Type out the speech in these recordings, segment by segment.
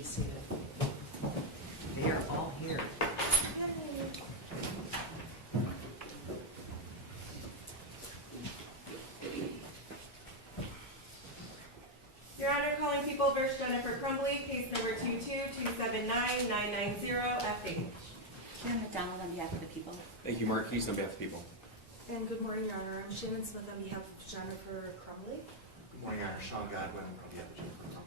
be seated. They are all here. Your Honor, calling People v. Jennifer Crumbley, case number 2279990, FH. Karen McDonald on behalf of the people. Thank you, Marquise, on behalf of the people. And good morning, Your Honor. I'm Shannon Smith on behalf of Jennifer Crumbley. Good morning, Your Honor. Sean Godwin on behalf of Jennifer Crumbley.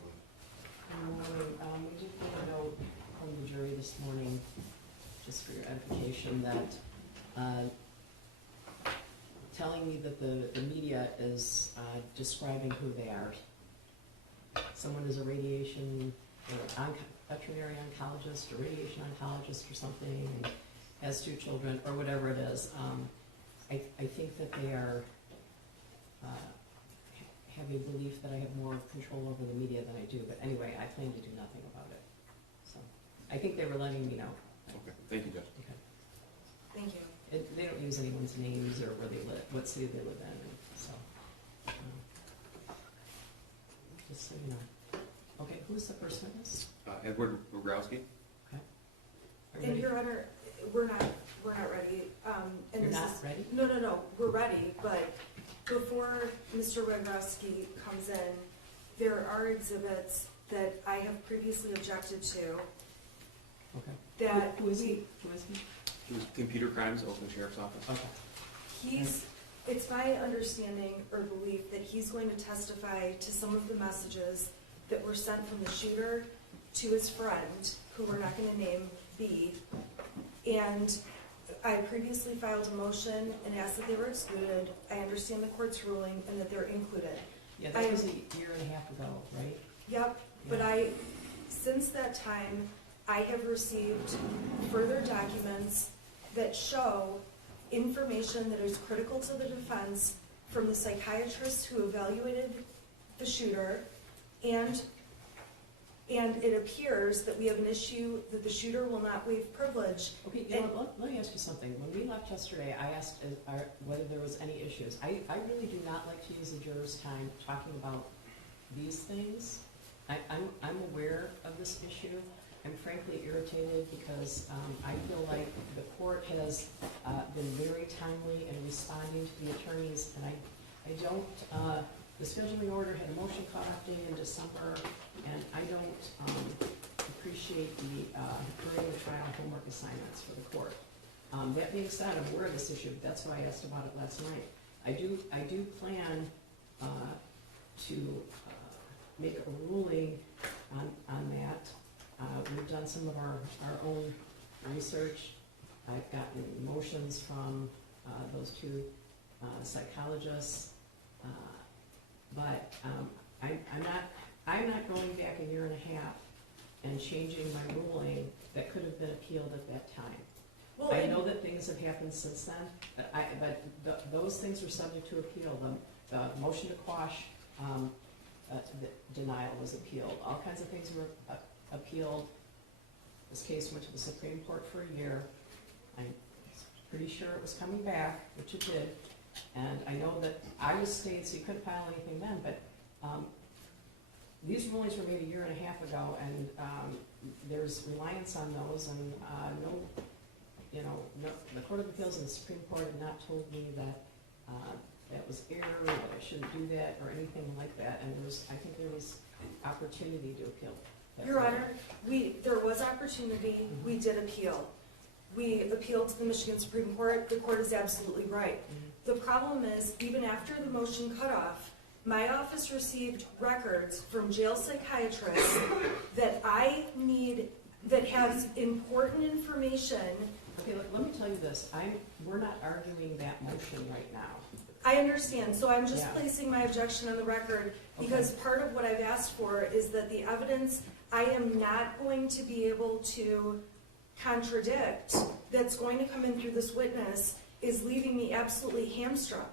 Good morning. We did get a note from the jury this morning, just for your edification, that telling me that the media is describing who they are. Someone is a radiation, veterinary oncologist, or radiation oncologist or something, and has 2 children, or whatever it is. I think that they are have a belief that I have more control over the media than I do, but anyway, I plan to do nothing about it. So, I think they were letting me know. Okay, thank you, Judge. Okay. Thank you. They don't use anyone's names or where they live, what city they live in, and so. Just so you know. Okay, who's the first witness? Edward Wagrowski. Okay. Are you And ready? Your Honor, we're not ready. And You're this not is, ready? No, we're ready, but before Mr. Wagrowski comes in, there are exhibits that I have previously objected to Okay. that Who is he? Who is he? He was computer crimes, Oakland Sheriff's Office. Okay. it's my understanding or belief that he's going to testify to some of the messages that were sent from the shooter to his friend, who we're not going to name B, and I previously filed a motion and asked that they were excluded. I understand the court's ruling and that they're included. Yeah, that was a year and a half ago, right? Yep, but since that time, I have received further documents that show information that is critical to the defense from the psychiatrist who evaluated the shooter, and it appears that we have an issue that the shooter will not waive privilege. Okay, you know what, let me ask you something. When we left yesterday, I asked whether there was any issues. I really do not like to use the jurors' time talking about these things. I'm aware of this issue. I'm frankly irritated because I feel like the court has been very timely in responding to the attorneys, and I don't, the scheduling order had a motion cutoff date in December, and I don't appreciate the during the trial homework assignments for the court. That being said, I'm aware of this issue. That's why I asked about it last night. I do plan to make a ruling on that. We've done some of our own research. I've gotten motions from those 2 psychologists, but I'm not going back a year and a half and changing my ruling that could have been appealed at that time. Well, I know that things have happened since then, but those things were subject to appeal. The motion to quash the denial was appealed. All kinds of things were appealed. This case went to the Supreme Court for a year. I'm pretty sure it was coming back, which it did. And I know that I was stayed, so you couldn't file anything then, but these rulings were made a year and a half ago, and there's reliance on those, and the Court of Appeals and the Supreme Court have not told me that that was error, that I shouldn't do that, or anything like that, and I think there was opportunity to appeal. Your Honor, there was opportunity. Mm-hmm. We did appeal. We appealed to the Michigan Supreme Court. The court is absolutely right. Mm-hmm. The problem is, even after the motion cutoff, my office received records from jail psychiatrists that I need, that has important information. Okay, let me tell you this. We're not arguing that motion right now. I understand, so I'm just placing my objection on the record because part of what I've asked for is that the evidence I am not going to be able to contradict that's going to come in through this witness is leaving me absolutely hamstrung.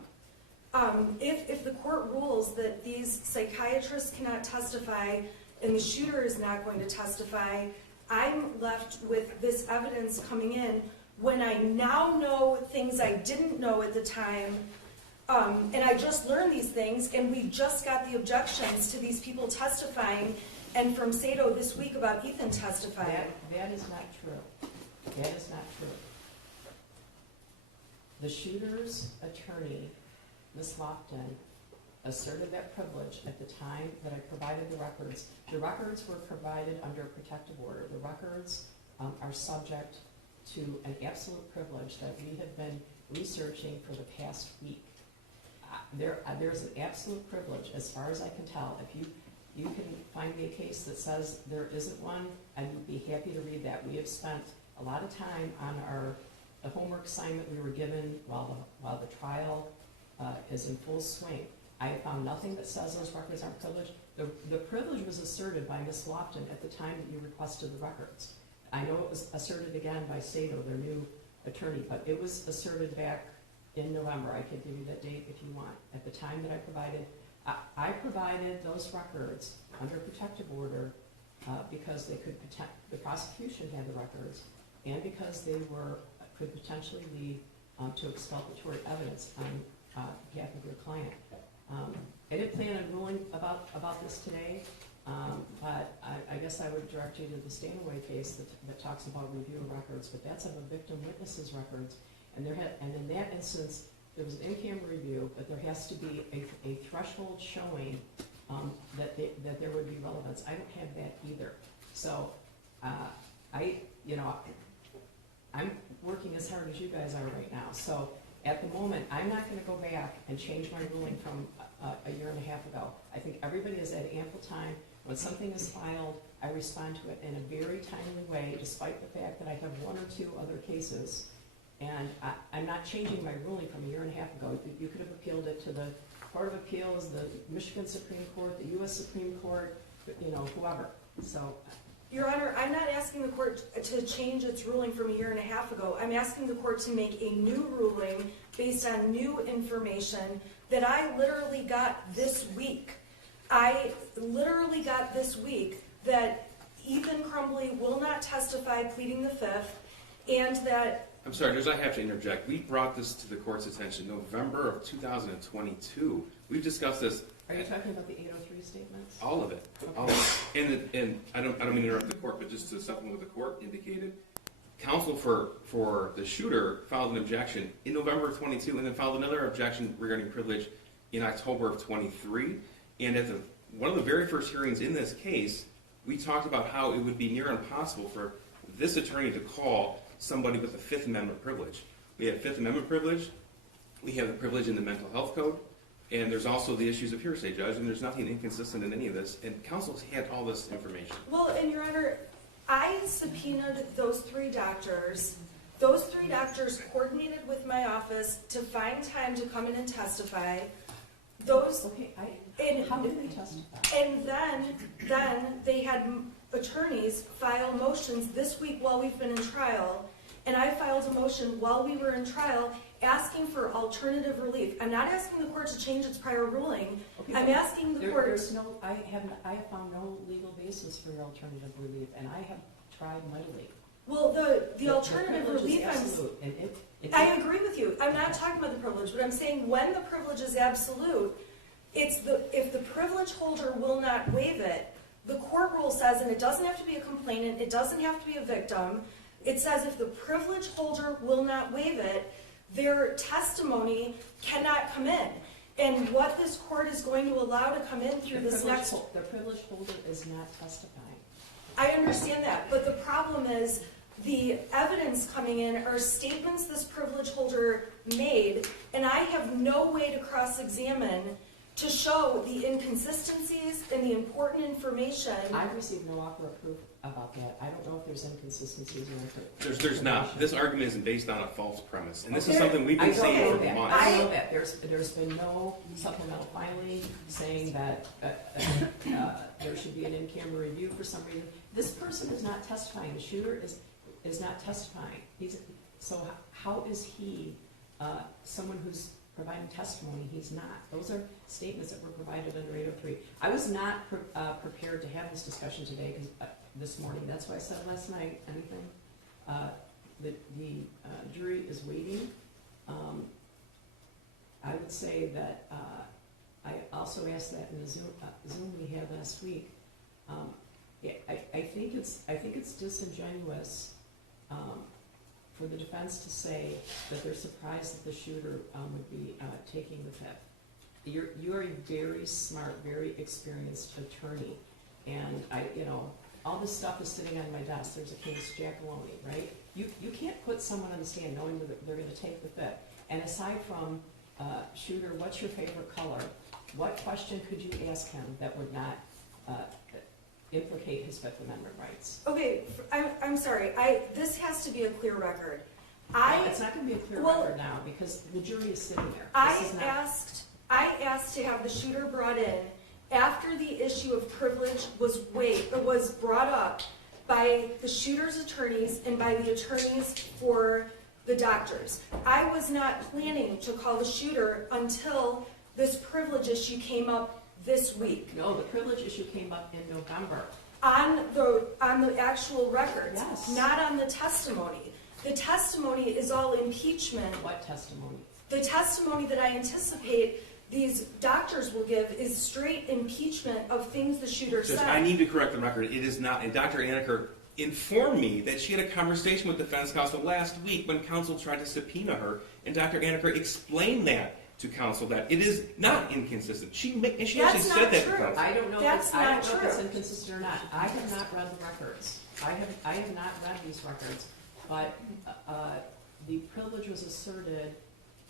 If the court rules that these psychiatrists cannot testify and the shooter is not going to testify, I'm left with this evidence coming in when I now know things I didn't know at the time. And I just learned these things, and we just got the objections to these people testifying, and from Sato this week about Ethan testifying. That is not true. That is not true. The shooter's attorney, Ms. Lofton, asserted that privilege at the time that I provided the records. The records were provided under a protective order. The records are subject to an absolute privilege that we have been researching for the past week. There's an absolute privilege, as far as I can tell. If you can find me a case that says there isn't one, I would be happy to read that. We have spent a lot of time on the homework assignment we were given while the trial is in full swing. I have found nothing that says those records aren't privileged. The privilege was asserted by Ms. Lofton at the time that you requested the records. I know it was asserted again by Sato, their new attorney, but it was asserted back in November. I could give you that date if you want. At the time that I provided those records under protective order because they could the prosecution had the records, and because they could potentially lead to exculpatory evidence on behalf of your client. I didn't plan on ruling about this today, but I guess I would direct you to the Stanaway case that talks about review of records, but that's of a victim witness's records, and in that instance, there was an in-camera review, but there has to be a threshold showing that there would be relevance. I don't have that either. So I'm working as hard as you guys are right now. So at the moment, I'm not going to go back and change my ruling from a year and a half ago. I think everybody has had ample time. When something is filed, I respond to it in a very timely way, despite the fact that I have one or two other cases. And I'm not changing my ruling from a year and a half ago. You could have appealed it to the Court of Appeals, the Michigan Supreme Court, the U.S. Supreme Court, whoever. So, Your Honor, I'm not asking the court to change its ruling from a year and a half ago. I'm asking the court to make a new ruling based on new information that I literally got this week. I literally got this week that Ethan Crumbley will not testify pleading the fifth, and that... I'm sorry, Judge, I have to interject. We brought this to the court's attention November of 2022. We've discussed this. Are you talking about the 803 statements? All of it. Okay. All of it. And I don't mean to interrupt the court, but just to supplement what the court indicated, counsel for the shooter filed an objection in November of 22 and then filed another objection regarding privilege in October of 23. And at one of the very first hearings in this case, we talked about how it would be near impossible for this attorney to call somebody with a Fifth Amendment privilege. We have Fifth Amendment privilege, we have the privilege in the mental health code, and there's also the issues of hearsay, Judge, and there's nothing inconsistent in any of this, and counsel's had all this information. Well, and Your Honor, I subpoenaed those three doctors. Those three doctors coordinated with my office to find time to come in and testify. Okay, how did they testify? And then they had attorneys file motions this week while we've been in trial, and I filed a motion while we were in trial asking for alternative relief. I'm not asking the court to change its prior ruling. Okay, I'm asking the court... I have found no legal basis for your alternative relief, and I have tried mightily. Well, the alternative relief... I agree with you. I'm not talking about the privilege, but I'm saying when the privilege is absolute, if the privilege holder will not waive it, the court rule says, and it doesn't have to be a complainant, it doesn't have to be a victim, it says if the privilege holder will not waive it, their testimony cannot come in. And what this court is going to allow to come in through this next... The privilege holder is not testifying. I understand that, but the problem is the evidence coming in are statements this privilege holder made, and I have no way to cross-examine to show the inconsistencies and the important information. I've received no offer of proof about that. I don't know if there's inconsistencies or There's not. This argument isn't based on a false premise, and this is something we've been saying for months. I know that. There's been no supplemental filing saying that there should be an in-camera review for some reason. This person is not testifying. The shooter is not testifying. So how is he someone who's providing testimony? He's not. Those are statements that were provided under 803. I was not prepared to have this discussion today, this morning. That's why I said last night, anything. The jury is waiting. I would say that I also asked that in the Zoom we had last week. Yeah, I think it's disingenuous for the defense to say that they're surprised that the shooter would be taking the fifth. You are a very smart, very experienced attorney, and all this stuff is sitting on my desk. There's a case, Jackaloni, right? You can't put someone on the stand knowing that they're going to take the fifth. And aside from shooter, what's your favorite color? What question could you ask him that would not implicate his Fifth Amendment rights? Okay, I'm sorry. This has to be a clear record. No, it's not going to be a clear record now because the jury is sitting there. I asked to have the shooter brought in after the issue of privilege was brought up by the shooter's attorneys and by the attorneys for the doctors. I was not planning to call the shooter until this privilege issue came up this week. No, the privilege issue came up in November. On the actual records, Yes. not on the testimony. The testimony is all impeachment. What testimony? The testimony that I anticipate these doctors will give is straight impeachment of things the shooter Judge, said. I need to correct the record. It is not. And Dr. Anneker informed me that she had a conversation with defense counsel last week when counsel tried to subpoena her, and Dr. Anneker explained that to counsel that it is not inconsistent. She actually That's said not that true. to counsel. I don't know. That's I don't not know if it's true. inconsistent or not. I have not read the records. I have not read these records, but the privilege was asserted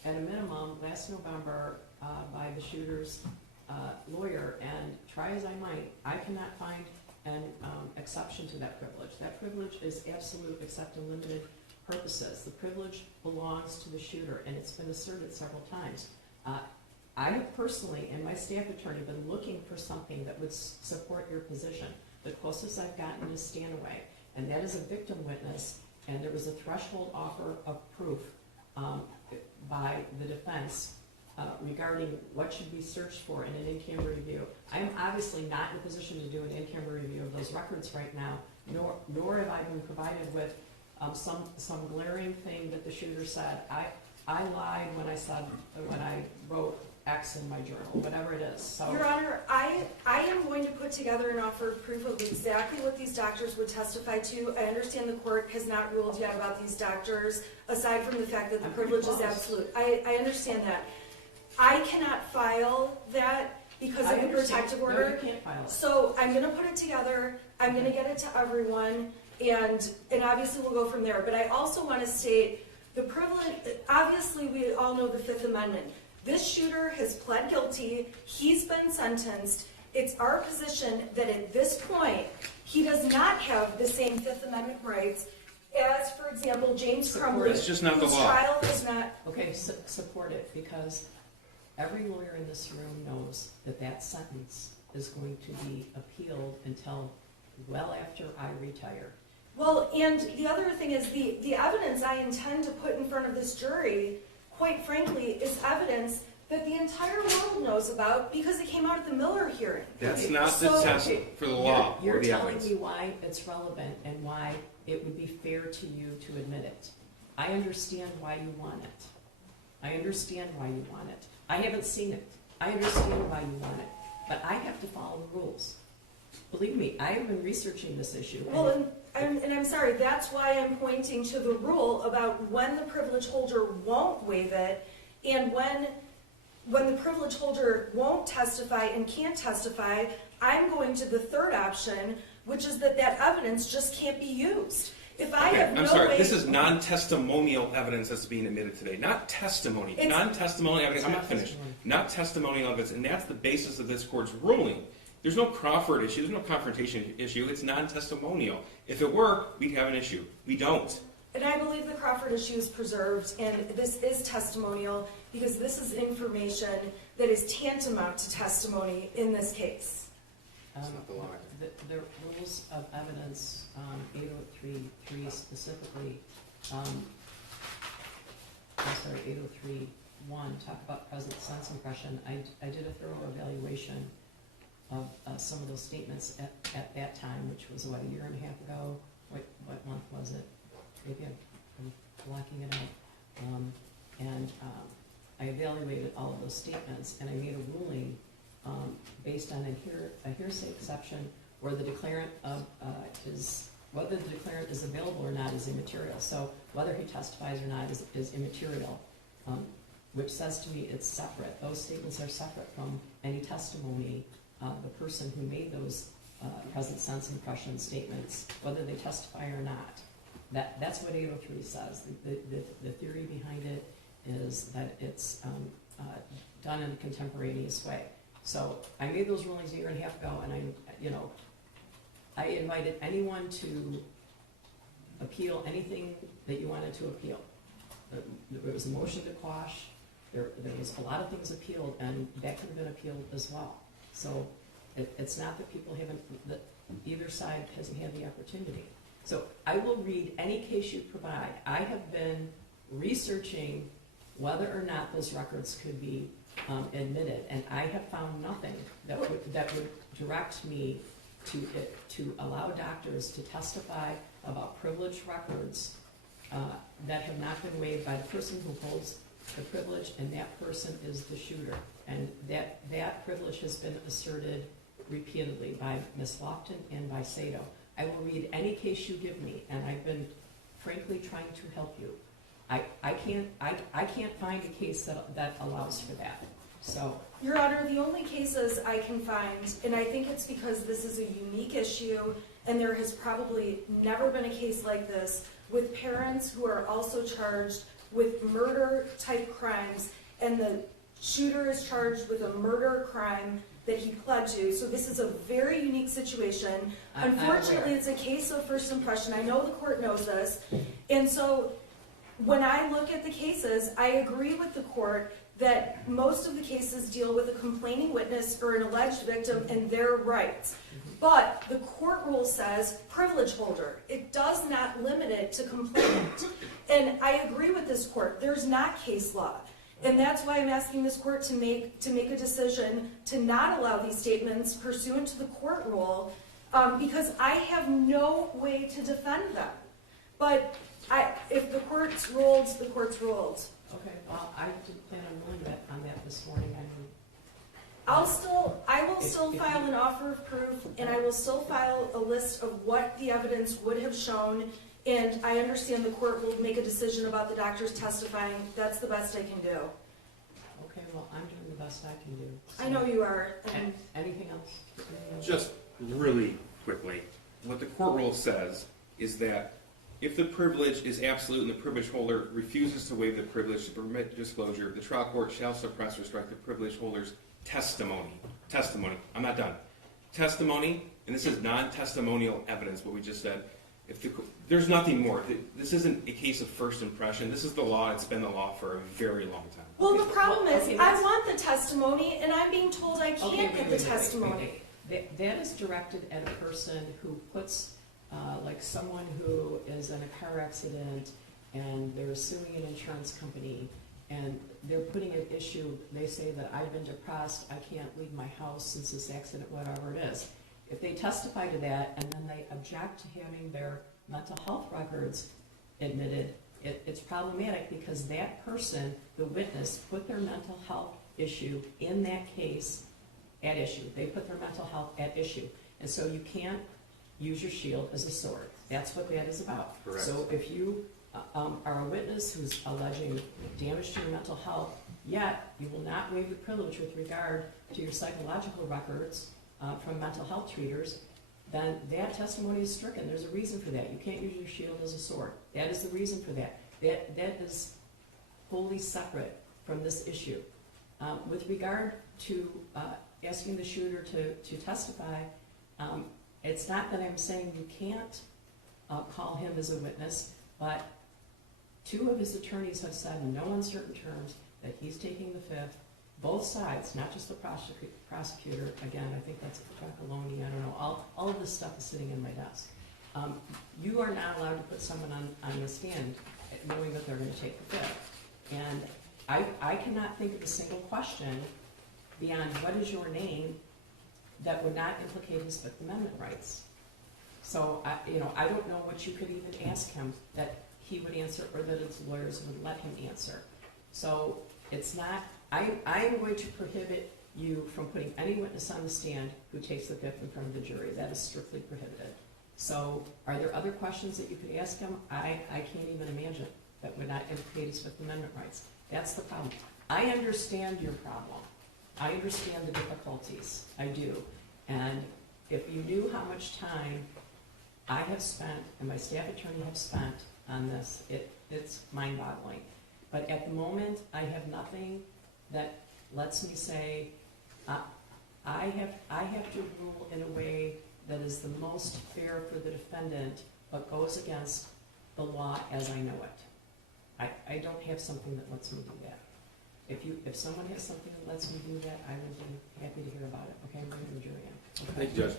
at a minimum last November by the shooter's lawyer, and try as I might, I cannot find an exception to that privilege. That privilege is absolute except in limited purposes. The privilege belongs to the shooter, and it's been asserted several times. I have personally, and my staff attorney, been looking for something that would support your position. The closest I've gotten is Stanaway, and that is a victim witness, and there was a threshold offer of proof by the defense regarding what should be searched for in an in-camera review. I am obviously not in a position to do an in-camera review of those records right now, nor have I been provided with some glaring thing that the shooter said. I lied when I wrote X in my journal, whatever it is. So, Your Honor, I am going to put together an offer of proof of exactly what these doctors would testify to. I understand the court has not ruled yet about these doctors, aside from the fact that the privilege is absolute. I understand that. I cannot file that because of the protective order. No, you can't file it. So I'm going to put it together. I'm going to get it to everyone, and obviously we'll go from there. But I also want to state the privilege. Obviously, we all know the Fifth Amendment. This shooter has pled guilty. He's been sentenced. It's our position that at this point, he does not have the same Fifth Amendment rights as, for example, James Crumbley, It's just not the whose law. trial is not. Okay, support it, because every lawyer in this room knows that that sentence is going to be appealed until well after I retire. Well, and the other thing is the evidence I intend to put in front of this jury, quite frankly, is evidence that the entire world knows about because it came out at the Miller hearing. That's not the So- test for the law You're or the telling evidence. me why it's relevant and why it would be fair to you to admit it. I understand why you want it. I understand why you want it. I haven't seen it. I understand why you want it. But I have to follow the rules. Believe me, I have been researching this issue. Well, and I'm sorry, that's why I'm pointing to the rule about when the privilege holder won't waive it and when the privilege holder won't testify and can't testify, I'm going to the third option, which is that evidence just can't be used. If I have no I'm sorry, way... this is non-testimonial evidence that's being admitted today, not testimony. It's- Non-testimonial evidence, I'm It's not not finished. testimony. Not testimonial evidence, and that's the basis of this court's ruling. There's no Crawford issue, there's no confrontation issue, it's non-testimonial. If it were, we'd have an issue. We don't. And I believe the Crawford issue is preserved, and this is testimonial because this is information that is tantamount to testimony in this case. It's not the law. The rules of evidence, 803.3 specifically, 803.1, talk about present sense impression. I did a thorough evaluation of some of those statements at that time, which was, a year and a half ago? What month was it? Maybe I'm blocking it out. I evaluated all of those statements, and I made a ruling based on a hearsay exception or the declarant whether the declarant is available or not is immaterial. So whether he testifies or not is immaterial, which says to me it's separate. Those statements are separate from any testimony of the person who made those present sense impression statements, whether they testify or not. That's what 803 says. The theory behind it is that it's done in a contemporaneous way. So I made those rulings a year and a half ago, and I invited anyone to appeal anything that you wanted to appeal. There was a motion to quash. There was a lot of things appealed, and that could have been appealed as well. So it's not that people haven't, that either side hasn't had the opportunity. So I will read any case you provide. I have been researching whether or not those records could be admitted, and I have found nothing that would direct me to allow doctors to testify about privileged records that have not been waived by the person who holds the privilege, and that person is the shooter. And that privilege has been asserted repeatedly by Ms. Lofton and by Sato. I will read any case you give me, and I've been frankly trying to help you. I can't find a case that allows for that. So, Your Honor, the only cases I can find, and I think it's because this is a unique issue, and there has probably never been a case like this, with parents who are also charged with murder-type crimes, and the shooter is charged with a murder crime that he pled to. So this is a very unique situation. Unfortunately, it's a case of first impression. I know the court knows this. And so when I look at the cases, I agree with the court that most of the cases deal with a complaining witness or an alleged victim and their rights. But the court rule says privilege holder. It does not limit it to complainant. And I agree with this court. There's not case law. And that's why I'm asking this court to make a decision to not allow these statements pursuant to the court rule, because I have no way to defend them. But if the court's ruled, the court's ruled. okay, well, I didn't plan on ruling on that this morning. I will still file an offer of proof, and I will still file a list of what the evidence would have shown. And I understand the court will make a decision about the doctors testifying. That's the best I can do. Okay, well, I'm doing the best I can do. So, I know you are. Anything else? Just really quickly, what the court rule says is that if the privilege is absolute and the privilege holder refuses to waive the privilege to permit disclosure, the trial court shall suppress or strike the privilege holder's testimony. Testimony. I'm not done. Testimony, and this is non-testimonial evidence, what we just said. There's nothing more. This isn't a case of first impression. This is the law. It's been the law for a very long time. Well, the problem is, I want the testimony, and I'm being told I can't get the testimony. That is directed at a person who puts, like someone who is in a car accident and they're suing an insurance company and they're putting an issue. They say that I've been depressed, I can't leave my house since this accident, whatever it is. If they testify to that and then they object to having their mental health records admitted, it's problematic because that person, the witness, put their mental health issue in that case at issue. They put their mental health at issue. And so you can't use your shield as a sword. That's what that is about. Correct. So if you are a witness who's alleging damage to your mental health, yet you will not waive the privilege with regard to your psychological records from mental health treaters, then that testimony is stricken. There's a reason for that. You can't use your shield as a sword. That is the reason for that. That is wholly separate from this issue. With regard to asking the shooter to testify, it's not that I'm saying you can't call him as a witness, but two of his attorneys have said in no uncertain terms that he's taking the fifth. Both sides, not just the prosecutor. Again, I think that's Giacalone. I don't know. All of this stuff is sitting in my desk. You are not allowed to put someone on the stand knowing that they're going to take the fifth. And I cannot think of a single question beyond what is your name that would not implicate his Fifth Amendment rights. So, I don't know what you could even ask him that he would answer or that his lawyers would let him answer. So it's not, I am going to prohibit you from putting any witness on the stand who takes the fifth in front of the jury. That is strictly prohibited. So are there other questions that you could ask him? I can't even imagine that would not implicate his Fifth Amendment rights. That's the problem. I understand your problem. I understand the difficulties. I do. And if you knew how much time I have spent and my staff attorney have spent on this, it's mind-boggling. But at the moment, I have nothing that lets me say, I have to rule in a way that is the most fair for the defendant, but goes against the law as I know it. I don't have something that lets me do that. If someone has something that lets me do that, I would be happy to hear about it. Okay, I'm bringing the jury in. Okay. Thank you, Judge.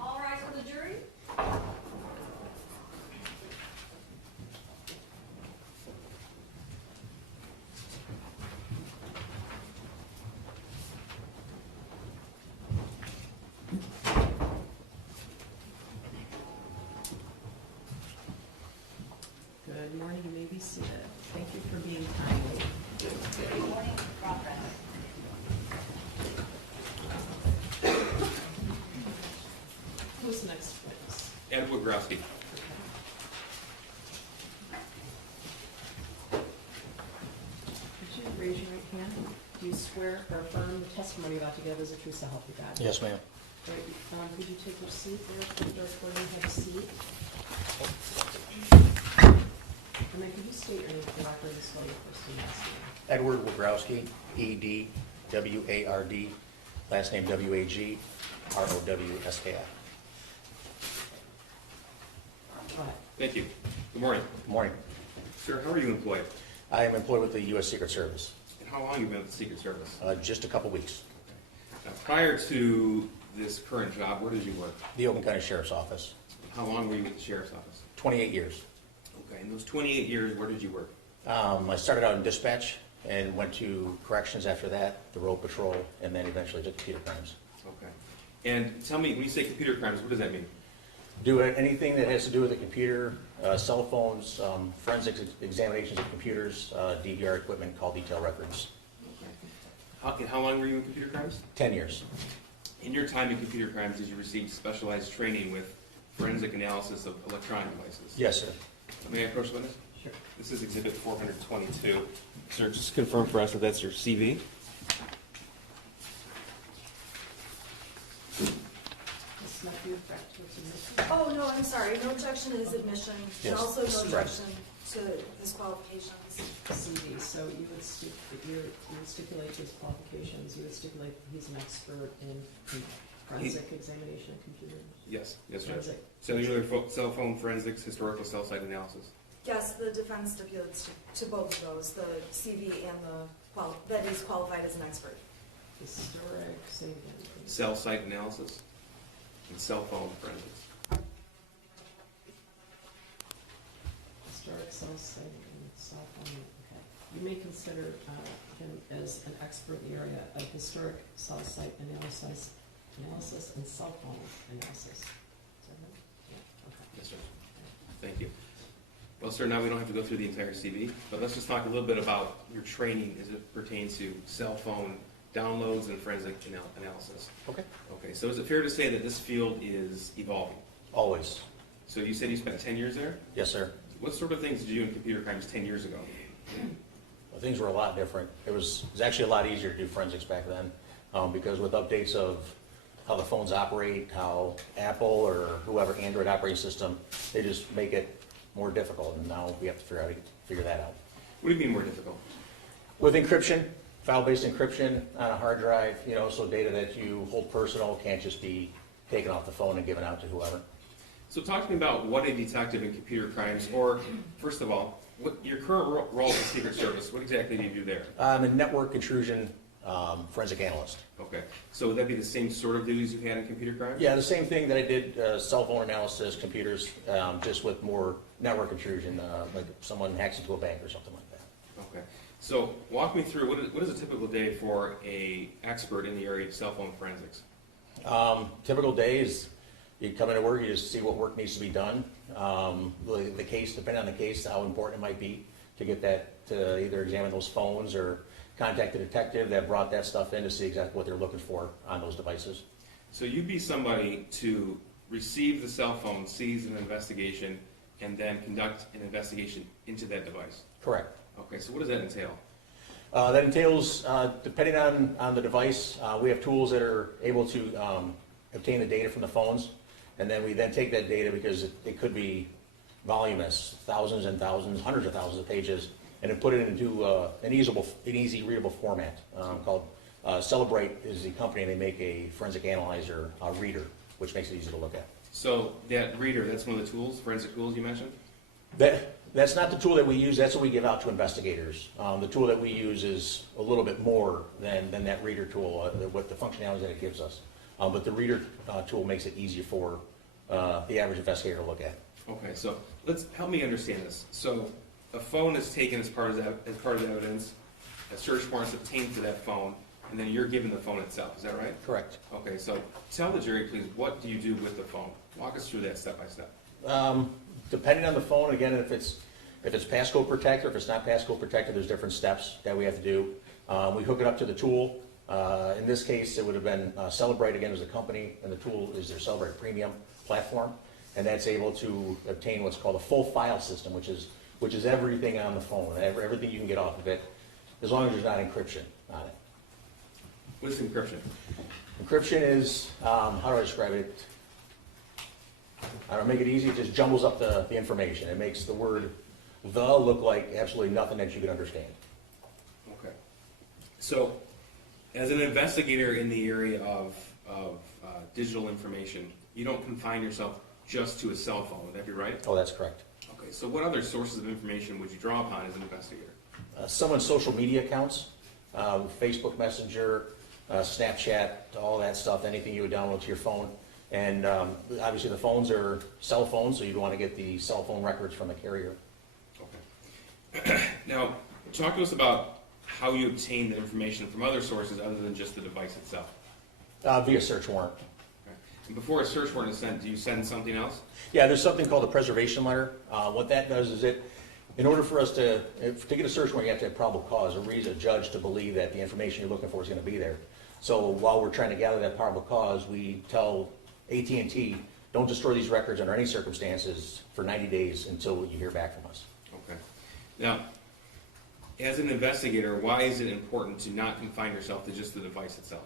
All rise for the jury. Good morning, you may be seated. Thank you for being timely. Good morning, progress. Who's the next witness? Ed Wagrowski. Could you raise your right hand? Do you swear or affirm the testimony about to give is the truth so help you God? Yes, ma'am. Great. Could you take your seat there? Could you have a seat? And then could you state your name for the record and spell your first and last name? Edward Wagrowski, E-D-W-A-R-D, last name W-A-G-R-O-W-S-K-I. Go ahead. Thank you. Good morning. Good morning. Sir, how are you employed? I am employed with the U.S. Secret Service, And how long have you been with the Secret Service? just a couple weeks. Now, prior to this current job, where did you work? The Oakland County Sheriff's Office, How long were you with the Sheriff's Office? 28 years. Okay, in those 28 years, where did you work? I started out in dispatch and went to corrections after that, the road patrol, and then eventually to computer crimes. Okay. And tell me, when you say computer crimes, what does that mean? Do anything that has to do with the computer, cell phones, forensic examinations of computers, DVR equipment, call detail records. Okay. How long were you in computer crimes? 10 years. In your time in computer crimes, did you receive specialized training with forensic analysis of electronic devices? Yes, sir. May I approach the witness? Sure. This is Exhibit 422. Sir, just confirm for us that that's your CV. This might be a threat to its admission. Oh, no, I'm sorry. No objection is admission, and Yes. also no Right. objection to his qualifications. CV, so you would stipulate his qualifications, you would stipulate that he's an expert in forensic examination of computers. Yes, yes, Judge. Forensic. Cellular cell phone forensics, historical cell site analysis. Yes, the defense stipulates to both of those, the CV and that he's qualified as an expert. Historic, say again, please. Cell site analysis and cell phone forensics. Historic cell site and cell phone, okay. You may consider him as an expert in the area of historic cell site analysis and cell phone analysis. Is that right? Yeah, okay. Yes, sir. Thank you. Well, sir, now we don't have to go through the entire CV, but let's just talk a little bit about your training as it pertains to cell phone downloads and forensic analysis. Okay. Okay, so is it fair to say that this field is evolving? Always. So you said you spent 10 years there? Yes, sir. What sort of things did you do in computer crimes 10 years ago? Well, things were a lot different. It was actually a lot easier to do forensics back then because with updates of how the phones operate, how Apple or whoever Android operating system, they just make it more difficult, and now we have to figure that out. What do you mean more difficult? With encryption, File-based encryption on a hard drive, so data that you hold personal can't just be taken off the phone and given out to whoever. So talk to me about what a detective in computer crimes, or first of all, what your current role as a Secret Service, what exactly do you do there? I'm a network intrusion forensic analyst. Okay, so would that be the same sort of duties you had in computer crimes? Yeah, the same thing that I did, cell phone analysis, computers, just with more network intrusion, like someone hacks into a bank or something like that. Okay, so walk me through, what is a typical day for a expert in the area of cell phone forensics? Typical day is you come into work, you just see what work needs to be done. The case, depending on the case, how important it might be to get that, to either examine those phones or contact the detective that brought that stuff in to see exactly what they're looking for on those devices. So you'd be somebody to receive the cell phone, seize an investigation, and then conduct an investigation into that device? Correct. Okay, so what does that entail? That entails, depending on the device, we have tools that are able to obtain the data from the phones, and then we then take that data, because it could be voluminous, thousands and thousands, hundreds of thousands of pages, and then put it into an easy readable format called Celebrate is the company, and they make a forensic analyzer reader, which makes it easy to look at. So that reader, that's one of the tools, forensic tools you mentioned? That's not the tool that we use, that's what we give out to investigators. The tool that we use is a little bit more than that reader tool, what the functionality that it gives us. But the reader tool makes it easier for the average investigator to look at. Okay, so help me understand this. So a phone is taken as part of the evidence, a search warrant is obtained for that phone, and then you're given the phone itself, is that right? Correct. Okay, so tell the jury, please, what do you do with the phone? Walk us through that step by step. Depending on the phone, again, if it's passcode protected, if it's not passcode protected, there's different steps that we have to do. We hook it up to the tool. In this case, it would have been Celebrate, again, as a company, and the tool is their Celebrate Premium platform, and that's able to obtain what's called a full file system, which is everything on the phone, everything you can get off of it, as long as there's not encryption on it. What's encryption? Encryption is, how do I describe it? I don't make it easy, it just jumbles up the information. It makes the word "the" look like absolutely nothing that you can understand. Okay. So, as an investigator in the area of digital information, you don't confine yourself just to a cell phone, would that be right? Oh, that's correct. Okay, so what other sources of information would you draw upon as an investigator? Someone's social media accounts, Facebook Messenger, Snapchat, all that stuff, anything you would download to your phone. And obviously the phones are cell phones, so you'd want to get the cell phone records from the carrier. Okay. Now, talk to us about how you obtain that information from other sources other than just the device itself. Via search warrant. Okay. And before a search warrant is sent, do you send something else? Yeah, there's something called a preservation letter. What that does is in order for us to get a search warrant, you have to have probable cause, or reason a judge to believe that the information you're looking for is going to be there. So while we're trying to gather that probable cause, we tell AT&T, don't destroy these records under any circumstances for 90 days until you hear back from us. Okay. Now, as an investigator, why is it important to not confine yourself to just the device itself?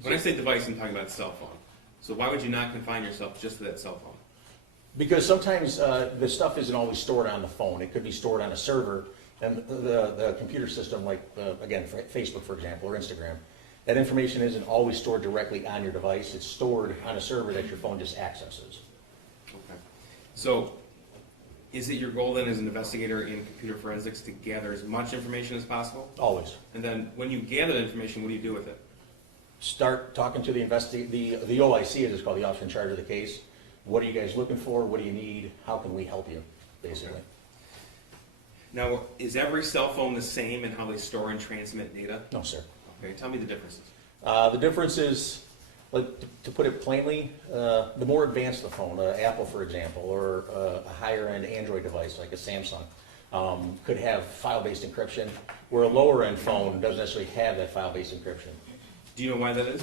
When I say device, I'm talking about cell phone. So why would you not confine yourself just to that cell phone? Because sometimes the stuff isn't always stored on the phone. It could be stored on a server, and the computer system, like, again, Facebook, for example, or Instagram, that information isn't always stored directly on your device. It's stored on a server that your phone just accesses. Okay. So, is it your goal then as an investigator in computer forensics to gather as much information as possible? Always. And then when you gather the information, what do you do with it? Start talking to the OIC, as it's called, the officer in charge of the case. What are you guys looking for? What do you need? How can we help you, basically? Okay. Now, is every cell phone the same in how they store and transmit data? No, sir. Okay, tell me the differences. The difference is, like, to put it plainly, the more advanced the phone, Apple, for example, or a higher-end Android device like a Samsung, could have file-based encryption, where a lower-end phone doesn't necessarily have that file-based encryption. Do you know why that is?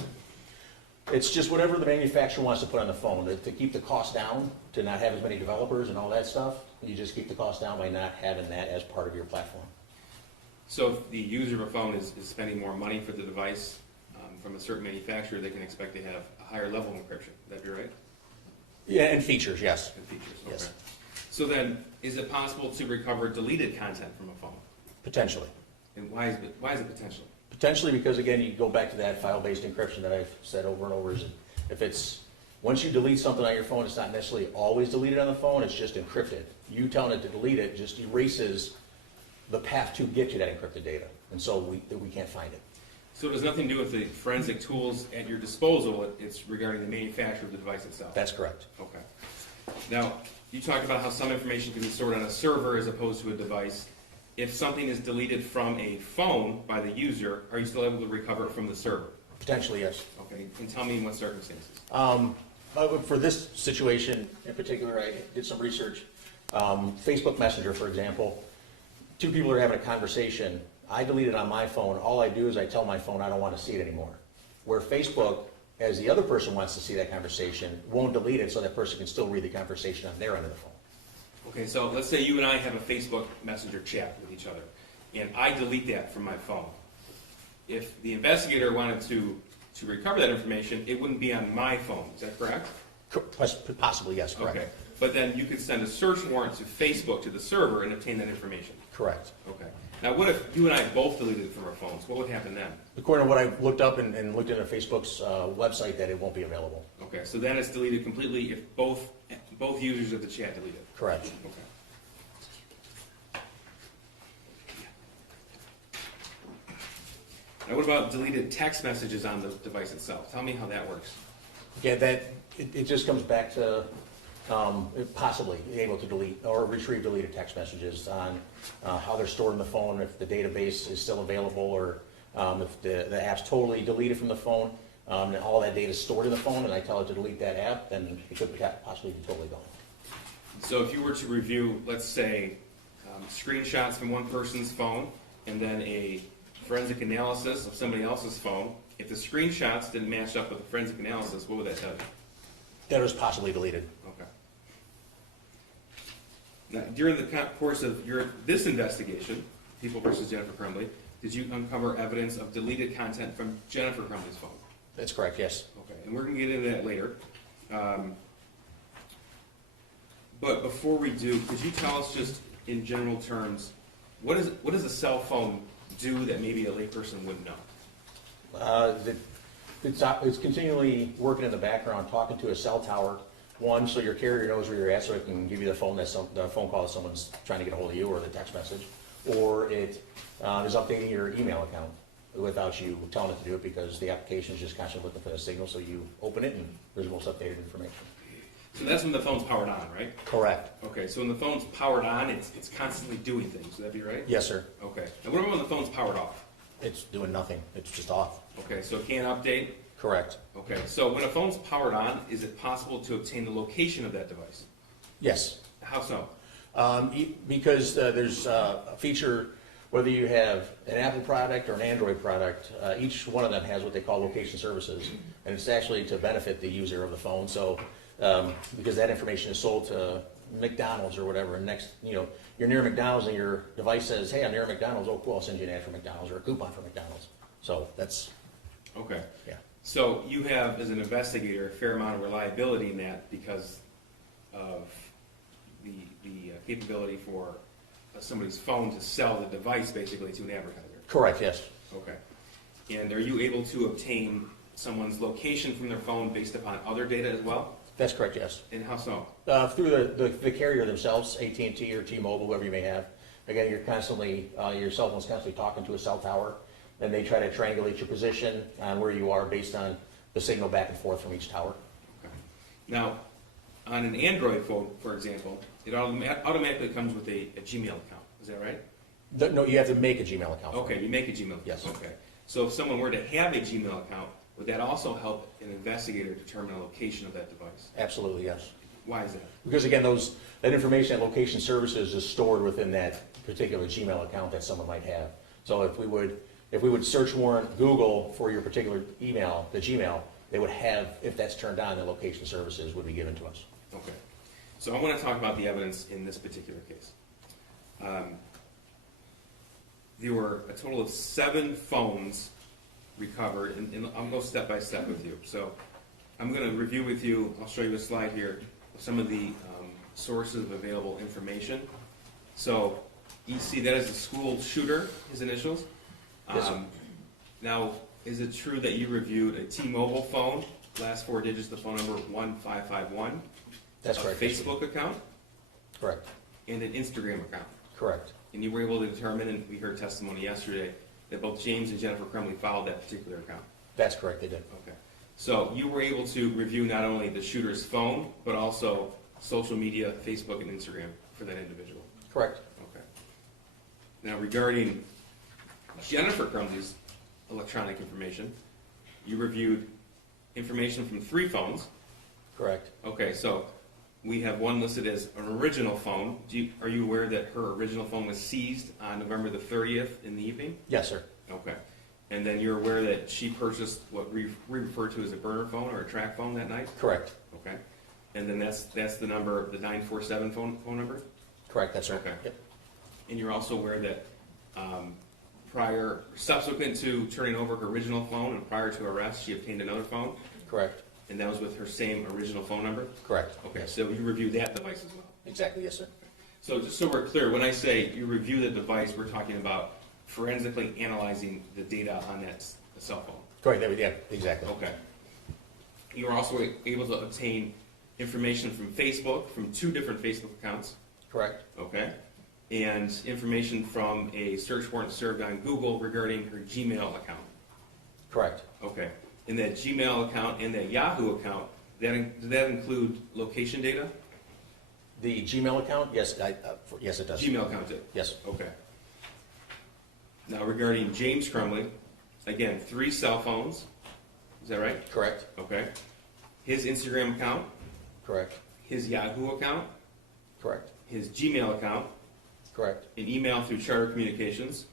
It's just whatever the manufacturer wants to put on the phone. To keep the cost down, to not have as many developers and all that stuff, you just keep the cost down by not having that as part of your platform. So if the user of a phone is spending more money for the device from a certain manufacturer, they can expect to have a higher level of encryption. Would that be right? Yeah, and features, yes. And features, okay. Yes. So then, is it possible to recover deleted content from a phone? Potentially. And why is it potential? Potentially, because again, you go back to that file-based encryption that I've said over and over, is if it's, once you delete something on your phone, it's not necessarily always deleted on the phone, it's just encrypted. You telling it to delete it just erases the path to get you that encrypted data, and so we can't find it. So it has nothing to do with the forensic tools at your disposal, it's regarding the manufacturer of the device itself? That's correct. Okay. Now, you talked about how some information can be stored on a server as opposed to a device. If something is deleted from a phone by the user, are you still able to recover it from the server? Potentially, yes. Okay, and tell me in what circumstances. For this situation in particular, I did some research. Facebook Messenger, for example, two people are having a conversation. I delete it on my phone. All I do is I tell my phone I don't want to see it anymore. Where Facebook, as the other person wants to see that conversation, won't delete it so that person can still read the conversation on their end of the phone. Okay, so let's say you and I have a Facebook Messenger chat with each other, and I delete that from my phone. If the investigator wanted to recover that information, it wouldn't be on my phone. Is that correct? Possibly, yes, correct. Okay, but then you could send a search warrant to Facebook, to the server, and obtain that information. Correct. Okay. Now, what if you and I both deleted it from our phones? What would happen then? According to what I've looked up and looked into Facebook's website, that it won't be available. Okay, so then it's deleted completely if both users of the chat delete it. Correct. Okay. Now, what about deleted text messages on the device itself? Tell me how that works. Yeah, it just comes back to possibly able to delete or retrieve deleted text messages on how they're stored in the phone, if the database is still available, or if the app's totally deleted from the phone, and all that data is stored in the phone, and I tell it to delete that app, then it could possibly be totally gone. So if you were to review, let's say, screenshots from one person's phone and then a forensic analysis of somebody else's phone, if the screenshots didn't match up with the forensic analysis, what would that tell you? That was possibly deleted. Okay. Now, during the course of this investigation, People versus Jennifer Crumbley, did you uncover evidence of deleted content from Jennifer Crumbley's phone? That's correct, yes. Okay, and we're going to get into that later. But before we do, could you tell us just in general terms, what does a cell phone do that maybe a layperson wouldn't know? It's continually working in the background, talking to a cell tower. One, so your carrier knows where you're at, so it can give you the phone call if someone's trying to get a hold of you, or the text message. Or it is updating your email account without you telling it to do it, because the application is just constantly looking for the signal, so you open it and there's the most updated information. So that's when the phone's powered on, right? Correct. Okay, so when the phone's powered on, it's constantly doing things. Would that be right? Yes, sir. Okay. And what about when the phone's powered off? It's doing nothing. It's just off. Okay, so it can't update? Correct. Okay, so when a phone's powered on, is it possible to obtain the location of that device? Yes. How so? Because there's a feature, whether you have an Apple product or an Android product, each one of them has what they call location services, and it's actually to benefit the user of the phone. So, because that information is sold to McDonald's or whatever, and next, you're near McDonald's and your device says, "Hey, I'm near McDonald's." Oh, cool! I'll send you an ad for McDonald's or a coupon for McDonald's. So that's Okay. yeah. So you have, as an investigator, a fair amount of reliability in that because of the capability for somebody's phone to sell the device basically to an advertiser. Correct. Yes. Okay. And are you able to obtain someone's location from their phone based upon other data as well? That's correct. Yes. And how so? Through the carrier themselves, AT&T or T-Mobile, whoever you may have. Again, you're constantly your cell phone's constantly talking to a cell tower. Then they try to triangulate your position on where you are based on the signal back and forth from each tower. Okay. Now, on an Android phone, for example, it automatically comes with a Gmail account. Is that right? No, you have to make a Gmail account. Okay, you make a Gmail account. Yes. Okay. So if someone were to have a Gmail account, would that also help an investigator determine the location of that device? Absolutely, yes. Why is that? Because again, that information, that location services is stored within that particular Gmail account that someone might have. So if we would search warrant Google for your particular email, the Gmail, they would have, if that's turned on, the location services would be given to us. Okay. So I want to talk about the evidence in this particular case. There were a total of 7 phones recovered, and I'll go step by step with you. So I'm going to review with you, I'll show you a slide here, of some of the sources of available information. So you see that is the school shooter, his initials. Yes, sir. Now, is it true that you reviewed a T-Mobile phone, last 4 digits, the phone number 1551? That's a correct. Facebook account, Correct. and an Instagram account? Correct. And you were able to determine, and we heard testimony yesterday, that both James and Jennifer Crumbley followed that particular account? That's correct, they did. Okay. So you were able to review not only the shooter's phone, but also social media, Facebook and Instagram for that individual? Correct. Okay. Now regarding Jennifer Crumbley's electronic information, you reviewed information from 3 phones. Correct. Okay, so we have one listed as an original phone. Are you aware that her original phone was seized on November the 30th in the evening? Yes, sir. Okay. And then you're aware that she purchased what we refer to as a burner phone or a track phone that night? Correct. Okay. And then that's the number, the 947 phone number? Correct, that's right. Okay. Yep. And you're also aware that subsequent to turning over her original phone and prior to arrest, she obtained another phone? Correct. And that was with her same original phone number? Correct. Okay, so you reviewed that device as well? Exactly, yes, sir. So just so we're clear, when I say you review the device, we're talking about forensically analyzing the data on that cell phone? Correct, yeah, exactly. Okay. You were also able to obtain information from Facebook, from 2 different Facebook accounts? Correct. Okay. And information from a search warrant served on Google regarding her Gmail account? Correct. Okay. And that Gmail account and that Yahoo account, did that include location data? The Gmail account, yes, yes, it does. Gmail account did? Yes. Okay. Now regarding James Crumbley, again, 3 cell phones, is that right? Correct. Okay. His Instagram account, Correct. his Yahoo account, Correct. his Gmail account, Correct. an email through Charter Communications,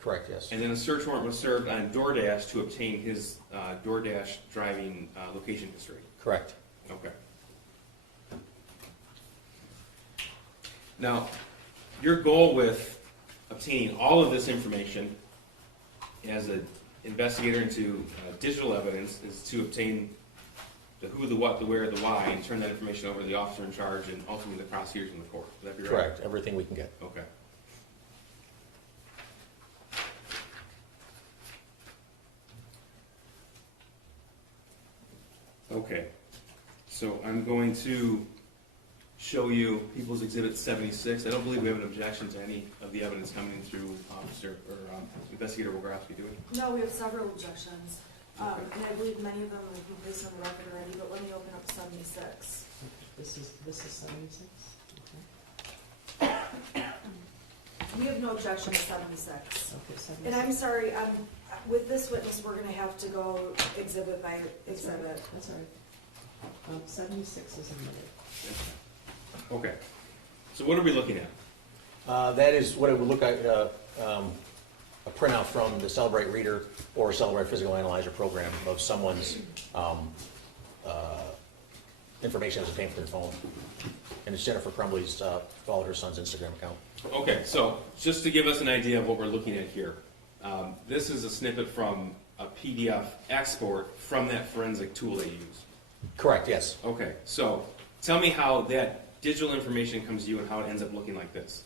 Correct, yes. and then a search warrant was served on DoorDash to obtain his DoorDash driving location history. Correct. Okay. Now, your goal with obtaining all of this information as an investigator into digital evidence is to obtain the who, the what, the where, the why, and turn that information over to the officer in charge and ultimately the prosecutors in the court. Would that be right? Correct, everything we can get. Okay. Okay, so I'm going to show you People's Exhibit 76. I don't believe we have an objection to any of the evidence coming through Officer or Investigator Wagrowski, do we? No, we have several objections, and I believe many of them have been placed on the record already, but let me open up 76. This is 76? We have no objection to 76. Okay, 76. And I'm sorry, with this witness, we're gonna have to go exhibit by That's all right. exhibit. That's all right. 76 is admitted. Okay, so what are we looking at? That is what it would look like, a printout from the Celebrate Reader or Celebrate Physical Analyzer program of someone's information that's obtained from their phone. And it's Jennifer Crumbley's, followed her son's Instagram account. Okay, so just to give us an idea of what we're looking at here, this is a snippet from a PDF export from that forensic tool they use. Correct, yes. Okay, so tell me how that digital information comes to you and how it ends up looking like this.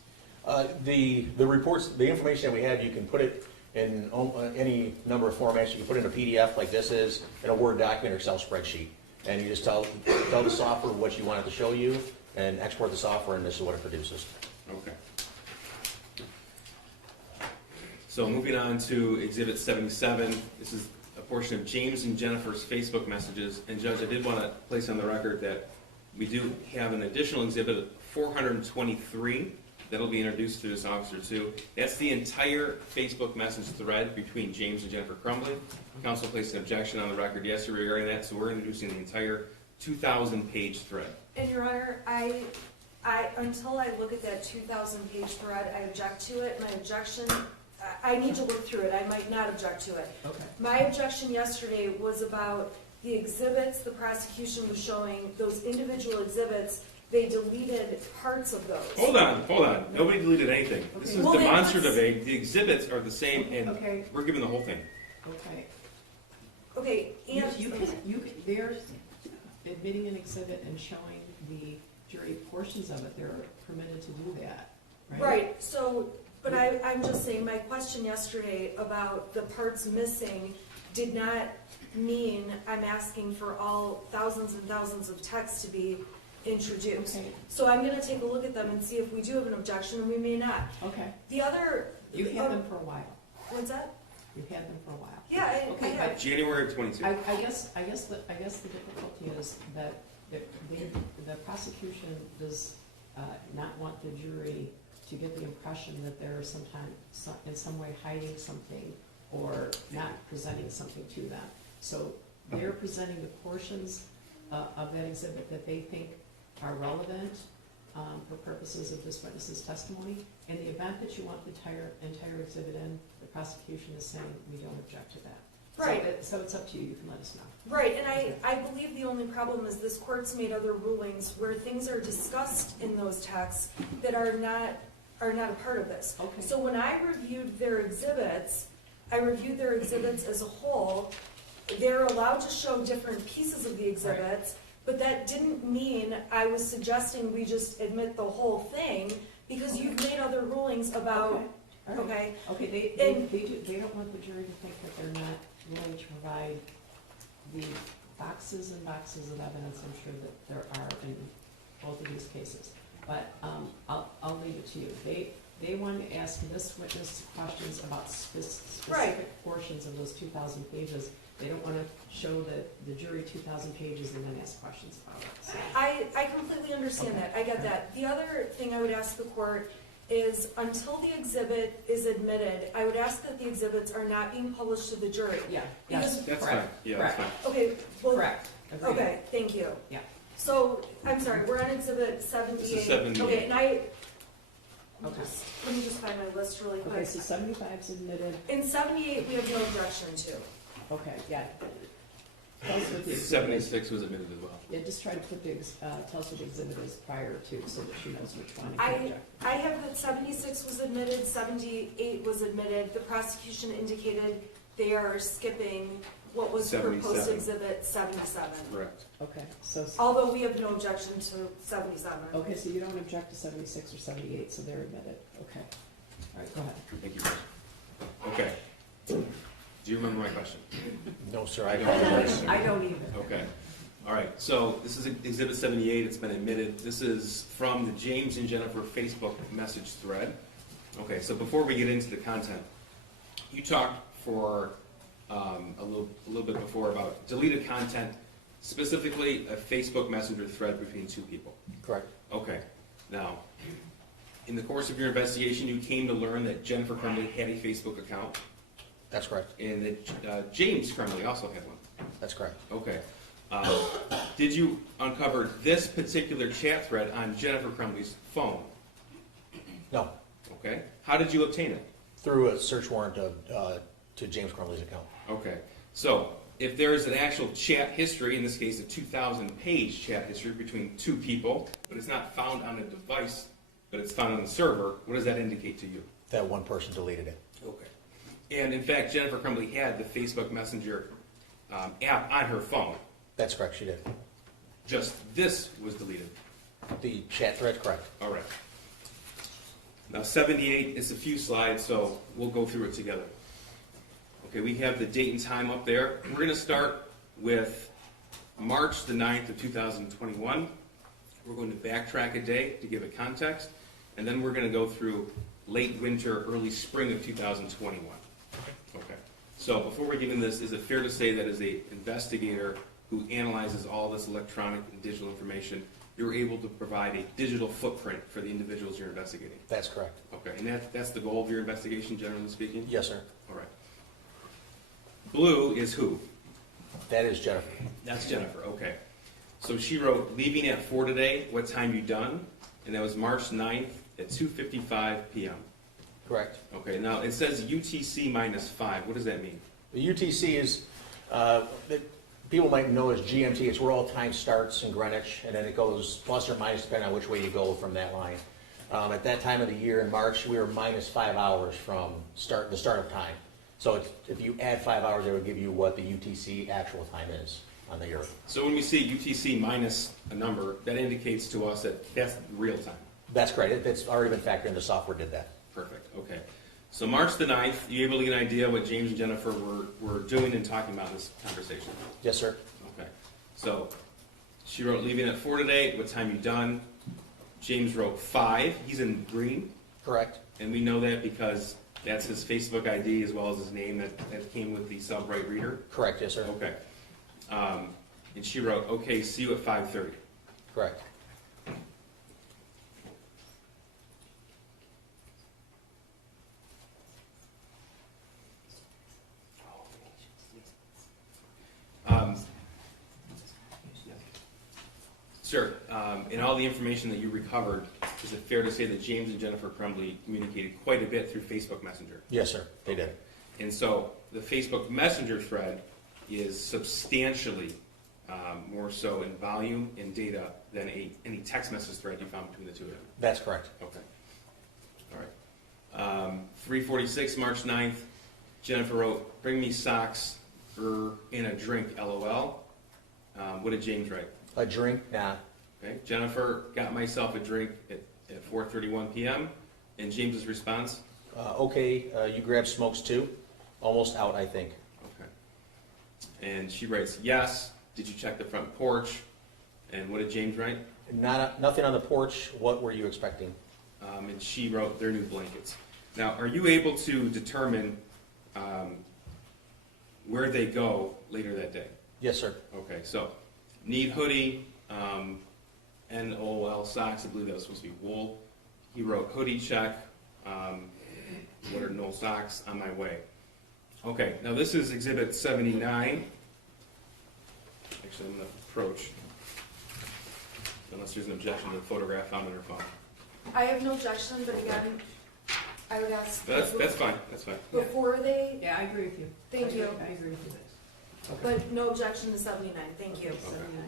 The reports, the information that we have, you can put it in any number of formats. You can put it in a PDF like this is, in a Word document or Excel spreadsheet. And you just tell the software what you want it to show you and export the software, and this is what it produces. Okay. So moving on to Exhibit 77, this is a portion of James and Jennifer's Facebook messages. And Judge, I did want to place on the record that we do have an additional exhibit, 423, that'll be introduced to this officer too. That's the entire Facebook message thread between James and Jennifer Crumbley. Counsel placed an objection on the record yesterday regarding that, so we're introducing the entire 2,000-page thread. And Your Honor, I until I look at that 2,000-page thread, I object to it. My objection, I need to look through it. I might not object to it. Okay. My objection yesterday was about the exhibits the prosecution was showing, those individual exhibits. They deleted parts of those. Hold on. Nobody deleted anything. This is Well, then demonstrative aid. The exhibits are the same, and Okay. we're giving the whole thing. Okay. Okay, and You can, they're admitting an exhibit and showing the jury portions of it. They're permitted to do that, right? right. So, But I'm just saying, my question yesterday about the parts missing did not mean I'm asking for all thousands and thousands of texts to be introduced. Okay. So I'm gonna take a look at them and see if we do have an objection, and we may not. Okay. The other. You've had them for a while. What's that? You've had them for a while. Yeah, I Okay, have. January of 22. I guess the difficulty is that the prosecution does not want the jury to get the impression that they're in some way hiding something or not presenting something to them. So they're presenting the portions of that exhibit that they think are relevant for purposes of this witness's testimony. In the event that you want the entire exhibit in, the prosecution is saying we don't object to that. Right. So it's up to you. You can let us know. Right, and I believe the only problem is this court's made other rulings where things are discussed in those texts that are not a part of this. Okay. So when I reviewed their exhibits, as a whole. They're allowed to show different pieces of the exhibits, but that didn't mean I was suggesting we just admit the whole thing, because you've made other rulings about, Okay. All right. okay? Okay, they don't want the jury to think that they're not willing to provide the boxes and boxes of evidence I'm sure that there are in both of these cases. But I'll leave it to you. They want to ask this witness questions about specific portions of those 2,000 pages. They don't want to show the jury 2,000 pages and then ask questions about it. So. I completely understand that. I get that. The other thing I would ask the court is, until the exhibit is admitted, I would ask that the exhibits are not being published to the jury. Yeah. Because- That's Correct. fine. Yeah, Correct. that's fine. Okay, well. Correct. Agreed. Okay, thank you. Yeah. So, I'm sorry, we're on exhibit 78. This is 78. Okay, and Okay. let me just find my list really quick. Okay, so 75 is admitted. In 78, we have no objection to. Okay, yeah. Tell us what the exhibit is. 76 was admitted as well. Yeah, just try to put tell us what the exhibit is prior to, so that she knows which one. I have that 76 was admitted, 78 was admitted. The prosecution indicated they are skipping what was proposed 77. exhibit 77. Correct. Okay, so. Although we have no objection to 77. Okay, so you don't object to 76 or 78, so they're admitted. Okay. All right, go ahead. Thank you. Okay. Do you remember my question? No, sir, I apologize. I don't either. Okay. All right. So this is Exhibit 78. It's been admitted. This is from the James and Jennifer Facebook message thread. Okay. So before we get into the content, you talked for a little bit before about deleted content, specifically a Facebook Messenger thread between two people. Correct. Okay. Now, in the course of your investigation, you came to learn that Jennifer Crumbley had a Facebook account, That's correct. and that James Crumbley also had one. That's correct. Okay. Did you uncover this particular chat thread on Jennifer Crumbley's phone? No, Okay. How did you obtain it? through a search warrant to James Crumbley's account. Okay. So, if there is an actual chat history, in this case a 2,000-page chat history between two people, but it's not found on a device, but it's found on the server, what does that indicate to you? That one person deleted it. Okay. And in fact, Jennifer Crumbley had the Facebook Messenger app on her phone. That's correct, she did. Just this was deleted. The chat thread, correct. All right. Now 78 is a few slides, so we'll go through it together. Okay, we have the date and time up there. We're going to start with March the 9th of 2021. We're going to backtrack a day to give it context, and then we're going to go through late winter, early spring of 2021. Okay. So before we get into this, is it fair to say that as an investigator who analyzes all this electronic and digital information, you're able to provide a digital footprint for the individuals you're investigating? That's correct. Okay, and that's the goal of your investigation, generally speaking? Yes, sir. All right. Blue is who? That is Jennifer. That's Jennifer, okay. So she wrote, leaving at 4 today, what time you done? And that was March 9th at 2:55 p.m. Correct. Okay, now it says UTC -5. What does that mean? The UTC is, that people might know as GMT, it's where all time starts in Greenwich, and then it goes plus or minus depending on which way you go from that line. At that time of the year in March, we were -5 hours from the start of time. So if you add 5 hours, it would give you what the UTC actual time is on the Earth. So when we see UTC minus a number, that indicates to us that that's real time. That's correct. It's already been factored in. The software did that. Perfect, okay. So March the 9th, you able to get an idea what James and Jennifer were doing and talking about in this conversation? Yes, sir. Okay. So she wrote leaving at 4 today. What time you done? James wrote 5. He's in green. Correct. And we know that because that's his Facebook ID as well as his name that came with the Cellbrite reader. Correct, yes, sir. Okay. And she wrote, okay, see you at 5:30. Correct. Sir, in all the information that you recovered, is it fair to say that James and Jennifer Crumbley communicated quite a bit through Facebook Messenger? Yes, sir, they did. And so the Facebook Messenger thread is substantially more so in volume and data than any text message thread you found between the two of them. That's correct. Okay. All right. 3:46, March 9th, Jennifer wrote, bring me socks in a drink, LOL. What did James write? A drink? Nah. Okay. Jennifer, got myself a drink at 4:31 p.m. And James's response? Okay, you grab smokes too? Almost out, I think. Okay. And she writes, yes. Did you check the front porch? And what did James write? Nothing on the porch. What were you expecting? And she wrote their new blankets. Now, are you able to determine where they go later that day? Yes, sir. Okay, so need hoodie, NOL socks. I believe that was supposed to be wool. He wrote hoodie check. What are no socks? On my way. Okay, now this is Exhibit 79. Actually, I'm going to approach, unless there's an objection to the photograph found on her phone. I have no objection, but again, I would ask. That's fine. That's fine. Before they, Yeah, I agree with you. Thank you. I agree with you. Okay. but no objection to 79, thank you. 79,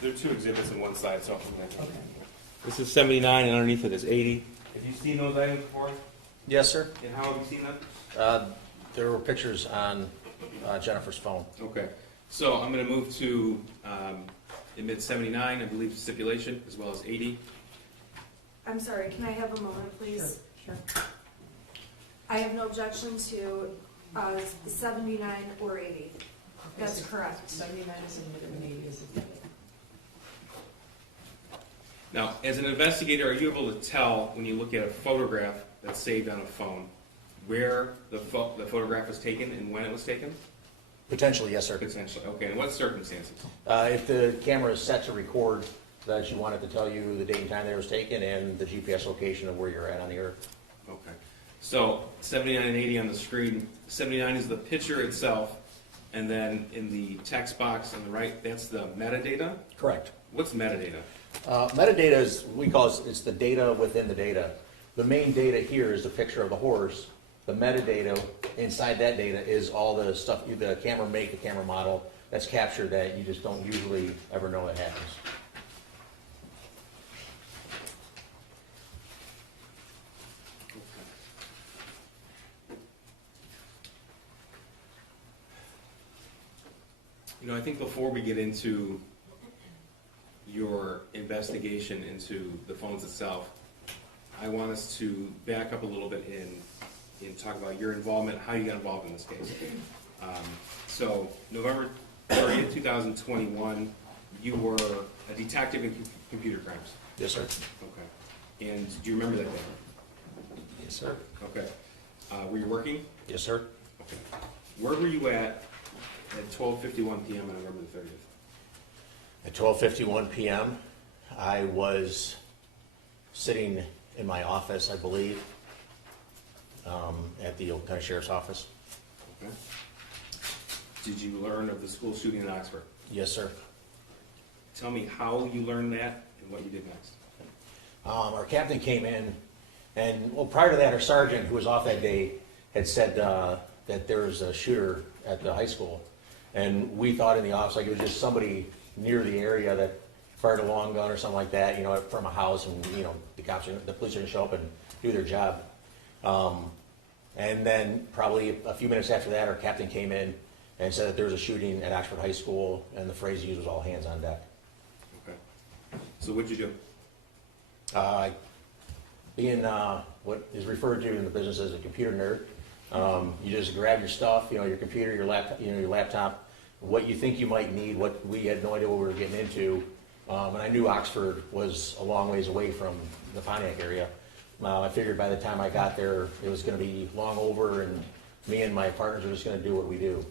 There are two exhibits on one side, so. okay. This is 79, and underneath it is 80. Have you seen those items before? Yes, sir. And how have you seen them? There were pictures on Jennifer's phone. Okay, so I'm going to move to admit 79, I believe stipulation, as well as 80. I'm sorry, can I have a moment, please? Sure. I have no objection to 79 or 80. That's correct. 79 is admitted and 80 is admitted. Now, as an investigator, are you able to tell when you look at a photograph that's saved on a phone where the photograph was taken and when it was taken? Potentially, yes, sir. Potentially. Okay, in what circumstances? If the camera is set to record, that you want it to tell you the date and time that it was taken and the GPS location of where you're at on the earth. Okay. So 79 and 80 on the screen. 79 is the picture itself, and then in the text box on the right, that's the metadata. Correct. What's metadata? Metadata is, we call it, it's the data within the data. The main data here is the picture of the horse. The metadata inside that data is all the stuff, the camera make, the camera model, that's captured that you just don't usually ever know that happens. You know, I think before we get into your investigation into the phones itself, I want us to back up a little bit and talk about your involvement, how you got involved in this case. So November 30th, 2021, you were a detective in computer crimes. Yes, sir. Okay. And do you remember that day? Yes, sir. Okay. Were you working? Yes, sir. Okay. Where were you at 12:51 p.m. on November the 30th? At 12:51 p.m., I was sitting in my office, I believe, at the Oakland County Sheriff's Office. Okay. Did you learn of the school shooting in Oxford? Yes, sir. Tell me how you learned that and what you did next. Our captain came in, and well, prior to that, our sergeant, who was off that day, had said that there was a shooter at the high school, and we thought in the office like it was just somebody near the area that fired a long gun or something like that, you know, from a house, and you know, the police are gonna show up and do their job. And then probably a few minutes after that, our captain came in and said that there was a shooting at Oxford High School, and the phrase used was all hands on deck. Okay. So what'd you do? I being what is referred to in the business as a computer nerd. You just grab your stuff, your computer, your laptop, what you think you might need, what we had no idea what we were getting into. And I knew Oxford was a long ways away from the Pontiac area. I figured by the time I got there, it was going to be long over, and me and my partners were just going to do what we do.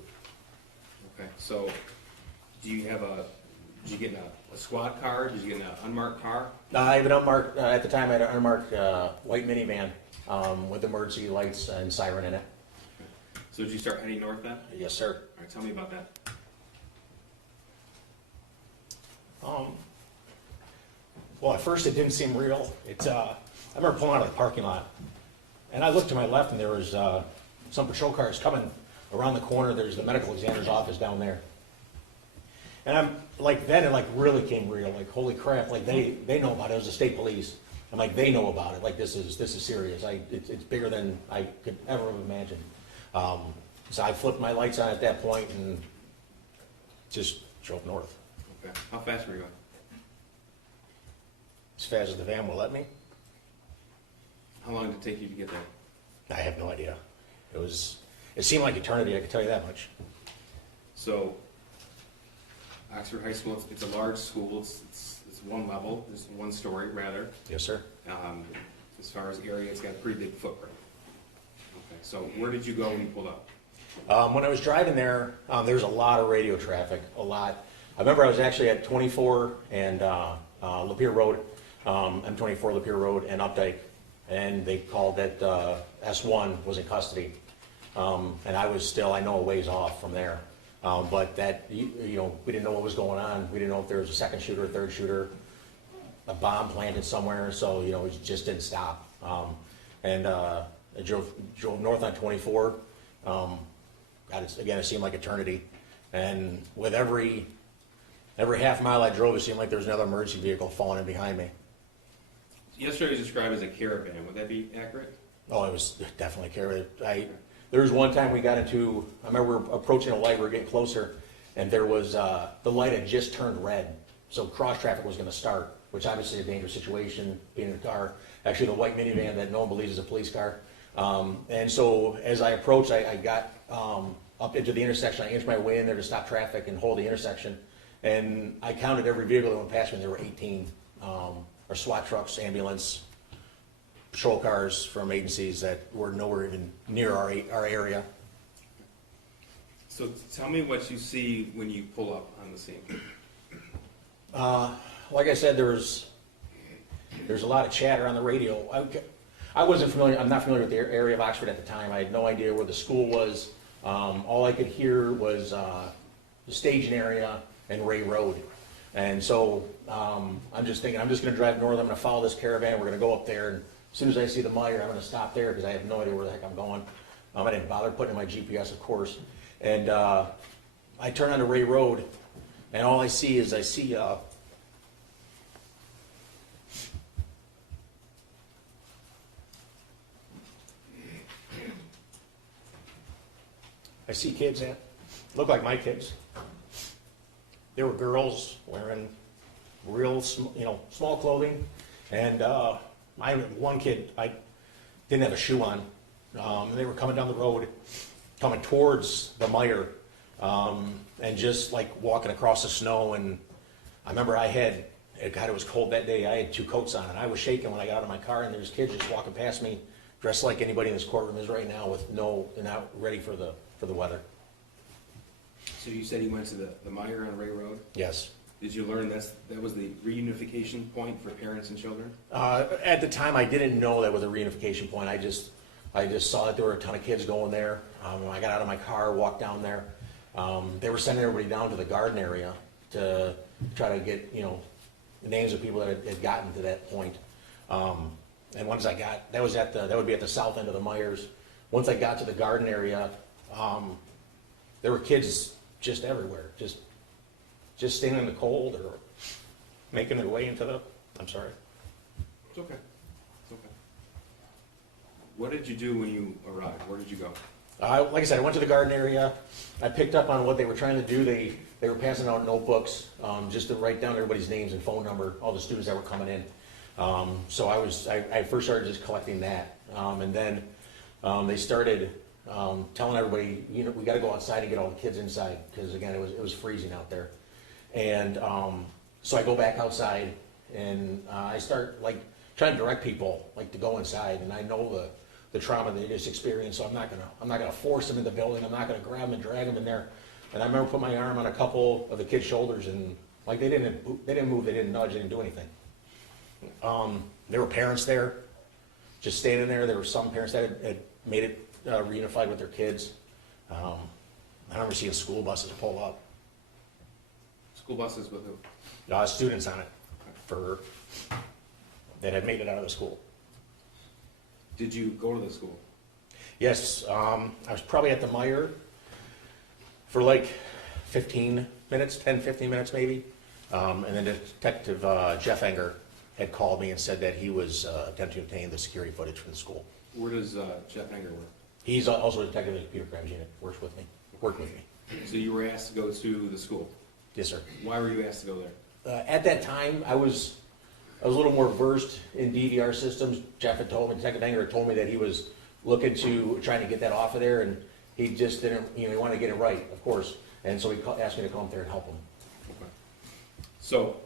Okay, so did you get a squad car? Did you get an unmarked car? I have an unmarked, at the time I had an unmarked white minivan with emergency lights and siren in it. Okay. So did you start heading north then? Yes, sir. All right, tell me about that. Well, at first it didn't seem real. I remember pulling out of the parking lot, and I looked to my left, and there was some patrol cars coming around the corner. There's the medical examiner's office down there. And I'm like, then it like really came real. Like, holy crap! Like they know about it. It was the state police. I'm like, they know about it. Like this is serious. It's bigger than I could ever have imagined. So I flipped my lights on at that point and just drove north. Okay. How fast were you going? As fast as the van will let me. How long did it take you to get there? I have no idea. It seemed like eternity, I can tell you that much. So, Oxford High School, it's a large school. It's one level, it's one story rather. Yes, sir. As far as area, it's got a pretty big footprint. Okay. So where did you go when you pulled up? When I was driving there, there's a lot of radio traffic, a lot. I remember I was actually at 24 and Lapeer Road, M24 Lapeer Road and Updike, and they called that S1 was in custody. And I was still, I know, a ways off from there. But that, we didn't know what was going on. We didn't know if there was a second shooter, a third shooter, a bomb planted somewhere. So, it just didn't stop. And I drove north on 24. It seemed like eternity. And with every half mile I drove, it seemed like there was another emergency vehicle falling in behind me. Yesterday was described as a caravan. Would that be accurate? Oh, it was definitely a caravan. There was one time we got into, I remember we were approaching a light, we were getting closer, and there was, the light had just turned red. So cross traffic was going to start, which obviously is a dangerous situation, being in a car. Actually, the white minivan that no one believes is a police car. And so as I approached, I got up into the intersection. I inched my way in there to stop traffic and hold the intersection. And I counted every vehicle that went past me. There were 18. Or SWAT trucks, ambulance, patrol cars from agencies that were nowhere even near our area. So tell me what you see when you pull up on the scene. Like I said, there's a lot of chatter on the radio. I wasn't familiar. I'm not familiar with the area of Oxford at the time. I had no idea where the school was. All I could hear was the staging area and Ray Road. And so I'm just thinking, I'm just going to drive north. I'm going to follow this caravan. We're going to go up there. And as soon as I see the Meyer, I'm going to stop there because I have no idea where the heck I'm going. I didn't bother putting in my GPS, of course. And I turn onto Ray Road, and all I see is I see kids that look like my kids. There were girls wearing real, small clothing, and one kid, I didn't have a shoe on. They were coming down the road, coming towards the Meyer, and just like walking across the snow. And I remember it was cold that day. I had 2 coats on, and I was shaking when I got out of my car. And there's kids just walking past me, dressed like anybody in this courtroom is right now, they're not ready for the weather. So you said you went to the Meyer on Ray Road? Yes. Did you learn that was the reunification point for parents and children? At the time, I didn't know that was a reunification point. I just saw that there were a ton of kids going there. When I got out of my car, walked down there. They were sending everybody down to the garden area to try to get the names of people that had gotten to that point. And once I got, that would be at the south end of the Myers. Once I got to the garden area, there were kids just everywhere, just staying in the cold or making their way into I'm sorry. It's okay. It's okay. What did you do when you arrived? Where did you go? Like I said, I went to the garden area. I picked up on what they were trying to do. They were passing out notebooks just to write down everybody's names and phone number, all the students that were coming in. So I first started just collecting that. And then they started telling everybody, you know, we got to go outside and get all the kids inside, because again, it was freezing out there. And so I go back outside, and I start like trying to direct people like to go inside. And I know the trauma they just experienced, so I'm not gonna force them in the building. I'm not gonna grab them and drag them in there. And I remember putting my arm on a couple of the kids' shoulders, and like they didn't move, they didn't nudge, they didn't do anything. There were parents there, just standing there. There were some parents that had made it reunified with their kids. I remember seeing school buses pull up. School buses with who? Students on it that had made it out of the school. Did you go to the school? Yes, I was probably at the Meyer for like 15 minutes, 10, 15 minutes maybe. And then Detective Jeff Enger had called me and said that he was attempting to obtain the security footage from the school. Where does Jeff Enger work? He's also a detective in the computer crimes unit, working with me. So you were asked to go to the school. Yes, sir. Why were you asked to go there? At that time, I was a little more versed in DVR systems. Jeff had told me, Detective Enger had told me that he was looking to trying to get that off of there, and he just didn't, you know, he wanted to get it right, of course. And so he asked me to come up there and help him. Okay. So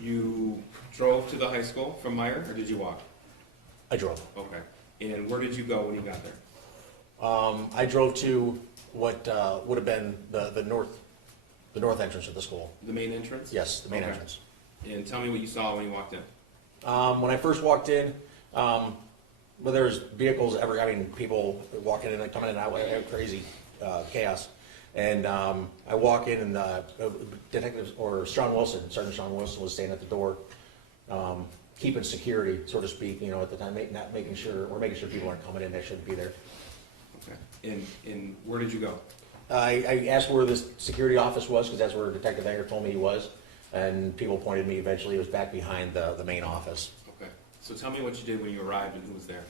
you drove to the high school from Meyer, or did you walk? I drove. Okay. And where did you go when you got there? I drove to what would have been the north entrance of the school. The main entrance? Yes, the main Okay. entrance. And tell me what you saw when you walked in. When I first walked in, well, there's vehicles people walking in and coming in and out, crazy chaos. And I walk in, and Sergeant Sean Wilson was standing at the door, keeping security, so to speak, you know, at the time, making sure people aren't coming in that shouldn't be there. Okay. And where did you go? I asked where the security office was, because that's where Detective Enger told me he was, and people pointed me. Eventually, it was back behind the main office. Okay. So tell me what you did when you arrived and who was there.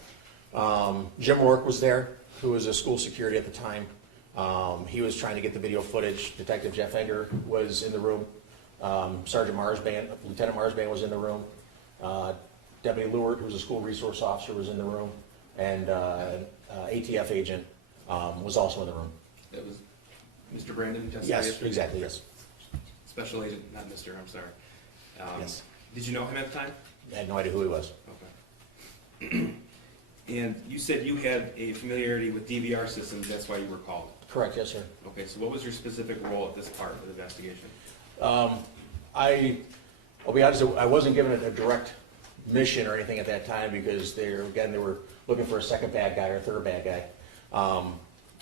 Jim Rourke was there, who was a school security at the time. He was trying to get the video footage. Detective Jeff Enger was in the room. Lieutenant Marsban was in the room. Deputy Lewert, who was a school resource officer, was in the room. And ATF agent was also in the room. It was Mr. Brandon? Justice Yes, yesterday? exactly, yes. Special agent, not Mr., I'm sorry. Yes. Did you know him at the time? I had no idea who he was. Okay. And you said you had a familiarity with DVR systems, that's why you were called. Correct, yes, sir. Okay, so what was your specific role at this part of the investigation? I'll be honest, I wasn't given a direct mission or anything at that time, because they were looking for a second bad guy or a third bad guy.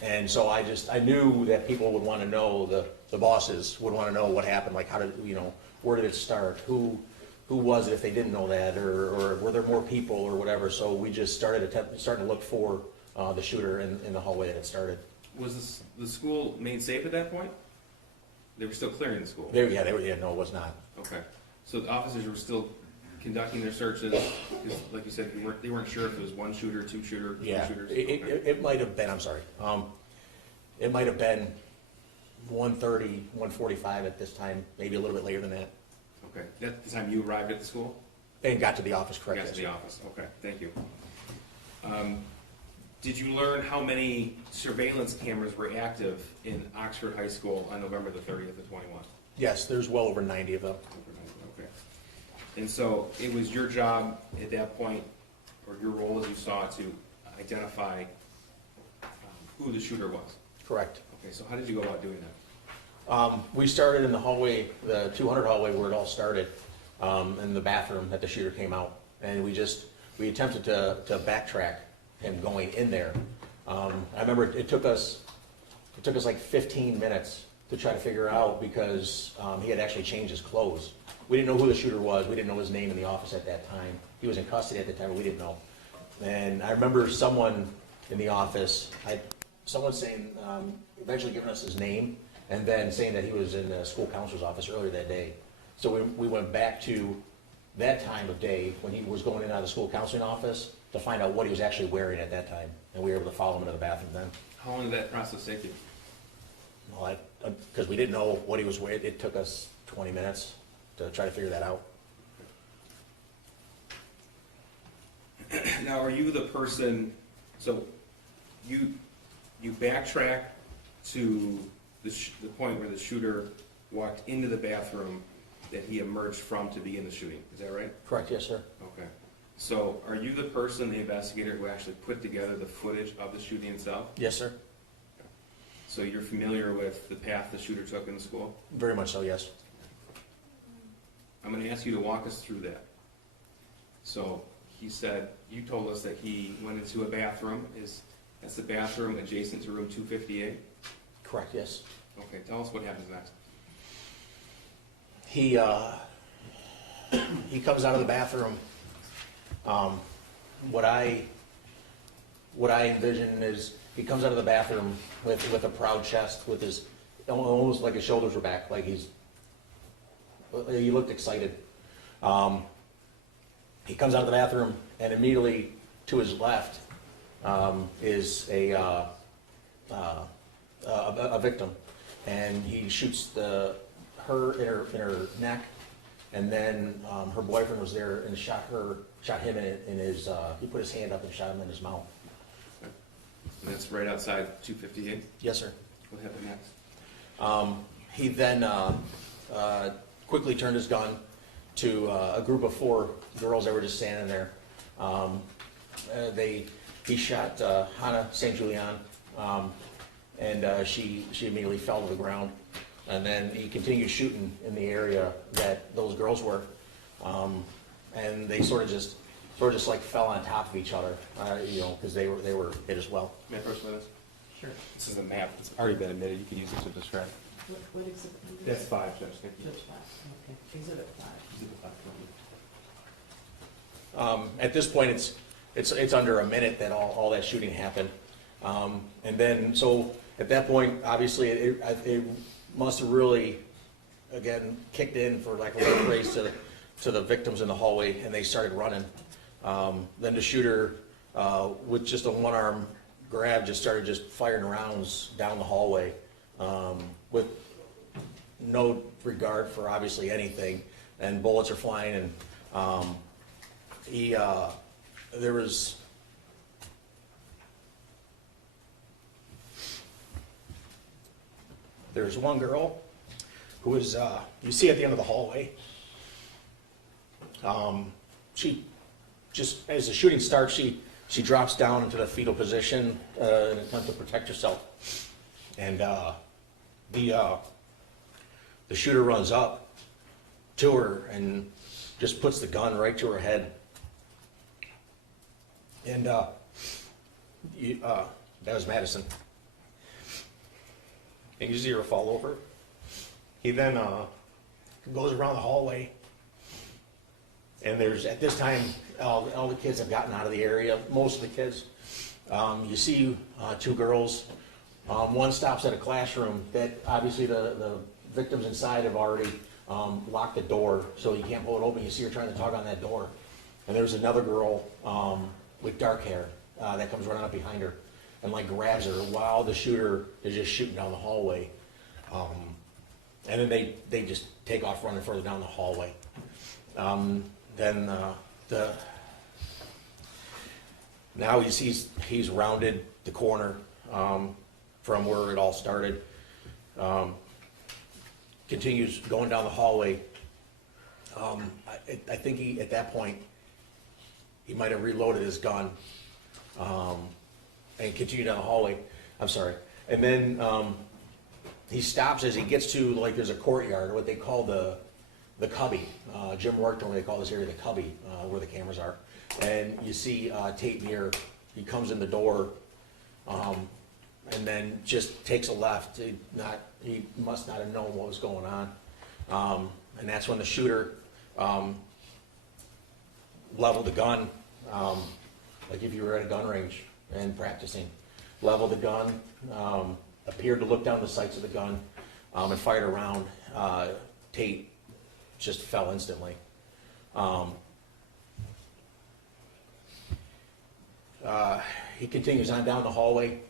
And so I knew that people would want to know, the bosses would want to know what happened, like where did it start, who was it if they didn't know that, or were there more people or whatever. So we just starting to look for the shooter in the hallway that it started. Was the school made safe at that point? They were still clearing the school? No, it was not. Okay. So the officers were still conducting their searches, because like you said, they weren't sure if it was one shooter, two shooter, three Yeah, shooters? it might have been, I'm sorry. It might have been 1:30, 1:45 at this time, maybe a little bit later than that. Okay. That's the time you arrived at the school? And got to the office, correct? Got yes, to the sir. office, okay, thank you. Did you learn how many surveillance cameras were active in Oxford High School on November the 30th of 21? Yes, there's well over 90 of them. Okay. And so it was your job at that point, or your role as you saw it, to identify who the shooter was? Correct. Okay, so how did you go about doing that? We started in the hallway, the 200 hallway where it all started, in the bathroom that the shooter came out. And we attempted to backtrack him going in there. I remember it took us like 15 minutes to try to figure out, because he had actually changed his clothes. We didn't know who the shooter was. We didn't know his name in the office at that time. He was in custody at the time, but we didn't know. And I remember someone in the office, someone saying, eventually giving us his name, and then saying that he was in the school counselor's office earlier that day. So we went back to that time of day when he was going in and out of the school counseling office to find out what he was actually wearing at that time. And we were able to follow him into the bathroom then. How long did that process take you? Well, because we didn't know what he was wearing, it took us 20 minutes to try to figure that out. Now, are you the person, so you backtrack to the point where the shooter walked into the bathroom that he emerged from to begin the shooting, is that right? Correct, yes, sir. Okay. So are you the person, the investigator, who actually put together the footage of the shooting itself? Yes, sir. So you're familiar with the path the shooter took in the school? Very much so, yes. I'm going to ask you to walk us through that. So he said, you told us that he went into a bathroom. That's the bathroom adjacent to room 258? Correct, yes. Okay, tell us what happens next. He comes out of the bathroom. What I envision is he comes out of the bathroom with a proud chest, with his almost like his shoulders were back, like he looked excited. He comes out of the bathroom, and immediately to his left is a victim, and he shoots her in her neck, and then her boyfriend was there and shot him in his. He put his hand up and shot him in his mouth. And that's right outside 258? Yes, sir. What happened next? He then quickly turned his gun to a group of 4 girls that were just standing there. He shot Hannah St. Julian, and she immediately fell to the ground. And then he continued shooting in the area that those girls were, and they sort of just like fell on top of each other, because they were hit as well. May I approach this? Sure. This is a map. It's already been admitted. You can use it to describe. What exhibit? number? That's 5, Judge. Thank you. Judge 5, okay. Exhibit 5. Exhibit 5. At this point, it's under a minute that all that shooting happened, and then so at that point, obviously, it must have really, again, kicked in, for lack of a better phrase, to the victims in the hallway, and they started running. Then the shooter, with just a one-arm grab, just started firing rounds down the hallway, with no regard for obviously anything, and bullets are flying, and there's one girl who is, you see at the end of the hallway, she just, as the shooting starts, she drops down into the fetal position in an attempt to protect herself. And the shooter runs up to her and just puts the gun right to her head. And that was Madison. And you see her fall over. He then goes around the hallway. And there's, at this time, all the kids have gotten out of the area, most of the kids. You see 2 girls. One stops at a classroom that obviously the victims inside have already locked the door, so you can't pull it open. You see her trying to tug on that door. And there's another girl with dark hair that comes running up behind her and like grabs her while the shooter is just shooting down the hallway. And then they just take off running further down the hallway. Now he's rounded the corner from where it all started. Continues going down the hallway. I think at that point he might have reloaded his gun and continued down the hallway. I'm sorry. And then he stops as he gets to, like, there's a courtyard, what they call the cubby. Jim worked on, they call this area the cubby, where the cameras are. And you see Tate Muir, he comes in the door, and then just takes a left. He must not have known what was going on. And that's when the shooter leveled the gun, like if you were at a gun range and practicing. Leveled the gun, appeared to look down the sights of the gun, and fired a round. Tate just fell instantly. He continues on down the hallway,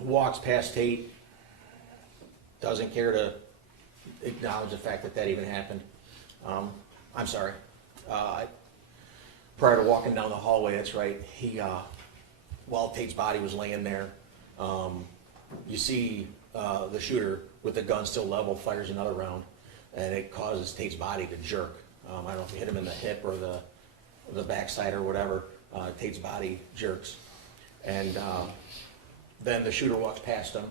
walks past Tate, doesn't care to acknowledge the fact that even happened. I'm sorry. prior to walking down the hallway, that's right, while Tate's body was laying there, you see the shooter with the gun still level fires another round, and it causes Tate's body to jerk. I don't know if it hit him in the hip or the backside or whatever. Tate's body jerks, and then the shooter walks past him.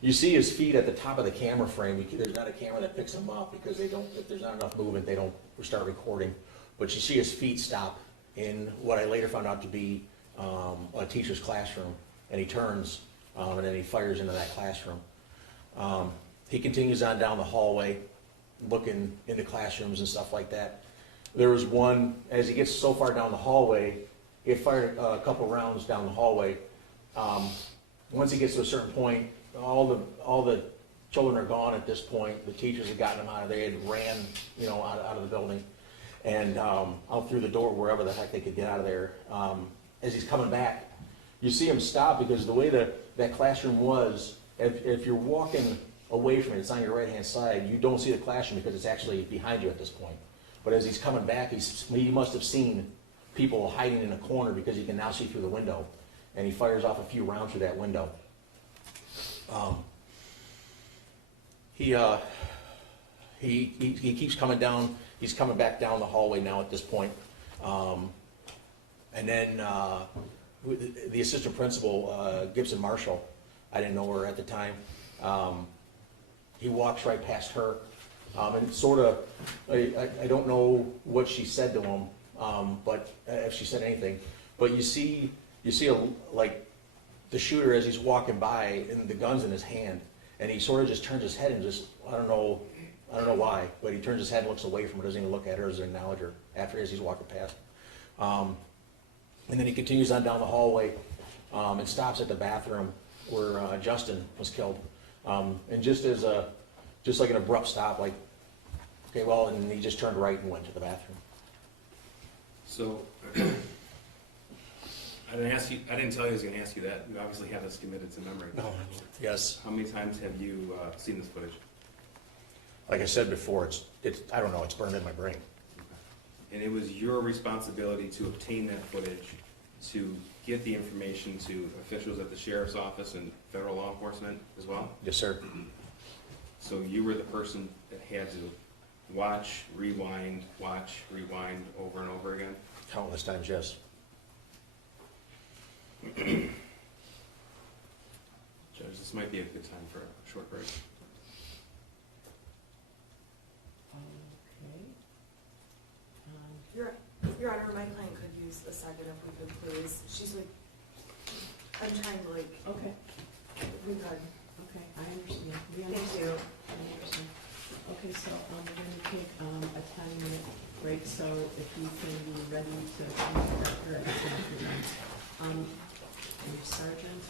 You see his feet at the top of the camera frame. There's not a camera that picks him up because if there's not enough movement, they don't start recording. But you see his feet stop in what I later found out to be a teacher's classroom, and he turns, and then he fires into that classroom. He continues on down the hallway, looking into classrooms and stuff like that. There was one, as he gets so far down the hallway, he had fired a couple rounds down the hallway. Once he gets to a certain point, all the children are gone at this point. The teachers had gotten him out of there. They had ran, out of the building, and out through the door, wherever the heck they could get out of there. As he's coming back, you see him stop because the way that classroom was, if you're walking away from it, it's on your right-hand side, you don't see the classroom because it's actually behind you at this point. But as he's coming back, he must have seen people hiding in a corner because he can now see through the window, and he fires off a few rounds through that window. He keeps coming down. He's coming back down the hallway now at this point. And then the assistant principal, Gibson Marshall, I didn't know her at the time. He walks right past her, and sort of, I don't know what she said to him, but if she said anything. But you see the shooter as he's walking by, and the gun's in his hand, and he sort of just turns his head and just, I don't know why, but he turns his head and looks away from her, doesn't even look at her as an acknowledge her as he's walking past. And then he continues on down the hallway and stops at the bathroom where Justin was killed. And just like an abrupt stop, like, okay, well, and he just turned right and went to the bathroom. So, I didn't tell you I was going to ask you that. You obviously have this committed to memory. No. Yes. How many times have you seen this footage? Like I said before, I don't know, it's burned in my brain. And it was your responsibility to obtain that footage, to get the information to officials at the sheriff's office and federal law enforcement as well? Yes, sir. So you were the person that had to watch, rewind, over and over again? Countless times, yes. Judge, this might be a good time for a short break. Okay. Your Honor, my client could use a second if we could, please. She's like, I'm trying to Okay, we could. okay, I understand. We Thank understand. you. I understand. Okay, so we're going to take a 10-minute break, so if you can be ready to come back here at the time. Your sergeant,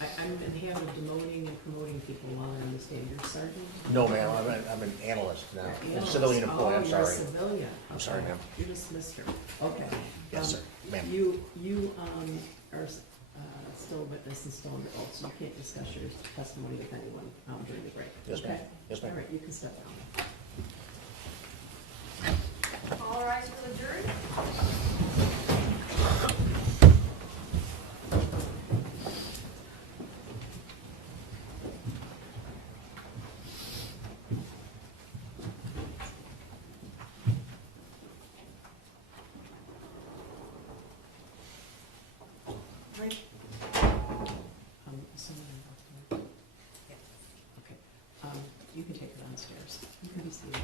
I'm in the habit of demoting and promoting people while they're on the stand. Your sergeant? No, ma'am, I'm an analyst now. I'm a Analyst. civilian employee, I'm Oh, sorry. you're a civilian. I'm sorry, Okay. ma'am. You dismissed her. Okay. Yes, sir, ma'am. You are still a witness and still under oath, so you can't discuss your testimony with anyone during the break. Yes, ma'am. Okay? Yes, ma'am. All right, you can step down. All rise for the jury. Someone okay. You can take her downstairs. You can be seated.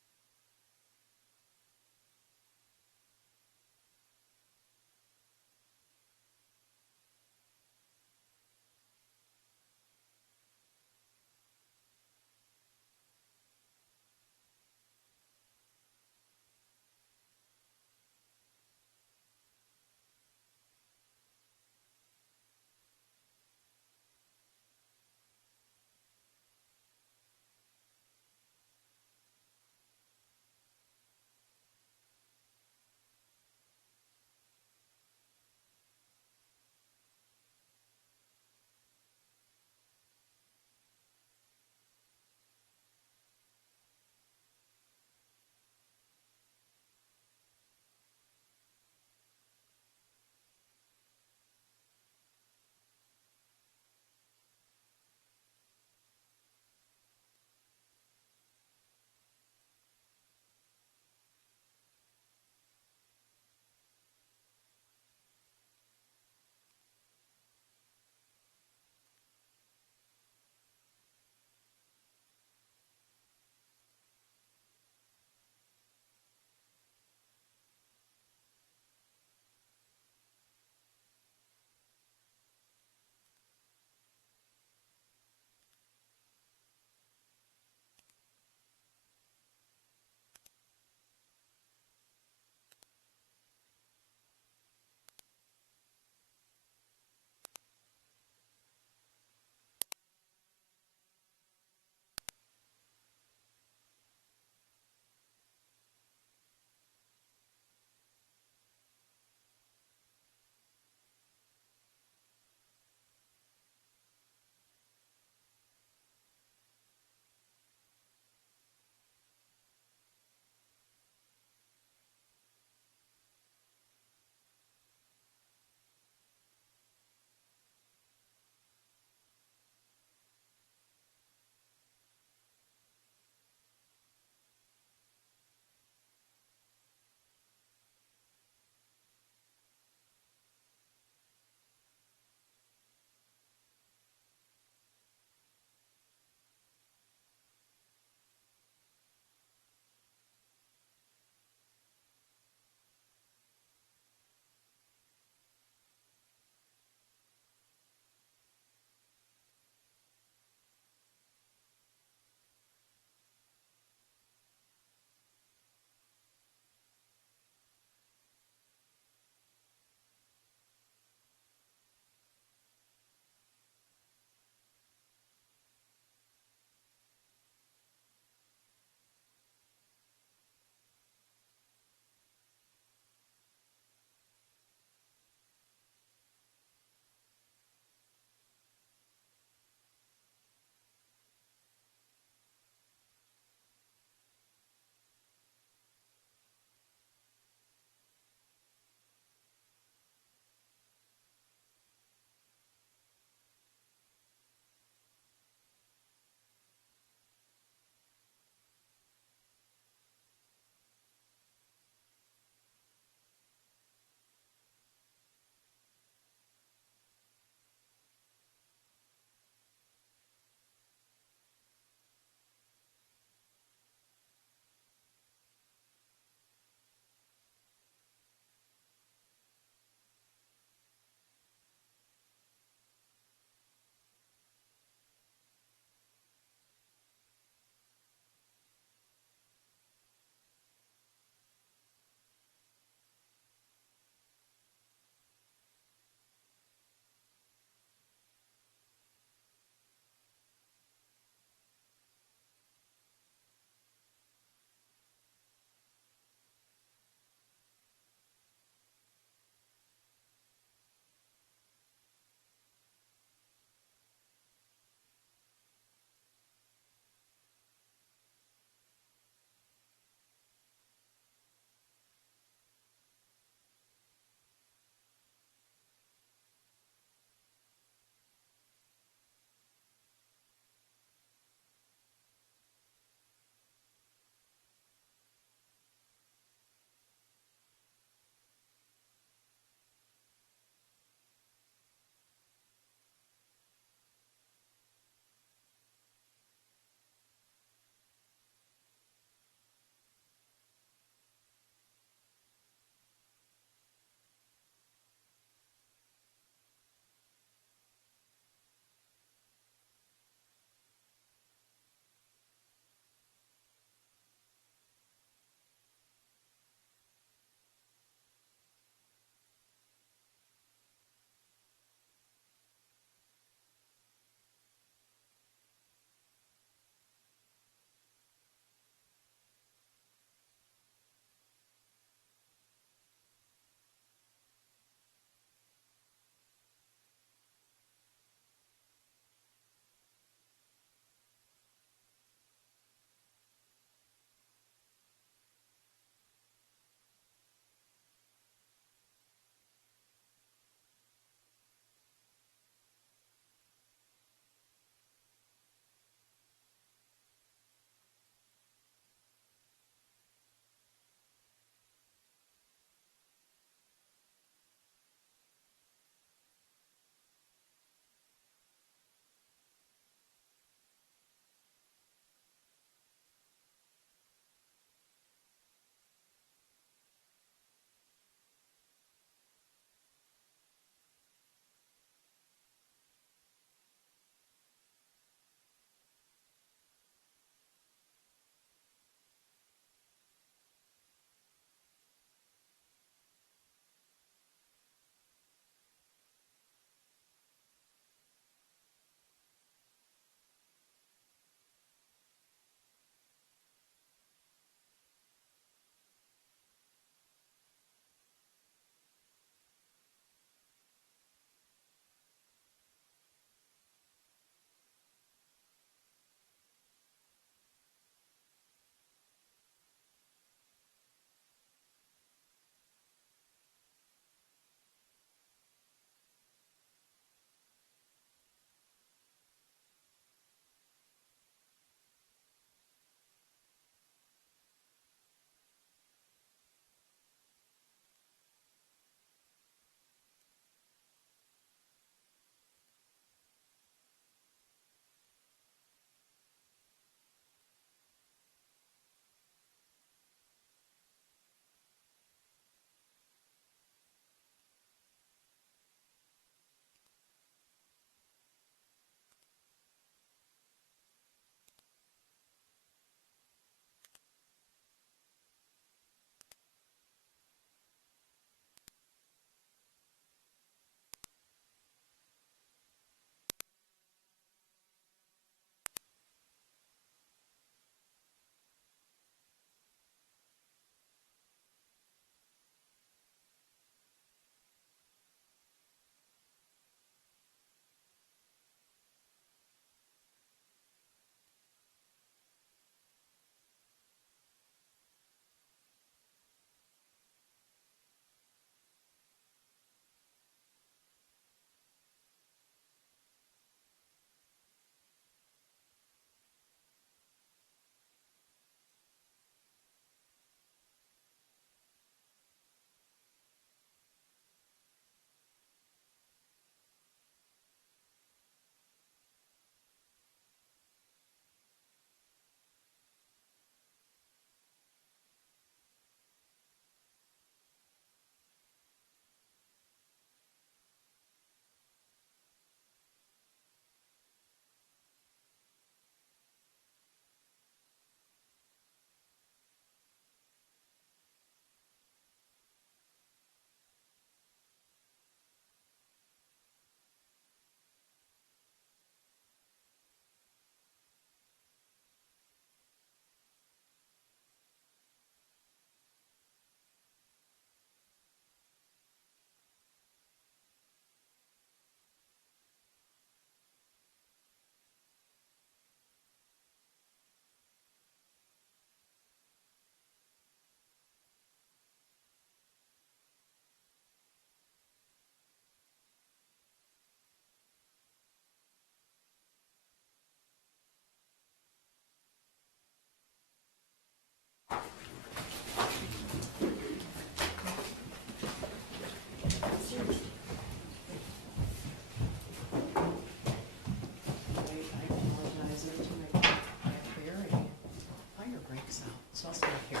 So I'll stand here.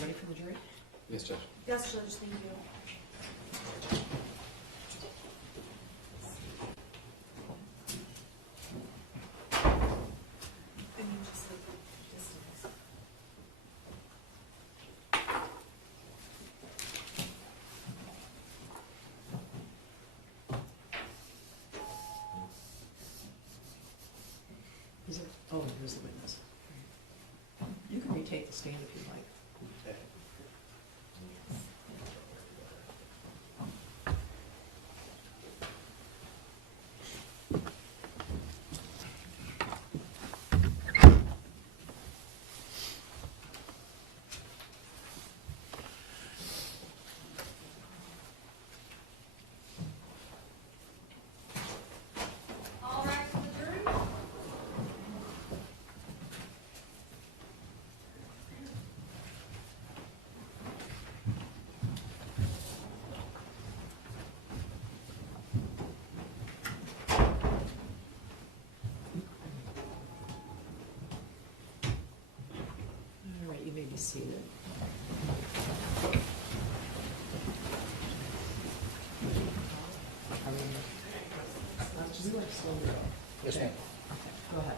Ready for the jury? Yes, Judge. Yes, Judge, thank you. And you just leave the distance. Is it, oh, here's the witness. You can retake the stand if you like. All rise for the jury. All right, you may be seated. Just like slowly go. Yes, ma'am. Okay, go ahead.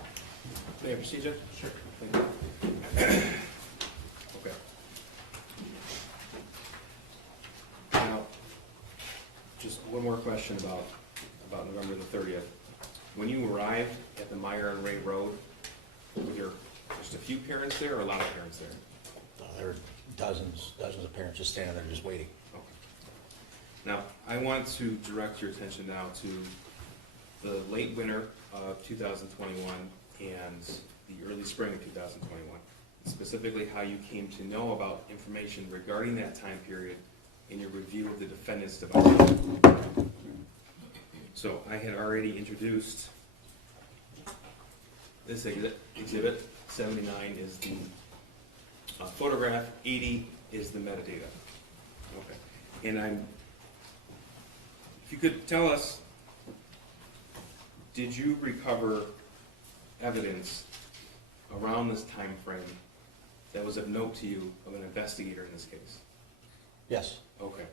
May I proceed, Judge? Sure. Thank you. Okay. Now, just one more question about November the 30th. When you arrived at the Meyer and Ray Road, were there just a few parents there or a lot of parents there? There were dozens of parents just standing there just waiting. Okay. Now, I want to direct your attention now to the late winter of 2021 and the early spring of 2021. Specifically, how you came to know about information regarding that time period in your review of the defendant's device. So I had already introduced this exhibit. 79 is the photograph, 80 is the metadata. Okay. And if you could tell us, did you recover evidence around this time frame that was of note to you of an investigator in this case? Yes. Okay.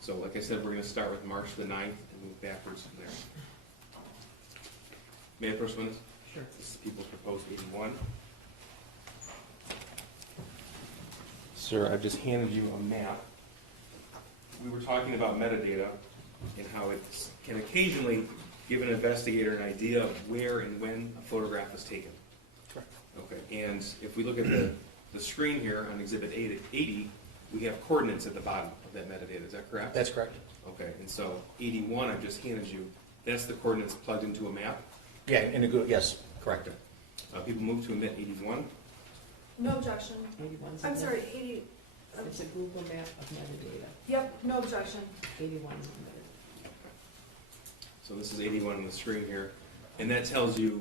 So like I said, we're going to start with March the 9th and move backwards from there. May I first witness? Sure. This is People's Proposed 81. Sir, I've just handed you a map. We were talking about metadata and how it can occasionally give an investigator an idea of where and when a photograph was taken. Correct. Okay, and if we look at the screen here on Exhibit 80, we have coordinates at the bottom of that metadata. Is that correct? That's correct. Okay, and so 81 I've just handed you, that's the coordinates plugged into a map? Yeah, in a good, yes, correct. People move to omit 81. No objection. 81's I'm a- sorry, 80, It's a Google map of metadata. yep, no objection. 81's omitted. So this is 81 on the screen here, and that tells you,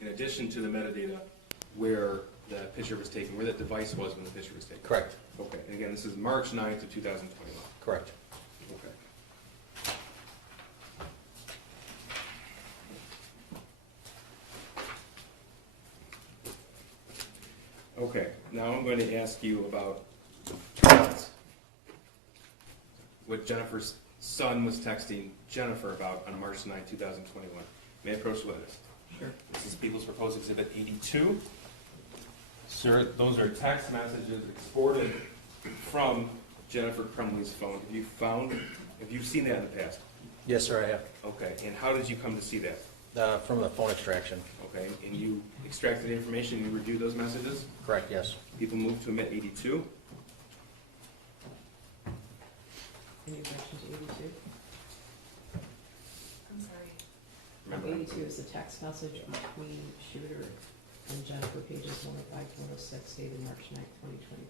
in addition to the metadata, where the picture was taken, where that device was when the picture was taken. Correct. Okay, and again, this is March 9th of 2021. Correct. Okay. Okay, now I'm going to ask you about what Jennifer's son was texting Jennifer about on March 9, 2021. May I approach the witness? Sure. This is People's Proposed Exhibit 82. Sir, those are text messages exported from Jennifer Crumbley's phone. Have you seen that in the past? Yes, sir, I have. Okay, and how did you come to see that? From the phone extraction. Okay, and you extracted information, you reviewed those messages? Correct, yes. People moved to omit 82. Any objection to 82? I'm sorry. Remember, 82 is a text message between Shooter and Jennifer, pages 105 to 106, dated March 9th, 2021.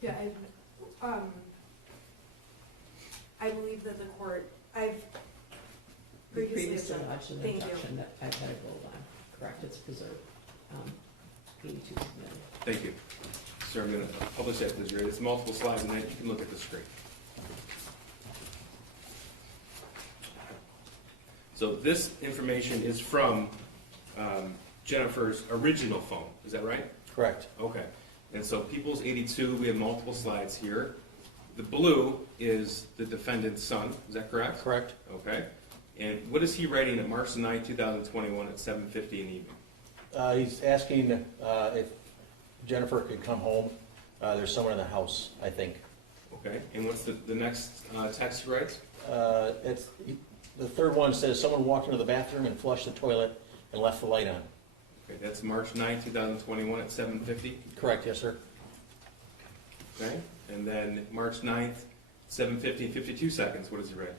Yeah, I believe that the court, I've You previously lodged an thank you. objection that I've had it rolled on. Correct, it's preserved. 82 is omitted. thank you. Sir, I'm going to publish that to the jury. It's multiple slides, and then you can look at the screen. So this information is from Jennifer's original phone, is that right? Correct. Okay. And so People's 82, we have multiple slides here. The blue is the defendant's son, is that correct? Correct. Okay. And what is he writing at March 9, 2021 at 7:50 in the evening? He's asking if Jennifer could come home. There's someone in the house, I think. Okay. And what's the next text he writes? The third one says, someone walked into the bathroom and flushed the toilet and left the light on. Okay, that's March 9, 2021 at 7:50. Correct, yes, sir. Okay. And then March 9th, 7:50 and 52 seconds. What does he write?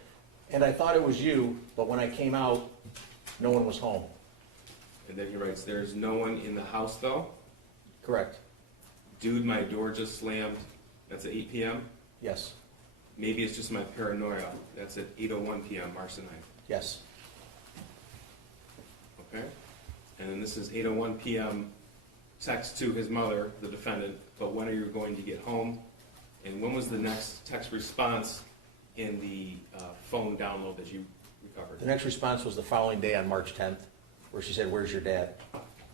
And I thought it was you, but when I came out, no one was home. And then he writes, there's no one in the house though. Correct. Dude, my door just slammed. That's at 8 p.m. Yes. Maybe it's just my paranoia. That's at 8:01 p.m. March the 9th. Yes. Okay. And then this is 8:01 p.m. text to his mother, the defendant, but when are you going to get home? And when was the next text response in the phone download that you recovered? The next response was the following day on March 10th, where she said, where's your dad?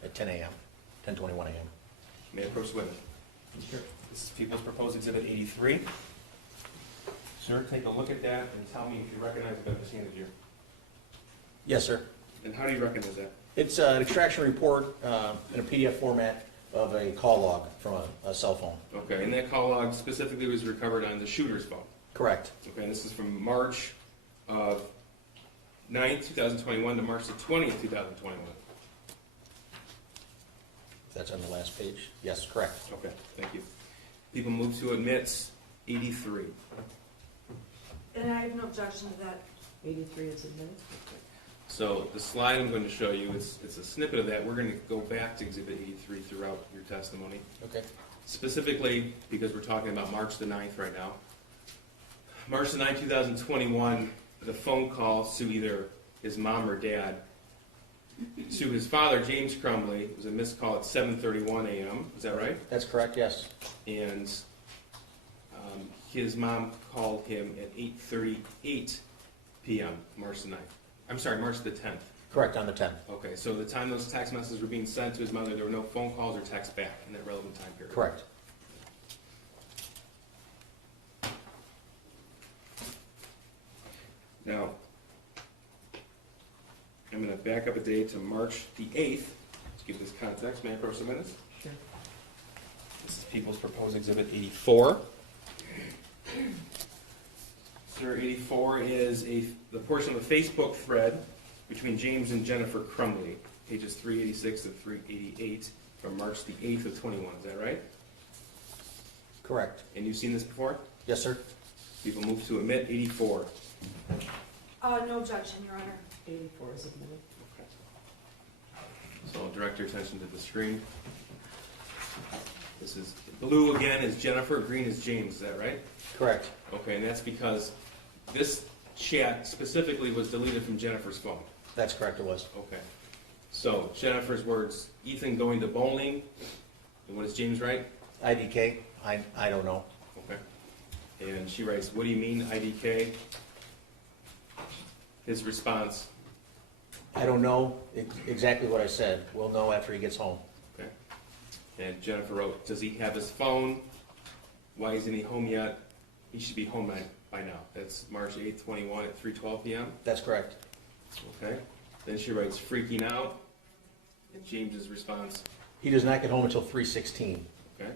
At 10 a.m., 10:21 a.m. May I approach the witness? Sure. This is People's Proposed Exhibit 83. Sir, take a look at that and tell me if you recognize the witness handed you. Yes, sir. And how do you recognize that? It's an extraction report in a PDF format of a call log from a cell phone. Okay, and that call log specifically was recovered on the shooter's phone. Correct. Okay, and this is from March of 9th, 2021 to March the 20th, 2021. That's on the last page. Yes, correct. Okay, thank you. People move to admit 83. And I have no objection to that. 83 is admitted. So the slide I'm going to show you, it's a snippet of that. We're going to go back to Exhibit 83 throughout your testimony. Okay. Specifically, because we're talking about March the 9th right now. March the 9th, 2021, the phone call to either his mom or dad to his father, James Crumbley. It was a missed call at 7:31 a.m. Is that right? That's correct, yes. And his mom called him at 8:38 p.m. March the 9th. I'm sorry, March the 10th. Correct, on the 10th. Okay, so the time those text messages were being sent to his mother, there were no phone calls or texts back in that relevant time period. Correct. Now, I'm going to back up a day to March the 8th to give this context. May I approach the minutes? Sure. This is People's Proposed Exhibit 84. Sir, 84 is the portion of the Facebook thread between James and Jennifer Crumbley, pages 386 to 388 from March the 8th of 21. Is that right? Correct. And you've seen this before? Yes, sir. People move to admit 84. No objection, Your Honor. 84 is admitted. So I'll direct your attention to the screen. This is blue again is Jennifer, green is James. Is that right? Correct. Okay, and that's because this chat specifically was deleted from Jennifer's phone. That's correct, it was. Okay. So Jennifer's words: Ethan going to bowling. And what does James write? IDK, I don't know. Okay. And she writes, "What do you mean IDK?" His response, I don't know exactly what I said. We'll know after he gets home. okay. And Jennifer wrote, "Does he have his phone? Why isn't he home yet? He should be home by now." That's March 8th, 21 at 3:12 p.m. That's correct. Okay. Then she writes, "Freaking out." And James's response, He does not get home until 3:16. okay.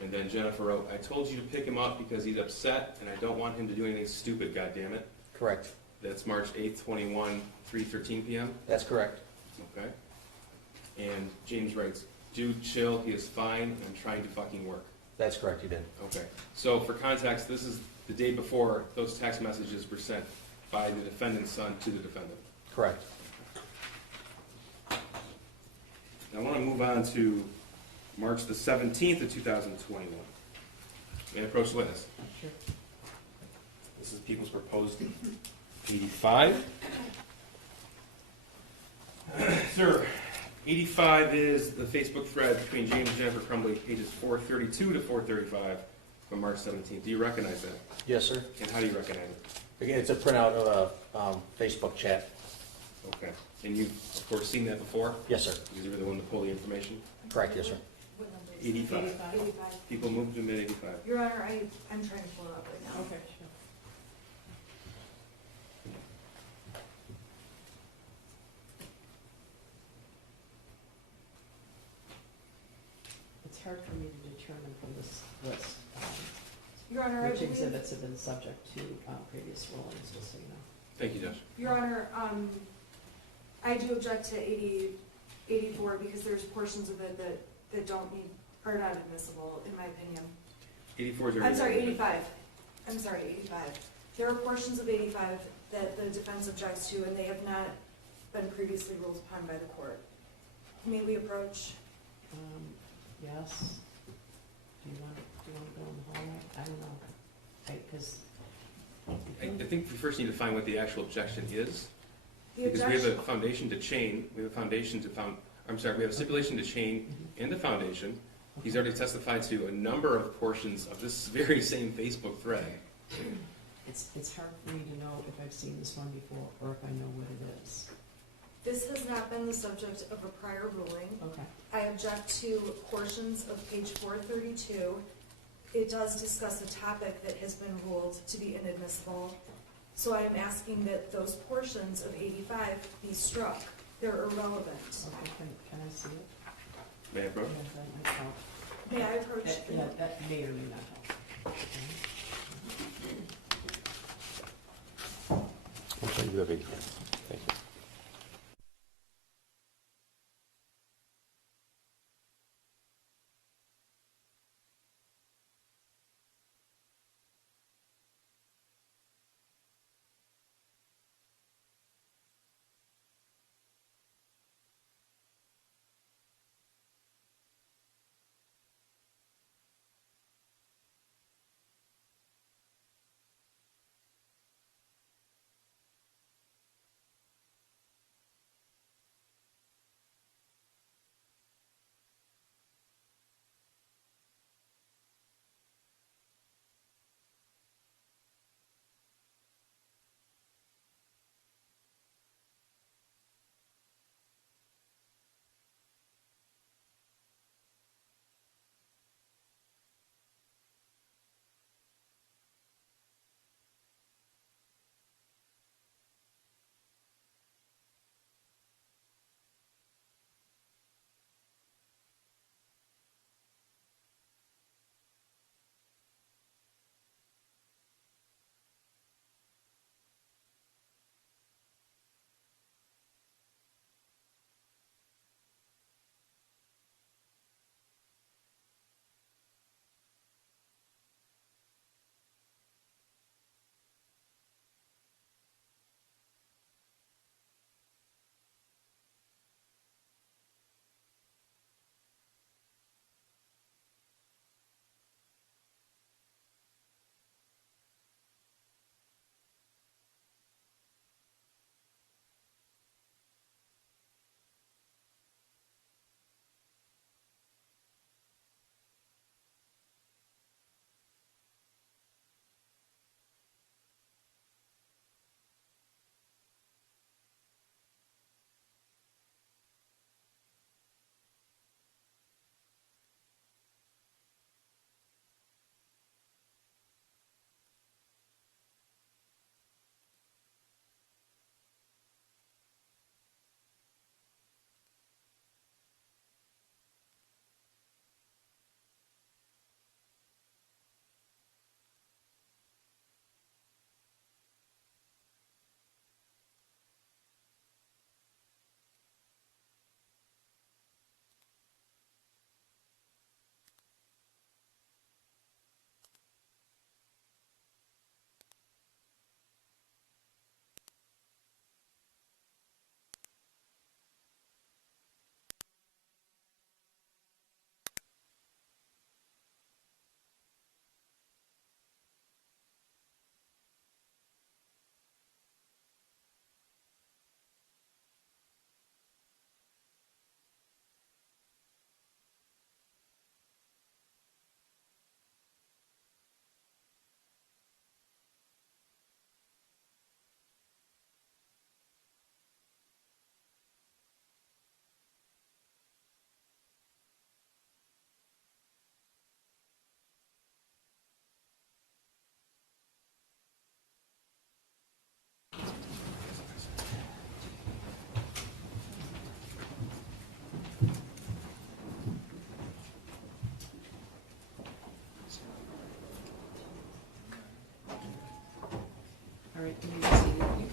And then Jennifer wrote, "I told you to pick him up because he's upset and I don't want him to do anything stupid, goddammit." Correct. That's March 8th, 21, 3:13 p.m. That's correct. Okay. And James writes, "Dude, chill, he is fine, I'm trying to fucking work." That's correct, you did. Okay. So for context, this is the day before those text messages were sent by the defendant's son to the defendant. Correct. Now I want to move on to March the 17th of 2021. May I approach the witness? Sure. This is People's Proposed 85. Sir, 85 is the Facebook thread between James and Jennifer Crumbley, pages 432 to 435 from March 17th. Do you recognize that? Yes, sir. And how do you recognize it? Again, it's a printout of a Facebook chat. Okay. And you've, of course, seen that before? Yes, sir. Because you were the one to pull the information? Correct, yes, sir. What number 85. 85. People moved to mid 85. Your Honor, I'm trying to pull it up right now. Okay, sure. It's hard for me to determine from this list, Your Honor, I which believe, exhibits have been subject to previous rulings, just so you know. Thank you, Judge. Your Honor, I do object to 84 because there's portions of it that don't need, are not admissible, in my opinion. 84 is I'm sorry, 85. I'm sorry, 85. There are portions of 85 that the defense objects to, and they have not been previously ruled upon by the court. May we approach? Yes. Do you want to go in the hallway? I don't know. Because. I think we first need to find what the actual objection is. The Because we have a objection, foundation to chain, we have a foundation to we have a stipulation to chain in the foundation. He's already testified to a number of portions of this very same Facebook thread. It's hard for me to know if I've seen this one before or if I know what it is. this has not been the subject of a prior ruling. Okay. I object to portions of page 432. It does discuss a topic that has been ruled to be inadmissible. So I am asking that those portions of 85 be struck. They're irrelevant. Okay, can I see it? May I approach? Yeah, that might help. May I approach? That may or may not help. Okay. I'll show you the video. Thank you.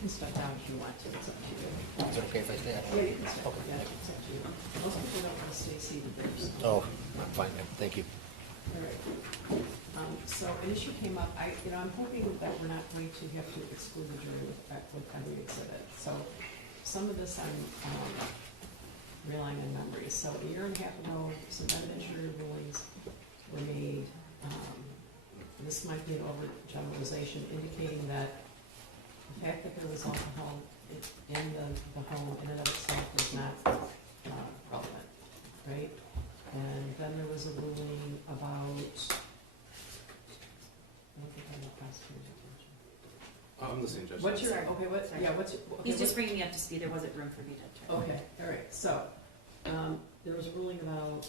can step down if you want to, it's up to you. Is it okay if I stay? Yeah, you can step, yeah, it's up to you. Most people don't want to stay seated there, so. Oh, I'm fine, thank you. All right. So an issue came up, I'm hoping that we're not going to have to exclude the jury with every exhibit. So some of this I'm relying on memory. So a year and a half ago, some evidentiary rulings were made. This might be an overgeneralization, indicating that the fact that there was alcohol in the home in and of itself is not relevant, right? And then there was a ruling about, I don't think I have the prosecutor's attention. I'm listening, Judge. What's your, Sorry. okay, what, Sorry. yeah, what's your, okay, He's just what- bringing me up to speed. There wasn't room for me to try. Okay, all right, so, there was a ruling about,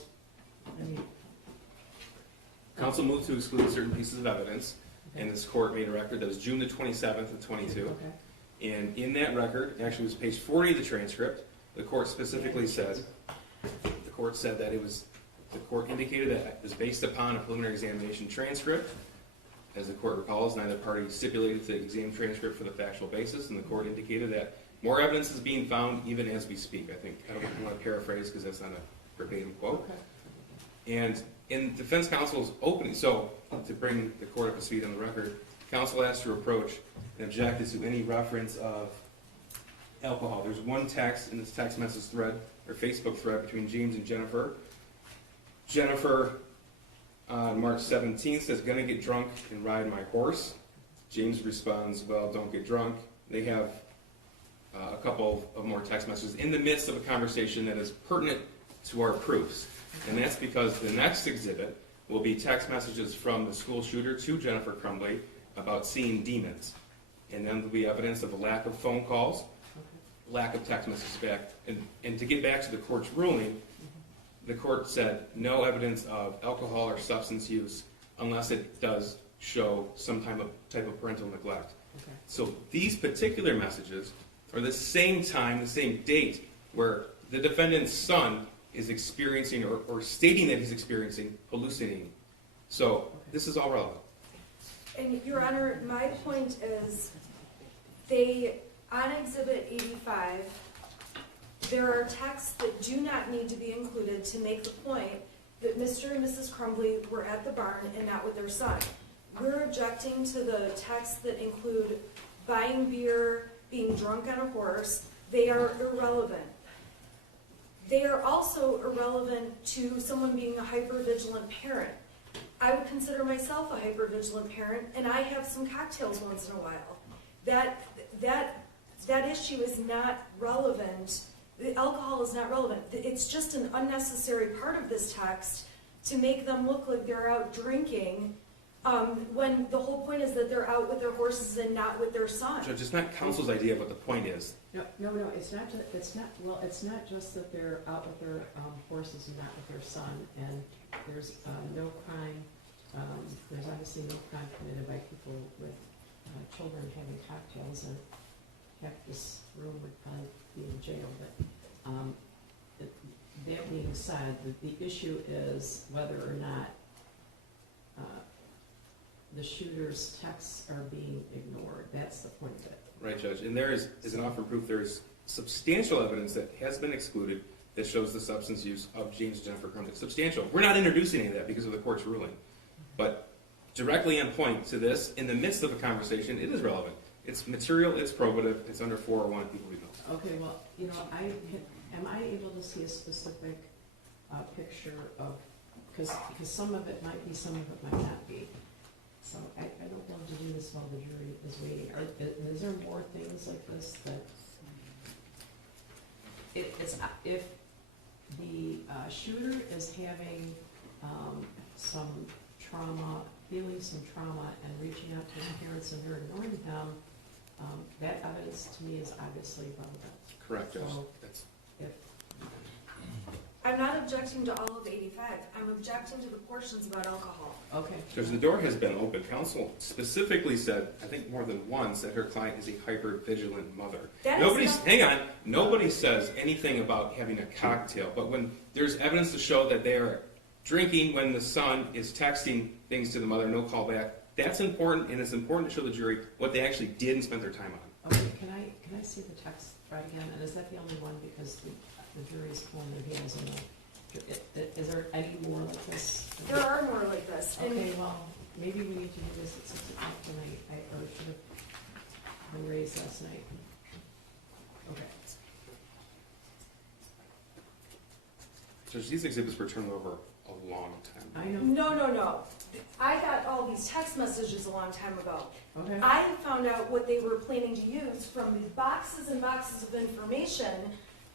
Council moved to exclude certain pieces of evidence, and this court made a record that was June the 27th of 22. Okay, And in that record, actually it was page 40 of the transcript, the court specifically said, the court said that the court indicated that it was based upon a preliminary examination transcript. As the court recalls, neither party stipulated the exam transcript for the factual basis, and the court indicated that more evidence is being found even as we speak. I don't want to paraphrase because that's not a verbatim quote. okay. And in defense counsel's opening, so to bring the court up to speed on the record, counsel asked to approach and objected to any reference of alcohol. There's one text in this text message thread, or Facebook thread, between James and Jennifer. Jennifer, on March 17th, says, "Gonna get drunk and ride my horse." James responds, "Well, don't get drunk." They have a couple of more text messages in the midst of a conversation that is pertinent to our proofs. And that's because the next exhibit will be text messages from the school shooter to Jennifer Crumbley about seeing demons. And then there'll be evidence of a lack of phone calls, lack of text messages back. And to get back to the court's ruling, the court said no evidence of alcohol or substance use unless it does show some type of parental neglect. Okay. So these particular messages are the same time, the same date, where the defendant's son is experiencing or stating that he's experiencing hallucinating. So this is all relevant. And Your Honor, my point is, on Exhibit 85, there are texts that do not need to be included to make the point that Mr. and Mrs. Crumbley were at the barn and not with their son. We're objecting to the texts that include buying beer, being drunk on a horse. They are irrelevant. They are also irrelevant to someone being a hypervigilant parent. I would consider myself a hypervigilant parent, and I have some cocktails once in a while. That issue is not relevant. The alcohol is not relevant. It's just an unnecessary part of this text to make them look like they're out drinking, when the whole point is that they're out with their horses and not with their son. Judge, it's not counsel's idea of what the point is. No, it's not just that they're out with their horses and not with their son, and there's no crime, there's obviously no crime committed by people with children having cocktails, and heck, this room would probably be in jail, but that being said, the issue is whether or not the shooter's texts are being ignored. That's the point of it. Right, Judge. And there is an offer of proof, there is substantial evidence that has been excluded that shows the substance use of James and Jennifer Crumbley. Substantial. We're not introducing any of that because of the court's ruling. But directly on point to this, in the midst of a conversation, it is relevant. It's material, it's probative, it's under 401, people we know. Okay, well, am I able to see a specific picture of, because some of it might be, some of it might not be. So I don't want to do this while the jury is waiting. Is there more things like this that, if the shooter is having some trauma, feeling some trauma and reaching out to his parents and they're ignoring him, that evidence to me is obviously relevant. Correct, Judge. So That's I'm not objecting to all of 85. I'm objecting to the portions about alcohol. okay. Judge, the door has been open. Counsel specifically said, I think more than once, that her client is a hyper-vigilant mother. Nobody says anything about having a cocktail, but when there's evidence to show that they are drinking when the son is texting things to the mother, no call back, that's important, and it's important to show the jury what they actually did and spent their time on. Okay, can I see the text right again? And is that the only one, because the jury's pulling their hands on the, is there any more like this? There are more like this. And Okay, well, maybe we need to do this at 6 o'clock tonight, or it should have been raised last night. Okay. Judge, these exhibits were turned over a long time I ago. know. No. I got all these text messages a long time ago. Okay. I found out what they were planning to use from the boxes and boxes of information.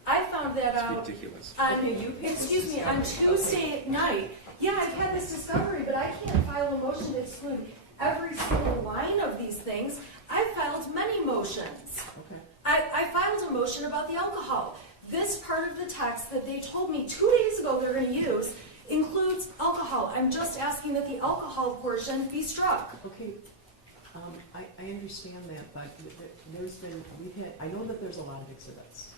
I found that It's out ridiculous. on, Okay, you picked this excuse me, on discovery. Tuesday night. Yeah, I've had this discovery, but I can't file a motion to exclude every single line of these things. I filed many motions. Okay. I filed a motion about the alcohol. This part of the text that they told me 2 days ago they're gonna use includes alcohol. I'm just asking that the alcohol portion be struck. Okay, I understand that, but there's been, I know that there's a lot of exhibits,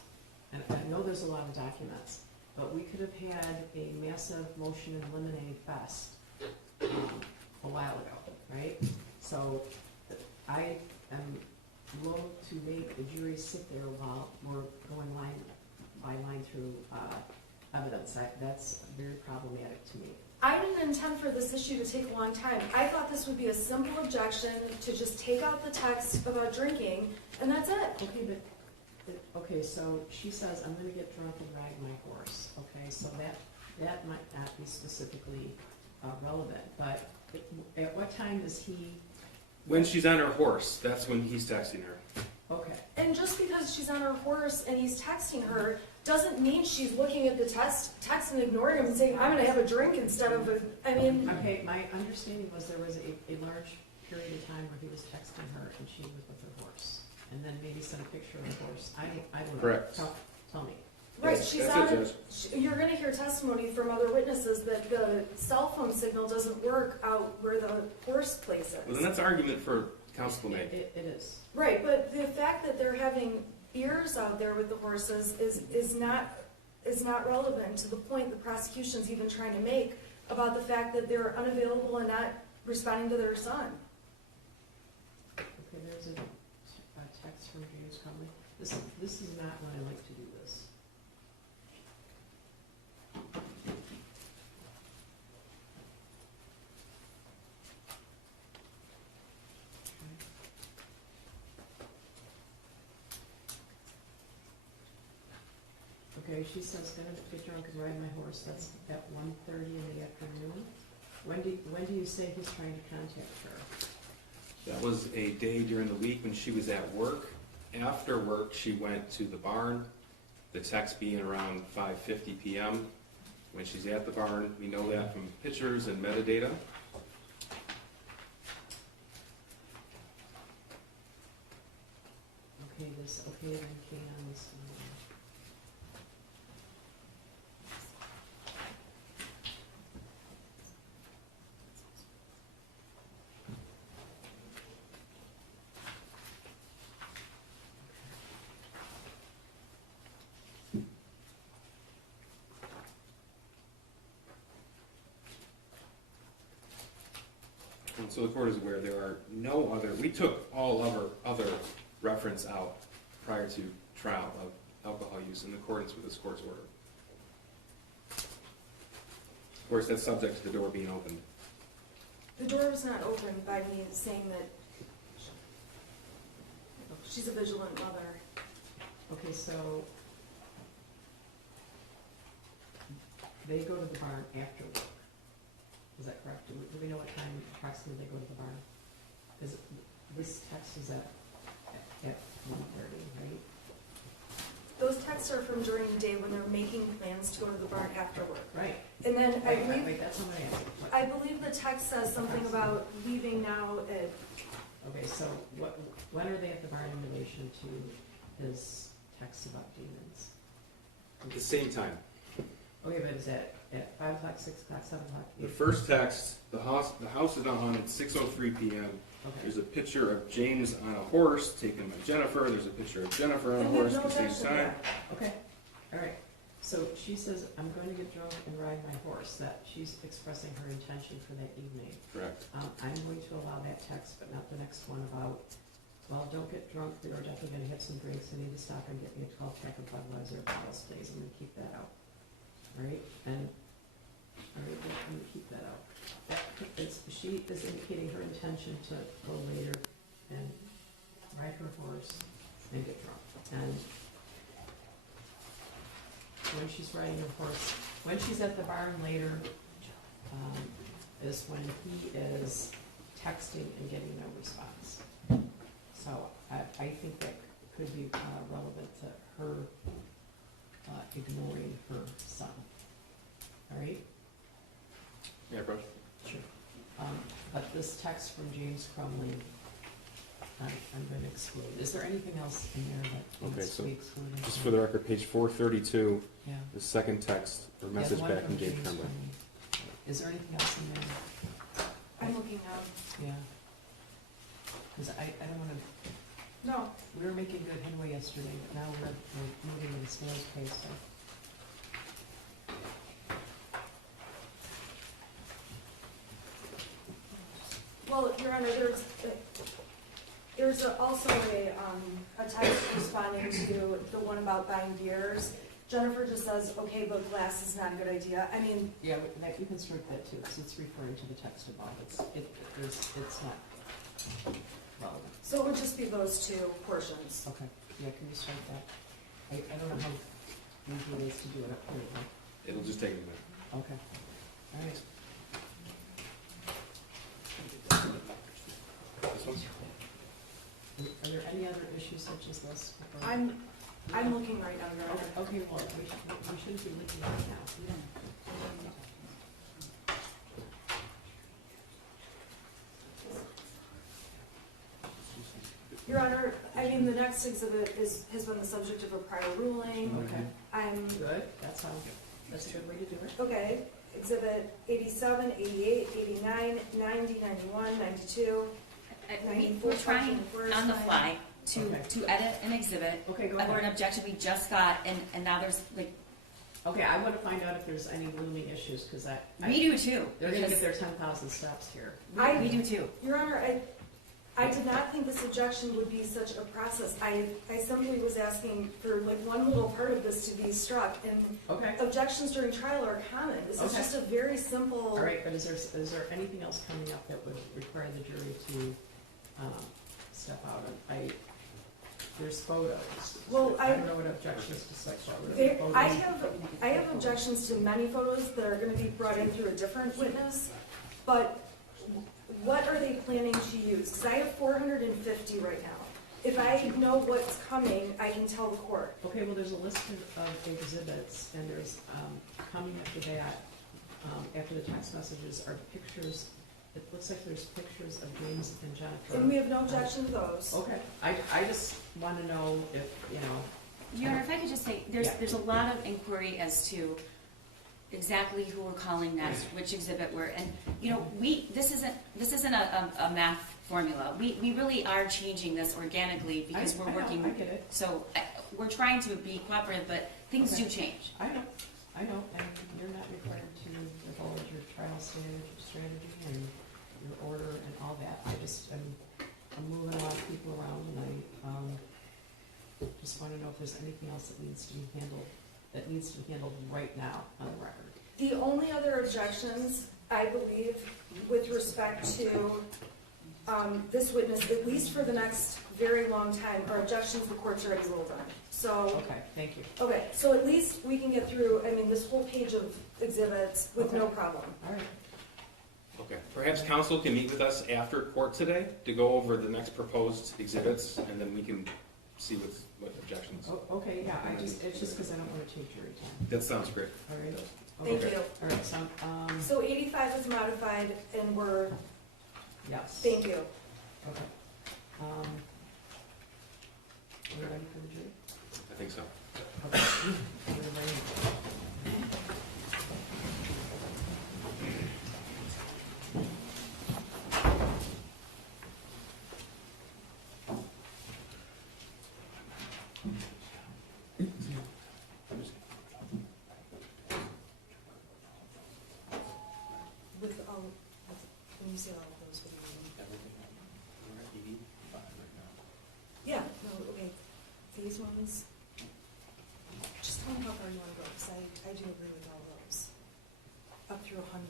and I know there's a lot of documents, but we could have had a massive motion and eliminate fest a while ago, right? So I am loath to make the jury sit there while we're going line by line through evidence. That's very problematic to me. I didn't intend for this issue to take a long time. I thought this would be a simple objection to just take out the text about drinking, and that's it. Okay, okay, so she says, I'm gonna get drunk and ride my horse, okay, so that might not be specifically relevant, but at what time is he, When she's on her horse, that's when he's texting her. okay, And just because she's on her horse and he's texting her doesn't mean she's looking at the text and ignoring him and saying, I'm gonna have a drink instead of I mean, okay, my understanding was there was a large period of time where he was texting her and she was with her horse, and then maybe sent a picture of the horse, I don't know. Correct. Tell me. right, Yes, she's that's on, it, Judge. you're gonna hear testimony from other witnesses that the cell phone signal doesn't work out where the horse place Well, then is. that's an argument for counsel to make. It is. Right, but the fact that they're having beers out there with the horses is not relevant to the point the prosecution's even trying to make about the fact that they're unavailable and not responding to their son. Okay, there's a text from James Crumbley. This is not when I like to do this. Okay, she says, gonna get drunk and ride my horse, that's at 1:30 in the afternoon. When do you say he's trying to contact her? That was a day during the week when she was at work. After work, she went to the barn, the text being around 5:50 p.m. When she's at the barn, we know that from pictures and metadata. Okay, then cans. And so the court is aware there are no other, we took all other reference out prior to trial of alcohol use in accordance with this court's order. Of course, that's subject to the door being opened. The door was not opened by me saying that she's a vigilant mother. Okay, so they go to the barn after work. Is that correct? Do we know what time approximately they go to the barn? Is this text is at 1:30, right? Those texts are from during the day when they're making plans to go to the barn after work. Right. And then I believe, Wait, that's what I'm asking. I believe the text says something about leaving now at, Okay, so when are they at the barn in relation to his texts about demons? At the same time. Okay, but is that at 5 o'clock, 6 o'clock, 7 o'clock? The first text, the house is on at 6:03 p.m. Okay. There's a picture of James on a horse taken by Jennifer. There's a picture of Jennifer on a I have horse no at the same objection to time. that. Okay, all right. So she says, I'm going to get drunk and ride my horse, that she's expressing her intention for that evening. Correct. I'm going to allow that text, but not the next one about well, don't get drunk, we are definitely gonna have some drinks, I need to stop and get me a 12-pack of Budweiser bottles, please, I'm gonna keep that out. Alright, and, alright, I'm gonna keep that out. She is indicating her intention to go later and ride her horse and get drunk. And when she's riding her horse, when she's at the barn later, is when he is texting and getting no response. So I think that could be relevant to her ignoring her son. All right? Yeah, bro. Sure. But this text from James Crumbley, I'm going to exclude. Is there anything else in there that Okay, needs to so be excluded? Just for the record, page 432, Yeah. the second text, or Yeah, message the one back from James Crumbley. Crumbley. Is there anything else in there? I'm looking now. Yeah. Because I don't want to, No, we were making good headway yesterday, but now we're moving at a snail's pace, so. well, Your Honor, there's also a text responding to the one about buying beers. Jennifer just says, okay, but glass is not a good idea. I mean, Yeah, that, you can strike that too, because it's referring to the text above. It's not relevant. so it would just be those two portions. Okay, yeah, can you strike that? I don't know how easy it is to do it up here, though. It'll just take a minute. Okay, all right. This one's? Are there any other issues such as this? I'm looking right now, Your Honor. Okay, well, we shouldn't be looking right now. Your Honor, I mean, the next exhibit has been the subject of a prior ruling. Okay, I'm, good, that's a good way to do it. okay, exhibit 87, 88, 89, 90, 91, 92. We're trying on the fly Okay. to edit an exhibit Okay, go or an ahead. objection we just got, and now there's, like, Okay, I want to find out if there's any looming issues, because we do too. they're gonna because get their 10,000 steps here. We do too. Your Honor, I did not think this objection would be such a process. I simply was asking for like one little part of this to be struck, and Okay, objections during trial are common. This is Okay. just a very simple. all right, but is there anything else coming up that would require the jury to step out? There's photos. Well, I don't know what objections to such are. I have objections to many photos that are gonna be brought in through a different witness, but what are they planning to use? Because I have 450 right now. If I know what's coming, I can tell the court. Okay, well, there's a list of exhibits, and there's, coming after that, after the text messages are pictures. It looks like there's pictures of James and Jennifer. And we have no objection to those. Okay, I just want to know if, Your Honor, if I could just say, Yeah. there's a lot of inquiry as to exactly who we're calling next, which exhibit we're, and, this isn't a math formula. We really are changing this organically because we're working. I get it. So we're trying to be cooperative, but things Okay. do change. I know, and you're not required to divulge your trial strategy and your order and all that. I'm moving a lot of people around, and I just want to know if there's anything else that needs to be handled right now on the record. The only other objections, I believe, with respect to this witness, at least for the next very long time, are objections the court's already ruled on. So, Okay, thank you. okay, so at least we can get through, this whole page of exhibits with no problem. All right. Okay, perhaps council can meet with us after court today to go over the next proposed exhibits, and then we can see what objections. Oh, okay, yeah, it's just because I don't want to take jury time. That sounds great. All right? Thank Okay. you. All right, so, So 85 is modified, and we're, yes. thank you. Okay. Are we ready for the jury? I think so. Okay. We're ready. When you say all of those, what do you mean? Everything, we're at 85 right now. these ones, just tell me how far you want to go, because I do agree with all those. Up through 100.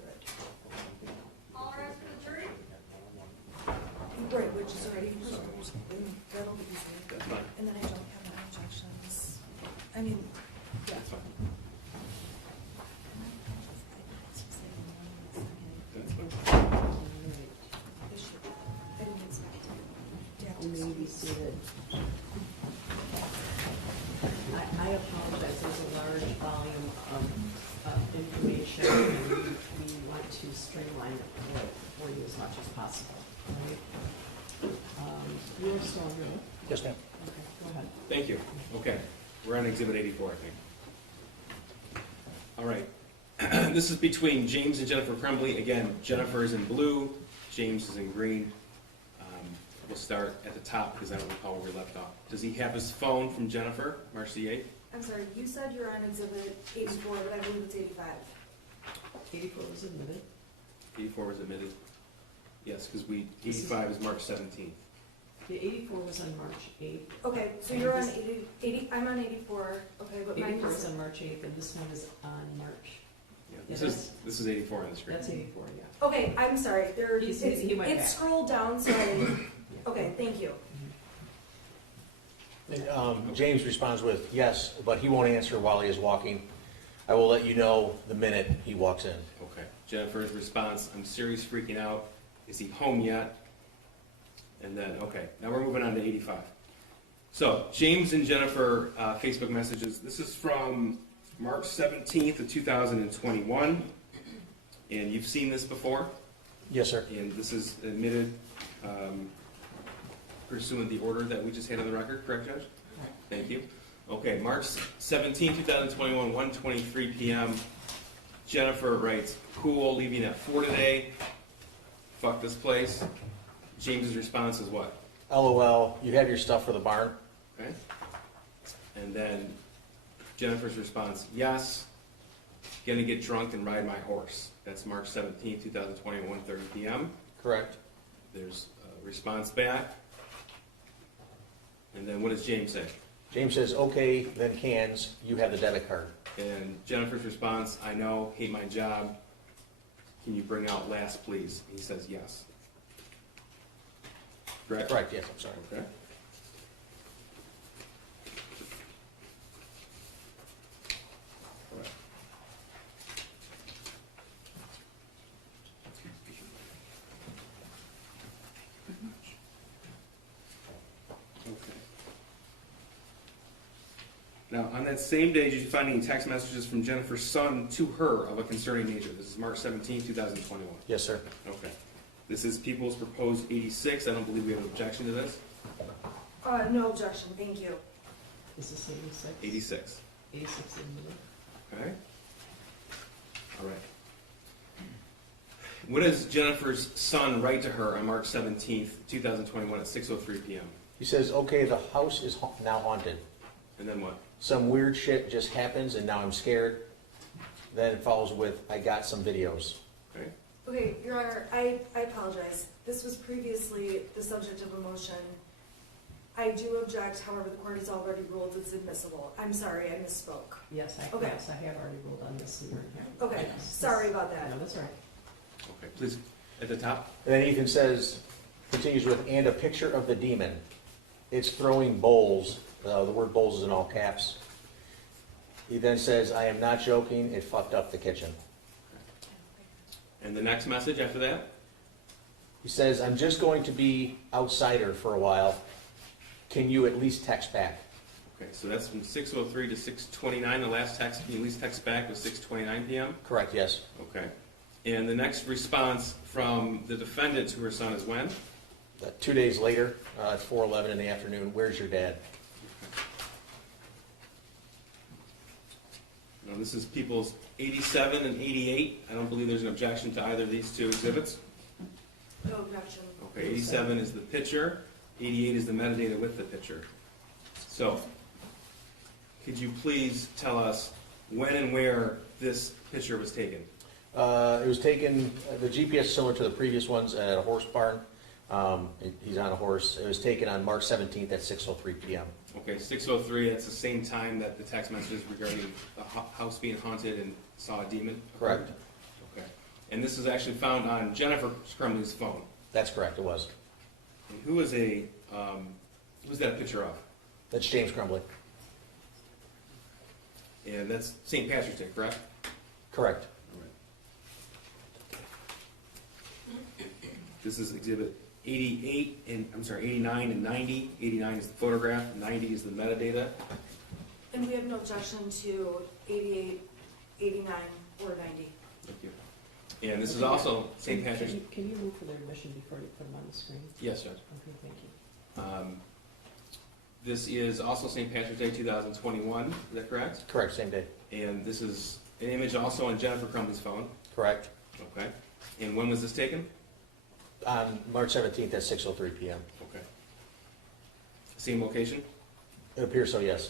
All rest for the jury? Right, which is already proposed, and that'll be easy. That's fine. And then I don't have any objections. I mean, yeah. That's fine. That's fine. I didn't expect it. Yeah. Maybe seated. I apologize, there's a large volume of information, and we want to streamline it for you as much as possible. Right? You're still on here? Yes, ma'am. Okay, go ahead. Thank you. Okay, we're on Exhibit 84, I think. All right. This is between James and Jennifer Crumbley. Again, Jennifer is in blue, James is in green. We'll start at the top because I don't recall where we left off. Does he have his phone from Jennifer, March the 8th? I'm sorry, you said you're on exhibit 84, but I believe it's 85. 84 was admitted. 84 was admitted. Yes, because 85 is March 17th. The 84 was on March 8th. Okay, so you're on 80, I'm on 84, okay, but mine 84 is, is on March 8th, and this one is on March. Yeah, Yeah, this is 84 on the screen. That's 84, yeah. okay, I'm sorry, He went back. it's scrolled down, so okay, thank you. James responds with, yes, but he won't answer while he is walking. I will let you know the minute he walks in. Okay. Jennifer's response, I'm serious freaking out. Is he home yet? And then, okay, now we're moving on to 85. So, James and Jennifer Facebook messages. This is from March 17th of 2021. And you've seen this before. Yes, sir. And this is admitted pursuant the order that we just had on the record, correct, Judge? Thank you. Okay, March 17, 2021, 1:23 p.m. Jennifer writes, cool, leaving at 4 today. Fuck this place. James's response is what? LOL, you have your stuff for the barn? Okay. And then Jennifer's response, yes, gonna get drunk and ride my horse. That's March 17, 2020, 1:30 p.m. Correct. There's a response back. And then what does James say? James says, okay, then cans, you have the debit card. And Jennifer's response, I know, hate my job. Can you bring out last, please? And he says yes. Correct? Correct, yes, I'm sorry. Okay. All right. Okay. Now, on that same day, did you find any text messages from Jennifer's son to her of a concerning nature? This is March 17, 2021. Yes, sir. Okay. This is People's Proposed 86. I don't believe we have an objection to this. No objection, thank you. Is this 86? 86. 86 admitted. Okay. All right. What does Jennifer's son write to her on March 17th, 2021 at 6:03 p.m.? He says, okay, the house is now haunted. And then what? Some weird shit just happens and now I'm scared. Then it follows with, I got some videos. Okay. Okay, Your Honor, I apologize. This was previously the subject of a motion. I do object, however, the court has already ruled it's admissible. I'm sorry, I misspoke. Yes, I Okay. have already ruled on this. And Okay, yes, sorry about that. No, that's all right. Okay, please, at the top. And then Ethan says, continues with, and a picture of the demon. It's throwing bowls. The word bowls is in all caps. He then says, I am not joking, it fucked up the kitchen. And the next message after that? He says, I'm just going to be outsider for a while. Can you at least text back? Okay, so that's from 6:03 to 6:29. The last text, can you at least text back, was 6:29 p.m.? Correct, yes. Okay. And the next response from the defendant to her son is when? 2 days later, at 4:11 in the afternoon, where's your dad? Now, this is People's 87 and 88. I don't believe there's an objection to either of these two exhibits. No objection. Okay, 87 is the picture, 88 is the metadata with the picture. So, could you please tell us when and where this picture was taken? It was taken, the GPS is similar to the previous ones at a horse barn. He's on a horse. It was taken on March 17th at 6:03 p.m. Okay, 6:03, that's the same time that the text messages regarding the house being haunted and saw a demon? Correct. Okay. And this was actually found on Jennifer Crumbley's phone. That's correct, it was. And who's that a picture of? That's James Crumbley. And that's St. Patrick's Day, correct? Correct. This is exhibit 88 and, 89 and 90. 89 is the photograph, 90 is the metadata. And we have no objection to 88, 89, or 90. Thank you. And this is also St. Patrick's. Can you move for their admission before you put them on the screen? Yes, Judge. Okay, thank you. This is also St. Patrick's Day 2021, is that correct? Correct, same day. And this is an image also on Jennifer Crumbley's phone. Correct. Okay. And when was this taken? On March 17th at 6:03 p.m. Okay. Same location? It appears so, yes.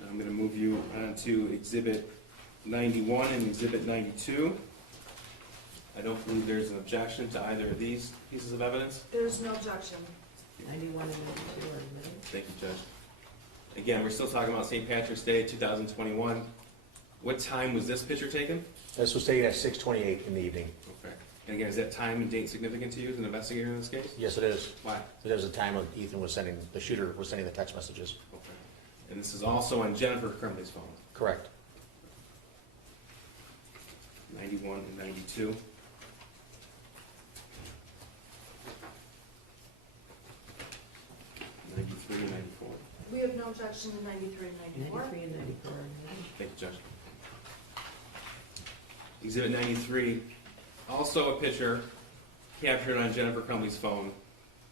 Now I'm going to move you on to exhibit 91 and exhibit 92. I don't believe there's an objection to either of these pieces of evidence. There's no objection. 91 and 92 are admitted. Thank you, Judge. Again, we're still talking about St. Patrick's Day 2021. What time was this picture taken? This was taken at 6:28 in the evening. Okay. And again, is that time and date significant to you as an investigator in this case? Yes, it is. Why? It was the time of the shooter was sending the text messages. Okay. And this is also on Jennifer Crumbley's phone, Correct. 91 and 92. '93 and 94. We have no objection to 93 and 94. 93 and 94 are admitted. Thank you, Judge. Exhibit 93, also a picture captured on Jennifer Crumbley's phone.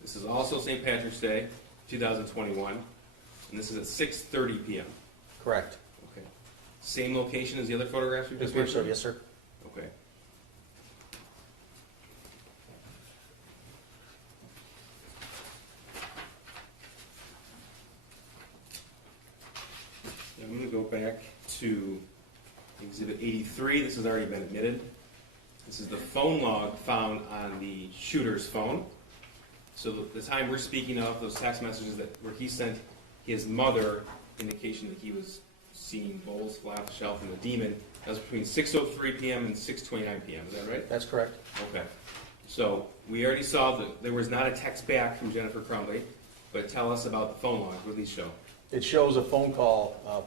This is also St. Patrick's Day, 2021, and this is at 6:30 p.m. Correct. Okay. Same location as the other photographs you It just appears so, mentioned? yes, sir. Okay. Now I'm going to go back to Exhibit 83. This has already been admitted. This is the phone log found on the shooter's phone. So the time we're speaking of, those text messages where he sent his mother indication that he was seeing bowls fly off the shelf and the demon, that was between 6:03 p.m. and 6:29 p.m. Is that right? That's correct. Okay. So we already saw that there was not a text back from Jennifer Crumbley, but tell us about the phone logs. What do these show? It shows a phone call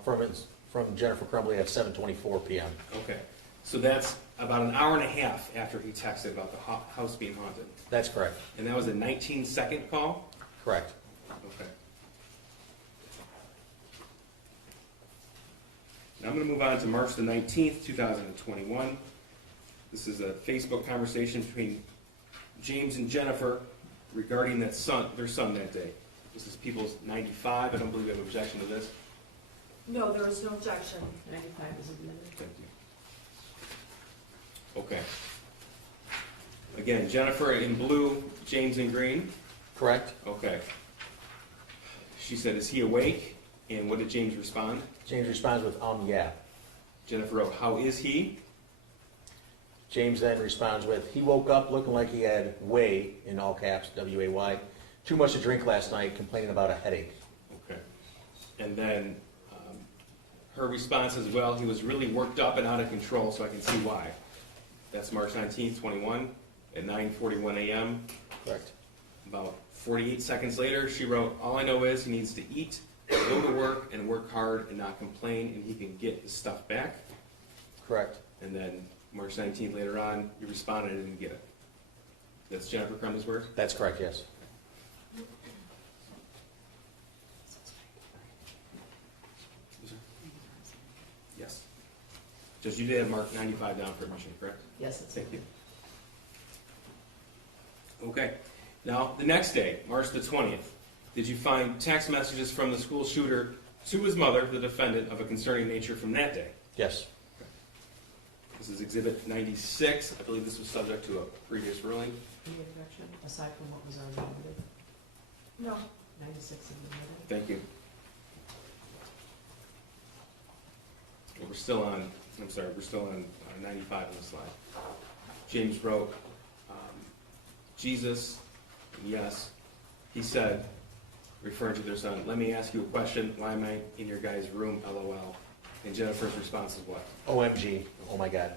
from Jennifer Crumbley at 7:24 p.m. Okay. So that's about an hour and a half after he texted about the house being haunted. That's correct. And that was a 19-second call? Correct. Okay. Now I'm going to move on to March the 19th, 2021. This is a Facebook conversation between James and Jennifer regarding their son that day. This is People's 95. I don't believe we have an objection to this. No, there is no objection. 95 is admitted. Thank you. Okay. Again, Jennifer in blue, James in green. Correct. Okay. She said, "Is he awake?" And what did James respond? James responds with, yeah. Jennifer wrote, "How is he?" James then responds with, he woke up looking like he had way, in all caps, W-A-Y, too much to drink last night, complaining about a headache. Okay. And then her response as well, "He was really worked up and out of control, so I can see why." That's March 19th, 21, at 9:41 a.m. Correct. About 48 seconds later, she wrote, "All I know is he needs to eat, go to work, and work hard and not complain, and he can get his stuff back." Correct. And then March 19th later on, you responded and didn't get it. That's Jennifer Crumbley's words? That's correct, yes. Yes. Just you did have mark 95 down for admission, correct? Yes, it's Thank you. Okay. Now, the next day, March the 20th, did you find text messages from the school shooter to his mother, the defendant, of a concerning nature from that day? Yes. This is Exhibit 96. I believe this was subject to a previous ruling. Any objection, aside from what was already admitted? No. 96 is admitted. Thank you. We're still on 95 on the slide. James wrote, Jesus, yes, he said, referring to their son, let me ask you a question, why am I in your guys' room, LOL? And Jennifer's response is what? OMG, oh my God.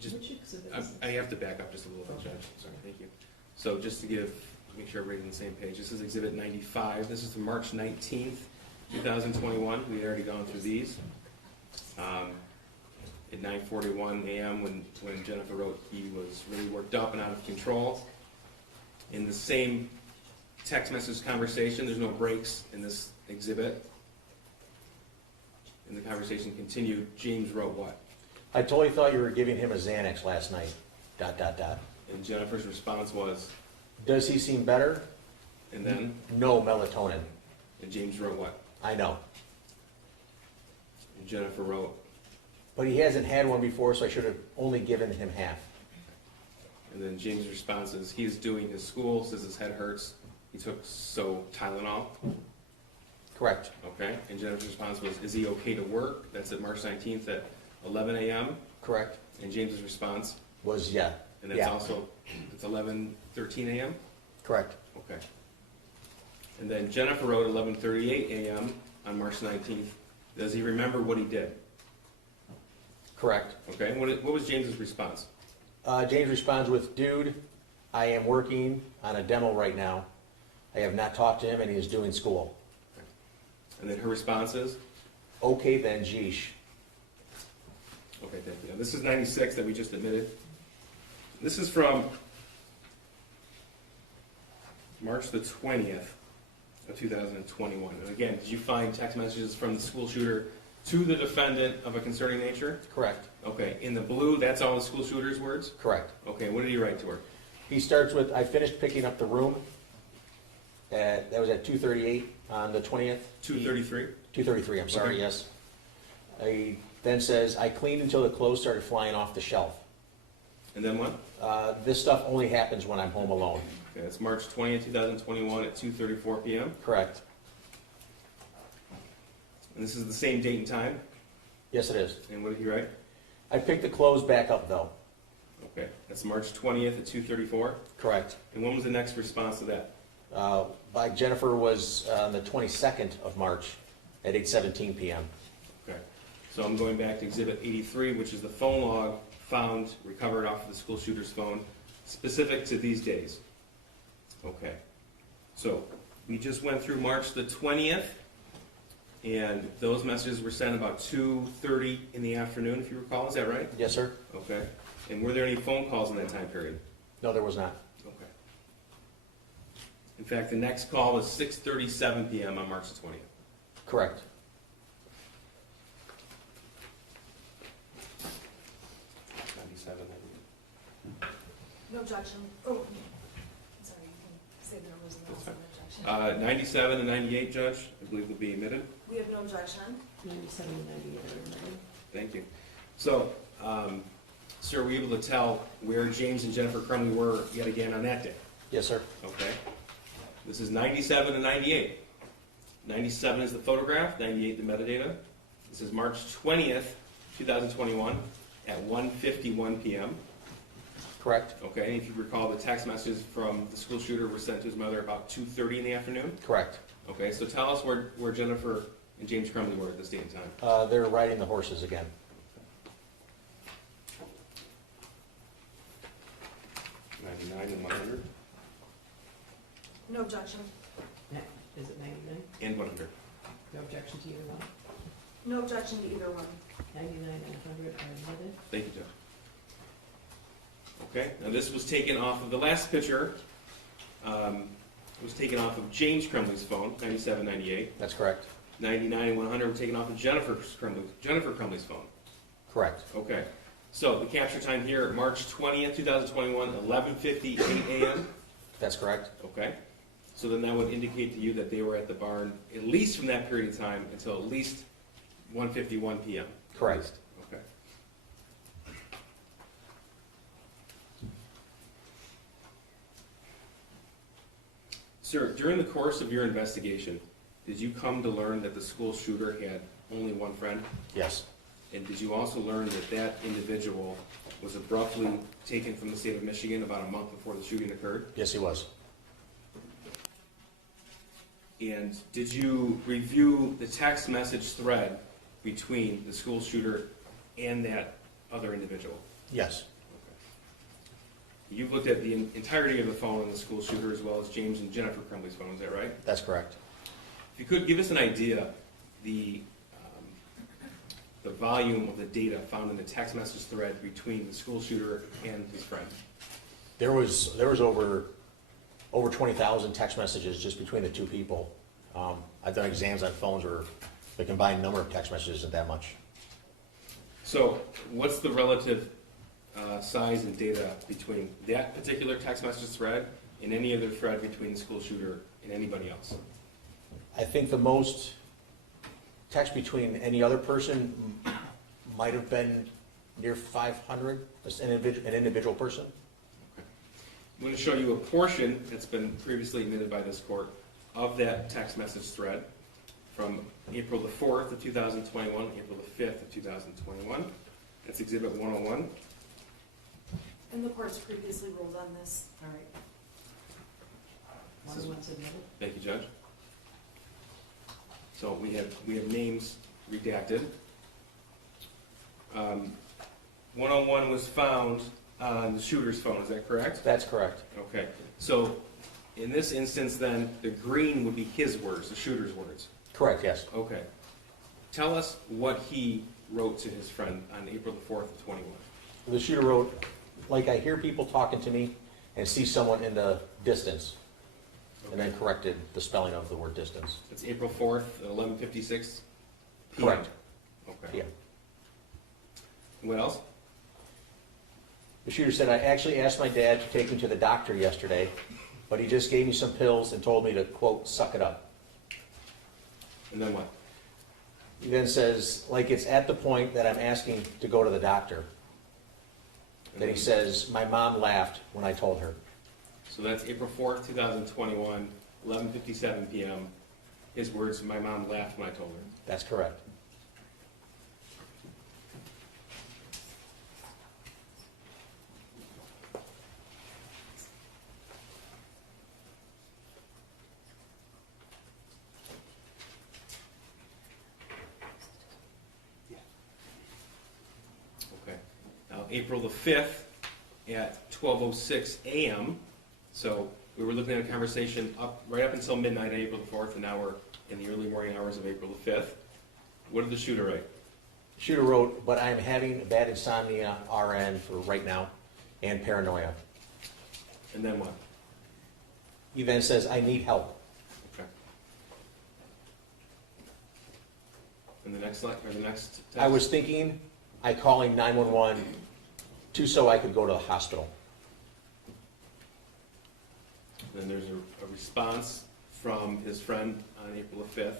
Just- Which exhibit is I have to back up just a little bit, Judge, sorry, thank you. So just to make sure everybody's on the same page, this is Exhibit 95, this is from March 19th, 2021, we've already gone through these. At 9:41 a.m. when Jennifer wrote he was really worked up and out of control. In the same text message conversation, there's no breaks in this exhibit. And the conversation continued, James wrote what? I totally thought you were giving him a Xanax last night, ... And Jennifer's response was, Does he seem better? and then, No melatonin. and James wrote what? I know. And Jennifer wrote, But he hasn't had one before, so I should have only given him half. and then James' response is, he is doing his school, says his head hurts, he took Tylenol, Correct. okay? And Jennifer's response was, is he okay to work? That's at March 19th at 11 a.m. Correct. And James's response, Was, yeah. and that's also, it's 11:13 a.m.? Correct. Okay. And then Jennifer wrote 11:38 a.m. on March 19th. Does he remember what he did? Correct. Okay, and what was James's response? James responds with, Dude, I am working on a demo right now. I have not talked to him, and he is doing school. And then her response is? Okay then, geesh. Okay, thank you. Now, this is 96 that we just admitted. This is from March the 20th of 2021. And again, did you find text messages from the school shooter to the defendant of a concerning nature? Correct. Okay, in the blue, that's all the school shooter's words? Correct. Okay, what did he write to her? He starts with, I finished picking up the room. That was at 2:38 on the 20th. 2:33? 2:33, I'm sorry, Okay. yes. He then says, I cleaned until the clothes started flying off the shelf. And then what? This stuff only happens when I'm home alone. Okay, it's March 20th, 2021 at 2:34 p.m. Correct. And this is the same date and time? Yes, it is. And what did he write? I picked the clothes back up, though. Okay, that's March 20th at 2:34. Correct. And when was the next response to that? By Jennifer was on the 22nd of March at 8:17 p.m. Okay, so I'm going back to Exhibit 83, which is the phone log found, recovered off of the school shooter's phone, specific to these days. Okay, so we just went through March the 20th, and those messages were sent about 2:30 in the afternoon, if you recall, is that right? Yes, sir? Okay, and were there any phone calls in that time period? No, there was not. Okay. In fact, the next call was 6:37 p.m. on March the 20th. Correct. No objection. Oh, sorry, you can say the numbers and then I'll say no objection. 97 and 98, Judge, I believe will be admitted. We have no objection. 97 and 98 are admitted. Thank you. So, sir, were you able to tell where James and Jennifer Crumbley were yet again on that day? Yes, sir. Okay. This is 97 and 98. 97 is the photograph, 98 the metadata. This is March 20th, 2021 at 1:51 p.m. Correct. Okay, and if you recall, the text messages from the school shooter were sent to his mother about 2:30 in the afternoon. Correct. Okay, so tell us where Jennifer and James Crumbley were at this date and time. They're riding the horses again. And 100. No objection. Is it 99? And 100. No objection to either one? No objection to either one. 99 and 100 are admitted. Thank you, Jeff. Okay, now this was taken off of the last picture. Was taken off of James Crumbley's phone, 97, 98. That's correct. 99 and 100 were taken off of Jennifer Crumbley's phone. Correct. Okay, so the capture time here, March 20th, 2021, 11:58 a.m. That's correct. Okay, so then that would indicate to you that they were at the barn at least from that period of time until at least 1:51 p.m. Correct. Okay. Sir, during the course of your investigation, did you come to learn that the school shooter had only one friend? Yes, And did you also learn that that individual was abruptly taken from the state of Michigan about a month before the shooting occurred? yes, he was. And did you review the text message thread between the school shooter and that other individual? Yes, You've looked at the entirety of the phone of the school shooter as well as James and Jennifer Crumbley's phone, is that right? that's correct. If you could give us an idea, the volume of the data found in the text message thread between the school shooter and his friend. There was over 20,000 text messages just between the two people. I've done exams on phones where the combined number of text messages isn't that much. So what's the relative size and data between that particular text message thread and any other thread between the school shooter and anybody else? I think the most text between any other person might have been near 500, an individual person. I'm going to show you a portion that's been previously admitted by this court of that text message thread from April the 4th of 2021, April the 5th of 2021. That's Exhibit 101. And the court's previously ruled on this. All right. One of one's admitted. Thank you, Judge. So we have names redacted. 101 was found on the shooter's phone, is that correct? That's correct. Okay, so in this instance then, the green would be his words, the shooter's words. Correct, yes. Okay. Tell us what he wrote to his friend on April the 4th of 21. The shooter wrote, like, I hear people talking to me and see someone in the distance, and then corrected the spelling of the word distance. It's April 4th at 11:56 p.m. Correct. Okay. Yeah. What else? The shooter said, I actually asked my dad to take me to the doctor yesterday, but he just gave me some pills and told me to, quote, suck it up. And then what? He then says, like, it's at the point that I'm asking to go to the doctor. Then he says, my mom laughed when I told her. So that's April 4th, 2021, 11:57 p.m. His words, my mom laughed when I told her. That's correct. Okay. Now, April the 5th at 12:06 a.m. So we were looking at a conversation right up until midnight on April the 4th, and now we're in the early morning hours of April the 5th. What did the shooter write? The shooter wrote, but I'm having bad insomnia, RN, for right now, and paranoia. And then what? He then says, I need help. Okay. And the next slide, or the next text? I was thinking, I calling 911 so I could go to the hospital. Then there's a response from his friend on April the 5th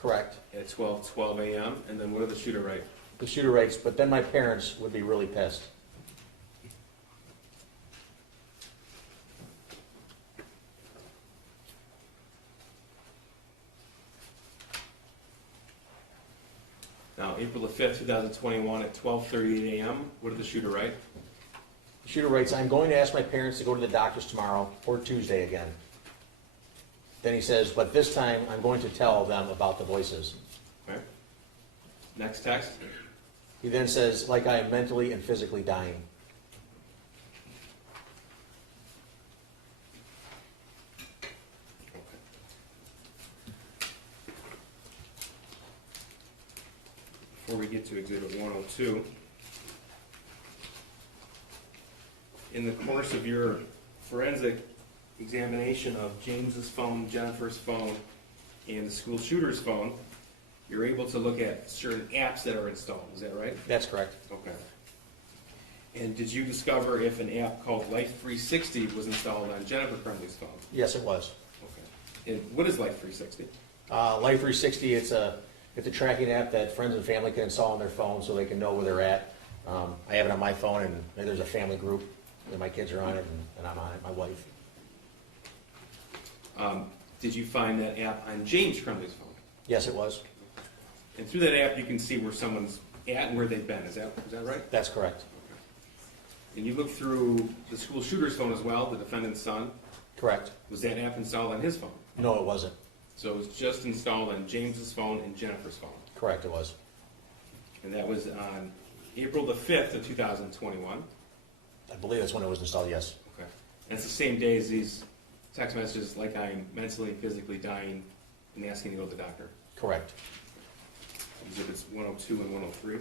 Correct. at 12:12 a.m. And then what did the shooter write? The shooter writes, but then my parents would be really pissed. Now, April the 5th, 2021 at 12:38 a.m. What did the shooter write? The shooter writes, I'm going to ask my parents to go to the doctors tomorrow or Tuesday again. Then he says, but this time I'm going to tell them about the voices. Okay. Next text. He then says, like I am mentally and physically dying. Before we get to Exhibit 102, in the course of your forensic examination of James's phone, Jennifer's phone, and the school shooter's phone, you're able to look at certain apps that are installed. Is that right? That's correct. Okay. And did you discover if an app called Life 360 was installed on Jennifer Crumbley's phone? Yes, it was. Okay. And what is Life 360? Life 360, it's a tracking app that friends and family can install on their phone so they can know where they're at. I have it on my phone, and there's a family group, and my kids are on it, and I'm on it, my wife. Did you find that app on James Crumbley's phone? Yes, it was. And through that app, you can see where someone's at and where they've been. Is that right? That's correct. And you looked through the school shooter's phone as well, the defendant's son. Correct. Was that app installed on his phone? No, it wasn't. So it was just installed on James's phone and Jennifer's phone. Correct, it was. And that was on April the 5th of 2021. I believe that's when it was installed, yes. Okay. And it's the same day as these text messages, like I'm mentally and physically dying and asking to go to the doctor. Correct. Exhibits 102 and 103.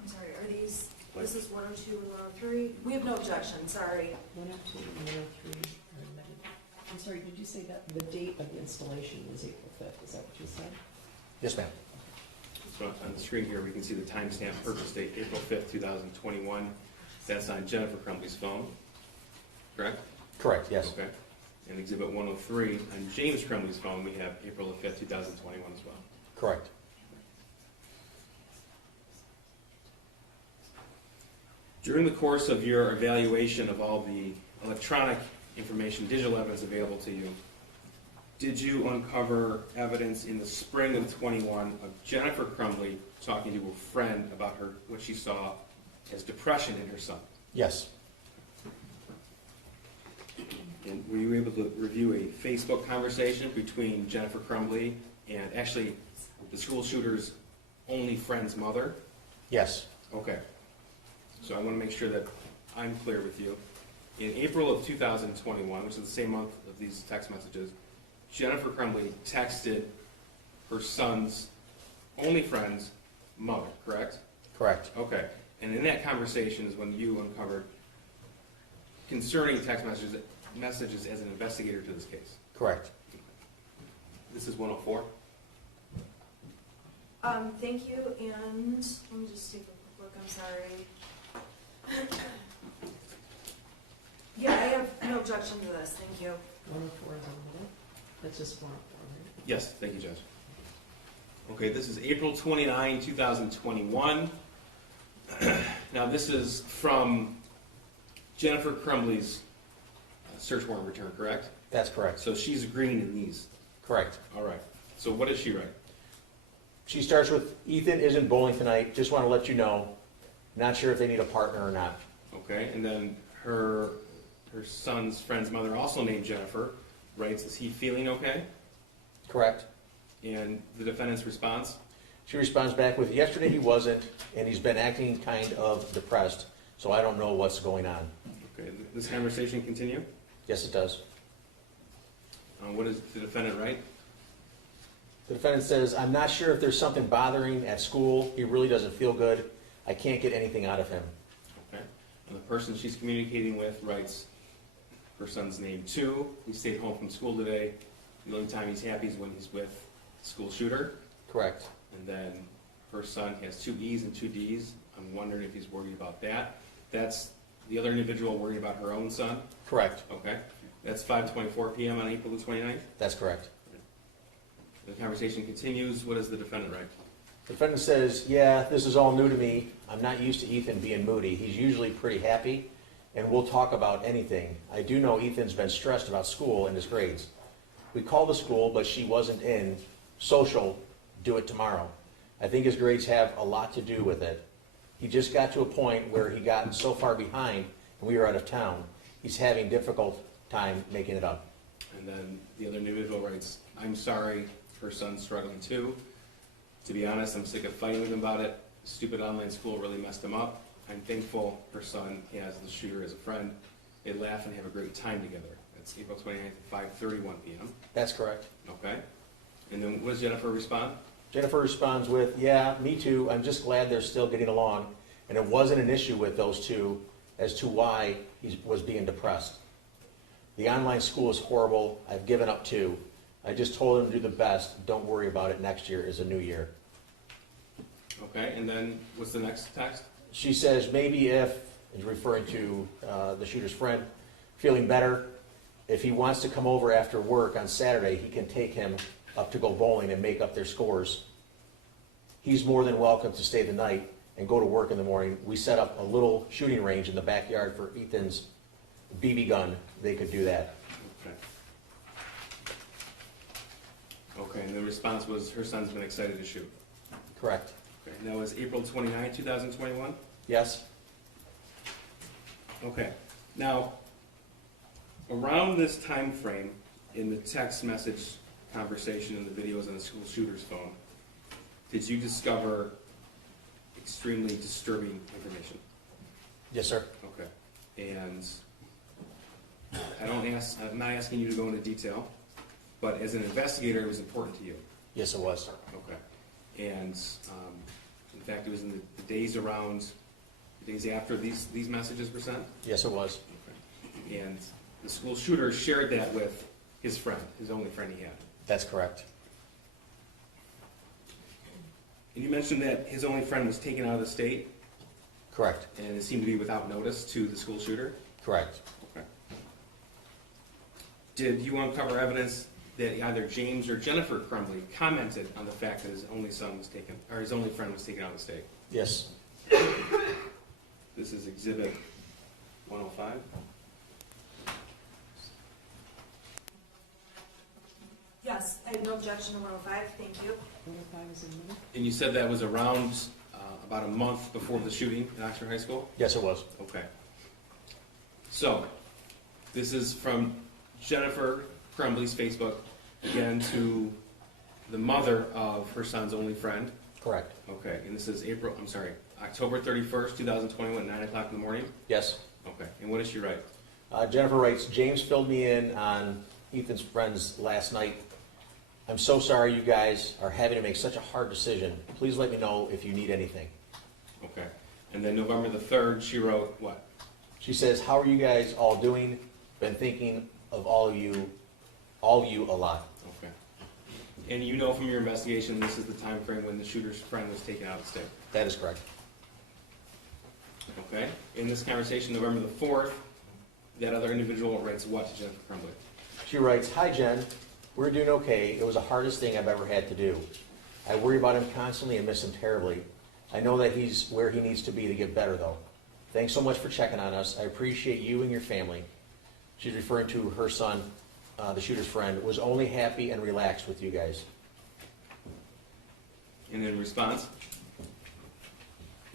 I'm sorry, are these, this is 102 and 103? We have no objection, sorry. 102 and 103 are admitted. I'm sorry, did you say that the date of the installation was April 5th? Is that what you said? Yes, ma'am. So on the screen here, we can see the timestamp purchase date, April 5th, 2021. That's on Jennifer Crumbley's phone, correct? Correct, yes. Okay. And exhibit 103, on James Crumbley's phone, we have April the 5th, 2021 as well. Correct. During the course of your evaluation of all the electronic information, digital evidence available to you, did you uncover evidence in the spring of 21 of Jennifer Crumbley talking to a friend about what she saw as depression in her son? Yes. And were you able to review a Facebook conversation between Jennifer Crumbley and actually the school shooter's only friend's mother? Yes. Okay. So I want to make sure that I'm clear with you. In April of 2021, which is the same month of these text messages, Jennifer Crumbley texted her son's only friend's mother, correct? Correct. Okay. And in that conversation is when you uncovered concerning text messages as an investigator to this case. Correct. This is 104. Thank you, and let me just take a quick look, I'm sorry. Yeah, I have no objection to this, thank you. 104 is admitted. That's just 104, right? Yes, thank you, Judge. Okay, this is April 29, 2021. Now, this is from Jennifer Crumbley's search warrant return, correct? That's correct. So she's agreeing in these. Correct. All right. So what does she write? She starts with, Ethan isn't bowling tonight, just want to let you know. Not sure if they need a partner or not. Okay, and then her son's friend's mother, also named Jennifer, writes, is he feeling okay? Correct. And the defendant's response? She responds back with, yesterday he wasn't, and he's been acting kind of depressed, so I don't know what's going on. Okay, this conversation continue? Yes, it does. What does the defendant write? The defendant says, I'm not sure if there's something bothering at school. He really doesn't feel good. I can't get anything out of him. Okay. And the person she's communicating with writes her son's name too. He stayed home from school today. The only time he's happy is when he's with the school shooter. Correct. And then her son has 2 E's and 2 D's. I'm wondering if he's worried about that. That's the other individual worried about her own son? Correct. Okay. That's 5:24 p.m. on April the 29th. That's correct. The conversation continues. What does the defendant write? The defendant says, yeah, this is all new to me. I'm not used to Ethan being moody. He's usually pretty happy, and we'll talk about anything. I do know Ethan's been stressed about school and his grades. We called the school, but she wasn't in. Social, do it tomorrow. I think his grades have a lot to do with it. He just got to a point where he got so far behind, and we were out of town. He's having difficult time making it up. And then the other individual writes, I'm sorry, her son's struggling too. To be honest, I'm sick of fighting with him about it. Stupid online school really messed him up. I'm thankful her son has the shooter as a friend. They laugh and have a great time together. That's April 29th at 5:31 p.m. That's correct. Okay. And then what does Jennifer respond? Jennifer responds with, yeah, me too. I'm just glad they're still getting along, and it wasn't an issue with those two as to why he was being depressed. The online school is horrible. I've given up too. I just told him to do the best. Don't worry about it. Next year is a new year. Okay, and then what's the next text? She says maybe if, is referring to the shooter's friend, feeling better, if he wants to come over after work on Saturday, he can take him up to go bowling and make up their scores. He's more than welcome to stay the night and go to work in the morning. We set up a little shooting range in the backyard for Ethan's BB gun, they could do that. Okay. Okay, and the response was her son's been excited to shoot. Correct. Okay, and that was April 29, 2021? Yes? Okay, now, around this time frame, in the text message conversation and the videos on the school shooter's phone, did you discover extremely disturbing information? Yes, sir. Okay, and I'm not asking you to go into detail, but as an investigator, it was important to you. Yes, it was. Okay, and in fact, it was in the days after these messages were sent? Yes, it was. Okay. And the school shooter shared that with his friend, his only friend he had. That's correct. And you mentioned that his only friend was taken out of the state, Correct. and it seemed to be without notice to the school shooter? Correct. Okay. Did you uncover evidence that either James or Jennifer Crumbley commented on the fact that his only son was taken, or his only friend was taken out of the state? Yes. This is Exhibit 105. Yes, I have no objection to 105, thank you. What if I was in the middle? And you said that was around about a month before the shooting in Oxford High School? Yes, it was. Okay. So, this is from Jennifer Crumbley's Facebook, again to the mother of her son's only friend. Correct. Okay, and this is October 31st, 2021, 9 o'clock in the morning? Yes. Okay, and what does she write? Jennifer writes, James filled me in on Ethan's friends last night. I'm so sorry you guys are having to make such a hard decision. Please let me know if you need anything. Okay, and then November the 3rd, she wrote what? She says, how are you guys all doing? Been thinking of all of you a lot. Okay. And you know from your investigation, this is the time frame when the shooter's friend was taken out of the state? That is correct. Okay, in this conversation, November the 4th, that other individual writes what to Jennifer Crumbley? She writes, hi Jen, we're doing okay. It was the hardest thing I've ever had to do. I worry about him constantly and miss him terribly. I know that he's where he needs to be to get better though. Thanks so much for checking on us. I appreciate you and your family. She's referring to her son, the shooter's friend, was only happy and relaxed with you guys. And in response?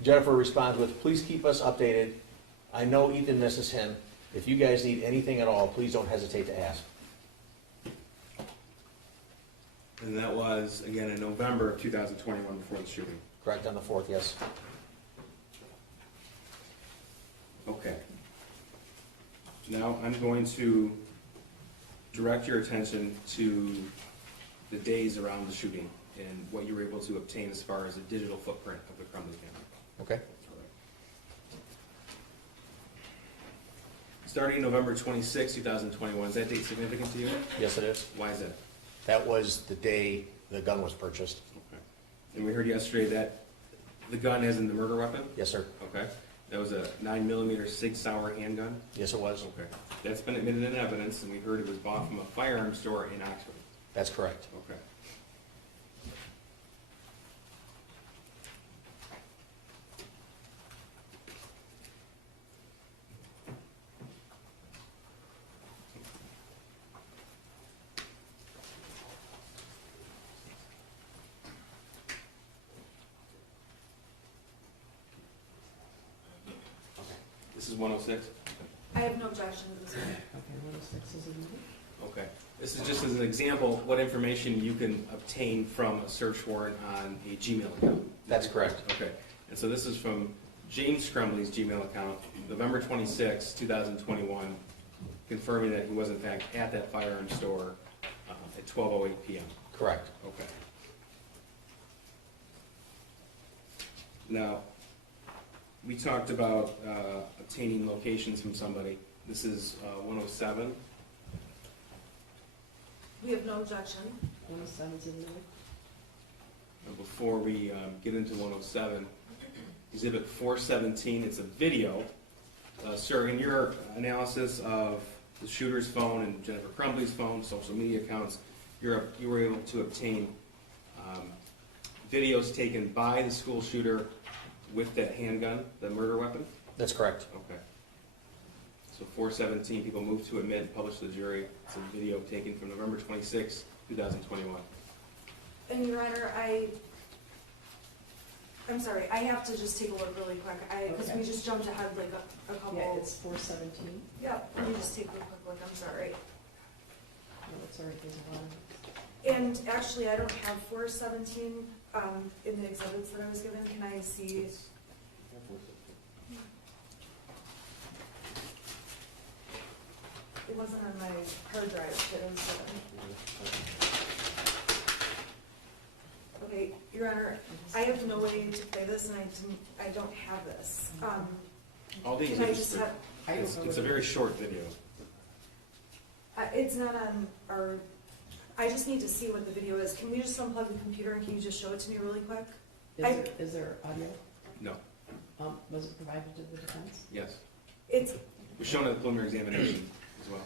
Jennifer responds with, please keep us updated. I know Ethan misses him. If you guys need anything at all, please don't hesitate to ask. And that was, again, in November of 2021 before the shooting. Correct, on the 4th, yes. Okay. Now I'm going to direct your attention to the days around the shooting and what you were able to obtain as far as a digital footprint of the Crumbley family. Okay. Starting November 26, 2021, is that date significant to you? Yes, it is. Why is that? That was the day the gun was purchased. Okay. And we heard yesterday that the gun is in the murder weapon? Yes, sir. Okay. That was a 9mm Sig Sauer handgun? Yes, it was. Okay. That's been admitted in evidence, and we heard it was bought from a firearms store in Oxford. That's correct. Okay. This is 106? I have no objection to this one. Okay, 106 is in the middle. Okay. This is just as an example, what information you can obtain from a search warrant on a Gmail account. That's correct. Okay. And so this is from James Crumbley's Gmail account, November 26, 2021, confirming that he was in fact at that firearms store at 12:08 p.m. Correct. Okay. Now, we talked about obtaining locations from somebody. This is 107. We have no objection. 107 is in the middle. Before we get into 107, Exhibit 417, it's a video. Sir, in your analysis of the shooter's phone and Jennifer Crumbley's phone, social media accounts, you were able to obtain videos taken by the school shooter with that handgun, the murder weapon? That's correct. Okay. So 417, people move to admit and publish to the jury. It's a video taken from November 26, 2021. And Your Honor, I'm sorry, I have to just take a look really quick, because Okay. we just jumped ahead like a couple. Yeah, it's 417. Yeah, let me just take a quick look, I'm sorry. No, it's already, there's a lot of. And actually, I don't have 417 in the exhibits that I was given. Can I see? It wasn't on my hard drive that it was given. Okay, Your Honor, I have no way to play this, and I don't have this. All these Can I exhibits, just have? I don't know it's a what- very short video. It's not on our. I just need to see what the video is. Can we just unplug the computer and can you just show it to me really quick? Is there audio? No, Was it provided to the defense? yes. It's, It was shown at the preliminary examination as well.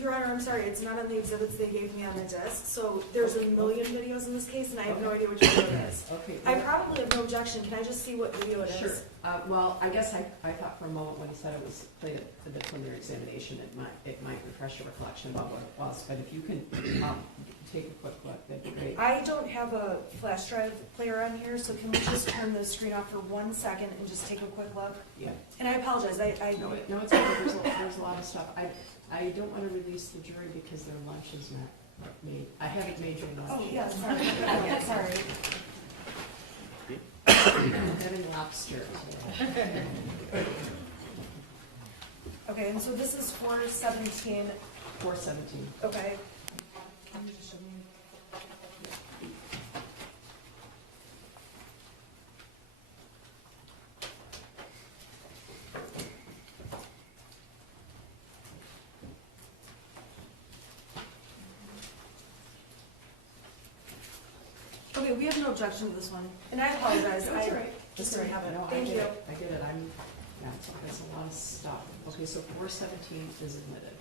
Your Honor, I'm sorry, it's not on the exhibits they gave me on the disc. So there's a million videos in this case and I have no idea which video it is. Okay. I probably have no objection. Can I just see what video it is? Sure. Well, I guess I thought for a moment when he said it was played at the preliminary examination, it might refresh your recollection about what it was. But if you can take a quick look, that'd be great. I don't have a flash drive player on here, so can we just turn the screen off for 1 second and just take a quick look? Yeah. And I apologize, I No, it's okay. There's a lot of stuff. I don't want to release the jury because their lunch is not made. I haven't made your lunch. Oh, yeah, sorry. Yeah, sorry. I'm having lobster. Okay, and so this is 417, 417. okay. Can you just show me? Okay, we have no objection to this one, and I apologize, That's I all right. just That's didn't all have right. it. No, I Thank get you. it. I get it. Yeah, it's a lot of stuff. Okay, so 417 is admitted.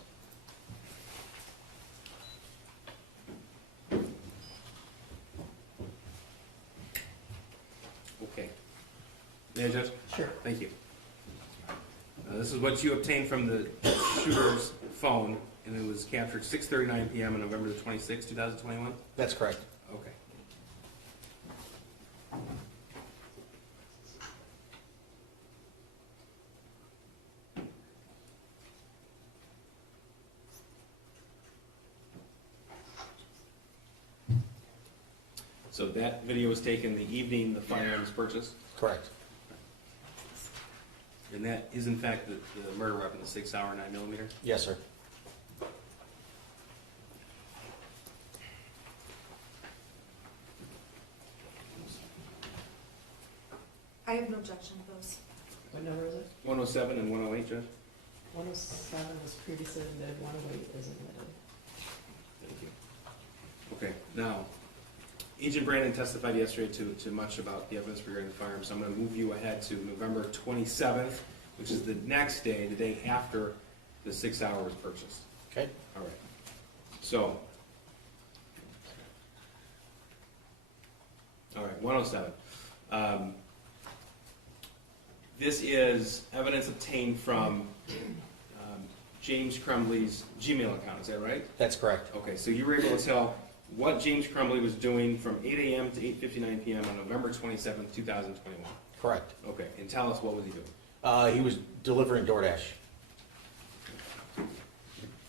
Okay. May I, Judge? Sure. Thank you. This is what you obtained from the shooter's phone, and it was captured 6:39 p.m. on November the 26th, 2021? That's correct. Okay. So that video was taken the evening the firearm was purchased, Correct. and that is in fact the murder weapon, the 6-hour 9mm? Yes, sir. I have no objection to those. What number is it? 107 and 108, Judge? 107 was previously admitted, 108 is admitted. Thank you. Okay, now, Agent Brandon testified yesterday to much about the evidence regarding the firearm, so I'm going to move you ahead to November 27th, which is the next day, the day after the 6-hour was purchased. Okay. All right. So, all right, 107. This is evidence obtained from James Crumbley's Gmail account, is that right? That's correct. Okay, so you were able to tell what James Crumbley was doing from 8 a.m. to 8:59 p.m. on November 27th, 2021. Correct. Okay, and tell us what was he doing? He was delivering DoorDash.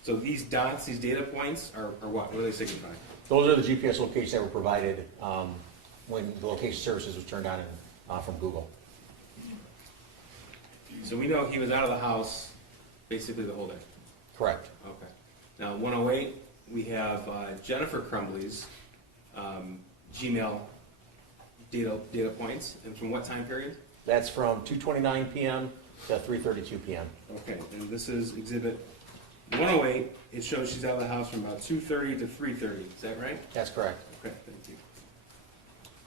So these dots, these data points, are what? What do they signify? Those are the GPS locations that were provided when the location services was turned on from Google. So we know he was out of the house basically the whole day. Correct. Okay. Now, 108, we have Jennifer Crumbley's Gmail data points, and from what time period? That's from 2:29 p.m. to 3:32 p.m. Okay, and this is Exhibit 108. It shows she's out of the house from about 2:30 to 3:30. Is that right? That's correct. Okay, thank you.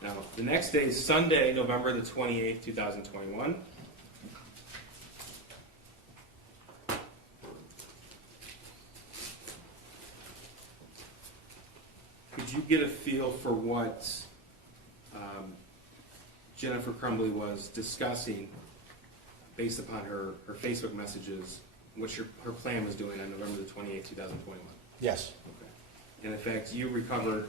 Now, the next day is Sunday, November the 28th, 2021. Could you get a feel for what Jennifer Crumbley was discussing based upon her Facebook messages, what her plan was doing on November the 28th, 2021. Yes, Okay. And in fact, you recovered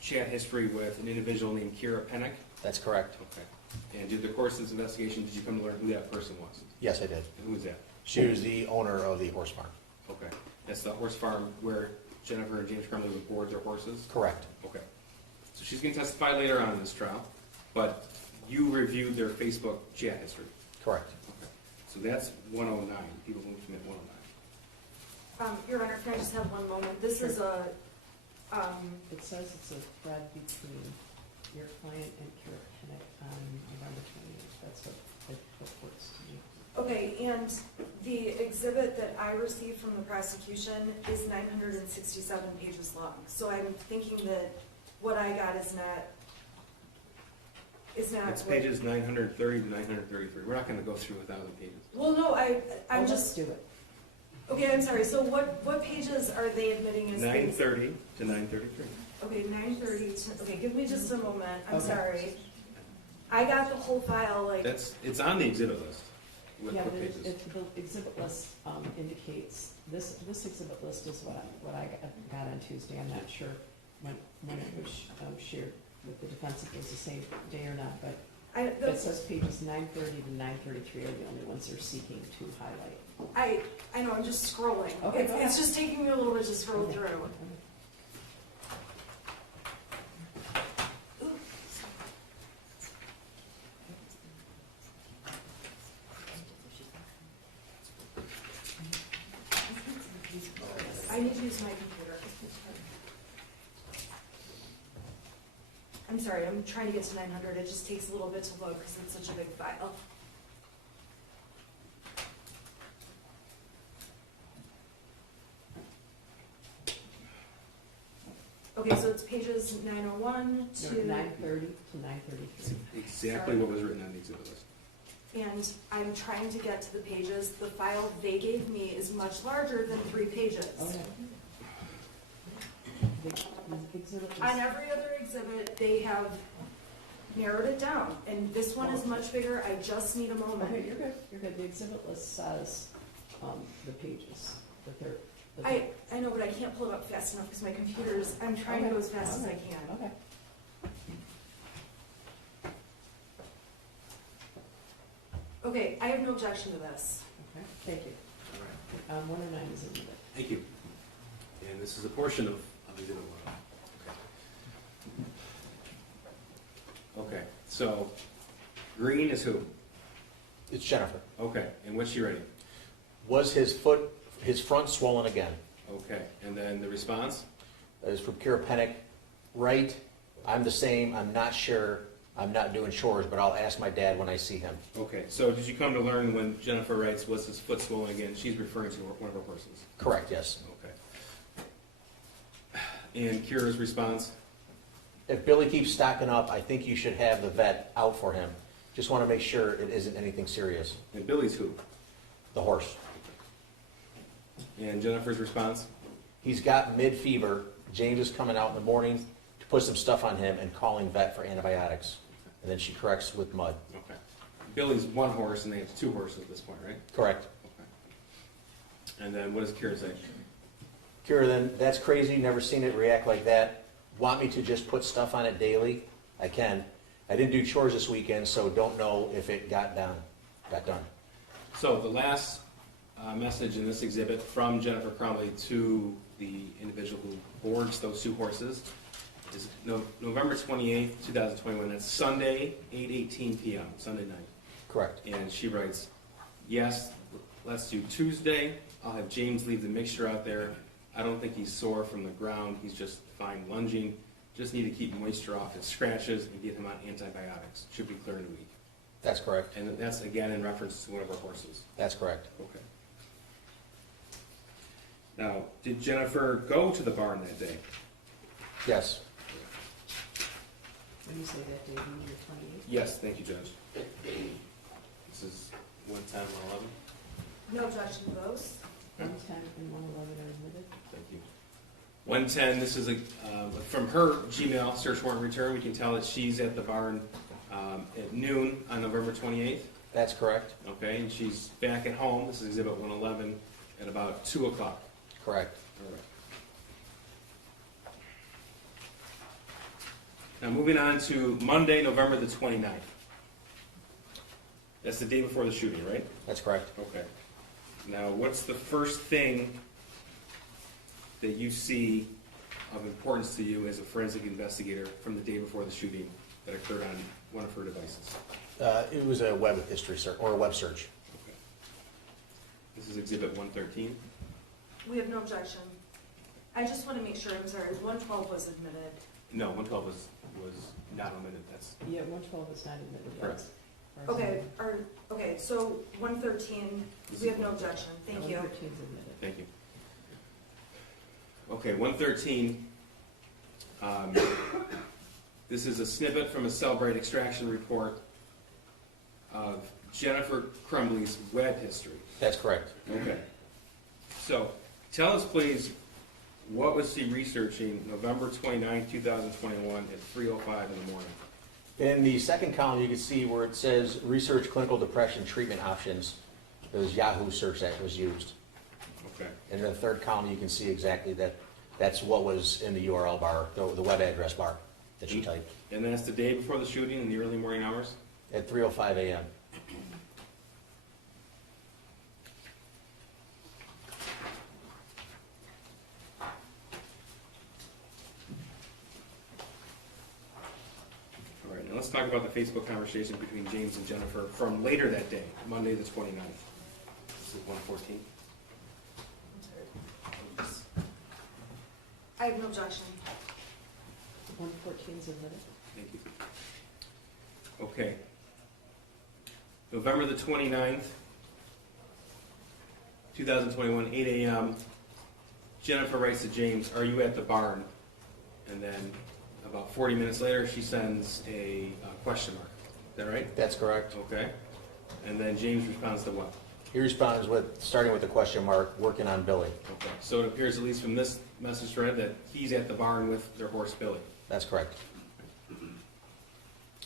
chat history with an individual named Kira Pennick. that's correct. Okay. And did the course of this investigation, did you come to learn who that person was? Yes, I did. And who was that? She was the owner of the horse farm. Okay. That's the horse farm where Jennifer and James Crumbley would board their horses? Correct. Okay. So she's going to testify later on in this trial, but you reviewed their Facebook chat history. Correct. Okay. So that's 109. People who commit 109. Your Honor, can I just have one moment? This is a, It says it's a thread between your client and Kira Pennick on November 28th. That's what it purports to be. okay, and the exhibit that I received from the prosecution is 967 pages long. So I'm thinking that what I got is not It's what- pages 930 to 933. We're not going to go through 1,000 pages. Well, no, I'm Well, just, let's do it. okay, I'm sorry. So what pages are they admitting as things? 930 to 933. Okay, 9:30 to, okay, give me just a moment. I'm Okay. sorry. I got the whole file, like, It's on the exhibit list. What Yeah, pages? the exhibit list indicates, this exhibit list is what I got on Tuesday. I'm not sure when it was shared with the defense, if it was the same day or not, but it says pages 930 to 933 are the only ones they're seeking to highlight. I know, I'm just scrolling. Okay, It's go ahead. just taking me a little bit to scroll Okay. through. I need to use my computer. I'm sorry, I'm trying to get to 900. It just takes a little bit to load because it's such a big file. Okay, so it's pages 901 to, 930 to 933. Exactly what was written on the exhibit list. and I'm trying to get to the pages. The file they gave me is much larger than 3 pages. Okay. The exhibit On list, every other exhibit, they have narrowed it down, and this one is much bigger. I just need a moment. okay, you're good. The exhibit list says the pages, that they're. I know, but I can't pull it up fast enough because my computer's, I'm trying to go as fast as I can. Okay. Okay, I have no objection to this. Okay, thank you. All right. 109 is in it. Thank you. And this is a portion of exhibit 1. Okay, so green is who? It's Jennifer. Okay, and what's she writing? Was his front swollen again? Okay, and then the response? That is from Kira Pennick. Right, I'm the same, I'm not sure, I'm not doing chores, but I'll ask my dad when I see him. Okay, so did you come to learn when Jennifer writes, was his foot swollen again? She's referring to one of her horses. Correct, yes. Okay. And Kira's response? If Billy keeps stocking up, I think you should have the vet out for him. Just want to make sure it isn't anything serious. And Billy's who? The horse. And Jennifer's response? He's got mid-fever. James is coming out in the morning to put some stuff on him and calling vet for antibiotics. And then she corrects with mud. Okay. Billy's one horse and they have 2 horses at this point, right? Correct. Okay. And then what does Kira say? Kira, then, that's crazy, never seen it react like that. Want me to just put stuff on it daily? I can. I didn't do chores this weekend, so don't know if it got done. So the last message in this exhibit from Jennifer Crumbley to the individual who boards those 2 horses is November 28th, 2021. That's Sunday, 8:18 p.m., Sunday night. Correct. And she writes, yes, let's do Tuesday. I'll have James leave the mixture out there. I don't think he's sore from the ground. He's just fine lunging. Just need to keep moisture off his scratches and get him on antibiotics. Should be clear in a week. That's correct. And that's again in reference to one of our horses. That's correct. Okay. Now, did Jennifer go to the barn that day? Yes. When you say that day, you mean your 28th? Yes, thank you, Judge. This is 110, 111. No objection to those. 110 and 111 are admitted. Thank you. 110, this is from her Gmail search warrant return. We can tell that she's at the barn at noon on November 28th. That's correct. Okay, and she's back at home, this is exhibit 111, at about 2 o'clock. Correct. All right. Now, moving on to Monday, November the 29th. That's the day before the shooting, right? That's correct. Okay. Now, what's the first thing that you see of importance to you as a forensic investigator from the day before the shooting that occurred on one of her devices? It was a web history search, or a web search. Okay. This is exhibit 113. We have no objection. I just want to make sure, I'm sorry, 112 was admitted. No, 112 was not omitted. That's Yeah, 112 is not admitted. Correct. Yes. Okay, so 113, we have no objection, thank you. 113 is admitted. Thank you. Okay, 113. This is a snippet from a Cellbrite extraction report of Jennifer Crumbley's web history. That's correct. Okay. So, tell us please, what was she researching November 29, 2021 at 3:05 in the morning? In the second column, you can see where it says research clinical depression treatment options. It was Yahoo search that was used. Okay. And in the third column, you can see exactly that. That's what was in the URL bar, the web address bar that she typed And that's the day before the shooting in the early morning hours? at 3:05 a.m. All right, now let's talk about the Facebook conversation between James and Jennifer from later that day, Monday the 29th. This is 114. I have no objection. 114 is admitted. Thank you. Okay. November the 29th, 2021, 8 a.m. Jennifer writes to James, "Are you at the barn?" And then about 40 minutes later, she sends a question mark. Is that right? That's correct. Okay. And then James responds to what? He responds with, starting with the question mark, working on Billy. Okay. So it appears, at least from this message thread, that he's at the barn with their horse Billy. That's correct.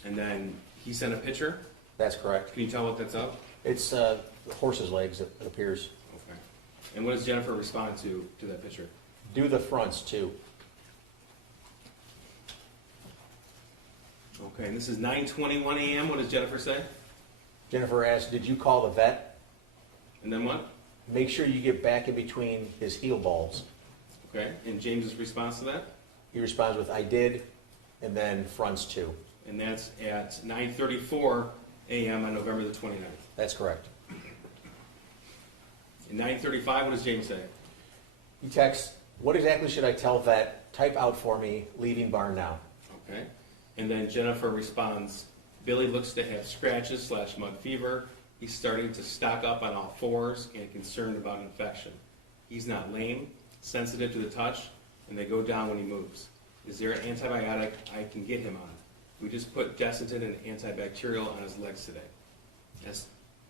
And then he sent a picture. That's correct. Can you tell what that's of? It's horse's legs, it appears. Okay. And what does Jennifer respond to that picture? Do the fronts too. Okay, and this is 9:21 a.m. What does Jennifer say? Jennifer asked, did you call the vet? And then what? Make sure you get back in between his heel balls. Okay, and James's response to that? He responds with, I did, and then fronts too. And that's at 9:34 a.m. on November the 29th. That's correct. At 9:35, what does James say? He texts, what exactly should I tell vet? Type out for me, leaving barn now. Okay. And then Jennifer responds, Billy looks to have scratches / mud fever. He's starting to stock up on all fours and concerned about infection. He's not lame, sensitive to the touch, and they go down when he moves. Is there an antibiotic I can get him on? We just put Desitin and antibacterial on his legs today. That's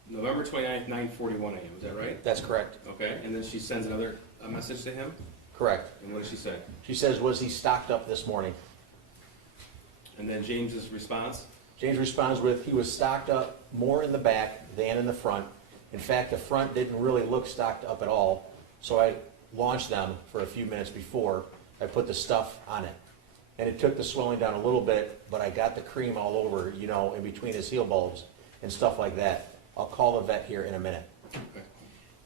November 29th, 9:41 a.m. Is that right? That's correct. Okay. And then she sends a message to him. Correct. And what does she say? She says, was he stocked up this morning? And then James's response? James responds with, he was stocked up more in the back than in the front. In fact, the front didn't really look stocked up at all, so I launched them for a few minutes before I put the stuff on it. And it took the swelling down a little bit, but I got the cream all over, in between his heel bulbs and stuff like that. I'll call the vet here in a minute. Okay.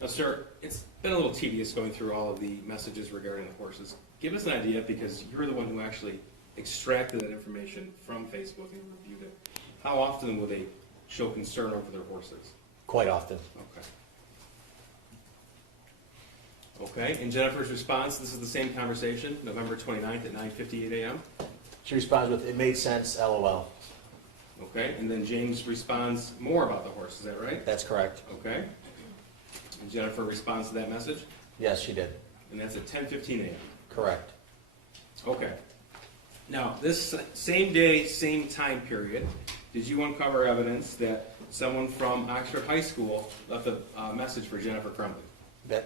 Now, sir, it's been a little tedious going through all of the messages regarding the horses. Give us an idea, because you're the one who actually extracted that information from Facebook and reviewed it. How often will they show concern over their horses? Quite often. Okay. Okay, and Jennifer's response, this is the same conversation, November 29th at 9:58 a.m. She responds with, it made sense, LOL. Okay, and then James responds more about the horse, is that right? That's correct. Okay. And Jennifer responds to that message? Yes, she did. And that's at 10:15 a.m. Correct. Okay. Now, this same day, same time period, did you uncover evidence that someone from Oxford High School left a message for Jennifer Crumbley?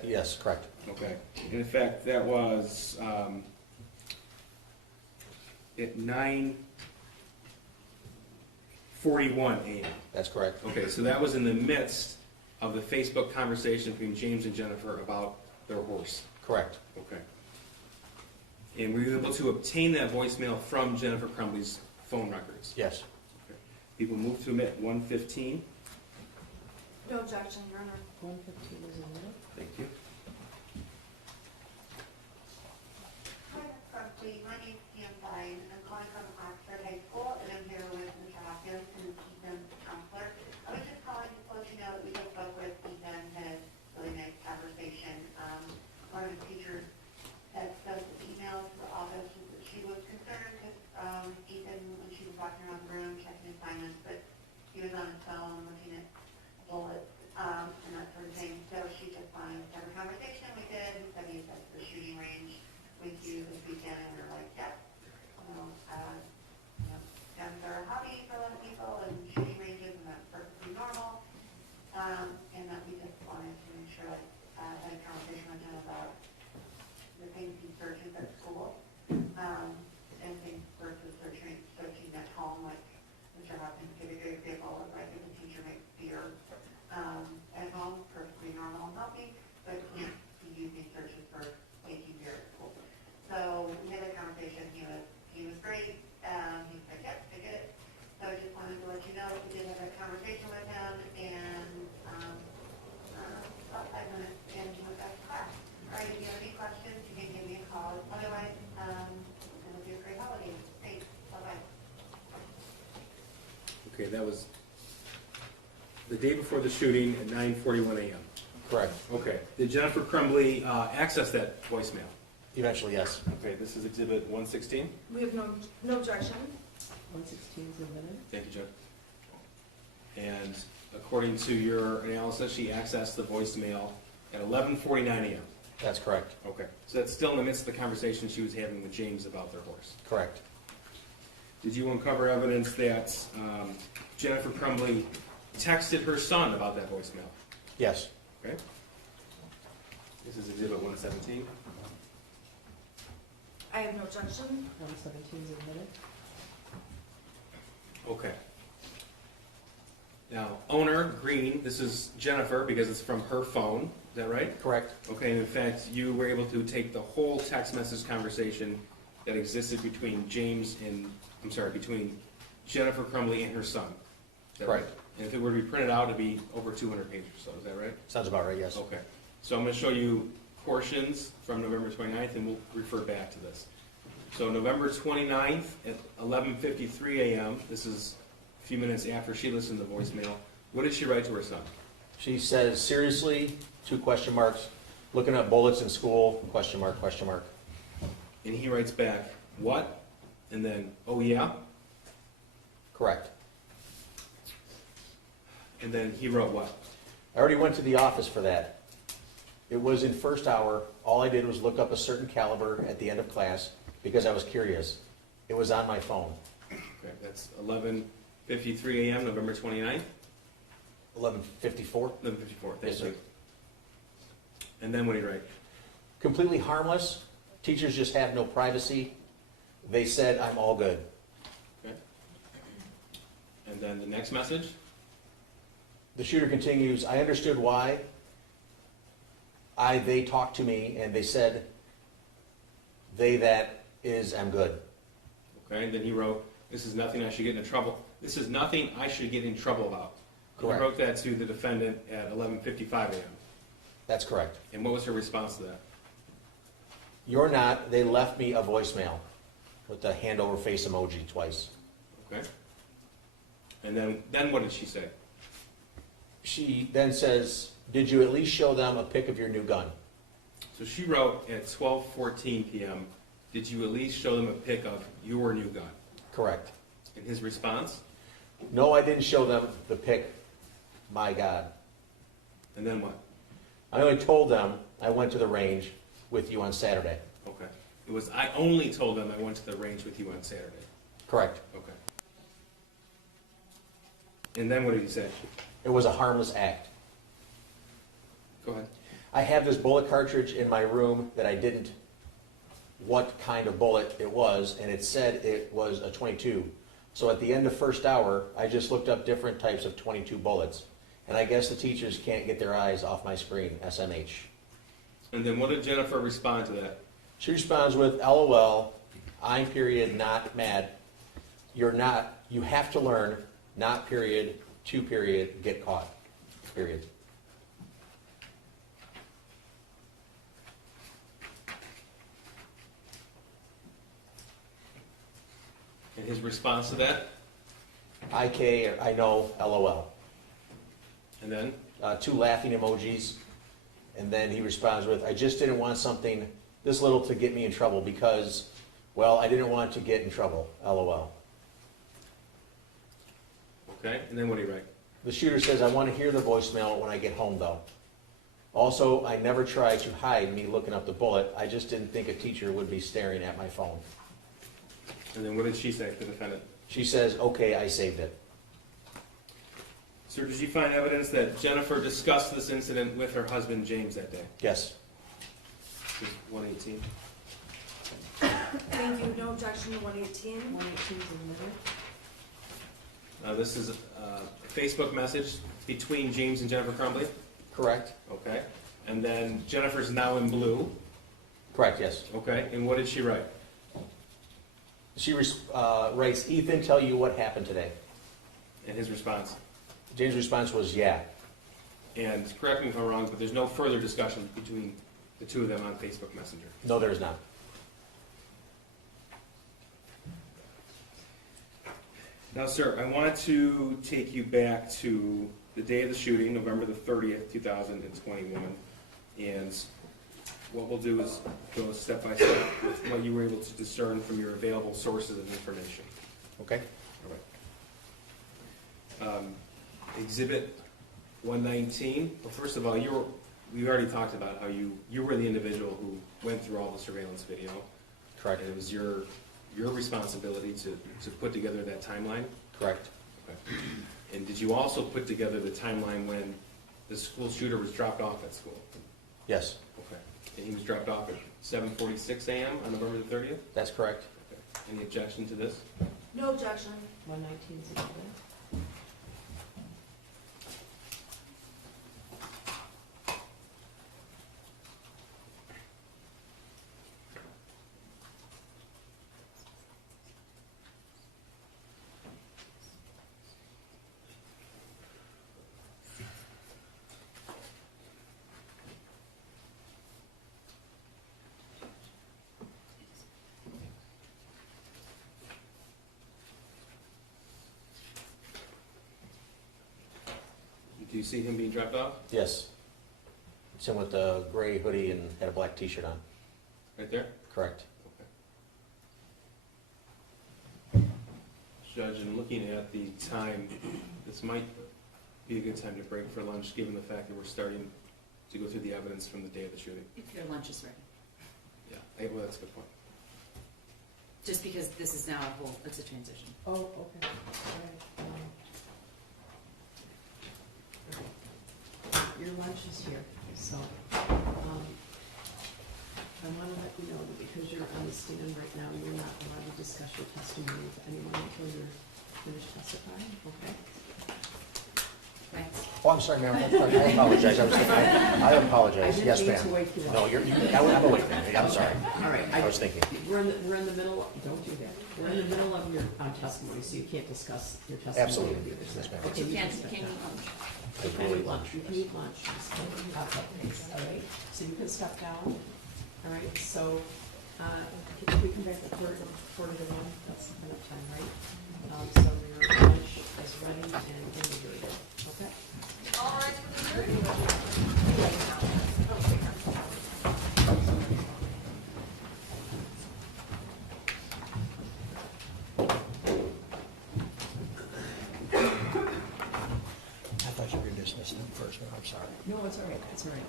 Yes, correct. Okay. And in fact, that was at 9:41 a.m. That's correct. Okay, so that was in the midst of the Facebook conversation between James and Jennifer about their horse. Correct. Okay. And were you able to obtain that voicemail from Jennifer Crumbley's phone records? Yes. Okay. People move to admit 115. No objection, Your Honor. 115 is in there. Thank you. Hi, Ms. Crumbley. My name's Pam Vine, and I'm calling from Oxford High School, and I'm here with Mr. Hopkins and Ethan Counselor. I was just calling to let you know that we just spoke with Ethan, had a really nice conversation. One of the teachers had sent an email to the office that she was concerned because Ethan, when she was walking around the room checking assignments, but he was on his phone looking at bullets and that sort of thing. So she just wanted to have a conversation. We did. He said he was at the shooting range with you this weekend, and we were like, yeah, guns are a hobby for a lot of people, and shooting ranges, and that's perfectly normal. And that we just wanted to make sure that I had a conversation with him about the things he searches at school, and things versus searching at home, like Mr. Hopkins gave a good example of, like, if a teacher makes beer at home, perfectly normal and healthy, but can't be using searches for making beer at school. So we had a conversation. He was great. He said, yep, I get it. So I just wanted to let you know that we did have a conversation with him, and about 5 minutes, and he went back to class. All right, if you have any questions, you can give me a call. Otherwise, it'll be a great holiday. Thanks. Bye-bye. Okay, that was the day before the shooting at 9:41 a.m. Correct. Okay. Did Jennifer Crumbley access that voicemail? Eventually, yes. Okay, this is Exhibit 116. We have no objection. 116 is in there. Thank you, Jeff. And according to your analysis, she accessed the voicemail at 11:49 a.m. That's correct. Okay, so that's still in the midst of the conversation she was having with James about their horse. Correct. Did you uncover evidence that Jennifer Crumbley texted her son about that voicemail? Yes. Okay. This is Exhibit 117. I have no objection. 117 is in there. Okay. Now, owner, Green, this is Jennifer because it's from her phone. Is that right? Correct. Okay, and in fact, you were able to take the whole text message conversation that existed between between Jennifer Crumbley and her son. Is that Right. And if it were to be printed out, it'd be over 200 pages or so. Is that right? Sounds about right, yes. Okay. So I'm going to show you portions from November 29th, and we'll refer back to this. So November 29th at 11:53 a.m., this is a few minutes after she listened to the voicemail. What did she write to her son? She says, seriously, 2 question marks, looking at bullets in school, question mark, question mark. And he writes back, what? And then, oh yeah? Correct. And then he wrote what? I already went to the office for that. It was in first hour. All I did was look up a certain caliber at the end of class because I was curious. It was on my phone. Okay, that's 11:53 a.m., November 29th? 11:54. 11:54, thank Yes, sir. you. And then what did he write? Completely harmless. Teachers just have no privacy. They said I'm all good. Okay. And then the next message? The shooter continues, I understood why. They talked to me and they said, that is, I'm good. Okay, and then he wrote, this is nothing I should get in trouble. This is nothing I should get in trouble about. Correct. He wrote that to the defendant at 11:55 a.m. That's correct. And what was her response to that? You're not, they left me a voicemail with the hand over face emoji twice. Okay. And then what did she say? She then says, did you at least show them a pic of your new gun? So she wrote at 12:14 p.m., did you at least show them a pic of your new gun? Correct. And his response? No, I didn't show them the pic. My God. And then what? I only told them I went to the range with you on Saturday. Okay. It was, I only told them I went to the range with you on Saturday. Correct. Okay. And then what did he say? It was a harmless act. Go ahead. I have this bullet cartridge in my room that I didn't what kind of bullet it was, and it said it was a .22. So at the end of first hour, I just looked up different types of 22 bullets. And I guess the teachers can't get their eyes off my screen, SMH. And then what did Jennifer respond to that? She responds with, LOL, I'm period, not mad. You're not, you have to learn, not period, to period, get caught, period. And his response to that? IK, I know, LOL. And then? 2 laughing emojis. And then he responds with, I just didn't want something this little to get me in trouble because, well, I didn't want to get in trouble, LOL. Okay, and then what did he write? The shooter says, I want to hear the voicemail when I get home, though. Also, I never tried to hide me looking up the bullet. I just didn't think a teacher would be staring at my phone. And then what did she say, the defendant? She says, okay, I saved it. Sir, did you find evidence that Jennifer discussed this incident with her husband, James, that day? Yes. This is 118. Thank you, no objection to 118. 118 is in the middle. This is a Facebook message between James and Jennifer Crumbley. Correct. Okay. And then Jennifer's now in blue. Correct, yes. Okay. And what did she write? She writes, Ethan, tell you what happened today. And his response? James' response was, yeah. And correct me if I'm wrong, but there's no further discussion between the two of them on Facebook Messenger. No, there's not. Now, sir, I want to take you back to the day of the shooting, November the 30th, 2021. And what we'll do is go step by step with what you were able to discern from your available sources of information. Okay. All right. Exhibit 119. Well, first of all, we already talked about how you were the individual who went through all the surveillance video. Correct. And it was your responsibility to put together that timeline. Correct. Okay. And did you also put together the timeline when the school shooter was dropped off at school? Yes, Okay. And he was dropped off at 7:46 a.m. on November the 30th? that's correct. Okay. Any objection to this? No objection. 119 is in the middle. Do you see him being dropped off? Yes. It's him with the gray hoodie and had a black t-shirt on. Right there? Correct. Okay. Judge, in looking at the time, this might be a good time to break for lunch, given the fact that we're starting to go through the evidence from the day of the shooting. If your lunch is ready. Yeah, well, that's a good point. Just because this is now a whole, it's a transition. Oh, okay. All right. Your lunch is here, so, I want to let you know that because you're on the stand right now, you're not allowed to discuss your testimony with anyone until you're finished testifying, okay? Thanks. Oh, I'm sorry, ma'am. I apologize. I apologize. Yes, I didn't mean to ma'am. wake you up. No, I'm awake, ma'am. I'm sorry. All right. I was thinking. We're in the middle, don't do that. We're in the middle of your testimony, so you can't discuss your testimony. Absolutely. with the other side. Yes, ma'am. Okay, You you can't, can step can down. you lunch? You can eat lunch, you can eat lunch. All right, so you can step down. All right, so, if we come back to quarter to one, that's enough time, right? So your lunch is ready and in the jury, okay? All rise for the jury. I thought you were dismissing them first, ma'am. I'm sorry. No, it's all right, it's all right.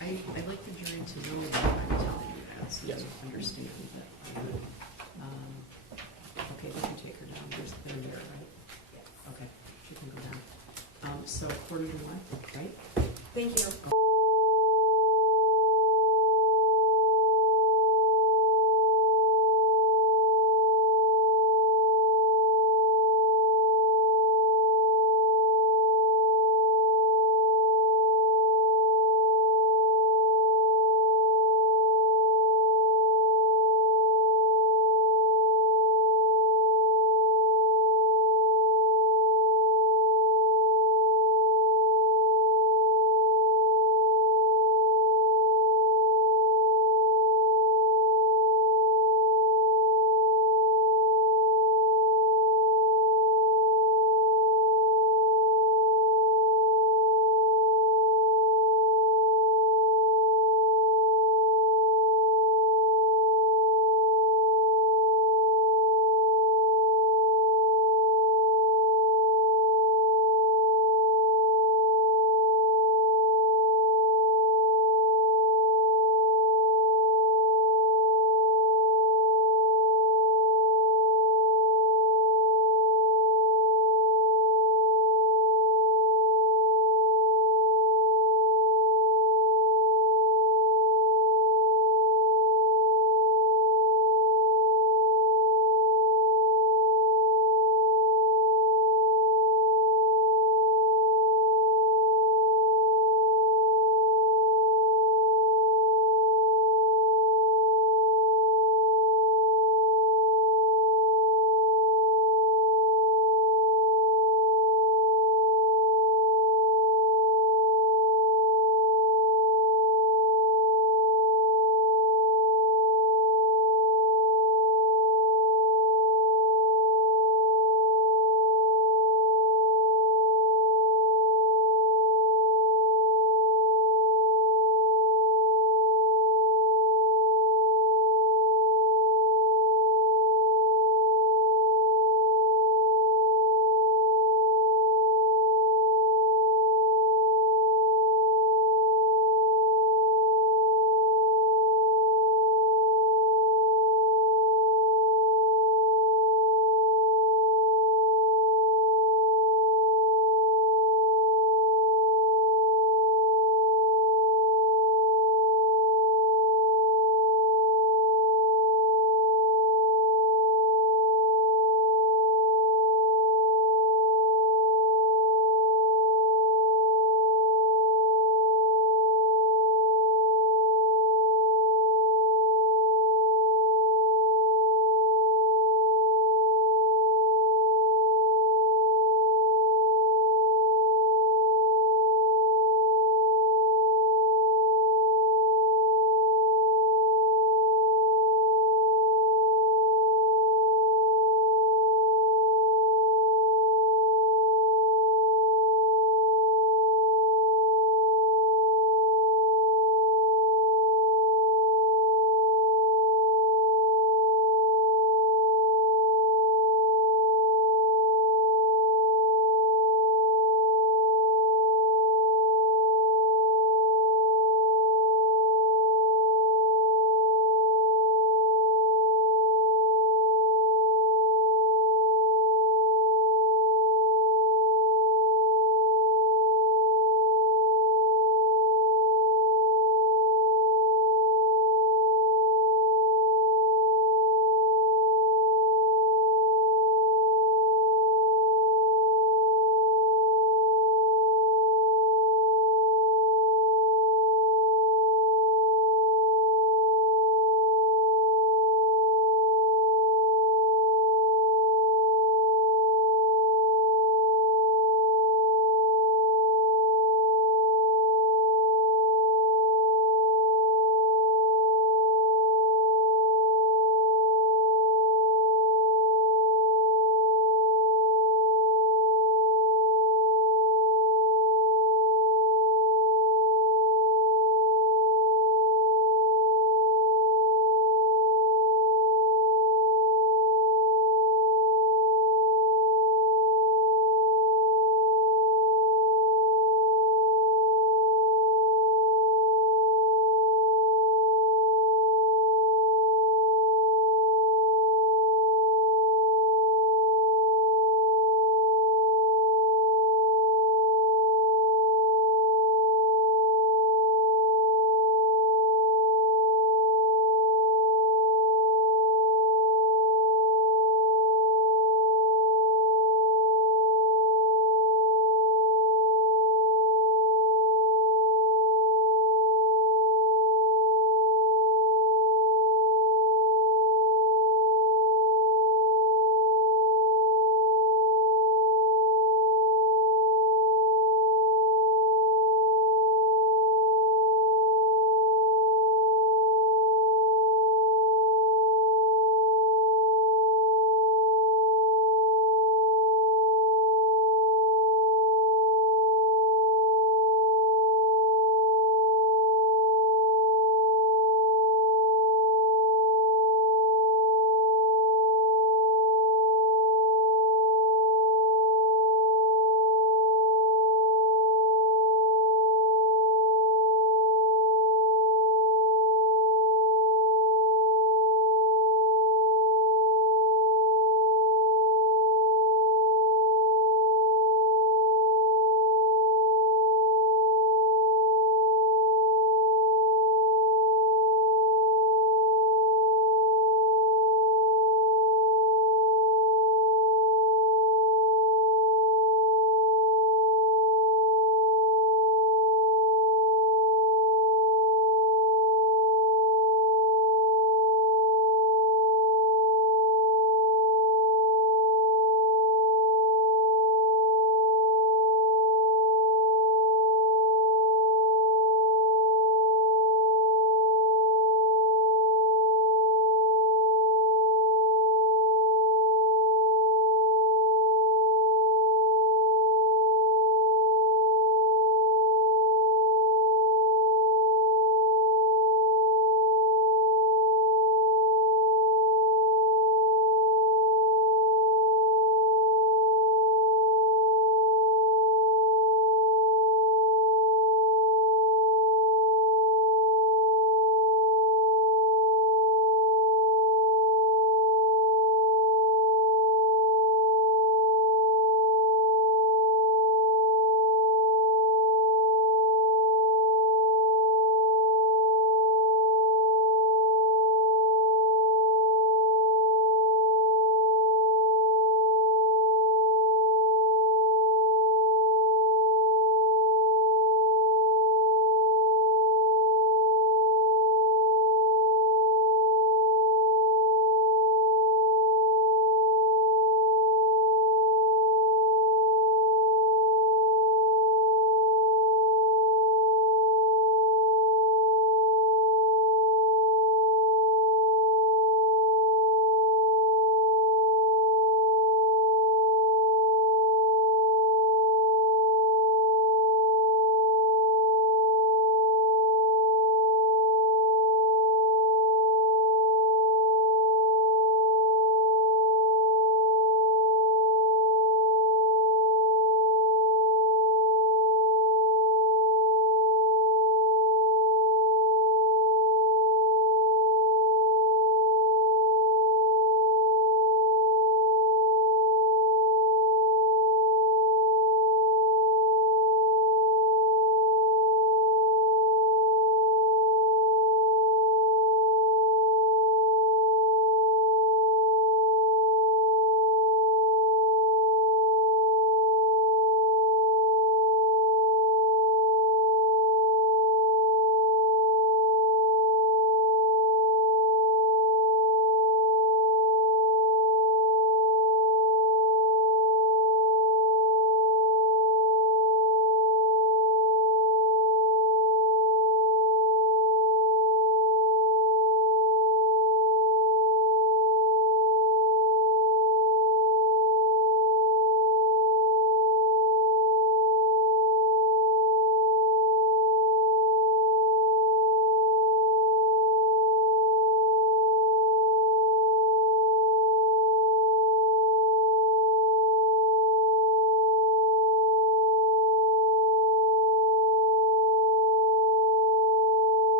I'd like the jury to know that I'm telling you that, so Yes. you understand that. Okay, we can take her down, they're there, right? Okay, she can go down. So quarter to one, right? Thank you.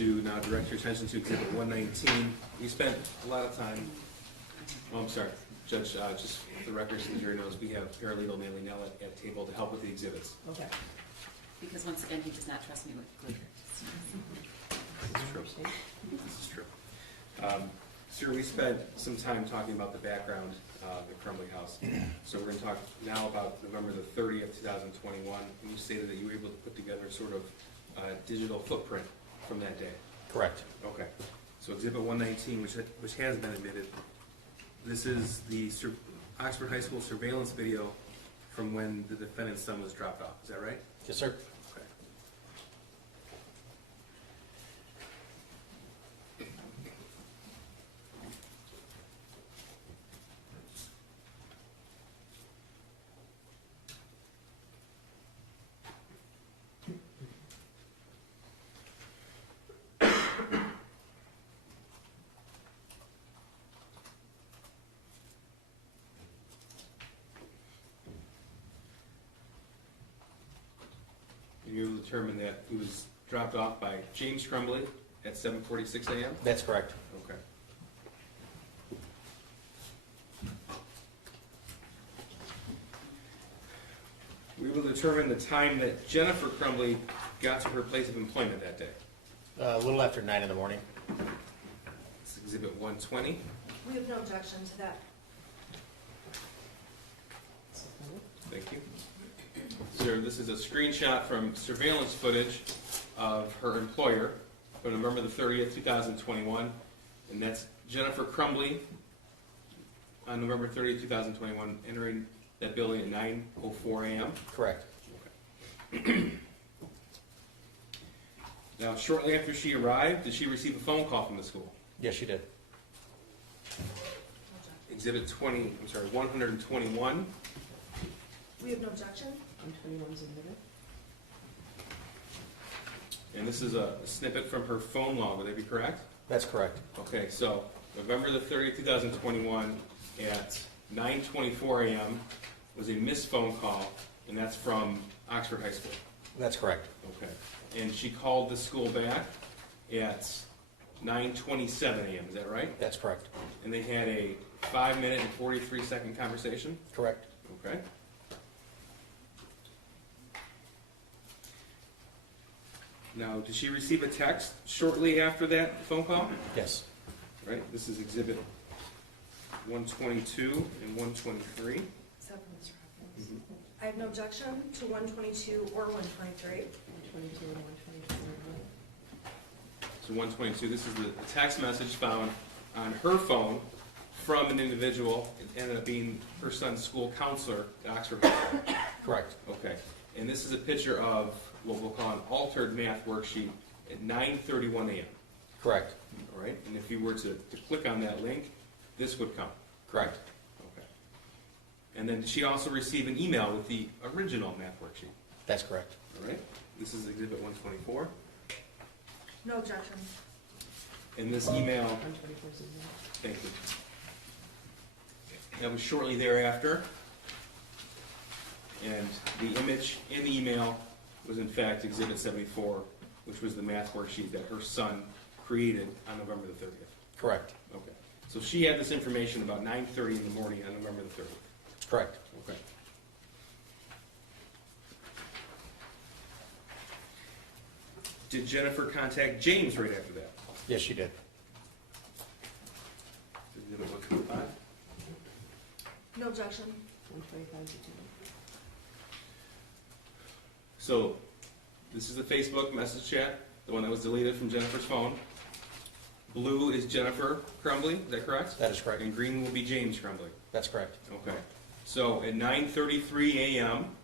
to now direct your attention to Exhibit 119. We spent a lot of time, I'm sorry, Judge, just for the record, so the jury knows, we have paralegal Manley Nell at table to help with the exhibits. Okay. Because once again, he does not trust me with liquor. This is true. This is true. Sir, we spent some time talking about the background of the Crumbley house. So we're going to talk now about November the 30th, 2021. And you stated that you were able to put together sort of a digital footprint from that day. Correct. Okay. So Exhibit 119, which has been admitted, this is the Oxford High School surveillance video from when the defendant's son was dropped off. Is that right? Yes, sir. Okay. And you determined that he was dropped off by James Crumbley at 7:46 a.m.? That's correct. Okay. We will determine the time that Jennifer Crumbley got to her place of employment that day. A little after 9 in the morning. It's Exhibit 120. We have no objection to that. Thank you. Sir, this is a screenshot from surveillance footage of her employer from November the 30th, 2021. And that's Jennifer Crumbley on November 30th, 2021, entering that building at 9:04 a.m. Correct. Now, shortly after she arrived, did she receive a phone call from the school? Yes, she did. Exhibit 121. We have no objection. 121's admitted. And this is a snippet from her phone log, would that be correct? That's correct. Okay, so November the 30th, 2021 at 9:24 a.m. was a missed phone call, and that's from Oxford High School. That's correct. Okay. And she called the school back at 9:27 a.m., is that right? That's correct. And they had a 5-minute and 43-second conversation? Correct. Okay. Now, did she receive a text shortly after that phone call? Yes. Right, this is Exhibit 122 and 123. Except for Mr. Hopkins. I have no objection to 122 or 123. 122 and 123. So 122, this is the text message found on her phone from an individual. It ended up being her son's school counselor at Oxford High School. Correct. Okay, and this is a picture of what we'll call an altered math worksheet at 9:31 a.m. Correct. All right, and if you were to click on that link, this would come. Correct. Okay. And then did she also receive an email with the original math worksheet? That's correct. All right, this is Exhibit 124. No objection. And this email, 124's admitted. thank you. That was shortly thereafter. And the image in the email was in fact Exhibit 74, which was the math worksheet that her son created on November the 30th. Correct. Okay. So she had this information about 9:30 in the morning on November the 30th. Correct. Okay. Did Jennifer contact James right after that? Yes, she did. Exhibit 125. No objection. 125's admitted. So, this is the Facebook message chat, the one that was deleted from Jennifer's phone. Blue is Jennifer Crumbley, is that correct? That is correct. And green will be James Crumbley. That's correct. Okay. So, at 9:33 a.m.,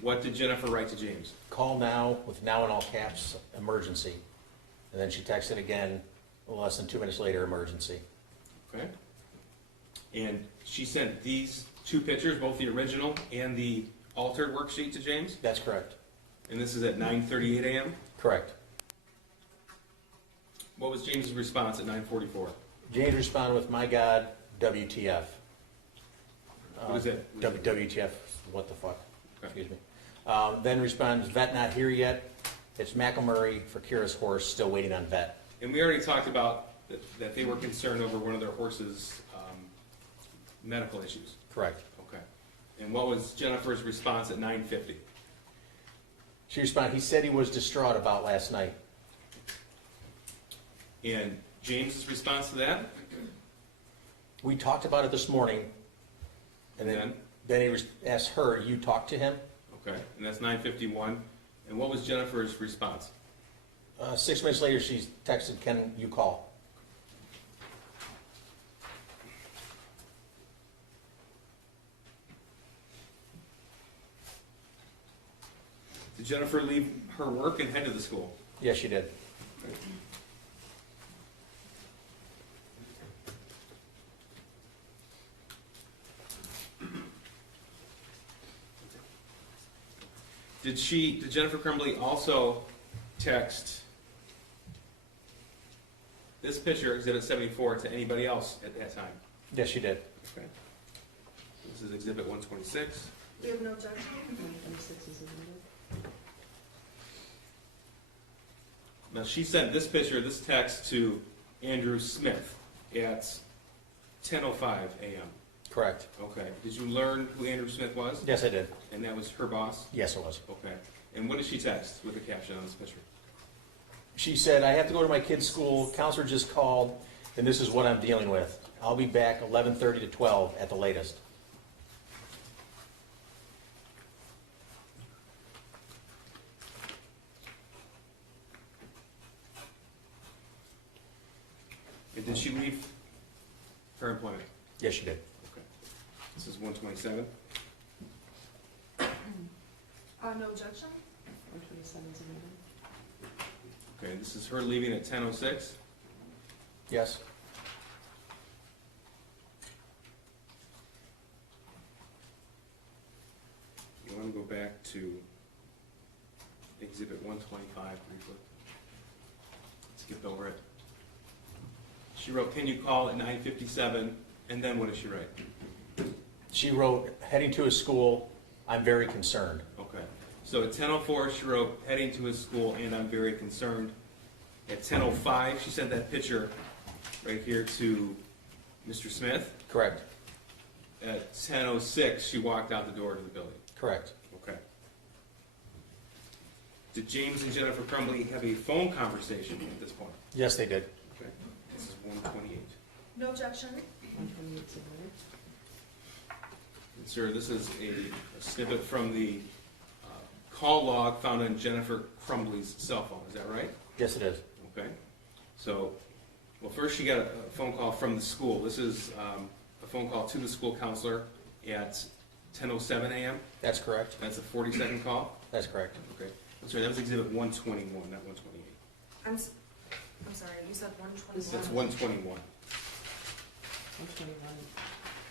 what did Jennifer write to James? Call now with now in all caps, emergency. And then she texted again, less than 2 minutes later, emergency. Okay. And she sent these two pictures, both the original and the altered worksheet to James? That's correct. And this is at 9:38 a.m.? Correct. What was James's response at 9:44? James responded with, my God, WTF. What is that? WTF, what the fuck? Okay. Excuse me. Then responds, vet not here yet. It's McElmurray for Kira's horse, still waiting on vet. And we already talked about that they were concerned over one of their horses' medical issues. Correct. Okay. And what was Jennifer's response at 9:50? She responded, he said he was distraught about last night. And James's response to that? We talked about it this morning, and then he asked her, you talked to him? Okay, and that's 9:51. And what was Jennifer's response? 6 minutes later, she texted, can you call? Did Jennifer leave her work and head to the school? Yes, she did. Okay. Did Jennifer Crumbley also text this picture, Exhibit 74, to anybody else at that time? Yes, she did. Okay. This is Exhibit 126. We have no objection. 126 is admitted. Now, she sent this picture, this text, to Andrew Smith at 10:05 a.m. Correct. Okay. Did you learn who Andrew Smith was? Yes, I did. And that was her boss? Yes, it was. Okay. And what did she text with the caption on this picture? She said, I have to go to my kid's school. Counselor just called, and this is what I'm dealing with. I'll be back 11:30 to 12 at the latest. And did she leave her employment? Yes, she did. Okay. This is 127. No objection. 127 is admitted. Okay, this is her leaving at 10:06. Yes. You want to go back to Exhibit 125 briefly? Skipped over it. She wrote, can you call at 9:57, and then what did she write? She wrote, heading to his school, I'm very concerned. Okay, so at 10:04, she wrote, heading to his school, and I'm very concerned. At 10:05, she sent that picture right here to Mr. Smith. Correct. At 10:06, she walked out the door to the building. Correct. Okay. Did James and Jennifer Crumbley have a phone conversation at this point? Yes, they did. Okay, this is 128. No objection. 128 is admitted. And sir, this is a snippet from the call log found on Jennifer Crumbley's cell phone. Is that right? Yes, it is. Okay. So, well, first she got a phone call from the school. This is a phone call to the school counselor at 10:07 a.m. That's correct. That's a 40-second call. That's correct. Okay. I'm sorry, that was Exhibit 121, not 128. I'm sorry, you said 121. That's 121. 121.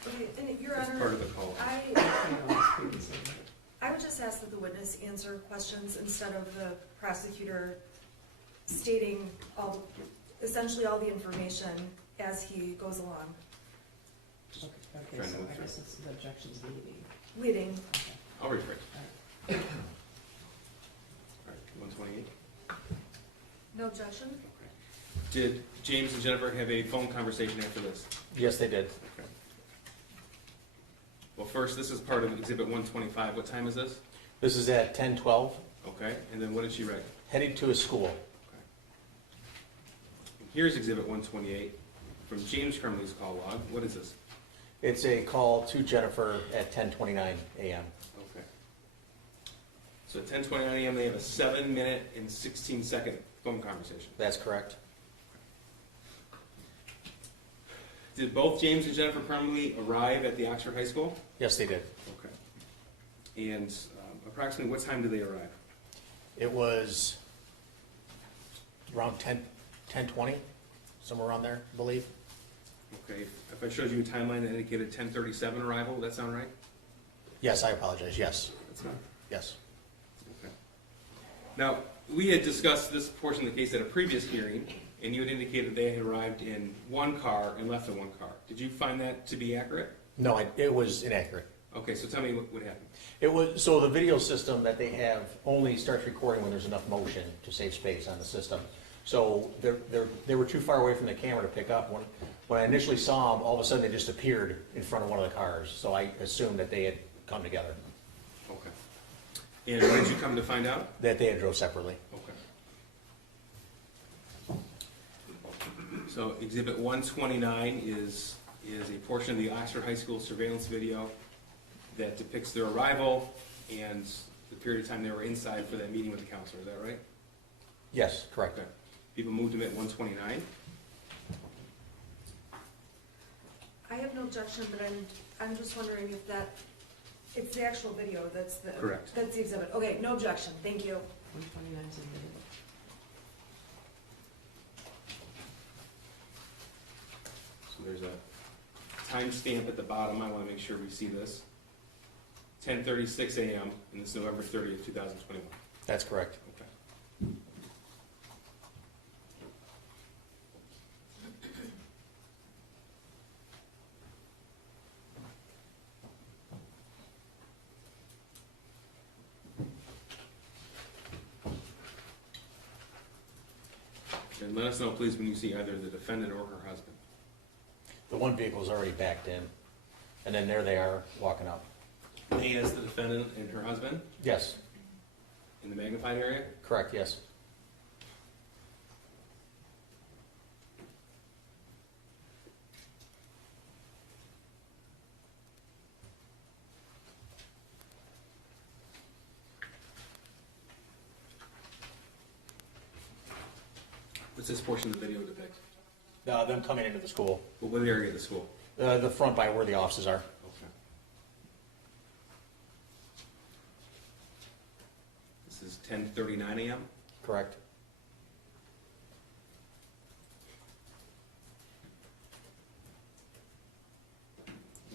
Okay, and Your That's Honor, part of the call. 121 is previously admitted. I would just ask that the witness answer questions instead of the prosecutor stating essentially all the information as he goes along. Okay, Trying so to look I through. Oh. guess it's the objection's leading. Leading. Okay. I'll rephrase. All right. All right, 128. No objection? Did James and Jennifer have a phone conversation after this? Yes, they did. Okay. Well, first, this is part of Exhibit 125. What time is this? This is at 10:12, Okay, and then what did she write? heading to his school. Okay. And here's Exhibit 128 from James Crumbley's call log. What is this? It's a call to Jennifer at 10:29 a.m. Okay. So at 10:29 a.m., they have a 7-minute and 16-second phone conversation. That's correct. Did both James and Jennifer Crumbley arrive at the Oxford High School? Yes, they did. Okay. And approximately what time did they arrive? It was around 10:20, somewhere around there, I believe. Okay. If I showed you a timeline that indicated 10:37 arrival, would that sound right? Yes, I apologize. Yes, That's not. yes. Okay. Now, we had discussed this portion of the case at a previous hearing, and you had indicated they had arrived in one car and left in one car. Did you find that to be accurate? No, it was inaccurate. Okay, so tell me what happened. It was, so the video system that they have only starts recording when there's enough motion to save space on the system. So they were too far away from the camera to pick up. When I initially saw them, all of a sudden they just appeared in front of one of the cars. So I assumed that they had come together, Okay. And when did you come to find out? that they had drove separately. Okay. So Exhibit 129 is a portion of the Oxford High School surveillance video that depicts their arrival and the period of time they were inside for that meeting with the counselor. Is that right? Yes, correct. Okay. People moved them at 129. I have no objection, but I'm just wondering if it's the actual video, that's the. Correct. That's the exhibit. Okay, no objection, thank you. 129 is in there. So there's a timestamp at the bottom. I want to make sure we see this. 10:36 a.m. and this is November 30th, 2021. That's correct. Okay. And let us know, please, when you see either the defendant or her husband. The one vehicle's already backed in, and then there they are, walking up. They as the defendant and her husband Yes, in the magnified area? correct, yes. What's this portion of the video depict? Them coming into the school, Well, what area of the school? the front by where the offices are. Okay. This is 10:39 a.m. Correct.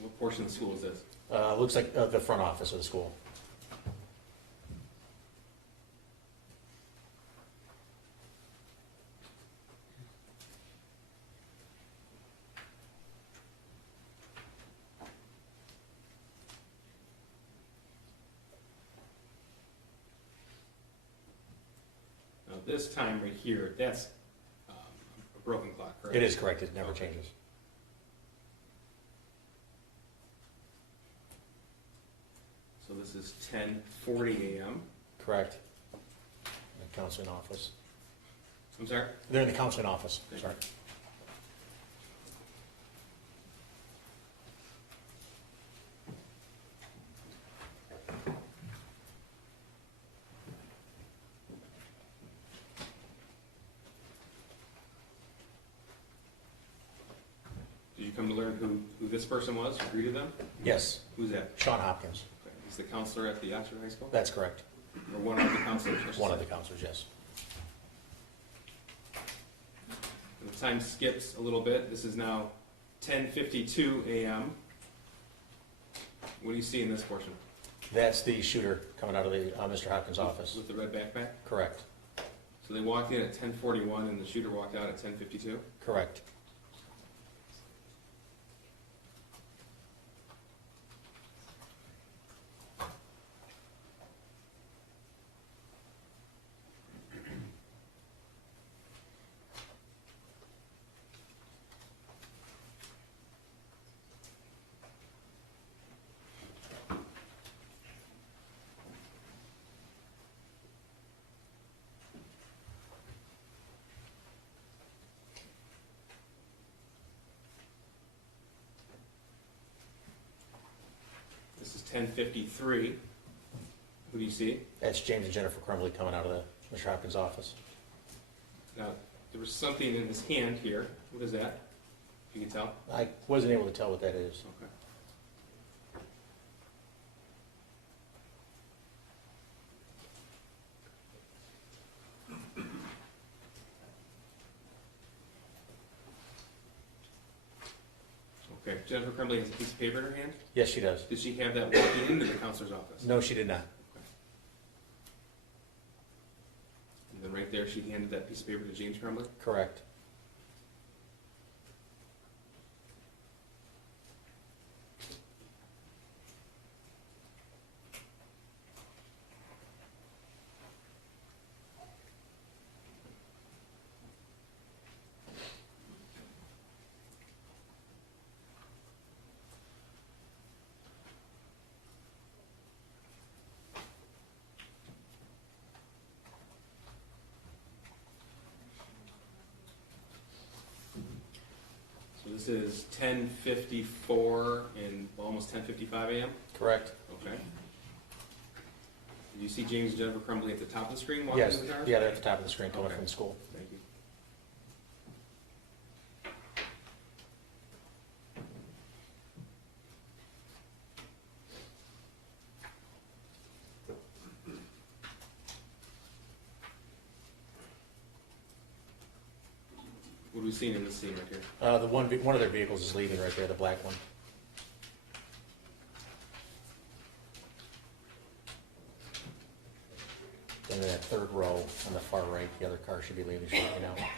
What portion of the school is this? Looks like the front office of the school. Now, this time right here, that's a broken clock, correct? It is correct, it never Okay. changes. So this is 10:40 a.m. Correct. The counseling office. I'm sorry? They're in the counseling office, Thank sorry. Did you come to learn who this person was, who greeted them? Yes, Who's that? Sean Hopkins, Okay. He's the counselor at the Oxford High School? that's correct. Or one of the counselors, I should One of say. the counselors, yes. And the time skips a little bit. This is now 10:52 a.m. What do you see in this portion? That's the shooter coming out of the Mr. Hopkins' office. With the red backpack? Correct, So they walked in at 10:41 and the shooter walked out at 10:52? correct. This is 10:53. Who do you see? That's James and Jennifer Crumbley coming out of the Mr. Hopkins' office. Now, there was something in his hand here. What is that? You can tell? I wasn't able to tell what that is. Okay. Okay, Jennifer Crumbley has a piece of paper in her hand. Yes, she does. Did she have that walking into the counselor's office? No, she did not. And then right there, she handed that piece of paper to James Crumbley? Correct. this is 10:54 and almost 10:55 a.m.? Correct? Okay. Did you see James and Jennifer Crumbley at the top of the screen walking Yes, to the car? yeah, they're at the top of the screen coming Okay. from school. Thank you. What are we seeing in this scene right here? The one of their vehicles is leaving right there, the black one. And then that third row on the far right, the other car should be leaving shortly now. Okay.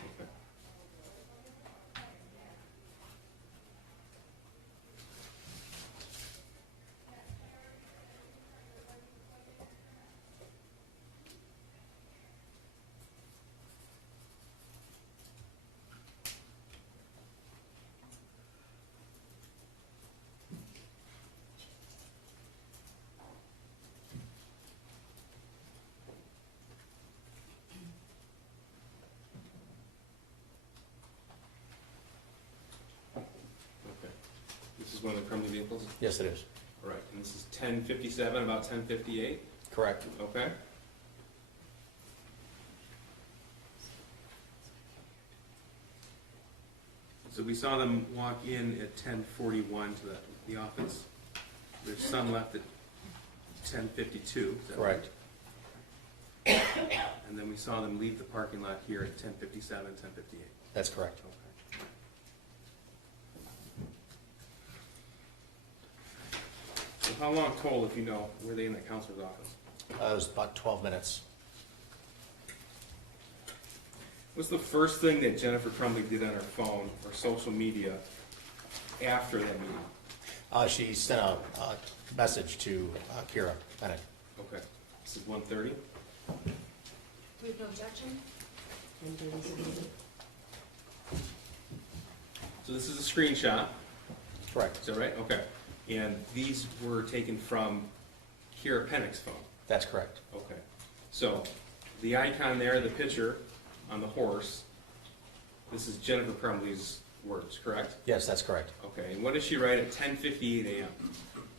Okay. This is one of the Crumbley vehicles? Yes, it is. All right, and this is 10:57, about 10:58? Correct. Okay. So we saw them walk in at 10:41 to the office. Their son left at 10:52. is that right? Correct. And then we saw them leave the parking lot here at 10:57, 10:58. That's correct. Okay. So how long total, if you know, were they in the counselor's office? It was about 12 minutes. What's the first thing that Jennifer Crumbley did on her phone or social media after that meeting? She sent a message to Kira Bennett. Okay. This is 1:30? We have no objection? So this is a screenshot, Correct. is that right? Okay. And these were taken from Kira Pennick's phone. That's correct. Okay. So the icon there, the picture on the horse, this is Jennifer Crumbley's words, correct? Yes, that's correct. Okay. And what does she write at 10:58 a.m.?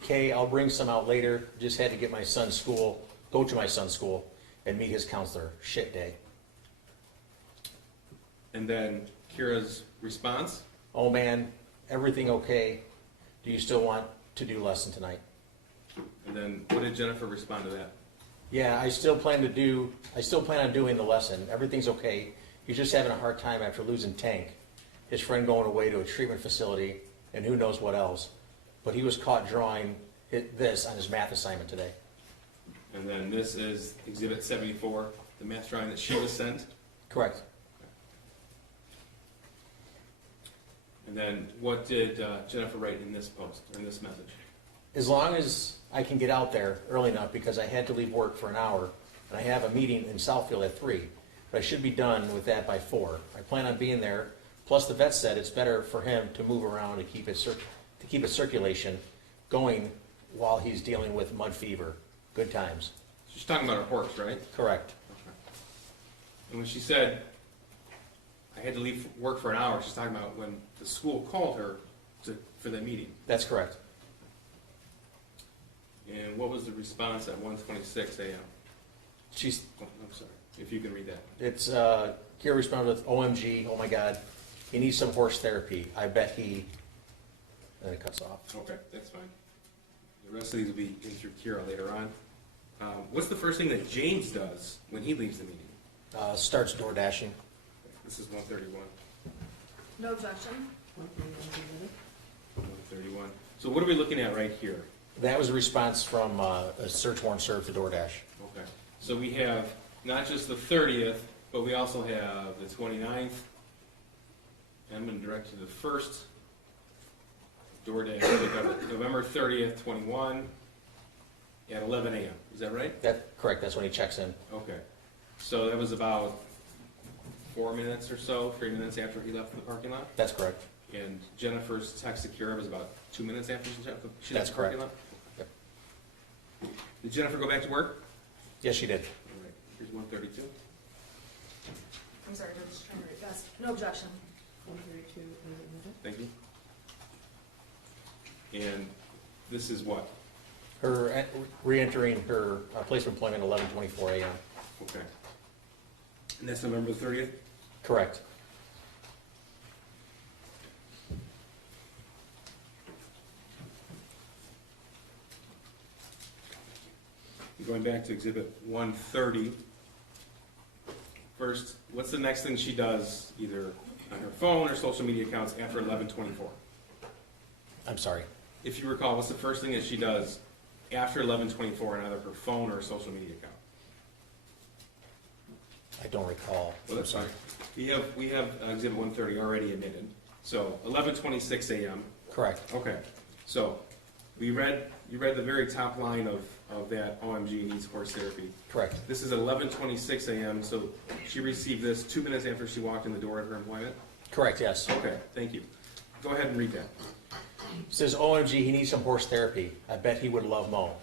Kay, I'll bring some out later. Just had to get my son's school, go to my son's school, and meet his counselor. Shit day. And then Kira's response? Oh man, everything okay? Do you still want to do lesson tonight? And then what did Jennifer respond to that? Yeah, I still plan on doing the lesson. Everything's okay. He's just having a hard time after losing Tank, his friend going away to a treatment facility, and who knows what else. But he was caught drawing this on his math assignment today. And then this is Exhibit 74, the math drawing that she was sent. Correct. And then what did Jennifer write in this post, in this message? As long as I can get out there early enough, because I had to leave work for an hour, and I have a meeting in Southfield at 3, but I should be done with that by 4. I plan on being there. Plus, the vet said it's better for him to move around to keep his circulation going while he's dealing with mud fever. Good times. She's talking about her horse, right? Correct. Okay. And when she said, I had to leave work for an hour, she's talking about when the school called her for that meeting. That's correct. And what was the response at 1:26 a.m.? She's. Oh, I'm sorry, if you can read that. It's Kira responded with, "OMG, oh my God, he needs some horse therapy. I bet he." And it cuts off. Okay, that's fine. The rest of these will be in through Kira later on. What's the first thing that James does when he leaves the meeting? Starts door dashing. This is 131. No objection? 131. So what are we looking at right here? That was a response from a search warrant served to DoorDash. Okay. So we have not just the 30th, but we also have the 29th. I'm going to direct you to the first DoorDash pickup, November 30th, 21 at 11 a.m. Is that right? Correct, that's when he checks in. Okay. So that was about 4 minutes or so, 3 minutes after he left the parking lot? That's correct. And Jennifer's text to Kira was about 2 minutes after she left That's the parking correct. lot? Did Jennifer go back to work? Yes, she did. All right. Here's 132. I'm sorry, we're just trying to read fast. No objection. 132, Thank you. And this is what? Her re-entering her place of employment 11:24 a.m. Okay. And that's November 30th? Correct. Going back to Exhibit 130. First, what's the next thing she does, either on her phone or social media accounts after 11:24? I'm sorry. If you recall, what's the first thing that she does after 11:24 on either her phone or a social media account? I don't recall. Well, that's fine. We have Exhibit 130 already admitted. So 11:26 a.m. Correct. Okay. So you read the very top line of that OMG needs horse therapy. Correct. This is 11:26 a.m. So she received this 2 minutes after she walked in the door at her employment. Correct, yes. Okay. Thank you. Go ahead and read that. Says, OMG, he needs some horse therapy. I bet he would love Mo.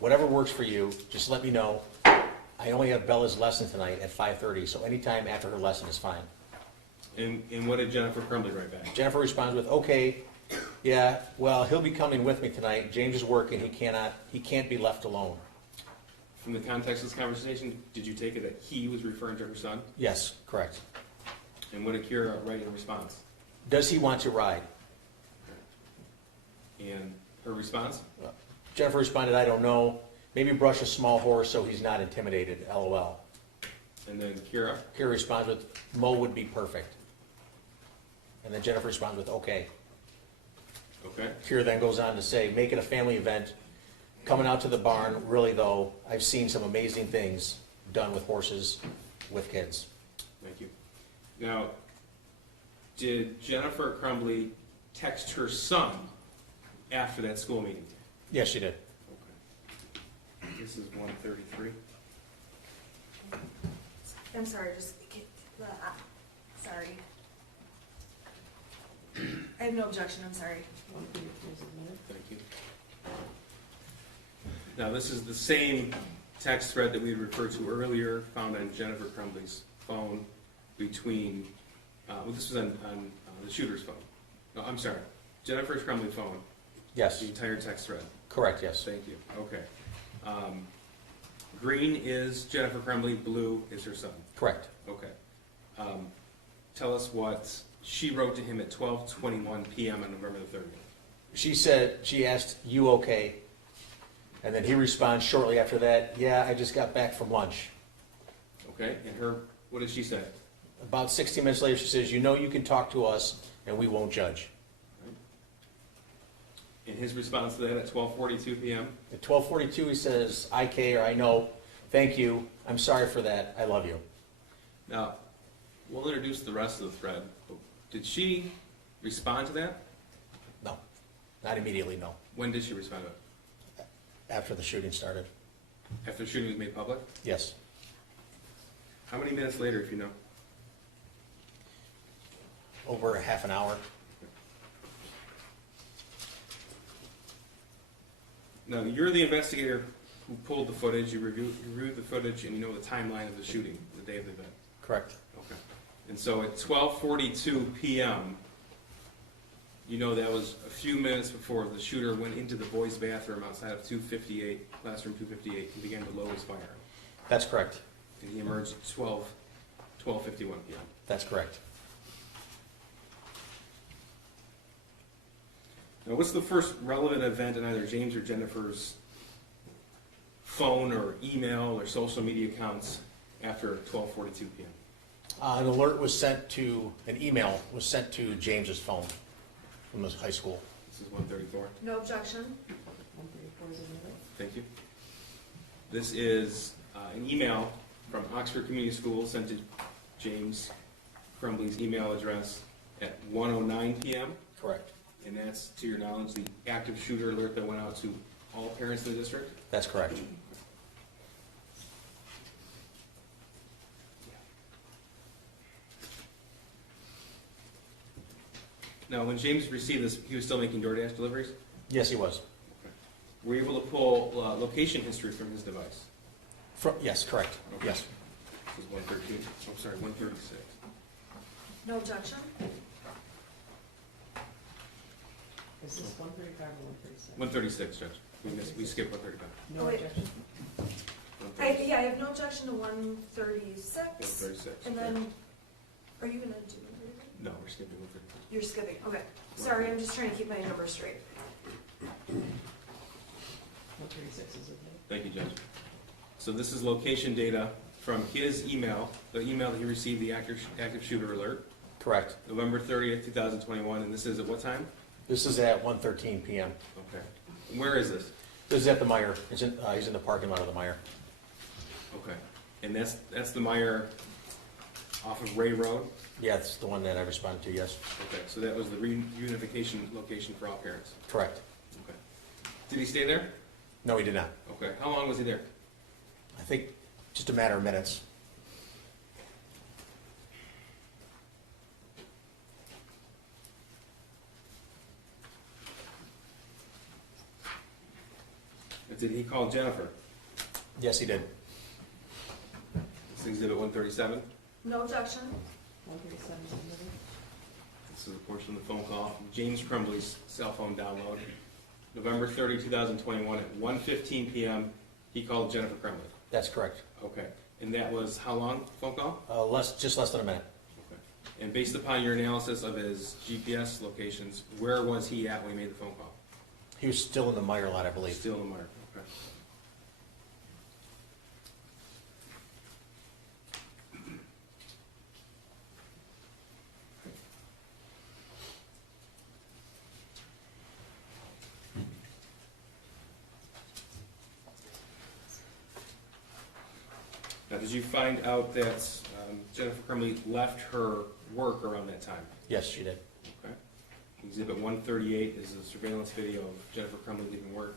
Whatever works for you, just let me know. I only have Bella's lesson tonight at 5:30, so anytime after her lesson is fine. And what did Jennifer Crumbley write back? Jennifer responds with, okay, yeah, well, he'll be coming with me tonight. James is working. He can't be left alone. From the context of this conversation, did you take it that he was referring to her son? Yes, correct. And what did Kira write in response? Does he want to ride? And her response? Jennifer responded, I don't know. Maybe brush a small horse so he's not intimidated, LOL. And then Kira? Kira responds with, Mo would be perfect. And then Jennifer responds with, okay. Okay. Kira then goes on to say, make it a family event. Coming out to the barn, really though, I've seen some amazing things done with horses, with kids. Thank you. Now, did Jennifer Crumbley text her son after that school meeting? Yes, she did. Okay. This is 133. I'm sorry, just, sorry. I have no objection, I'm sorry. 134 is admitted. Thank you. Now, this is the same text thread that we referred to earlier, found on Jennifer Crumbley's phone between, well, this was on the shooter's phone. No, I'm sorry, Jennifer Crumbley's phone. Yes, The entire text thread. correct, yes. Thank you. Okay. Green is Jennifer Crumbley, blue is her son. Correct. Okay. Tell us what she wrote to him at 12:21 p.m. on November the 30th. She said, she asked, you okay? And then he responds shortly after that, yeah, I just got back from lunch. Okay, and her, what did she say? About 60 minutes later, she says, you know you can talk to us and we won't judge. And his response to that at 12:42 p.m.? At 12:42, he says, I care, I know, thank you, I'm sorry for that, I love you. Now, we'll introduce the rest of the thread. Did she respond to that? No, not immediately, no. When did she respond to it? After the shooting started. After the shooting was made public? Yes. How many minutes later, if you know? Over a half an hour. Now, you're the investigator who pulled the footage, you reviewed the footage, and you know the timeline of the shooting, the day of the event. Correct. Okay. And so at 12:42 p.m., you know that was a few minutes before the shooter went into the boys' bathroom outside of 258, classroom 258, and began to load his firearm. That's correct. And he emerged at 12:51 p.m. That's correct. Now, what's the first relevant event in either James or Jennifer's phone or email or social media accounts after 12:42 p.m.? An alert was sent to, an email was sent to James's phone from the high school. This is 134. No objection. 134 is admitted. Thank you. This is an email from Oxford Community Schools sent to James Crumbley's email address at 1:09 p.m. Correct. And that's, to your knowledge, the active shooter alert that went out to all parents in the district? That's correct. Now, when James received this, he was still making DoorDash deliveries? Yes, he was. Were you able to pull location history from his device? Yes, correct. Okay. Yes. This is 113. I'm sorry, 136. No objection. Is this 135 or 136? 136, Judge. We skipped 135. No Oh, wait. objection? Yeah, I have no objection to 136. 136. And okay. then, are you gonna do 135? No, we're skipping 135. You're skipping, okay. Sorry, I'm just trying to keep my numbers straight. 136 is okay. Thank you, Judge. So this is location data from his email, the email that he received the active shooter alert, Correct. November 30th, 2021, and this is at what time? This is at 1:13 PM. Okay. Where is this? This is at the Meyer. He's in the parking lot of the Meyer. Okay. And that's the Meyer off of Ray Road? Yeah, it's the one that I responded to, yes. Okay, so that was the reunification location for all parents. Correct. Okay. Did he stay there? No, he did not. Okay. How long was he there? I think just a matter of minutes. Did he call Jennifer? Yes, he did. This is exhibit 137. No objection? 137 is admitted. This is a portion of the phone call from James Crumbley's cell phone download. November 30, 2021 at 1:15 p.m. He called Jennifer Crumbley. That's correct. Okay. And that was how long phone call? Just less than a minute. Okay. And based upon your analysis of his GPS locations, where was he at when he made the phone call? He was still in the Meyer lot, I believe. Still in the mark. Okay. Now, did you find out that Jennifer Crumbley left her work around that time? Yes, she did. Okay. Exhibit 138 is a surveillance video of Jennifer Crumbley leaving work.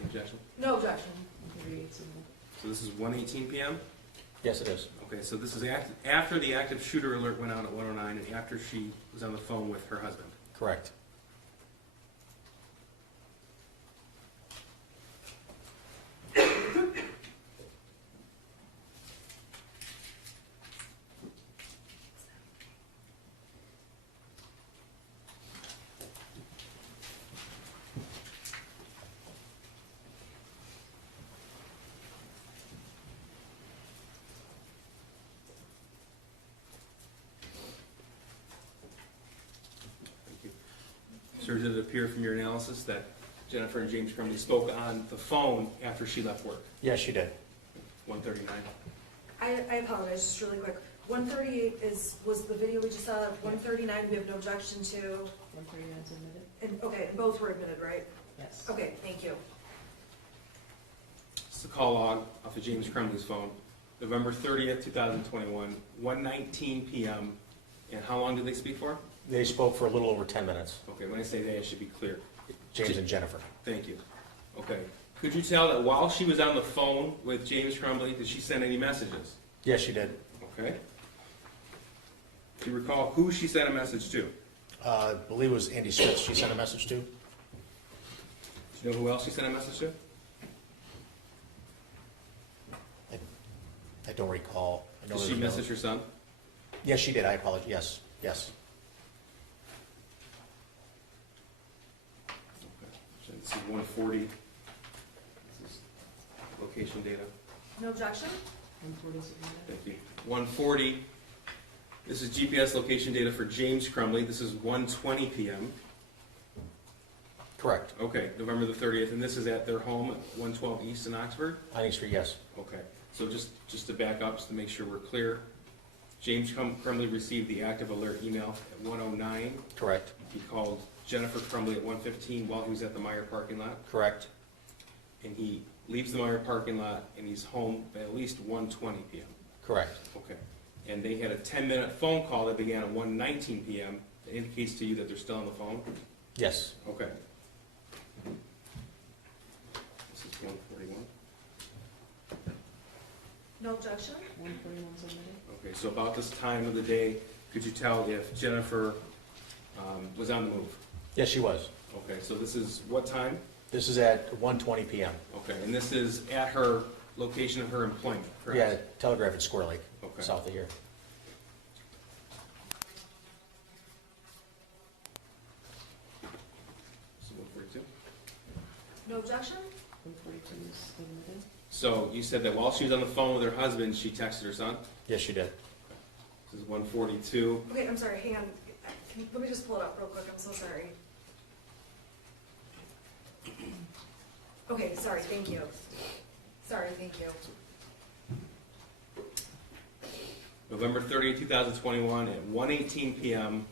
Objection? No objection. 138 is admitted. So this is 1:18 p.m.? Yes, it is. Okay, so this is after the active shooter alert went out at 1:09 and after she was on the phone with her husband. Correct. Thank you. Sir, did it appear from your analysis that Jennifer and James Crumbley spoke on the phone after she left work? Yes, she did. 1:39. I apologize, just really quick. 138 was the video we just saw. 139, we have no objection to. 139 is admitted? And, okay, both were admitted, right? Yes. Okay, thank you. It's the call log off of James Crumbley's phone. November 30th, 2021, 1:19 p.m. And how long did they speak for? They spoke for a little over 10 minutes, Okay, when I say they, I should be clear. James and Jennifer. Thank you. Okay. Could you tell that while she was on the phone with James Crumbley, did she send any messages? Yes, she did. Okay. Do you recall who she sent a message to? I believe it was Andy Smith she sent a message to. Do you know who else she sent a message to? I don't recall. I know Did she there's no- message her son? Yes, she did. I apologize. Yes, yes. Okay. So this is 140. This is location data. No objection? 140 is admitted? Thank you. 140. This is GPS location data for James Crumbley. This is 1:20 p.m. Correct. Okay, November the 30th, and this is at their home at 112 East in Oxford? Hunting Street, yes. Okay, so just to back up, just to make sure we're clear, James Crumbley received the active alert email at 1:09. Correct. He called Jennifer Crumbley at 1:15 while he was at the Meyer parking lot, Correct. and he leaves the Meyer parking lot and he's home at least 1:20 p.m. Correct. Okay, and they had a 10-minute phone call that began at 1:19 p.m. That indicates to you that they're still on the phone? Yes. Okay. This is 141. No objection? 141 is admitted? Okay, so about this time of the day, could you tell if Jennifer was on the move? Yes, she was. Okay, so this is what time? This is at 1:20 p.m. Okay, and this is at her location of her employment, correct? Yeah, Telegraph at Square Lake, Okay. south of here. No objection? 142 is admitted. So you said that while she was on the phone with her husband, she texted her son? Yes, she did. This is 142. Okay, I'm sorry, hang on. Let me just pull it up real quick, I'm so sorry. Okay, sorry, thank you. Sorry, thank you. November 30, 2021, at 1:18 p.m.,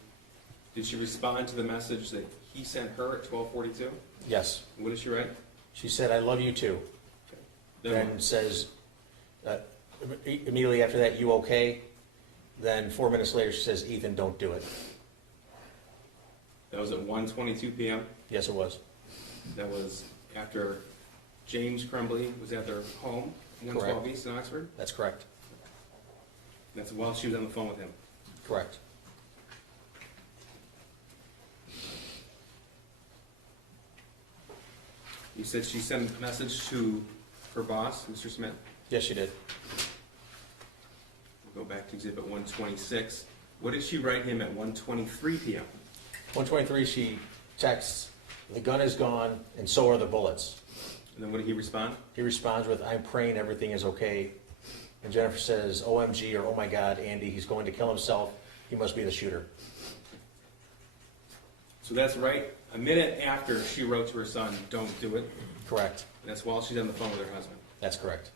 did she respond to the message that he sent her at 12:42? Yes. What did she write? She said, "I love you too." Then says, immediately after that, "You okay?" Then 4 minutes later, she says, "Ethan, don't do it." That was at 1:22 p.m. Yes, it was. That was after James Crumbley was at their home, 112 East in Oxford. That's correct. That's while she was on the phone with him. Correct. You said she sent a message to her boss, Mr. Smith. Yes, she did. We'll go back to exhibit 126. What did she write him at 1:23 p.m.? 123, she texts, "The gun is gone, and so are the bullets." And then what did he respond? He responds with, "I'm praying everything is okay." And Jennifer says, "OMG," or "Oh my God, Andy, he's going to kill himself. He must be the shooter." So that's right a minute after she wrote to her son, "Don't do it." Correct. That's while she's on the phone with her husband. That's correct.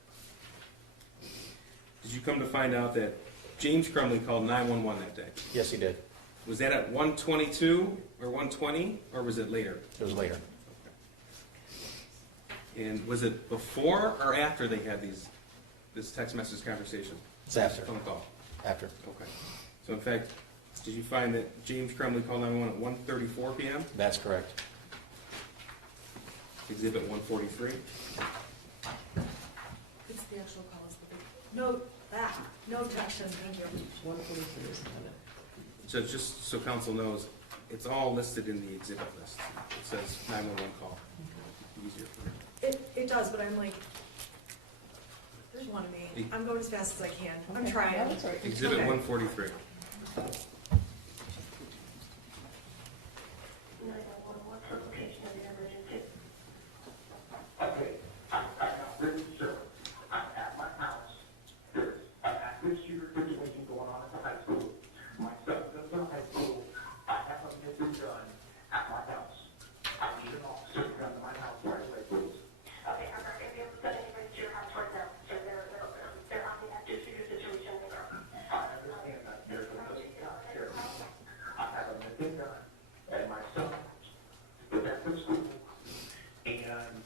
Did you come to find out that James Crumbley called 911 that day? Yes, he did. Was that at 1:22 or 1:20, or was it later? It was later. And was it before or after they had this text message conversation? It's after. Phone call. After. Okay. So in fact, did you find that James Crumbley called 911 at 1:34 p.m.? That's correct. Exhibit 143. It's the actual calls. No objection, thank you. 143 is admitted. So just so council knows, it's all listed in the exhibit list. It says 911 call. Easier for me. It does, but I'm like, there's one of me. I'm going as fast as I can. I'm Okay. trying. No, that's all right. Exhibit Okay. 143. Okay, I'm not really sure. I'm at my house. There's an active shooter situation going on at the high school. My son goes to high school. I have a missing gun at my house. I need an officer to come to my house right away, please. Okay, I'm not gonna be able to send anybody to your house right now, so they're on the active shooter situation right now. I understand that there's a missing gun here. I have a missing gun and my son is at the school. And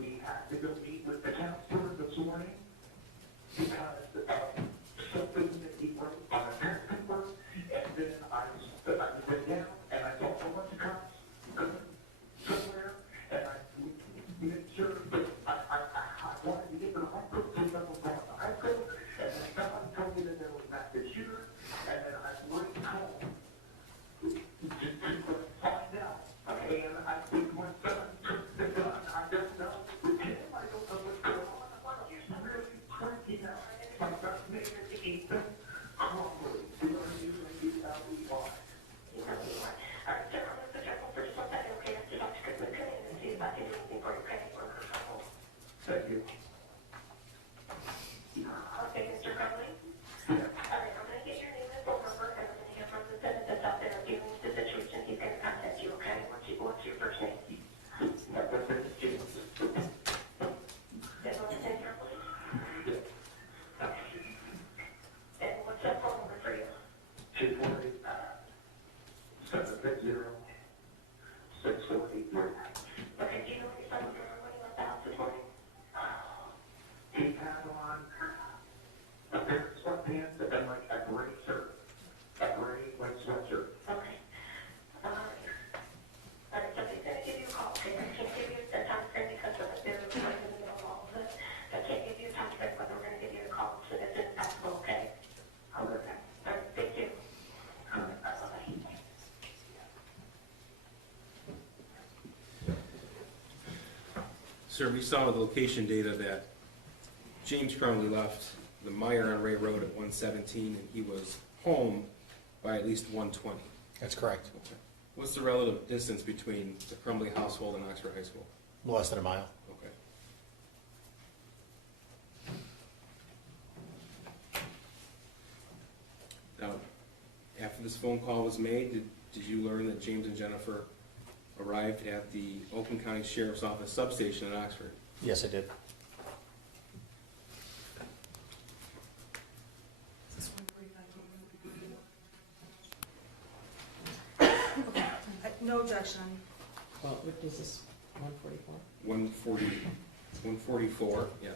we had to go meet with the counselor this morning because of something that he wrote on a parent paper. And then I went down and I saw a bunch of cops somewhere, and I made sure that I wanted to get to the hospital, so that was going to the high school, and then someone told me that there was an active shooter, and then I went home to find out. And I think my son took the gun. I don't know with him. I don't know what's going on. He's really freaking out. My son's name is Ethan Crumbley. C-R-U-M-B-L-E-Y. All right, sir, I'm gonna put you on hold for just one second, okay? I have to talk to Chris McCoon and see if I can do anything for you, okay? Thank you. Okay, Mr. Crumbley? All right, I'm gonna get your name and phone number, and I'm gonna get from the Senate that's out there dealing with the situation. He's gonna contact you, okay? What's your first name? My first name is James. That's what I said, Crumbley? Okay. And what's that phone number for you? 248-760-6483. Okay, do you know what your son was doing when he left the house this morning? He had on a pair of sweatpants and like a gray shirt, a gray like sweatshirt. Okay. All right, so he's gonna give you a call, okay? I can't give you a time frame because of they're right in the middle of all of this. I can't give you a time frame, but we're gonna give you a call as soon as it's possible, okay? Okay. All right, thank you. Bye-bye. Sir, we saw the location data that James Crumbley left the Meyer on Ray Road at 1:17, and he was home by at least 1:20. That's correct. Okay. What's the relative distance between the Crumbley household and Oxford High School? Less than a mile. Okay. Now, after this phone call was made, did you learn that James and Jennifer arrived at the Oakland County Sheriff's Office substation in Oxford? Yes, I did. No objection. Well, what is this, 144? 140, 144, yes.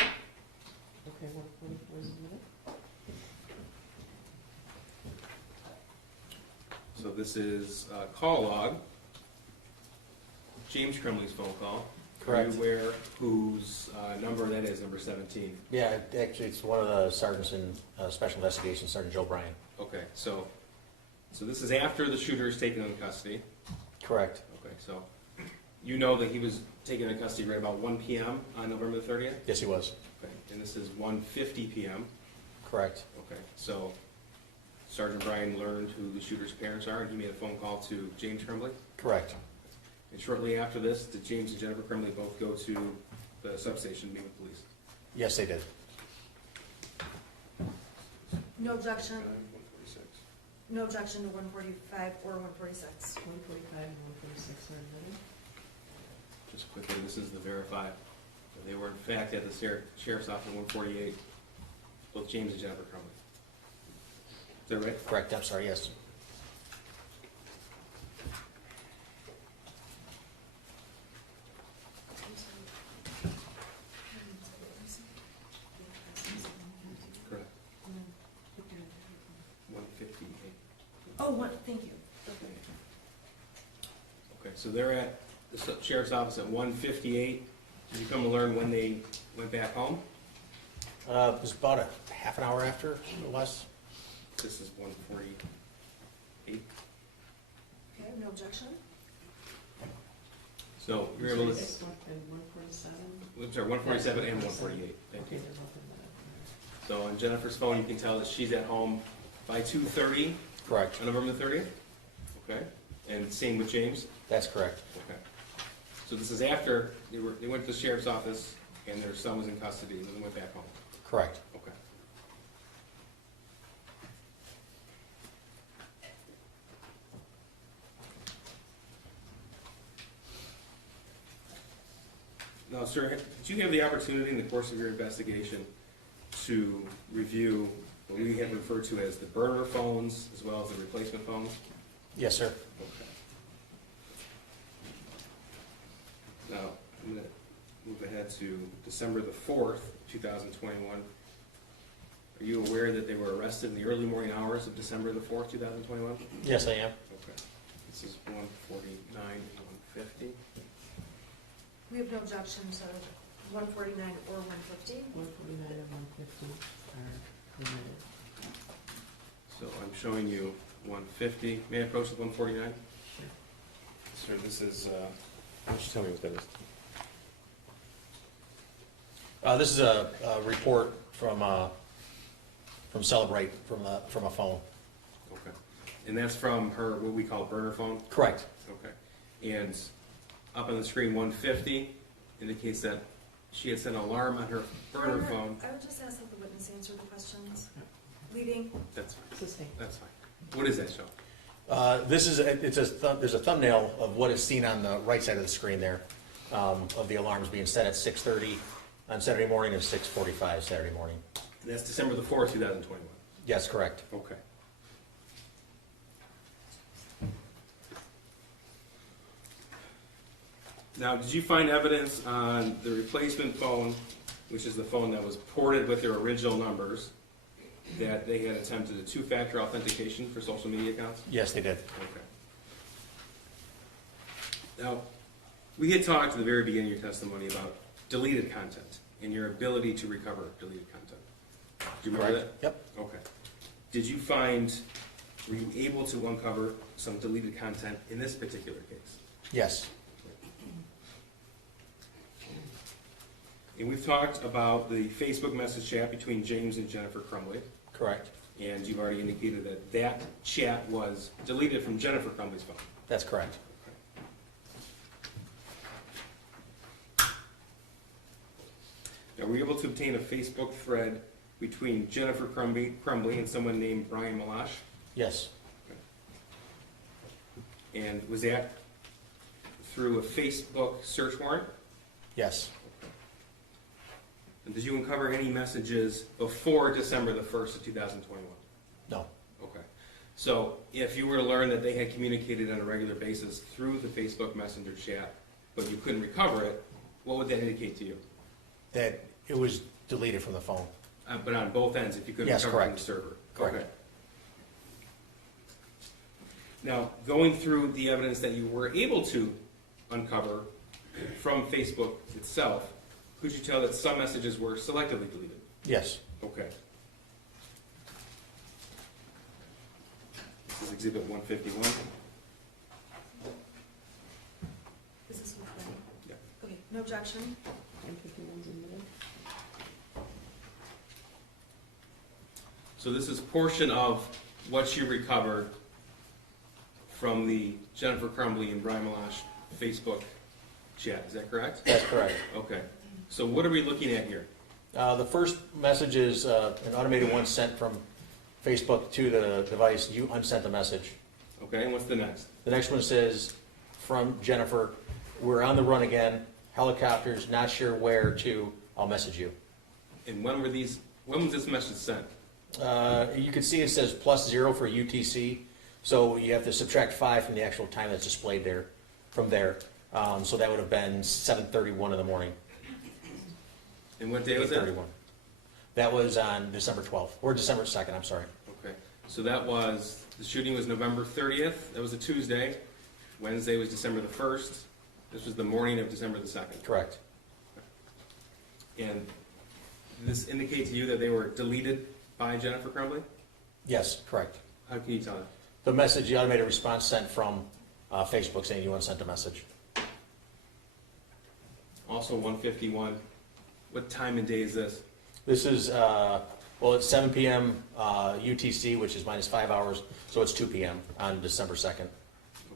Okay, 144 is admitted. So this is a call log. James Crumbley's phone call. Correct. Are you aware whose number that is, number 17? Yeah, actually, it's one of the sergeants in Special Investigations, Sergeant Joe Bryan. Okay, so this is after the shooter is taken into custody. Correct. Okay, so you know that he was taken into custody right about 1 p.m. on November the 30th? Yes, he was. Okay, and this is 1:50 p.m. Correct. Okay, so Sergeant Bryan learned who the shooter's parents are, and he made a phone call to James Crumbley? Correct. And shortly after this, did James and Jennifer Crumbley both go to the substation to meet with police? Yes, they did. No objection. 146. No objection to 145 or 146. 145 and 146 are admitted. Just quickly, this is the verify. They were in fact at the Sheriff's Office in 148, both James and Jennifer Crumbley. Is that right? Correct, I'm sorry, yes. Correct. 158. Oh, what, thank you. Okay, so they're at the Sheriff's Office at 1:58. Did you come to learn when they went back home? It was about a half an hour after, or less. This is 1:48. Okay, no objection. So you're able to, 146 and 147? I'm sorry, 147 and 148. Thank Okay, you. they're both admitted. So on Jennifer's phone, you can tell that she's at home by 2:30 Correct. on November the 30th? Okay, and same with James? That's correct. Okay. So this is after they went to the Sheriff's Office and their son was in custody and then they went back home? Correct. Okay. Now, sir, did you have the opportunity in the course of your investigation to review what we have referred to as the burner phones as well as the replacement phones? Yes, sir. Okay. Now, I'm going to move ahead to December the 4th, 2021. Are you aware that they were arrested in the early morning hours of December the 4th, 2021? Yes, I am. Okay. This is 149 and 150. We have no objection to 149 or 150. 149 and 150 are admitted. So I'm showing you 150. May I approach with 149? Sir, this is, Why don't you tell me what that is? This is a report from Celebrate from a phone. okay. And that's from her, what we call burner phone? Correct. Okay. And up on the screen, 150 indicates that she had set an alarm on her burner phone. I would just ask that the witness answer the questions. Leading. That's fine. Sustained. That's fine. What does that show? This is there's a thumbnail of what is seen on the right side of the screen there, of the alarms being set at 6:30 on Saturday morning and 6:45 Saturday morning. That's December the 4th, 2021. Yes, correct. Okay. Now, did you find evidence on the replacement phone, which is the phone that was ported with their original numbers, that they had attempted a two-factor authentication for social media accounts? Yes, they did. Okay. Now, we had talked at the very beginning of your testimony about deleted content and your ability to recover deleted content. Do you remember Correct. Yep. that? Okay. Were you able to uncover some deleted content in this particular case? Yes. And we've talked about the Facebook message chat between James and Jennifer Crumbley, Correct. and you've already indicated that that chat was deleted from Jennifer Crumbley's phone. That's correct. Now, were you able to obtain a Facebook thread between Jennifer Crumbley and someone named Brian Malash? Yes, And was that through a Facebook search warrant? yes, And did you uncover any messages before December the 1st of 2021? no, Okay. So if you were to learn that they had communicated on a regular basis through the Facebook Messenger chat, but you couldn't recover it, what would that indicate to you? that it was deleted from the phone. But on both ends, if you couldn't Yes, recover it from the correct. server? Correct. Okay. Now, going through the evidence that you were able to uncover from Facebook itself, could you tell that some messages were selectively deleted? Yes, Okay. This is Exhibit 151. Is this with Lenny? Yeah. Okay, no objection. 151's in the middle. So this is a portion of what you recovered from the Jennifer Crumbley and Brian Malash Facebook chat. Is that correct? that's correct. Okay. So what are we looking at here? The first message is an automated one sent from Facebook to the device. You unsent the message. Okay, and what's the next? The next one says, from Jennifer, we're on the run again, helicopters, not sure where to, I'll message you. And when was this message sent? You can see it says +0 for UTC, so you have to subtract 5 from the actual time that's displayed there, from there. So that would have been 7:31 in the morning. And what day was that? 8:31. That was on December 12th, or December 2nd, I'm sorry. Okay. So that was, the shooting was November 30th. That was a Tuesday. Wednesday was December the 1st. This was the morning of December the 2nd. Correct. And did this indicate to you that they were deleted by Jennifer Crumbley? Yes, correct. How can you tell that? The message, the automated response sent from Facebook saying you unsent a message. Also 151. What time and day is this? This is, well, it's 7 p.m. UTC, which is minus 5 hours, so it's 2 p.m. on December 2nd.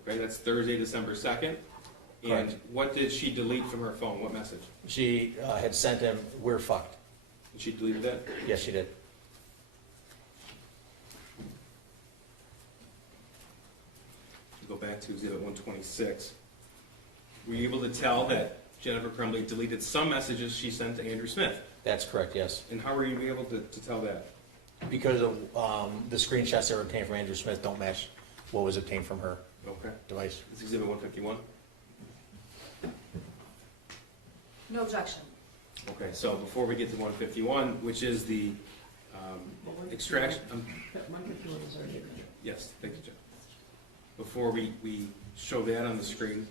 Okay, that's Thursday, December 2nd. And Correct. what did she delete from her phone? What message? She had sent him, we're fucked. And she deleted that? Yes, she did. Go back to Exhibit 126. Were you able to tell that Jennifer Crumbley deleted some messages she sent to Andrew Smith? That's correct, yes. And how were you able to tell that? Because of the screenshots that were obtained from Andrew Smith don't match what was obtained from her Okay. device. It's Exhibit 151. No objection. Okay, so before we get to 151, which is the extraction, 151 is already in. yes, thank you, John. Before we show that on the screen,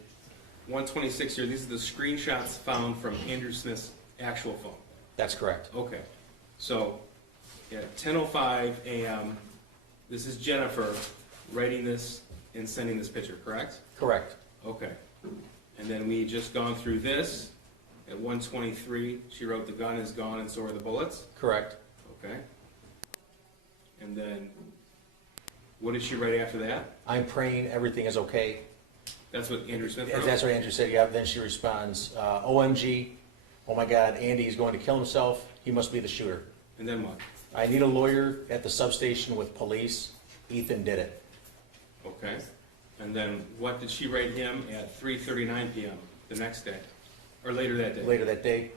126 here, these are the screenshots found from Andrew Smith's actual phone. That's correct. Okay, so at 10:05 a.m., this is Jennifer writing this and sending this picture, correct? Correct. Okay. And then we just gone through this. At 1:23, she wrote, "The gun is gone and so are the bullets." Correct. Okay. And then, what did she write after that? I'm praying everything is okay. That's what Andrew Smith wrote? That's what Andrew said, yeah. Then she responds, OMG, oh my God, Andy is going to kill himself. He must be the shooter. And then what? I need a lawyer at the substation with police. Ethan did it. Okay. And then, what did she write him at 3:39 p.m. the next day? Or later that day? Later that day,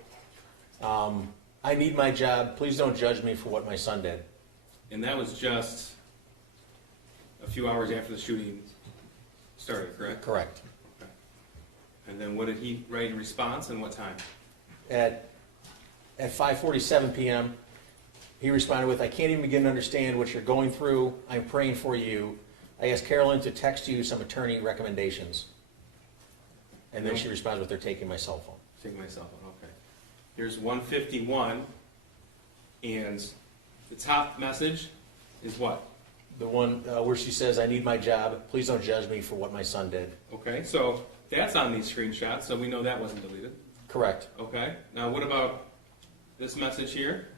I need my job. Please don't judge me for what my son did. And that was just a few hours after the shooting started, correct? Correct. Okay. And then what did he write in response and what time? At 5:47 p.m., he responded with, I can't even begin to understand what you're going through. I'm praying for you. I asked Carolyn to text you some attorney recommendations. And then she responds with, they're taking my cell phone. Take my cell phone, okay. Here's 151, and the top message is what? The one where she says, I need my job. Please don't judge me for what my son did. Okay, so that's on these screenshots, so we know that wasn't deleted. Correct. Okay, now what about this message here?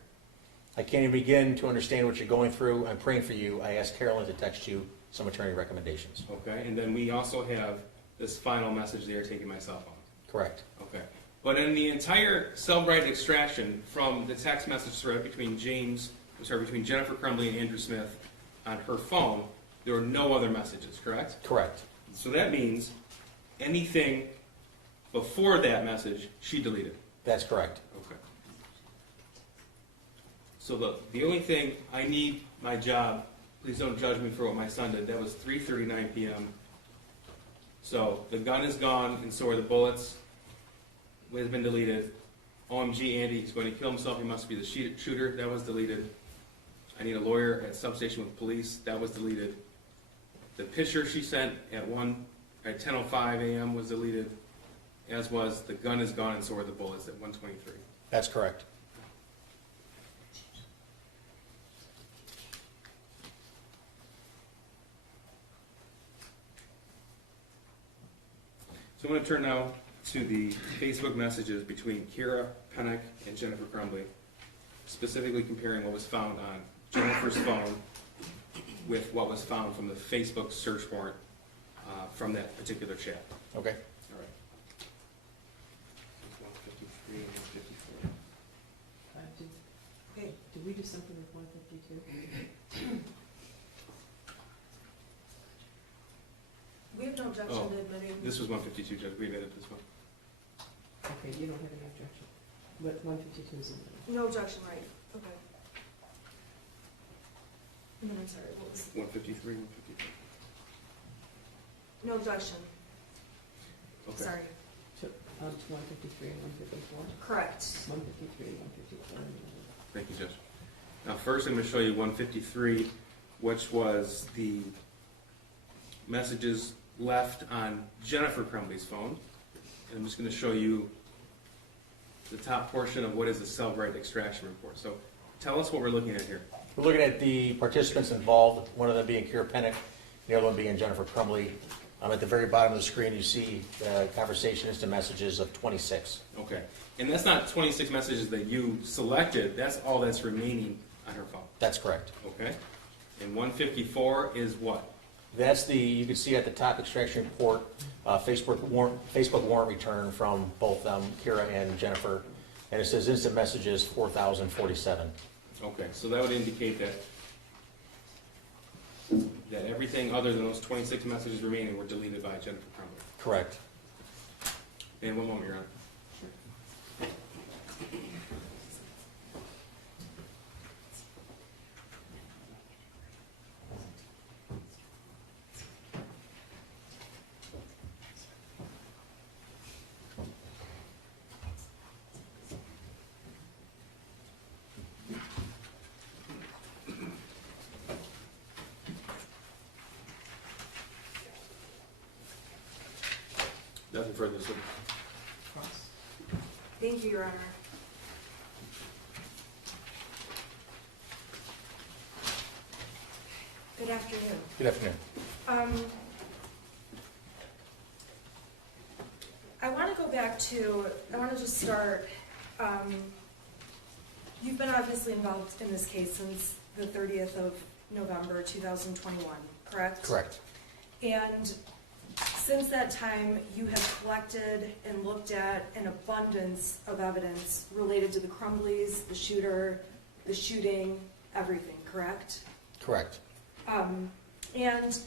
I can't even begin to understand what you're going through. I'm praying for you. I asked Carolyn to text you some attorney recommendations. Okay, and then we also have this final message there, taking my cell phone. Correct. Okay, But in the entire cell-right extraction from the text message thread between between Jennifer Crumbley and Andrew Smith on her phone, there were no other messages, correct? Correct. So that means anything before that message, she deleted. That's correct. Okay. So the only thing I need my job, please don't judge me for what my son did, that was 3:39 p.m. So the gun is gone, and so are the bullets. It has been deleted. OMG, Andy, he's going to kill himself. He must be the shooter. That was deleted. I need a lawyer at substation with police. That was deleted. The picture she sent at 10:05 a.m. was deleted, as was the gun is gone, and so are the bullets at 1:23. That's correct. So I'm going to turn now to the Facebook messages between Kira Pennick and Jennifer Crumbley, specifically comparing what was found on Jennifer's phone with what was found from the Facebook search warrant from that particular chat. Okay. All right. 153 and 154. Did we do something with 152? We have no objection Oh, to admitting. This was 152, Judge. We admitted this one. Okay, you don't have any objection. But 152 is in there. No objection, right, okay. And then I'm sorry, what was, 153, 154. no objection, Okay. sorry, To 153 and 154? correct. 153 and 154. Thank you, Judge. Now, first I'm going to show you 153, which was the messages left on Jennifer Crumbley's phone. And I'm just going to show you the top portion of what is the cell-right extraction report. So tell us what we're looking at here. We're looking at the participants involved, one of them being Kira Pennick, the other one being Jennifer Crumbley. At the very bottom of the screen, you see conversation instant messages of 26. Okay. And that's not 26 messages that you selected. That's all that's remaining on her phone. That's correct. Okay. And 154 is what? That's you can see at the top extraction report, Facebook warrant return from both Kira and Jennifer, and it says instant messages 4,047. Okay, so that would indicate that everything other than those 26 messages remaining were deleted by Jennifer Crumbley. Correct. And one moment, Your Honor. Nothing further, sir. Cross. Thank you, Your Honor. Good afternoon. Good afternoon. I want to go back to, I want to just start, you've been obviously involved in this case since the 30th of November 2021, correct? Correct. And since that time, you have collected and looked at an abundance of evidence related to the Crumbleys, the shooter, the shooting, everything, correct? Correct. And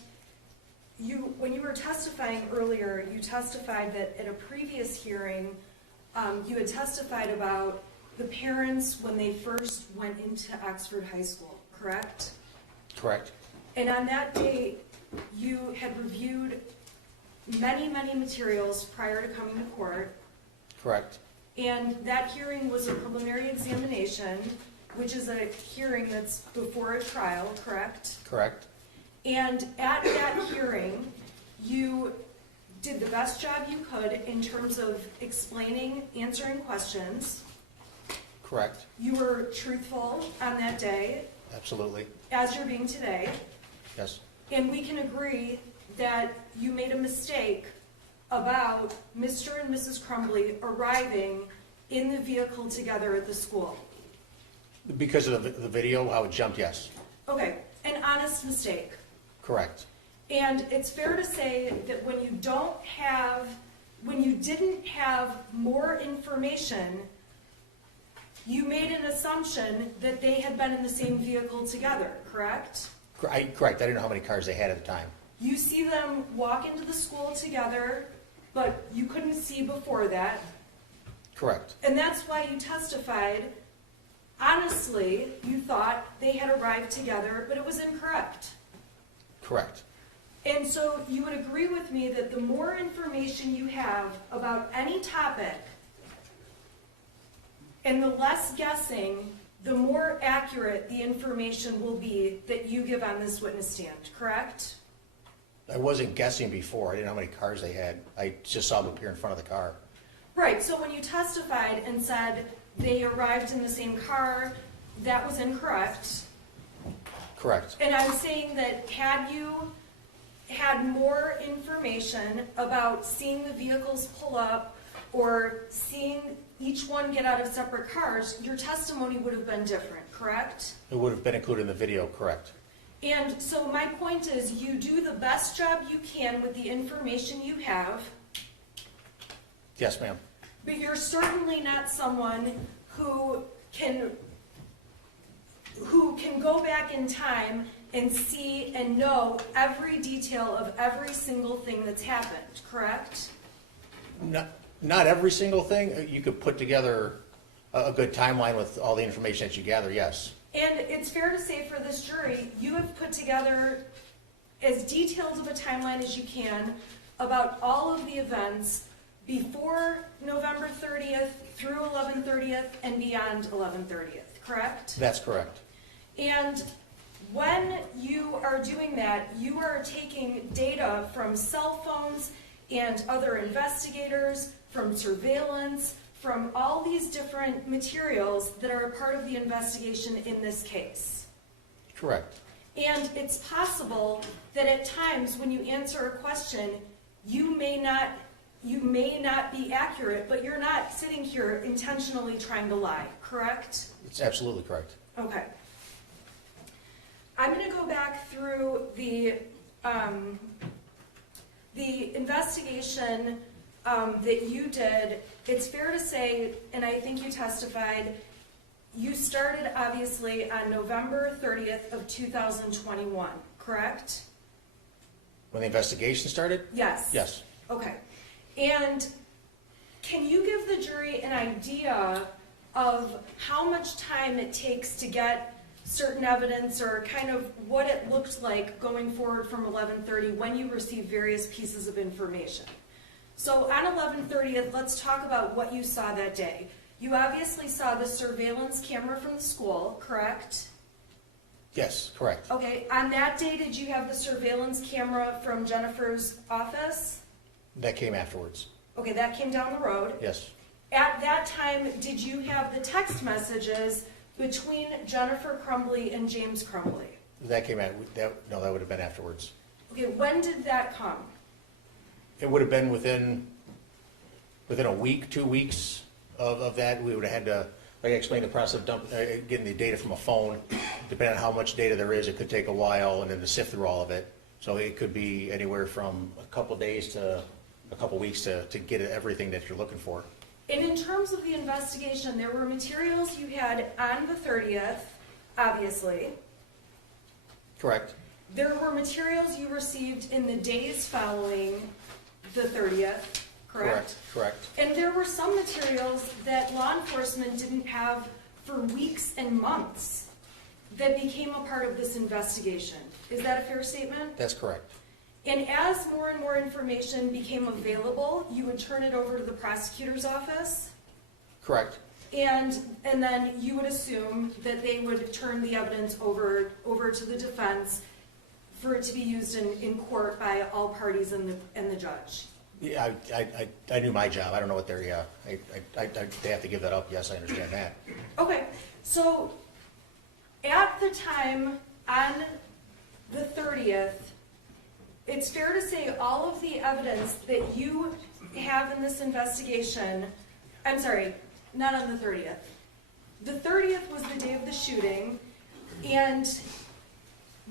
when you were testifying earlier, you testified that at a previous hearing, you had testified about the parents when they first went into Oxford High School, correct? Correct. And on that date, you had reviewed many, many materials prior to coming to court. Correct. And that hearing was a preliminary examination, which is a hearing that's before a trial, correct? Correct. And at that hearing, you did the best job you could in terms of explaining, answering questions. Correct. You were truthful on that day, Absolutely. as you're being today. Yes. And we can agree that you made a mistake about Mr. and Mrs. Crumbley arriving in the vehicle together at the school. Because of the video, how it jumped, yes. Okay, an honest mistake. Correct. And it's fair to say that when you don't have when you didn't have more information, you made an assumption that they had been in the same vehicle together, correct? Correct, I didn't know how many cars they had at the time. You see them walk into the school together, but you couldn't see before that. Correct. And that's why you testified, honestly, you thought they had arrived together, but it was incorrect. Correct. And so you would agree with me that the more information you have about any topic, and the less guessing, the more accurate the information will be that you give on this witness stand, correct? I wasn't guessing before, I didn't know how many cars they had. I just saw them appear in front of the car. Right, so when you testified and said they arrived in the same car, that was incorrect. Correct. And I'm saying that had you had more information about seeing the vehicles pull up or seeing each one get out of separate cars, your testimony would have been different, correct? It would have been included in the video, correct. And so my point is, you do the best job you can with the information you have, Yes, ma'am. but you're certainly not someone who can go back in time and see and know every detail of every single thing that's happened, correct? Not every single thing. You could put together a good timeline with all the information that you gather, yes. And it's fair to say for this jury, you have put together as detailed of a timeline as you can about all of the events before November 30th through 11/30th and beyond 11/30th, correct? That's correct. And when you are doing that, you are taking data from cell phones and other investigators, from surveillance, from all these different materials that are a part of the investigation in this case. Correct. And it's possible that at times when you answer a question, you may not be accurate, but you're not sitting here intentionally trying to lie, correct? It's absolutely correct. Okay. I'm going to go back through the investigation that you did. It's fair to say, and I think you testified, you started obviously on November 30th of 2021, correct? When the investigation started? Yes. Yes. Okay. And can you give the jury an idea of how much time it takes to get certain evidence, or kind of what it looked like going forward from 11/30 when you received various pieces of information? So on 11/30th, let's talk about what you saw that day. You obviously saw the surveillance camera from the school, correct? Yes, correct. Okay, on that day, did you have the surveillance camera from Jennifer's office? That came afterwards. Okay, that came down the road. Yes. At that time, did you have the text messages between Jennifer Crumbley and James Crumbley? That came out, no, that would have been afterwards. Okay, when did that come? It would have been within a week, 2 weeks of that. We would have had to, like I explained, the process of getting the data from a phone. Depending on how much data there is, it could take a while, and then to sift through all of it. So it could be anywhere from a couple days to a couple weeks to get everything that you're looking for. And in terms of the investigation, there were materials you had on the 30th, obviously. Correct. There were materials you received in the days following the 30th, correct? Correct. And there were some materials that law enforcement didn't have for weeks and months that became a part of this investigation. Is that a fair statement? That's correct. And as more and more information became available, you would turn it over to the prosecutor's office? Correct. And then you would assume that they would turn the evidence over to the defense for it to be used in court by all parties and the judge. Yeah, I knew my job. I don't know what they're, yeah. They have to give that up. Yes, I understand that. Okay, so at the time on the 30th, it's fair to say all of the evidence that you have in this investigation, I'm sorry, not on the 30th. The 30th was the day of the shooting, and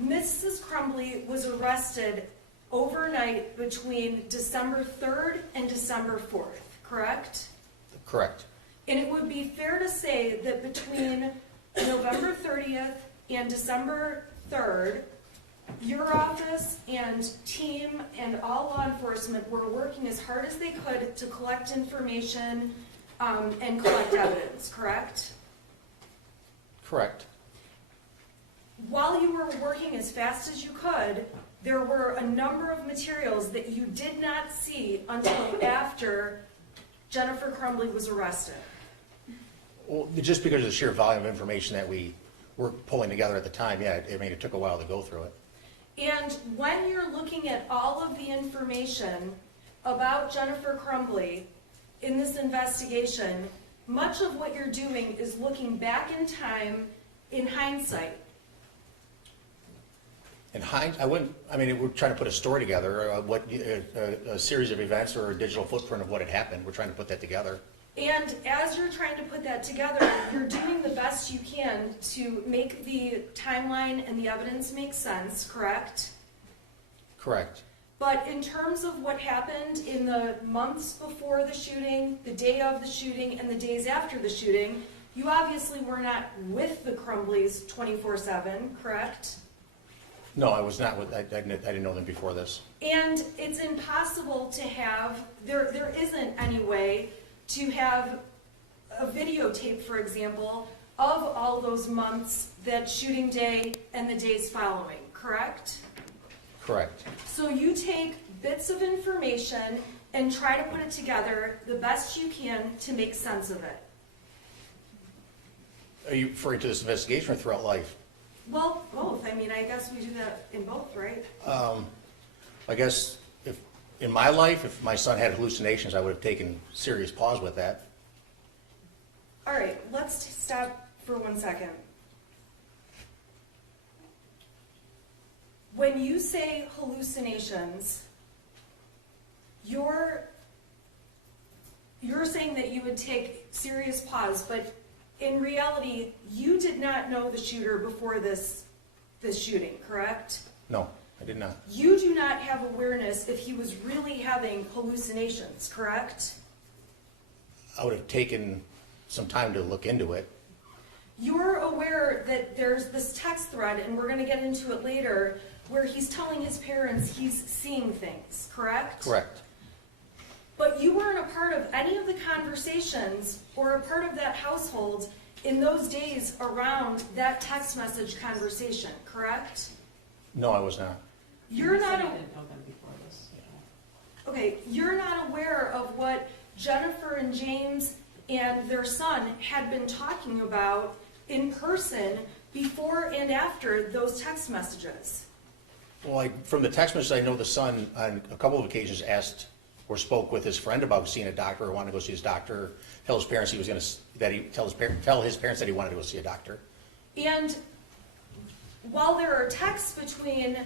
Mrs. Crumbley was arrested overnight between December 3rd and December 4th, correct? Correct. And it would be fair to say that between November 30th and December 3rd, your office and team and all law enforcement were working as hard as they could to collect information and collect evidence, correct? Correct. While you were working as fast as you could, there were a number of materials that you did not see until after Jennifer Crumbley was arrested. Well, just because of the sheer volume of information that we were pulling together at the time, yeah, it took a while to go through it. And when you're looking at all of the information about Jennifer Crumbley in this investigation, much of what you're doing is looking back in time in hindsight. In hindsight, we're trying to put a story together, a series of events or a digital footprint of what had happened. We're trying to put that together. And as you're trying to put that together, you're doing the best you can to make the timeline and the evidence make sense, correct? Correct. But in terms of what happened in the months before the shooting, the day of the shooting, and the days after the shooting, you obviously were not with the Crumbleys 24/7, correct? No, I was not with, I didn't know them before this. And it's impossible to have, there isn't any way to have a videotape, for example, of all those months, that shooting day and the days following, correct? Correct. So you take bits of information and try to put it together the best you can to make sense of it. Are you referring to this investigation or throughout life? Well, both. I mean, I guess we do that in both, right? I guess in my life, if my son had hallucinations, I would have taken serious pause with that. All right, let's stop for 1 second. When you say hallucinations, you're saying that you would take serious pause, but in reality, you did not know the shooter before this shooting, correct? No, I did not. You do not have awareness if he was really having hallucinations, correct? I would have taken some time to look into it. You're aware that there's this text thread, and we're going to get into it later, where he's telling his parents he's seeing things, correct? Correct. But you weren't a part of any of the conversations or a part of that household in those days around that text message conversation, correct? No, I was not. You're not. I didn't know them before this. Okay, you're not aware of what Jennifer and James and their son had been talking about in person before and after those text messages. Well, from the text message, I know the son on a couple of occasions asked or spoke with his friend about seeing a doctor or wanted to go see his doctor. Tell his parents tell his parents that he wanted to go see a doctor. And while there are texts between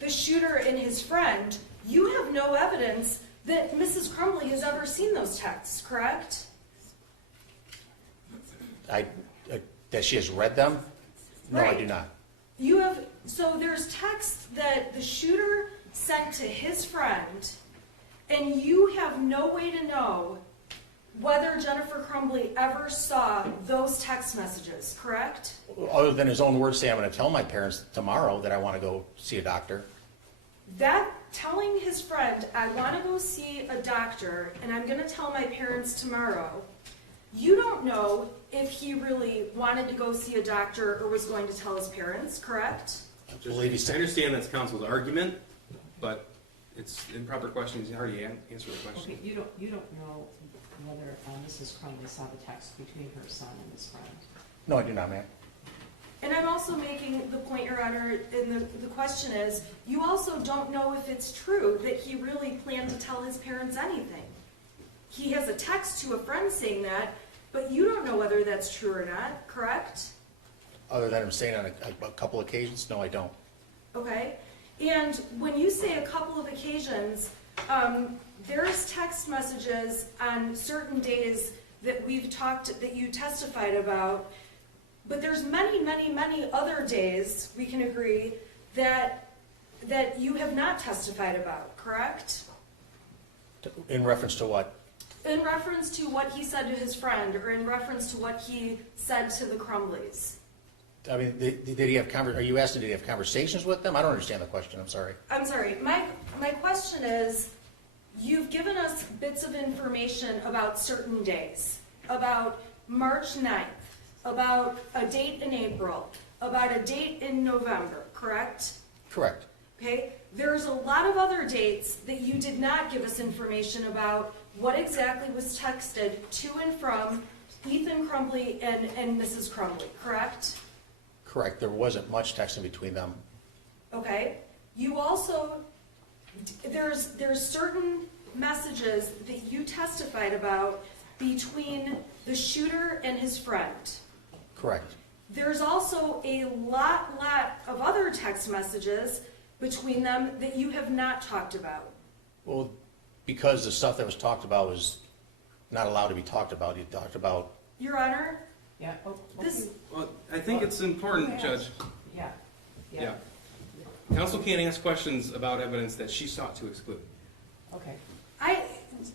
the shooter and his friend, you have no evidence that Mrs. Crumbley has ever seen those texts, correct? That she has read them? No, Right. I do not. You have, so there's texts that the shooter sent to his friend, and you have no way to know whether Jennifer Crumbley ever saw those text messages, correct? Other than his own words saying, I'm going to tell my parents tomorrow that I want to go see a doctor. That telling his friend, I want to go see a doctor, and I'm going to tell my parents tomorrow, you don't know if he really wanted to go see a doctor or was going to tell his parents, correct? I understand that's counsel's argument, but it's improper question. He's already answered the question. Okay, you don't know whether Mrs. Crumbley saw the text between her son and his friend. No, I do not, ma'am. And I'm also making the point, Your Honor, and the question is, you also don't know if it's true that he really planned to tell his parents anything. He has a text to a friend saying that, but you don't know whether that's true or not, correct? Other than him saying on a couple occasions, no, I don't. Okay, and when you say a couple of occasions, there's text messages on certain days that that you testified about, but there's many, many, many other days, we can agree, that that you have not testified about, correct? In reference to what? In reference to what he said to his friend, or in reference to what he said to the Crumbleys. I mean, did he have are you asking, did he have conversations with them? I don't understand the question, I'm sorry. I'm sorry, my question is, you've given us bits of information about certain days, about March 9th, about a date in April, about a date in November, correct? Correct. Okay, there's a lot of other dates that you did not give us information about what exactly was texted to and from Ethan Crumbley and Mrs. Crumbley, correct? Correct, there wasn't much texting between them. Okay, you also, there's certain messages that you testified about between the shooter and his friend. Correct. There's also a lot of other text messages between them that you have not talked about. Well, because the stuff that was talked about was not allowed to be talked about, you talked about. Your Honor, Yeah, this, Well, I think it's important, Judge. Yeah, Yeah. Counsel can't ask questions about evidence that she sought to exclude. okay.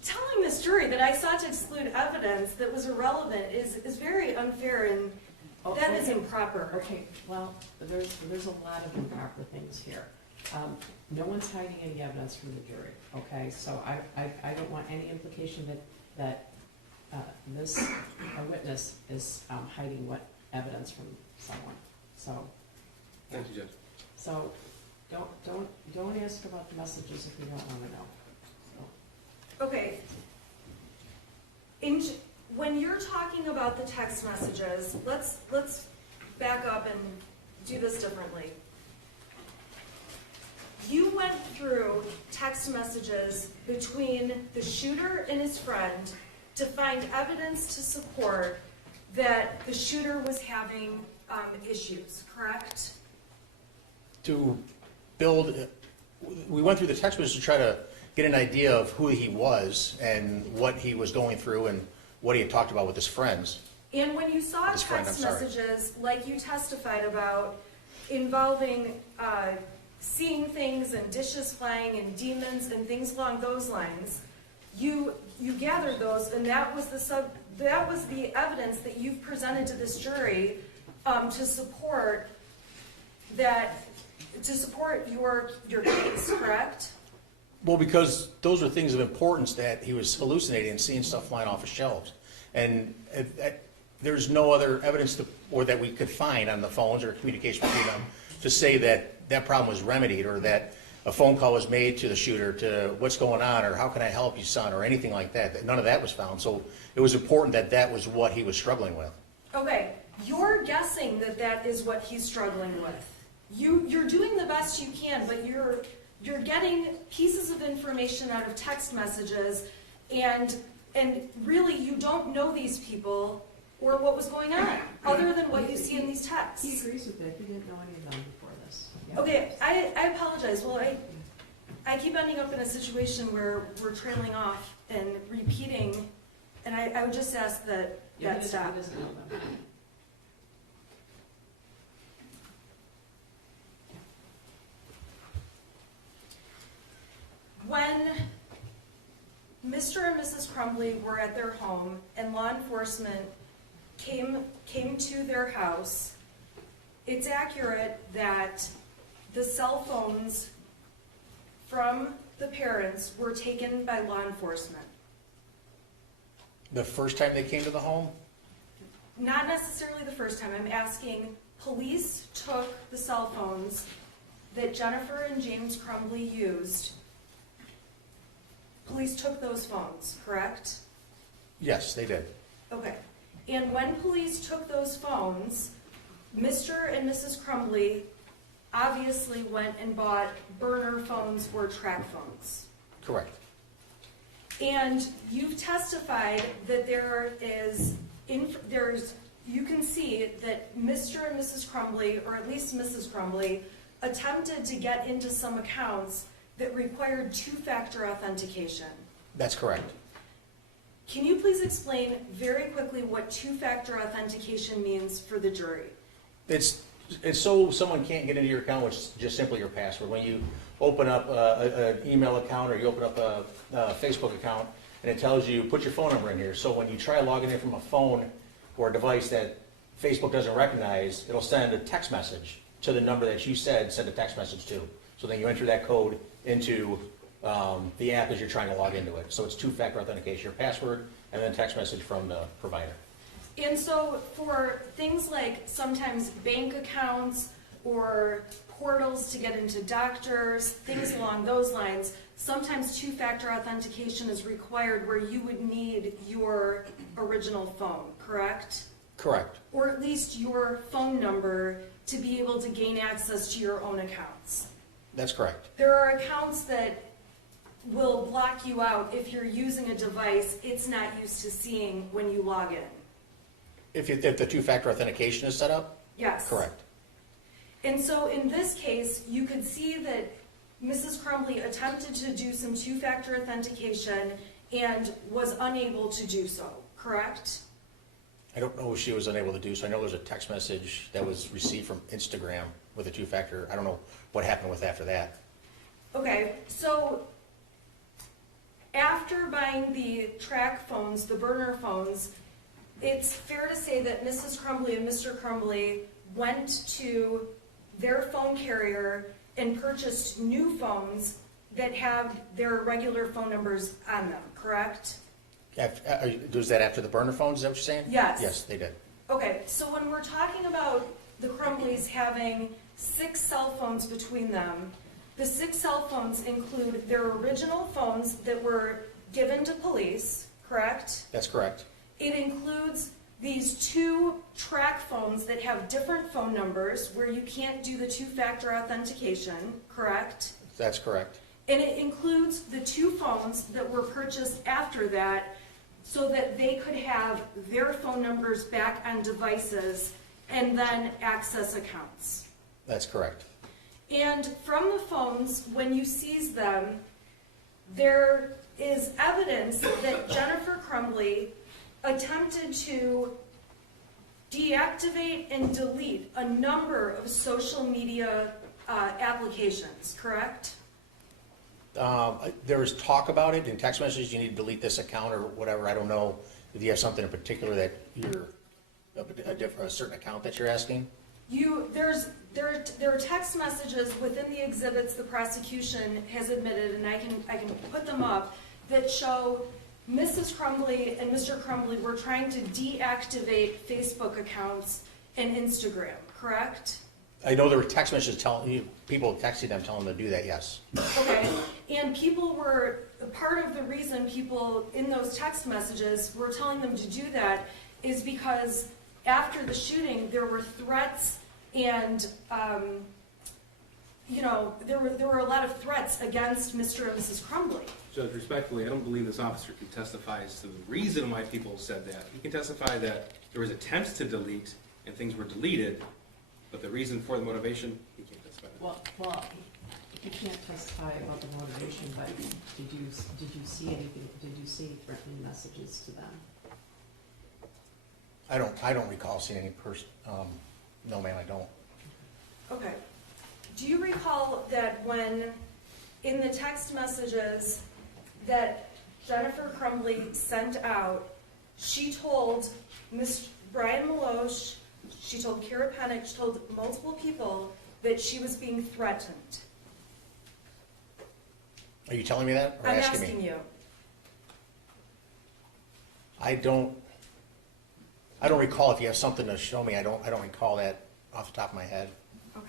telling this jury that I sought to exclude evidence that was irrelevant is very unfair, and that is improper. Okay, well, there's a lot of improper things here. No one's hiding any evidence from the jury, okay? So I don't want any implication that this witness is hiding what evidence from someone. So, Thank you, Judge. so don't ask about the messages if you don't want to know. So. Okay. When you're talking about the text messages, let's back up and do this differently. You went through text messages between the shooter and his friend to find evidence to support that the shooter was having issues, correct? To build, we went through the text messages to try to get an idea of who he was and what he was going through and what he had talked about with his friends. And when you saw text messages, like you testified about, involving seeing things and dishes flying and demons and things along those lines, you gathered those, and that was the evidence that you've presented to this jury to support your case, correct? Well, because those are things of importance, that he was hallucinating and seeing stuff flying off of shelves. And there's no other evidence or that we could find on the phones or communication between them to say that that problem was remedied, or that a phone call was made to the shooter to what's going on, or how can I help you, son, or anything like that. None of that was found. So it was important that that was what he was struggling with. Okay, you're guessing that that is what he's struggling with. You're doing the best you can, but you're getting pieces of information out of text messages, and really you don't know these people or what was going on, other than what you see in these texts. He agrees with it. He didn't know any of them before this. Yeah. Okay, I apologize. Well, I keep ending up in a situation where we're trailing off and repeating, and I would just ask that stop. He doesn't know them. When Mr. and Mrs. Crumbley were at their home and law enforcement came to their house, it's accurate that the cell phones from the parents were taken by law enforcement. The first time they came to the home? Not necessarily the first time. I'm asking, police took the cell phones that Jennifer and James Crumbley used. Police took those phones, correct? Yes, they did. Okay. And when police took those phones, Mr. and Mrs. Crumbley obviously went and bought burner phones or track phones. Correct. And you've testified that you can see that Mr. and Mrs. Crumbley, or at least Mrs. Crumbley, attempted to get into some accounts that required two-factor authentication. That's correct. Can you please explain very quickly what two-factor authentication means for the jury? It's It's so someone can't get into your account, which is just simply your password. When you open up an email account or you open up a Facebook account, and it tells you, put your phone number in here. So when you try logging in from a phone or a device that Facebook doesn't recognize, it'll send a text message to the number that you said send a text message to. So then you enter that code into the app as you're trying to log into it. So it's two-factor authentication, your password and then text message from the provider. And so for things like sometimes bank accounts or portals to get into doctors, things along those lines, sometimes two-factor authentication is required where you would need your original phone, correct? Correct. Or at least your phone number to be able to gain access to your own accounts. That's correct. There are accounts that will block you out if you're using a device it's not used to seeing when you log in. If the two-factor authentication is set up? Yes. Correct. And so in this case, you could see that Mrs. Crumbley attempted to do some two-factor authentication and was unable to do so, correct? I don't know if she was unable to do so. I know there's a text message that was received from Instagram with a two-factor. I don't know what happened with after that. Okay, so after buying the track phones, the burner phones, it's fair to say that Mrs. Crumbley and Mr. Crumbley went to their phone carrier and purchased new phones that have their regular phone numbers on them, correct? Was that after the burner phones, is that what you're saying? Yes. Yes, they did. Okay, so when we're talking about the Crumbleys having 6 cell phones between them, the 6 cell phones include their original phones that were given to police, correct? That's correct. It includes these 2 track phones that have different phone numbers where you can't do the two-factor authentication, correct? That's correct. And it includes the 2 phones that were purchased after that so that they could have their phone numbers back on devices and then access accounts. That's correct. And from the phones, when you seize them, there is evidence that Jennifer Crumbley attempted to deactivate and delete a number of social media applications, correct? There was talk about it in text messages, you need to delete this account or whatever. I don't know if you have something in particular that you're, a certain account that you're asking? There are text messages within the exhibits the prosecution has admitted, and I can put them up, that show Mrs. Crumbley and Mr. Crumbley were trying to deactivate Facebook accounts and Instagram, correct? I know there were text messages telling people texting them telling them to do that, yes. Okay, and people were, part of the reason people in those text messages were telling them to do that is because after the shooting there were threats and, there were a lot of threats against Mr. and Mrs. Crumbley. Judge, respectfully, I don't believe this officer can testify as to the reason why people said that. He can testify that there was attempts to delete and things were deleted, but the reason for the motivation, he can't testify. Well, you can't testify about the motivation, but did you see anything? Did you see threatening messages to them? I don't recall seeing any no ma'am, I don't. Okay. Do you recall that when, in the text messages that Jennifer Crumbley sent out, she told Ms. Brian Maloche, she told Kira Pennick, she told multiple people that she was being threatened? Are you telling me that or I'm asking me? asking you. I don't recall. If you have something to show me, I don't recall that off the top of my head. Okay.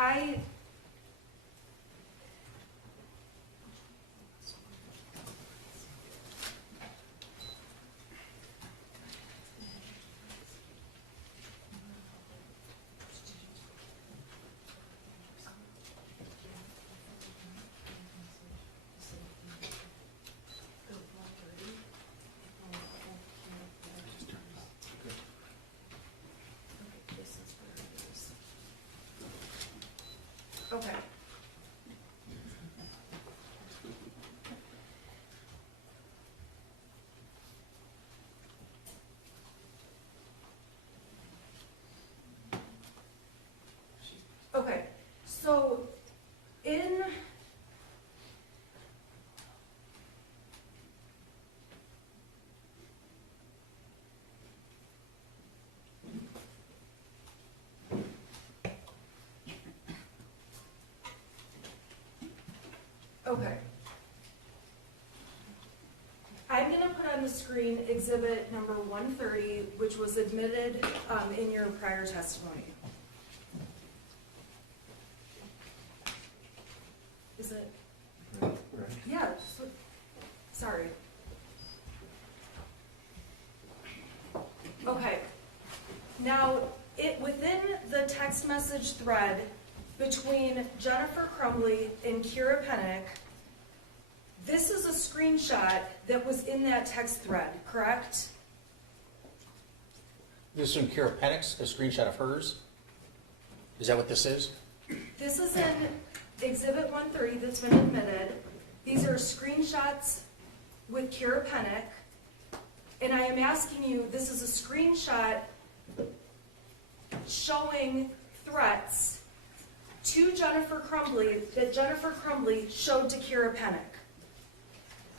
Okay. Okay. I'm gonna put on the screen exhibit number 130, which was admitted in your prior testimony. Is it? Yeah, just look- sorry. Okay. Now, within the text message thread between Jennifer Crumbley and Kira Pennick, this is a screenshot that was in that text thread, correct? This is from Kira Pennick's, a screenshot of hers? Is that what this is? This is in Exhibit 130 that's been admitted. These are screenshots with Kira Pennick. And I am asking you, this is a screenshot showing threats to Jennifer Crumbley that Jennifer Crumbley showed to Kira Pennick.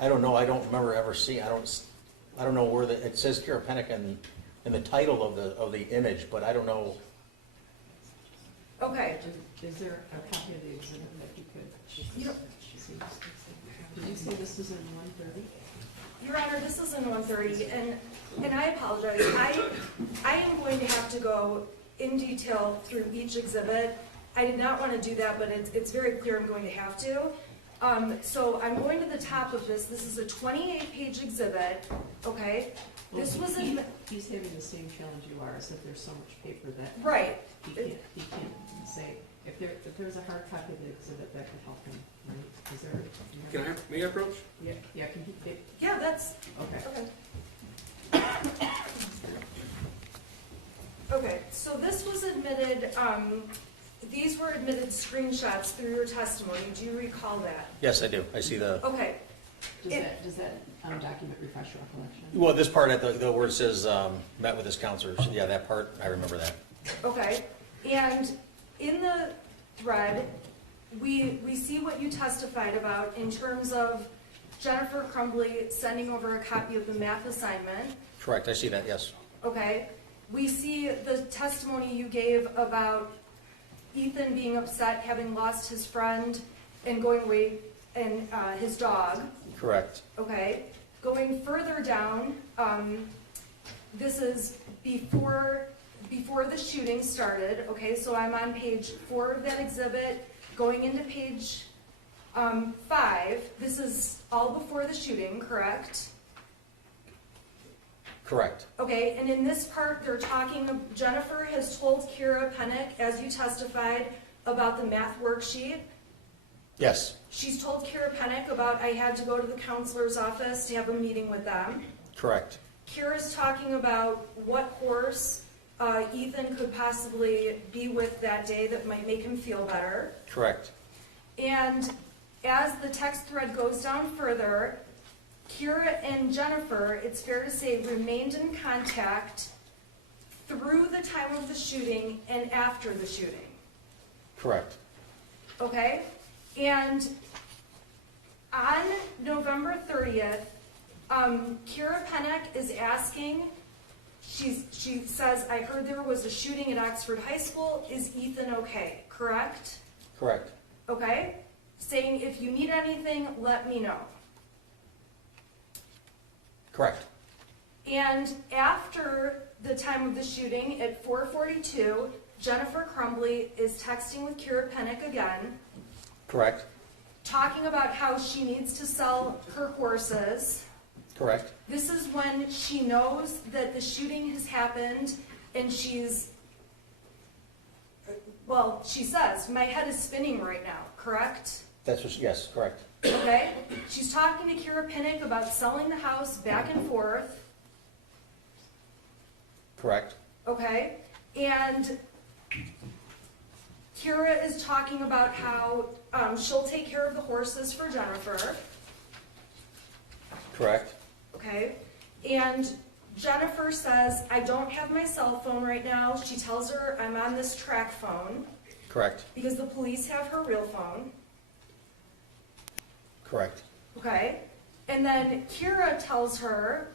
I don't know, I don't remember ever seeing, I don't know where it says Kira Pennick in the title of the image, but I don't know. Okay. Is there a copy of the exhibit that you could? You don't- Did you say this is in 130? Your Honor, this is in 130, and I apologize. I am going to have to go in detail through each exhibit. I did not want to do that, but it's very clear I'm going to have to. So I'm going to the top of this. This is a 28-page exhibit, okay? This was in... He's having the same challenge you are, is that there's so much paper that Right. he can't say, if there's a hard copy of the exhibit, that could help him, right? Is there? May I approach? Yeah, can he, Yeah, that's... okay. Okay. Okay, so this was admitted, these were admitted screenshots through your testimony. Do you recall that? Yes, I do, I see the, Okay. Does that document refresh your recollection? well, this part at the where it says, met with his counselors, yeah, that part, I remember that. Okay, and in the thread, we see what you testified about in terms of Jennifer Crumbley sending over a copy of the math assignment. Correct, I see that, yes. Okay, we see the testimony you gave about Ethan being upset, having lost his friend, and going away, and his dog. Correct. Okay, going further down, this is before the shooting started. Okay, so I'm on page 4 of that exhibit, going into page 5. This is all before the shooting, correct? Correct. Okay, and in this part, they're talking, Jennifer has told Kira Pennick, as you testified, about the math worksheet. Yes. She's told Kira Pennick about, I had to go to the counselor's office to have a meeting with them. Correct. Kira's talking about what horse Ethan could possibly be with that day that might make him feel better. Correct. And as the text thread goes down further, Kira and Jennifer, it's fair to say, remained in contact through the time of the shooting and after the shooting. Correct. Okay? And on November 30th, Kira Pennick is asking, she says, I heard there was a shooting at Oxford High School. Is Ethan okay? Correct? Correct. Okay? Saying, if you need anything, let me know. Correct. And after the time of the shooting, at 4:42, Jennifer Crumbley is texting with Kira Pennick again, Correct. talking about how she needs to sell her horses. Correct. This is when she knows that the shooting has happened, and she's, well, she says, my head is spinning right now, correct? That's what, yes, correct. Okay? She's talking to Kira Pennick about selling the house back and forth, Correct. okay? And Kira is talking about how she'll take care of the horses for Jennifer, Correct. okay? And Jennifer says, I don't have my cell phone right now. She tells her I'm on this track phone Correct. because the police have her real phone, Correct. okay? And then Kira tells her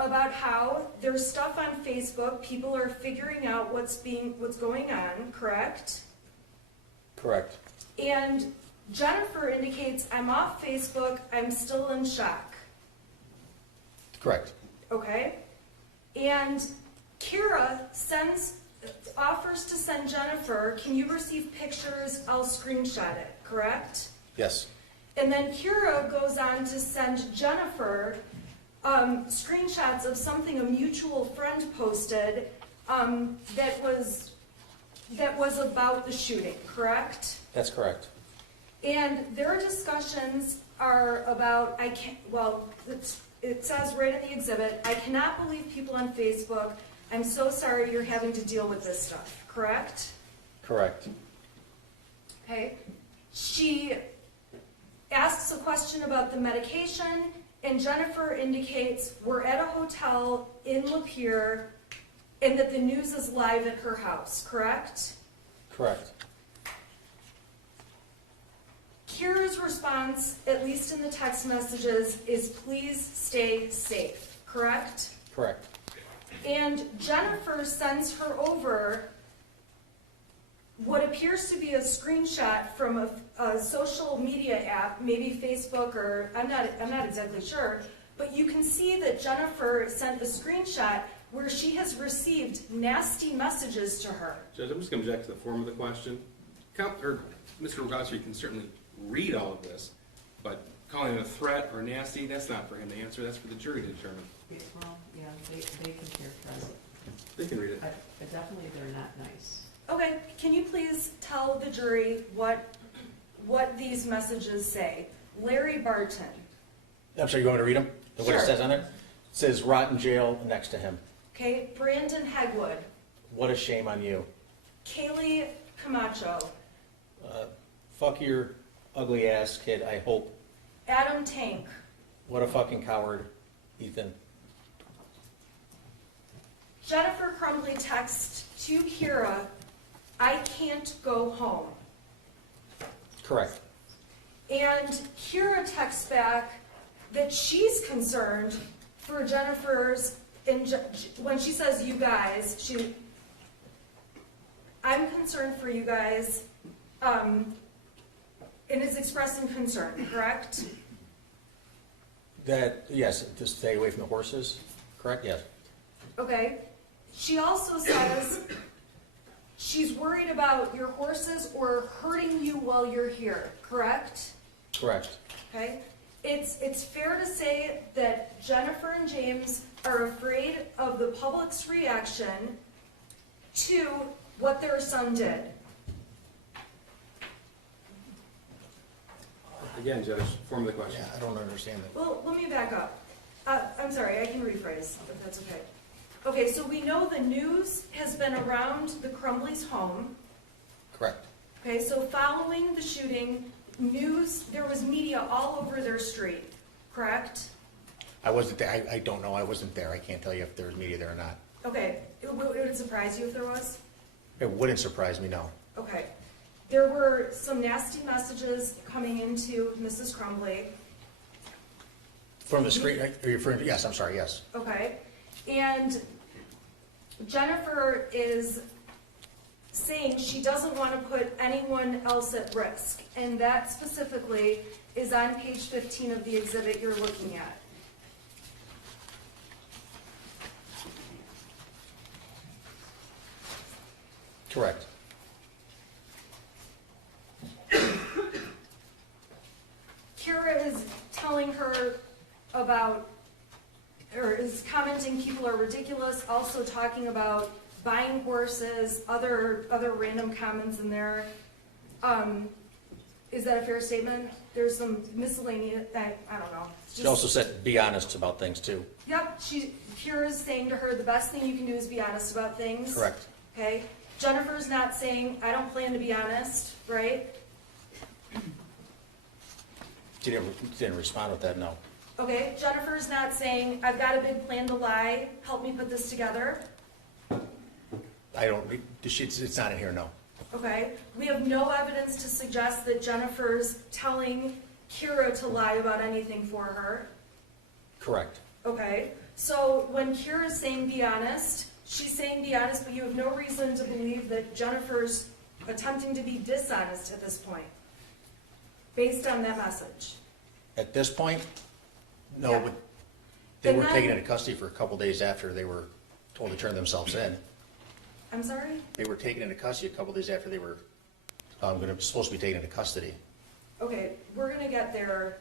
about how there's stuff on Facebook, people are figuring out what's going on, correct? Correct. And Jennifer indicates, I'm off Facebook, I'm still in shock. Correct. Okay? And Kira offers to send Jennifer, can you receive pictures? I'll screenshot it, correct? Yes. And then Kira goes on to send Jennifer screenshots of something a mutual friend posted that was about the shooting, correct? That's correct. And their discussions are about, it says right in the exhibit, I cannot believe people on Facebook. I'm so sorry you're having to deal with this stuff, correct? Correct. Okay. She asks a question about the medication, and Jennifer indicates we're at a hotel in Lapeer and that the news is live at her house, correct? Correct. Kira's response, at least in the text messages, is please stay safe, correct? Correct. And Jennifer sends her over what appears to be a screenshot from a social media app, maybe Facebook or I'm not exactly sure, but you can see that Jennifer sent a screenshot where she has received nasty messages to her. Judge, I'm just going to object to the form of the question. Mr. Wagrowski can certainly read all of this, but calling it a threat or nasty, that's not for him to answer. That's for the jury to determine. Well, yeah, they can characterize it. They can read it. But definitely they're not nice. Okay, can you please tell the jury what these messages say? Larry Barton. I'm sorry, you want me to read them? What Sure. it says on there? It says rotten jail next to him. Okay, Brandon Hegwood. What a shame on you. Kaylee Camacho. Fuck your ugly ass kid, I hope. Adam Tank. What a fucking coward, Ethan. Jennifer Crumbley texts to Kira, I can't go home. Correct. And Kira texts back that she's concerned for Jennifer's, when she says you guys, I'm concerned for you guys, and is expressing concern, correct? That, yes, to stay away from the horses, correct? Yes. Okay. She also says she's worried about your horses or hurting you while you're here, correct? Correct. Okay. It's fair to say that Jennifer and James are afraid of the public's reaction to what their son did. Again, Judge, form of the question. Yeah, I don't understand that. Well, let me back up. I'm sorry, I can rephrase, if that's okay. Okay, so we know the news has been around the Crumbley's home. Correct. Okay, so following the shooting, there was media all over their street, correct? I wasn't there. I don't know. I wasn't there. I can't tell you if there was media there or not. Okay, it would surprise you if there was? It wouldn't surprise me, no. Okay. There were some nasty messages coming into Mrs. Crumbley. From the screen, are you referring to, yes, I'm sorry, yes. Okay. And Jennifer is saying she doesn't want to put anyone else at risk. And that specifically is on page 15 of the exhibit you're looking at. Correct. Kira is telling her about, or is commenting people are ridiculous, also talking about buying horses, other random comments in there. Is that a fair statement? There's some miscellaneous, I don't know. She also said be honest about things too. Yep, Kira's saying to her, the best thing you can do is be honest about things. Correct. Okay? Jennifer's not saying, I don't plan to be honest, right? She didn't respond with that, no. Okay, Jennifer's not saying, I've got a big plan to lie, help me put this together. It's not in here, no. Okay, we have no evidence to suggest that Jennifer's telling Kira to lie about anything for her. Correct. Okay, so when Kira's saying be honest, she's saying be honest, but you have no reason to believe that Jennifer's attempting to be dishonest at this point. based on that message? At this point, no, Yeah. but they And were then- taken into custody for a couple days after they were told to turn themselves in. I'm sorry? They were taken into custody a couple days after they were supposed to be taken into custody. Okay, we're gonna get there,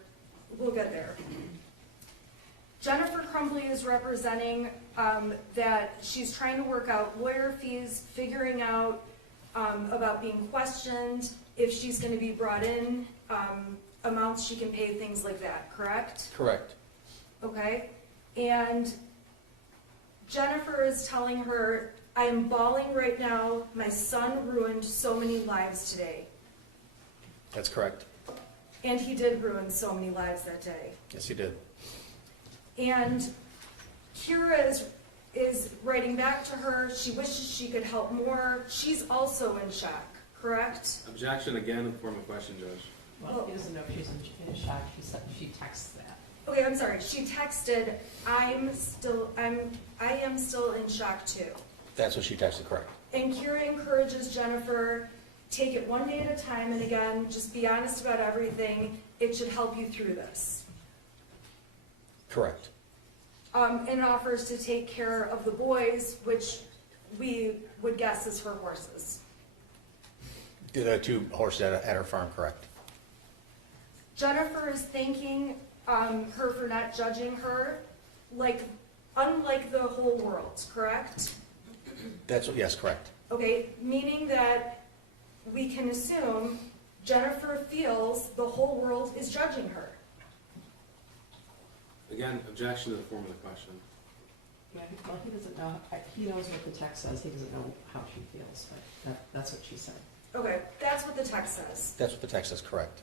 we'll get there. Jennifer Crumbley is representing, that she's trying to work out lawyer fees, figuring out, about being questioned, if she's gonna be brought in, amounts she can pay, things like that, correct? Correct. Okay, and Jennifer is telling her, I am bawling right now, my son ruined so many lives today. That's correct. And he did ruin so many lives that day. Yes, he did. And Kira is writing back to her, she wishes she could help more, she's also in shock, correct? Objection again in the form of question, Judge. Well, he doesn't know if she's in shock, she texts that. Okay, I'm sorry, she texted, I am still in shock too. That's what she texted, correct. And Kira encourages Jennifer, take it one day at a time, and again, just be honest about everything. It should help you through this. Correct. And offers to take care of the boys, which we would guess is her horses. The 2 horses at her farm, correct. Jennifer is thanking her for not judging her, unlike the whole world, correct? Yes, correct. Okay, meaning that we can assume Jennifer feels the whole world is judging her. Again, objection to the form of the question. Yeah, well, he doesn't know, he knows what the text says, he doesn't know how she feels, but that's what she said. Okay, that's what the text says. That's what the text says, correct.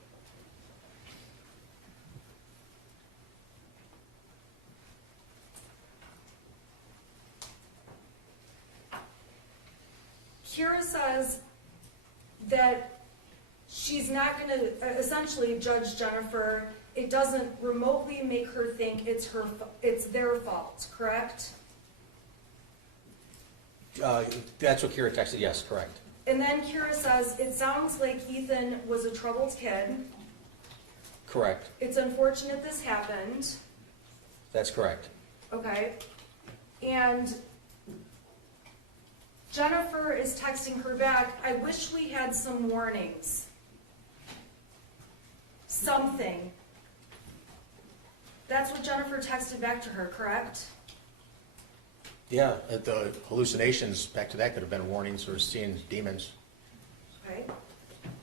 Kira says that she's not going to essentially judge Jennifer. It doesn't remotely make her think it's their fault, correct? That's what Kira texted, yes, correct. And then Kira says, it sounds like Ethan was a troubled kid. Correct. It's unfortunate this happened. That's correct. Okay. And Jennifer is texting her back, I wish we had some warnings. Something. That's what Jennifer texted back to her, correct? Yeah, the hallucinations, back to that, could have been warnings or seeing demons. Okay.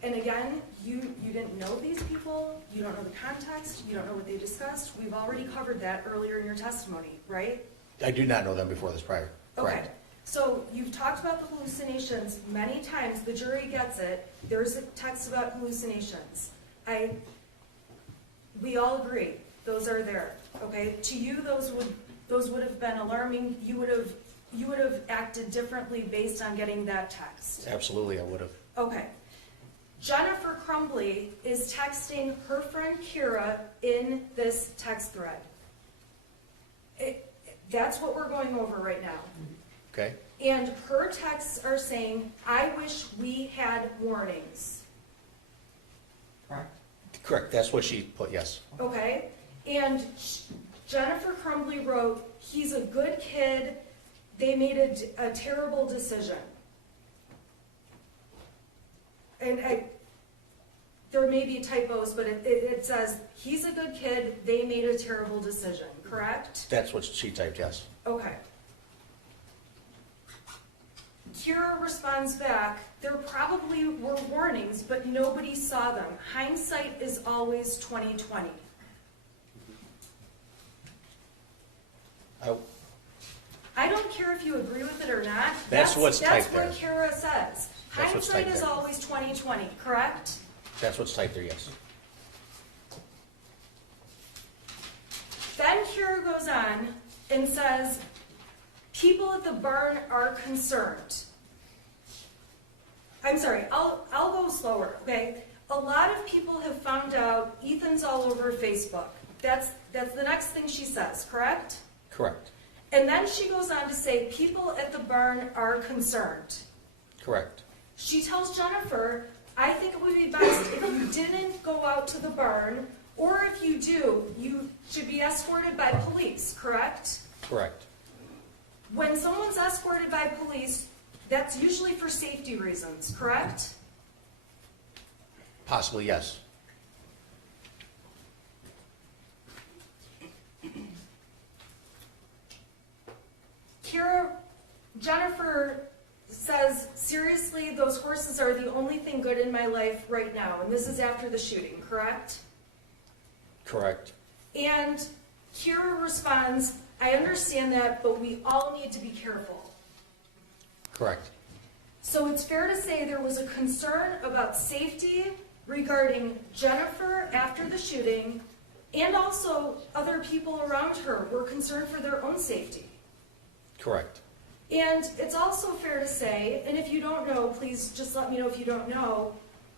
And again, you didn't know these people, you don't know the context, you don't know what they discussed. We've already covered that earlier in your testimony, right? I do not know them before this prior. Okay. Correct. So you've talked about the hallucinations many times, the jury gets it. There's a text about hallucinations. We all agree, those are there, okay? To you, those would have been alarming. You would have acted differently based on getting that text. Absolutely, I would have. Okay. Jennifer Crumbley is texting her friend Kira in this text thread. That's what we're going over right now. Okay. And her texts are saying, I wish we had warnings. Correct? Correct, that's what she put, yes. Okay? And Jennifer Crumbley wrote, he's a good kid, they made a terrible decision. And there may be typos, but it says, he's a good kid, they made a terrible decision, correct? That's what she typed, yes. Okay. Kira responds back, there probably were warnings, but nobody saw them. Hindsight is always 20/20. I don't care if you agree with it or not. That's what's typed there. That's what Kira says. That's what's Hindsight typed is there. always 20/20, correct? That's what's typed there, yes. Then Kira goes on and says, people at the barn are concerned. I'm sorry, I'll go slower, okay? A lot of people have found out Ethan's all over Facebook. That's the next thing she says, correct? Correct. And then she goes on to say, people at the barn are concerned. Correct. She tells Jennifer, I think it would be best if you didn't go out to the barn, or if you do, you should be escorted by police, correct? Correct. When someone's escorted by police, that's usually for safety reasons, correct? Possibly, yes. Jennifer says, seriously, those horses are the only thing good in my life right now, and this is after the shooting, correct? Correct. And Kira responds, I understand that, but we all need to be careful. Correct. So it's fair to say there was a concern about safety regarding Jennifer after the shooting, and also other people around her were concerned for their own safety. Correct. And it's also fair to say, and if you don't know, please just let me know if you don't know,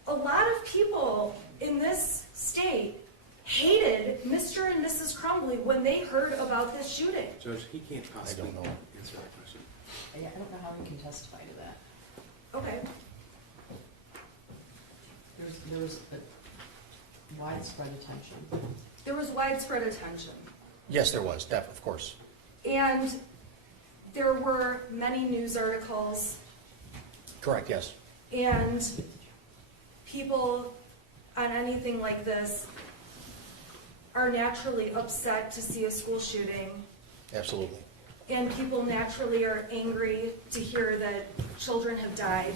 a lot of people in this state hated Mr. and Mrs. Crumbley when they heard about this shooting. Judge, he can't possibly I don't know. answer that question. I don't know how we can testify to that. Okay. There was a widespread attention. There was widespread attention. Yes, there was, of course. And there were many news articles, Correct, yes. and people on anything like this are naturally upset to see a school shooting, Absolutely. and people naturally are angry to hear that children have died.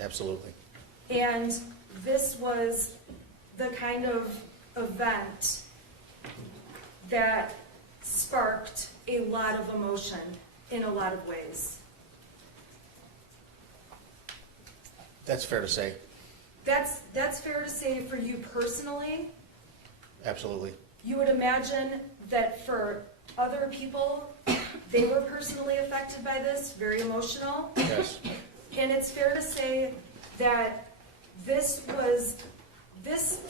Absolutely. And this was the kind of event that sparked a lot of emotion in a lot of ways. That's fair to say. That's fair to say for you personally. Absolutely. You would imagine that for other people, they were personally affected by this, very emotional. Yes. And it's fair to say that this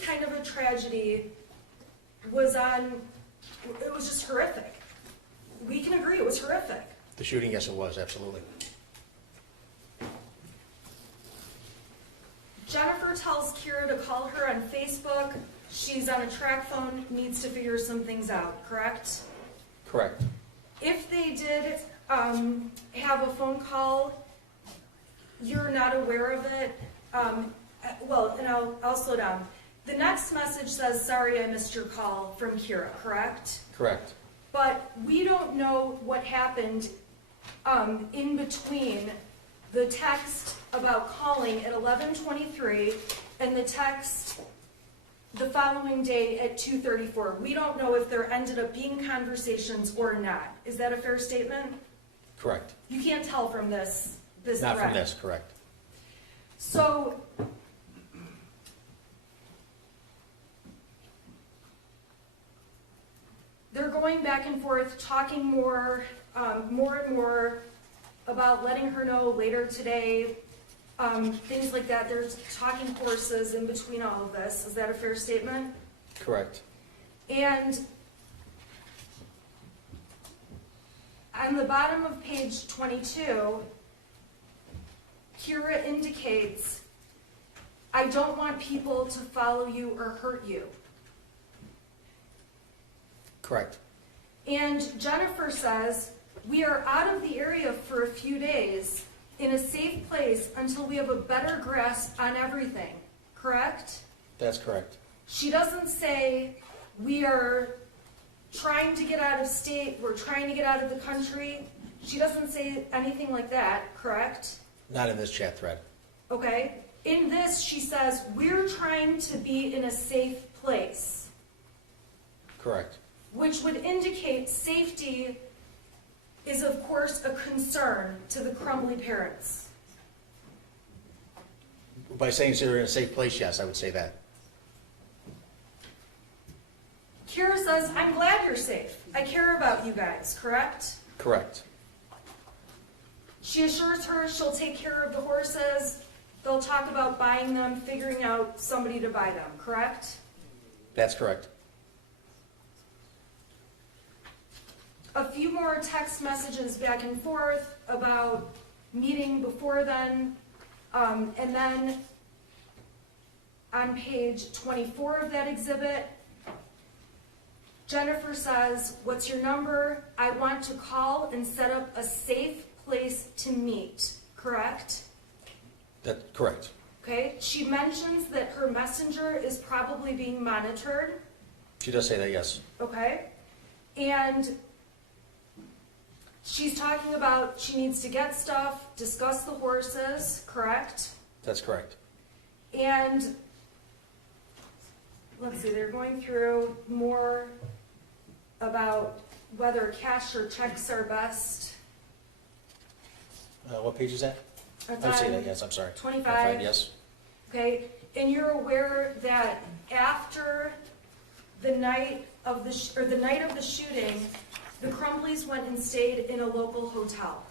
kind of a tragedy it was just horrific. We can agree it was horrific. The shooting, yes, it was, absolutely. Jennifer tells Kira to call her on Facebook. She's on a track phone, needs to figure some things out, correct? Correct. If they did have a phone call, you're not aware of it. And I'll slow down. The next message says, sorry I missed your call from Kira, correct? Correct. But we don't know what happened in between the text about calling at 11:23 and the text the following day at 2:34. We don't know if there ended up being conversations or not. Is that a fair statement? Correct. You can't tell from this Not thread. from this, correct. So they're going back and forth, talking more and more about letting her know later today, things like that. They're talking horses in between all of this. Is that a fair statement? Correct. And on the bottom of page 22, Kira indicates, I don't want people to follow you or hurt you. Correct. And Jennifer says, we are out of the area for a few days in a safe place until we have a better grasp on everything. Correct? That's correct. She doesn't say, we are trying to get out of state, we're trying to get out of the country. She doesn't say anything like that, correct? Not in this chat thread. Okay? In this, she says, we're trying to be in a safe place, Correct. which would indicate safety is, of course, a concern to the Crumbley parents. By saying they're in a safe place, yes, I would say that. Kira says, I'm glad you're safe. I care about you guys, correct? Correct. She assures her she'll take care of the horses. They'll talk about buying them, figuring out somebody to buy them, correct? That's correct. A few more text messages back and forth about meeting before then, and then on page 24 of that exhibit, Jennifer says, "What's your number? I want to call and set up a safe place to meet," correct? That's correct. Okay, she mentions that her messenger is probably being monitored, She does say that, yes. okay? And she's talking about she needs to get stuff, discuss the horses, correct? That's correct. And let's see, they're going through more about whether cash or checks are best. What page is that? That's I see on that, yes, I'm sorry. 25. Yes. Okay, and you're aware that after the night of the night of the shooting, the Crumbleys went and stayed in a local hotel.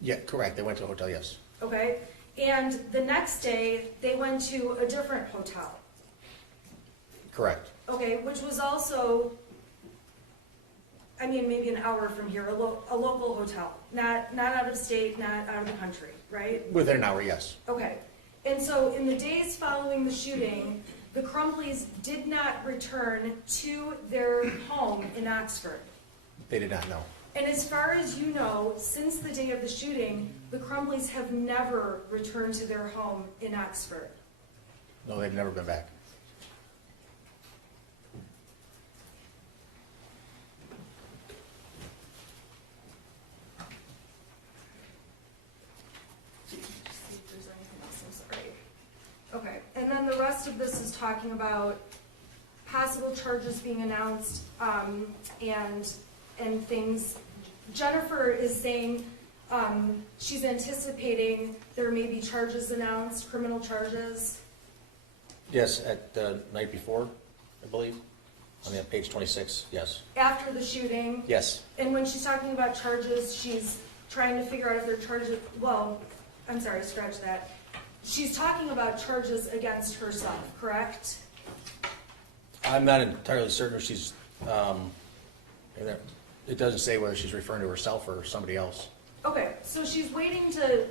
Yeah, correct. They went to a hotel, yes. Okay, and the next day they went to a different hotel. Correct. Okay, which was also, I mean, maybe an hour from here, a local hotel, not out of state, not out of the country, right? Within an hour, yes. Okay, and so in the days following the shooting, the Crumbleys did not return to their home in Oxford. They did not know. And as far as you know, since the day of the shooting, the Crumbleys have never returned to their home in Oxford. No, they've never been back. Okay, and then the rest of this is talking about possible charges being announced, and things. Jennifer is saying, she's anticipating there may be charges announced, criminal charges. Yes, at the night before, I believe, on the page 26, yes. After the shooting. Yes, And when she's talking about charges, she's trying to figure out if they're charges, well, I'm sorry, scratch that. She's talking about charges against herself, correct? I'm not entirely certain if she's, it doesn't say whether she's referring to herself or somebody else. Okay, so she's waiting to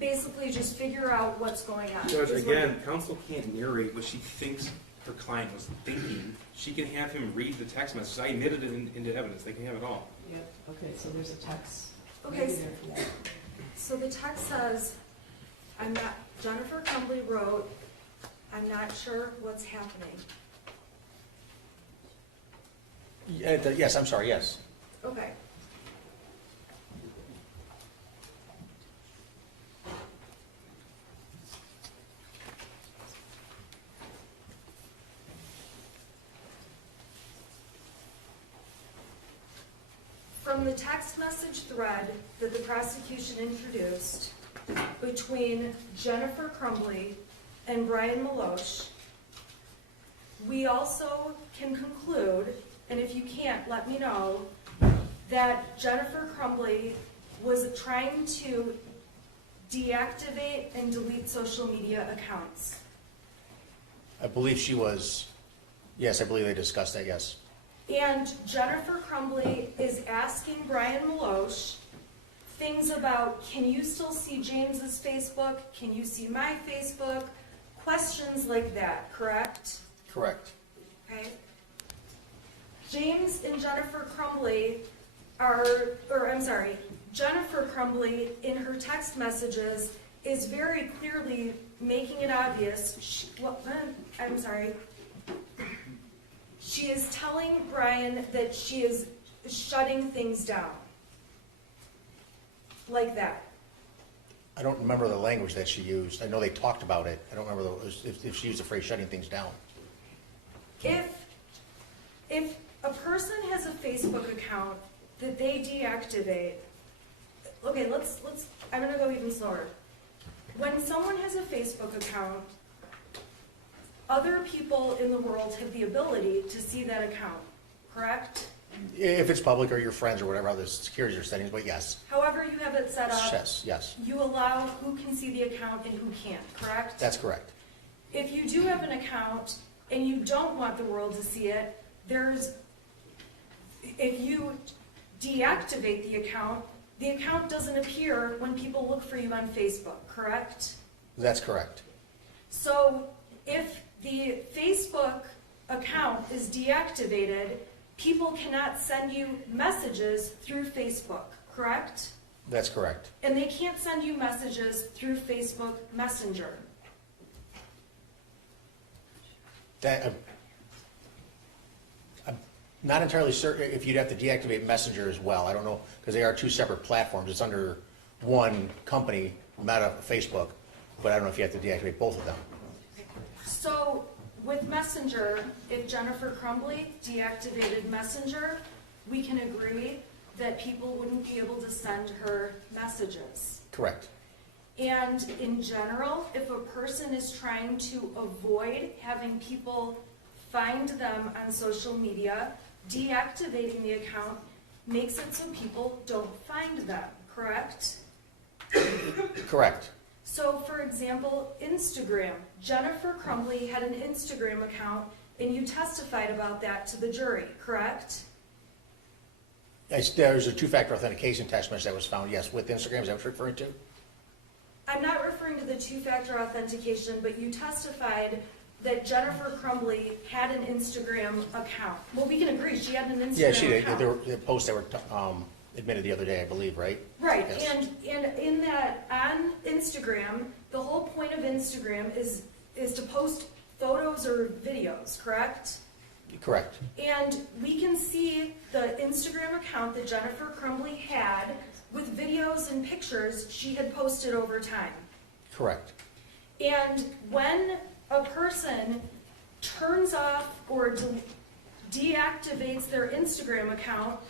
basically just figure out what's going on. Judge, is what- again, counsel can't narrate what she thinks her client was thinking. She can have him read the text message. I admitted it into evidence. They can have it all. Yep, okay, so there's a text. Okay, maybe there for that. so the text says, Jennifer Crumbley wrote, "I'm not sure what's happening." Yes, I'm sorry, yes. Okay. From the text message thread that the prosecution introduced between Jennifer Crumbley and Brian Maloche, we also can conclude, and if you can't, let me know, that Jennifer Crumbley was trying to deactivate and delete social media accounts. I believe she was, yes, I believe they discussed that, yes. And Jennifer Crumbley is asking Brian Maloche things about, can you still see James's Facebook? Can you see my Facebook? Questions like that, correct? Correct. Okay. James and Jennifer Crumbley Jennifer Crumbley in her text messages is very clearly making it obvious, she is telling Brian that she is shutting things down. Like that. I don't remember the language that she used. I know they talked about it. I don't remember if she used the phrase shutting things down. If a person has a Facebook account that they deactivate, okay, I'm gonna go even slower. When someone has a Facebook account, other people in the world have the ability to see that account, correct? If it's public or your friends or whatever other security or settings, but yes. However you have it set up, Yes, you allow who can see the account and who can't, correct? that's correct. If you do have an account and you don't want the world to see it, if you deactivate the account doesn't appear when people look for you on Facebook, correct? That's correct. So if the Facebook account is deactivated, people cannot send you messages through Facebook, correct? That's correct. And they can't send you messages through Facebook Messenger. That, I'm not entirely certain if you'd have to deactivate Messenger as well. I don't know, because they are two separate platforms. It's under one company, Meta, Facebook, but I don't know if you have to deactivate both of them. So with Messenger, if Jennifer Crumbley deactivated Messenger, we can agree that people wouldn't be able to send her messages. Correct. And in general, if a person is trying to avoid having people find them on social media, deactivating the account makes it so people don't find them, correct? Correct. So for example, Instagram. Jennifer Crumbley had an Instagram account and you testified about that to the jury, correct? There's a two-factor authentication text message that was found, yes, with Instagram. Is that what you're referring to? I'm not referring to the two-factor authentication, but you testified that Jennifer Crumbley had an Instagram account. Well, we can agree, she had an Instagram account. Yeah, she did. There were posts that were admitted the other day, I believe, right? Right, Yes. and in that, on Instagram, the whole point of Instagram is to post photos or videos, correct? Correct. And we can see the Instagram account that Jennifer Crumbley had with videos and pictures she had posted over time. Correct. And when a person turns off or deactivates their Instagram account,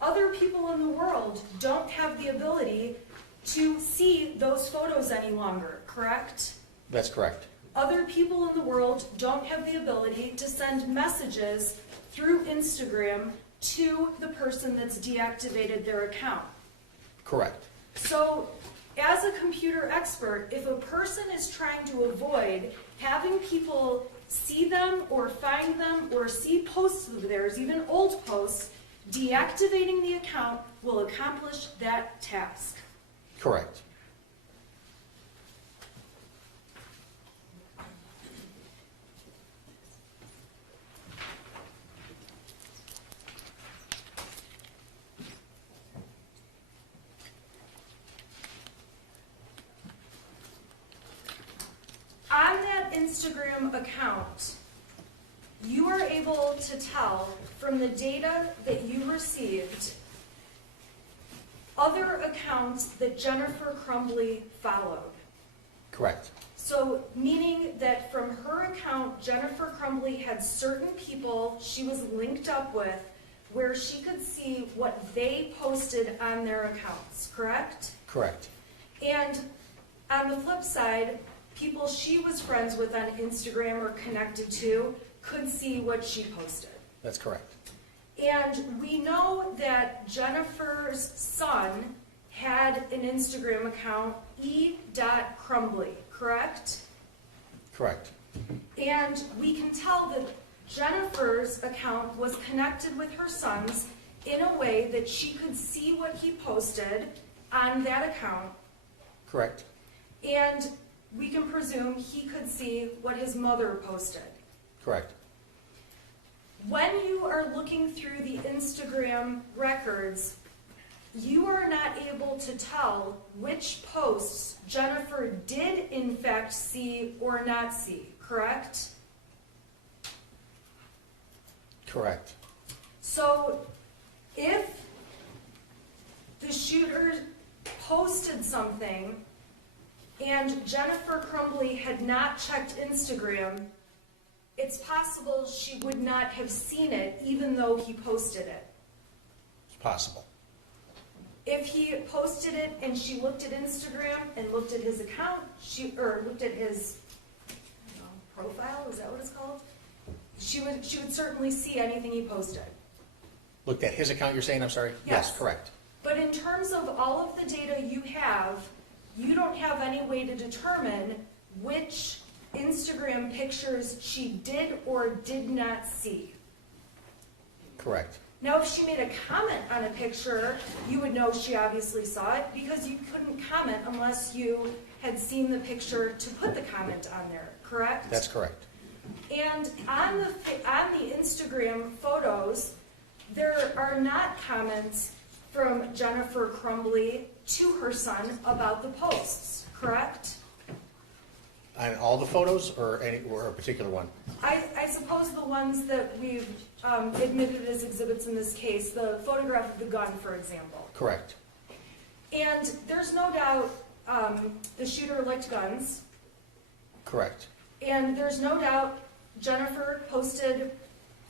other people in the world don't have the ability to see those photos any longer, correct? That's correct. Other people in the world don't have the ability to send messages through Instagram to the person that's deactivated their account. Correct. So, as a computer expert, if a person is trying to avoid having people see them or find them or see posts of theirs, even old posts, deactivating the account will accomplish that task. Correct. On that Instagram account, you are able to tell from the data that you received other accounts that Jennifer Crumbley followed. Correct. So, meaning that from her account, Jennifer Crumbley had certain people she was linked up with where she could see what they posted on their accounts, correct? Correct. And on the flip side, people she was friends with on Instagram or connected to could see what she posted. That's correct. And we know that Jennifer's son had an Instagram account, e.crumbley, correct? Correct. And we can tell that Jennifer's account was connected with her son's in a way that she could see what he posted on that account. Correct. And we can presume he could see what his mother posted. Correct. When you are looking through the Instagram records, you are not able to tell which posts Jennifer did in fact see or not see, correct? Correct. So if the shooter posted something and Jennifer Crumbley had not checked Instagram, it's possible she would not have seen it even though he posted it. It's possible. If he posted it and she looked at Instagram and looked at his account, looked at his profile, is that what it's called? She would certainly see anything he posted. Looked at his account, you're saying, I'm sorry? Yes. Correct. But in terms of all of the data you have, you don't have any way to determine which Instagram pictures she did or did not see. Correct. Now, if she made a comment on a picture, you would know she obviously saw it because you couldn't comment unless you had seen the picture to put the comment on there, correct? That's correct. And on the Instagram photos, there are not comments from Jennifer Crumbley to her son about the posts, correct? On all the photos or a particular one? I suppose the ones that we've admitted as exhibits in this case, the photograph of the gun, for example. Correct. And there's no doubt the shooter liked guns. Correct. And there's no doubt Jennifer posted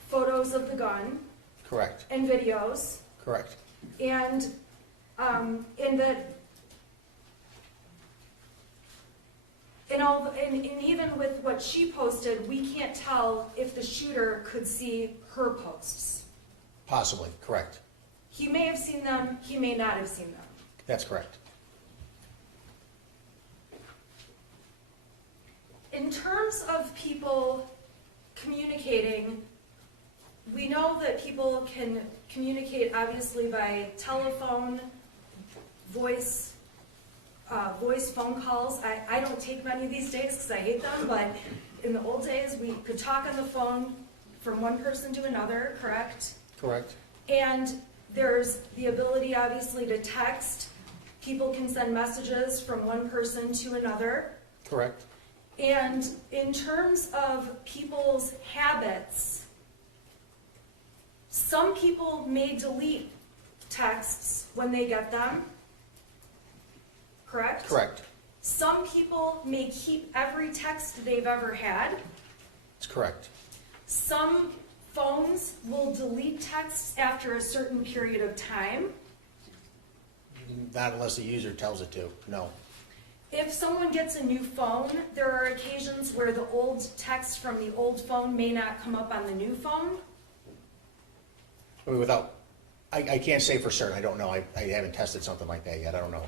photos of the gun. Correct. And videos. Correct. And and even with what she posted, we can't tell if the shooter could see her posts. Possibly, correct. He may have seen them, he may not have seen them. That's correct. In terms of people communicating, we know that people can communicate obviously by telephone, voice phone calls. I don't take many these days because I hate them, but in the old days we could talk on the phone from one person to another, correct? Correct. And there's the ability obviously to text. People can send messages from one person to another. Correct. And in terms of people's habits, some people may delete texts when they get them. Correct? Correct. Some people may keep every text they've ever had. That's correct. Some phones will delete texts after a certain period of time. Not unless the user tells it to, no. If someone gets a new phone, there are occasions where the old text from the old phone may not come up on the new phone. I mean, I can't say for certain, I don't know, I haven't tested something like that yet, I don't know.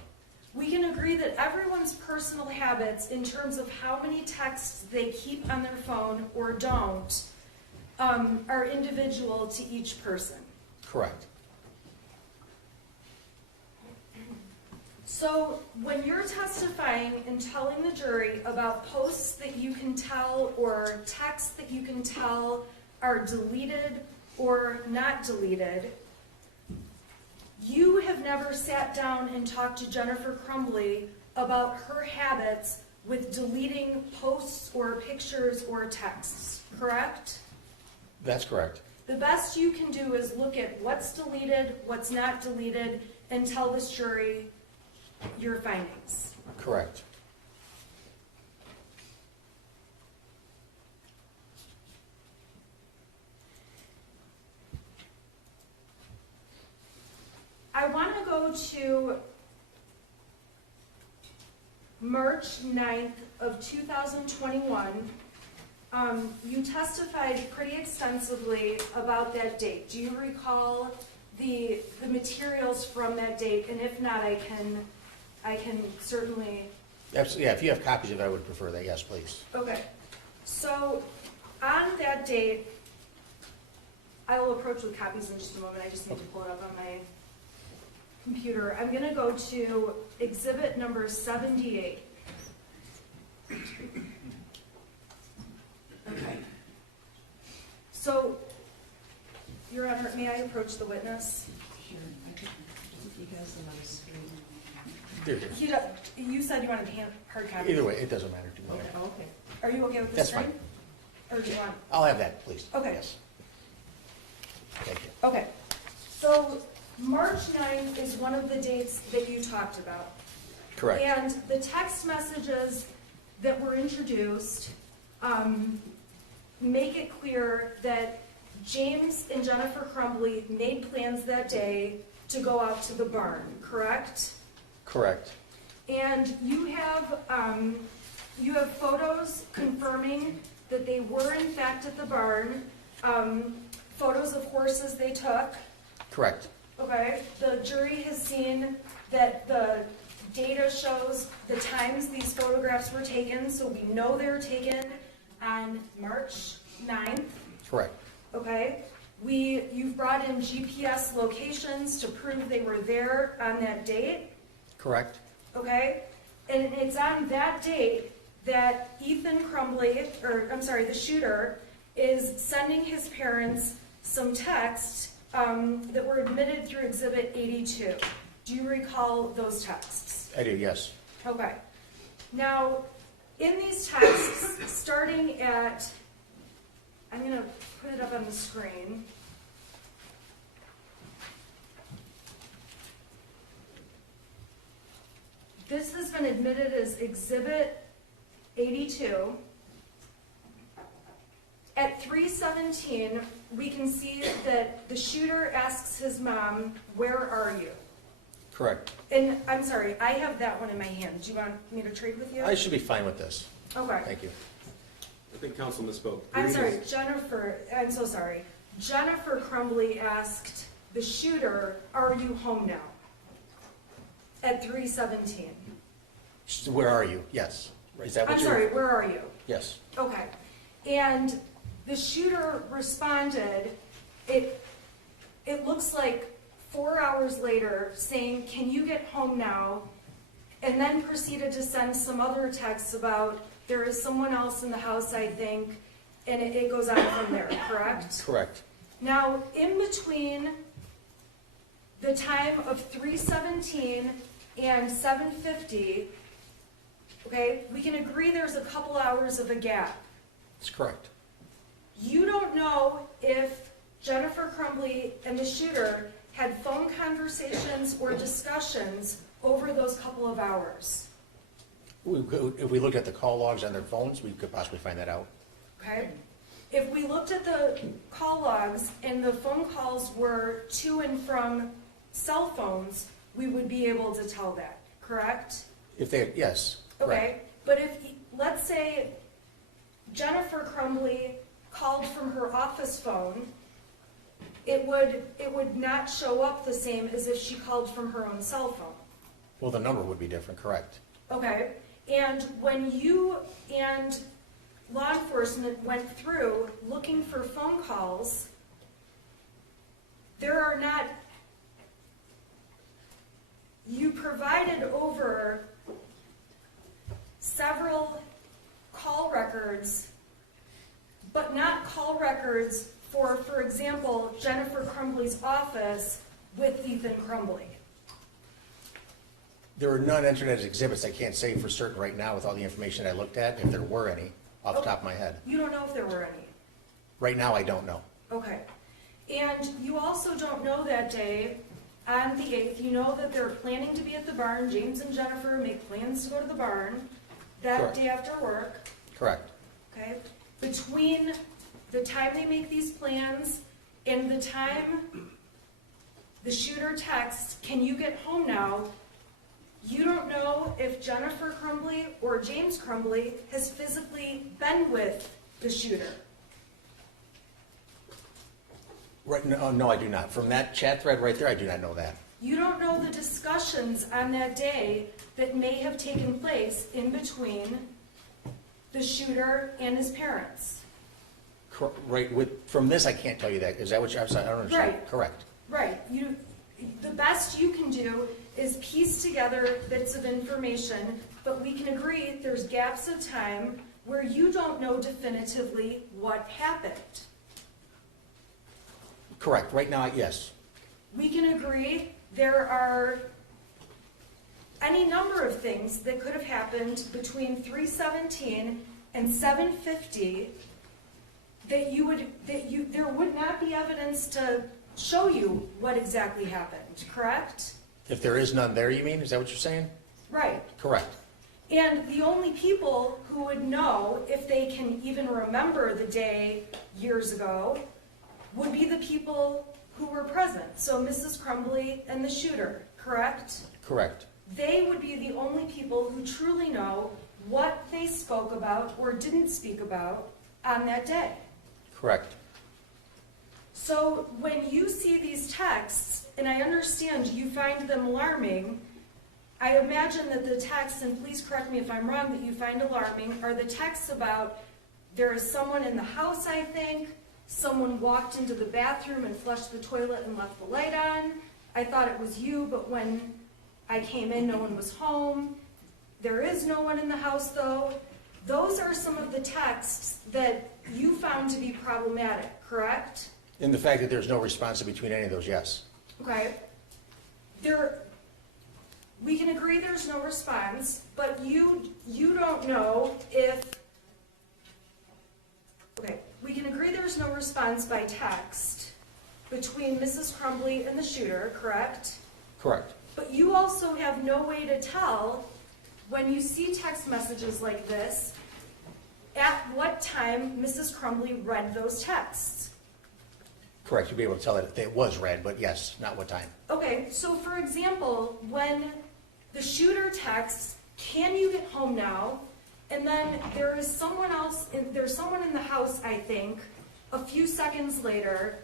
We can agree that everyone's personal habits in terms of how many texts they keep on their phone or don't are individual to each person. Correct. So when you're testifying and telling the jury about posts that you can tell or texts that you can tell are deleted or not deleted, you have never sat down and talked to Jennifer Crumbley about her habits with deleting posts or pictures or texts, correct? That's correct. The best you can do is look at what's deleted, what's not deleted, and tell this jury your findings. Correct. I want to go to March 9th of 2021. You testified pretty extensively about that date. Do you recall the materials from that date? And if not, I can certainly... Absolutely, yeah, if you have copies of it, I would prefer that, yes, please. Okay. So on that date, I will approach with copies in just a moment. I just need to pull it up on my computer. I'm going to go to exhibit number 78. Okay. So, Your Honor, may I approach the witness? Sure. I think he has them on the screen. You said you wanted hard copies. Either way, it doesn't matter to me. Okay. Oh, okay. Are you okay with the That's screen? fine. Or do you want? I'll have that, please. Okay. Yes. Thank you. Okay. So March 9th is one of the dates that you talked about. Correct. And the text messages that were introduced make it clear that James and Jennifer Crumbley made plans that day to go out to the barn, correct? Correct. And you have photos confirming that they were in fact at the barn, photos of horses they took. Correct. Okay, the jury has seen that the data shows the times these photographs were taken, so we know they were taken on March 9th. Correct. Okay, You've brought in GPS locations to prove they were there on that date, Correct. okay? And it's on that date that Ethan Crumbley, the shooter, is sending his parents some texts that were admitted through Exhibit 82. Do you recall those texts? I do, yes. Okay. Now, in these texts, starting at, I'm going to put it up on the screen. This has been admitted as Exhibit 82. At 3:17, we can see that the shooter asks his mom, "Where are you?" Correct. And I'm sorry, I have that one in my hand. Do you want me to trade with you? I should be fine with this. Okay. Thank you. I think council misspoke. I'm sorry, Jennifer, I'm so sorry. Jennifer Crumbley asked the shooter, "Are you home now?" At 3:17. Where are you? Yes. Is that what I'm you're? sorry, where are you? Yes. Okay. And the shooter responded, it looks like 4 hours later, saying, "Can you get home now?" And then proceeded to send some other texts about, "There is someone else in the house, I think," and it goes on from there, correct? Correct. Now, in between the time of 3:17 and 7:50, okay, we can agree there's a couple hours of a gap. That's correct. You don't know if Jennifer Crumbley and the shooter had phone conversations or discussions over those couple of hours, If we looked at the call logs on their phones, we could possibly find that out. okay? If we looked at the call logs and the phone calls were to and from cell phones, we would be able to tell that, correct? If they, yes. Correct. Okay, but if, let's say Jennifer Crumbley called from her office phone, it would not show up the same as if she called from her own cell phone. Well, the number would be different, correct. Okay, and when you and law enforcement went through looking for phone calls, there are not, you provided over several call records, but not call records for example, Jennifer Crumbley's office with Ethan Crumbley. There are none entered as exhibits. I can't say for certain right now with all the information I looked at, if there were any, off the top of my head. You don't know if there were any? Right now, I don't know. Okay. And you also don't know that day, on the 8th, you know that they're planning to be at the barn. James and Jennifer make plans to go to the barn that Correct. day after work. Correct. Okay? Between the time they make these plans and the time the shooter texts, "Can you get home now?" you don't know if Jennifer Crumbley or James Crumbley has physically been with the shooter. Right, no, I do not. From that chat thread right there, I do not know that. You don't know the discussions on that day that may have taken place in between the shooter and his parents. Right, from this, I can't tell you that. Is that what you're, I'm sorry, I don't understand. Right. Correct. Right. The best you can do is piece together bits of information, but we can agree there's gaps of time where you don't know definitively what happened. Correct. Right now, yes. We can agree there are any number of things that could have happened between 3:17 and 7:50 there would not be evidence to show you what exactly happened, correct? If there is none there, you mean? Is that what you're saying? Right. Correct. And the only people who would know, if they can even remember the day years ago, would be the people who were present. So Mrs. Crumbley and the shooter, correct? Correct. They would be the only people who truly know what they spoke about or didn't speak about on that day. Correct. So when you see these texts, and I understand you find them alarming, I imagine that the texts, and please correct me if I'm wrong, that you find alarming are the texts about there is someone in the house, I think, someone walked into the bathroom and flushed the toilet and left the light on. I thought it was you, but when I came in, no one was home. There is no one in the house, though. Those are some of the texts that you found to be problematic, correct? In the fact that there's no response in between any of those, yes. Okay. We can agree there's no response, but you don't know if, okay, we can agree there's no response by text between Mrs. Crumbley and the shooter, correct? Correct. But you also have no way to tell when you see text messages like this, at what time Mrs. Crumbley read those texts. Correct, you'd be able to tell that it was read, but yes, not what time. Okay, so for example, when the shooter texts, "Can you get home now?" And then there's someone in the house, I think, a few seconds later,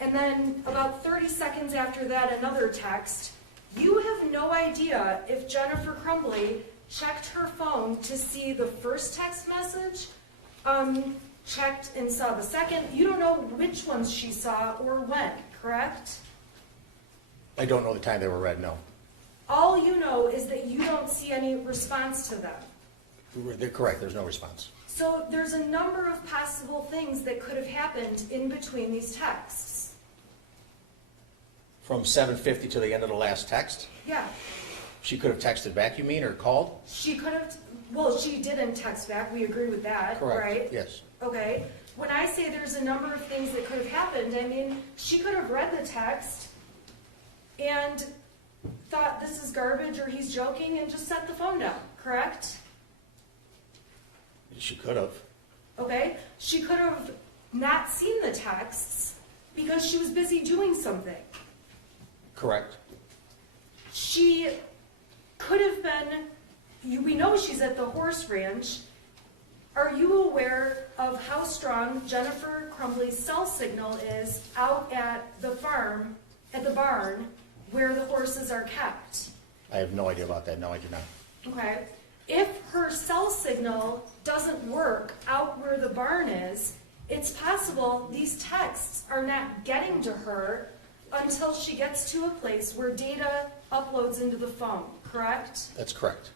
and then about 30 seconds after that, another text. You have no idea if Jennifer Crumbley checked her phone to see the first text message, checked and saw the second. You don't know which ones she saw or when, correct? I don't know the time they were read, no. All you know is that you don't see any response to them. They're correct, there's no response. So there's a number of possible things that could have happened in between these texts. From 7:50 to the end of the last text, Yeah. she could have texted back, you mean, or called? She could have, well, she didn't text back. We agree with that, Correct, right? yes. Okay. When I say there's a number of things that could have happened, I mean, she could have read the text and thought this is garbage or he's joking and just set the phone down, correct? She could have. Okay? She could have not seen the texts because she was busy doing something. Correct. She could have been, we know she's at the horse ranch. Are you aware of how strong Jennifer Crumbley's cell signal is out at the farm, at the barn, where the horses are kept? I have no idea about that, no, I do not. Okay. If her cell signal doesn't work out where the barn is, it's possible these texts are not getting to her until she gets to a place where data uploads into the phone, correct? That's correct.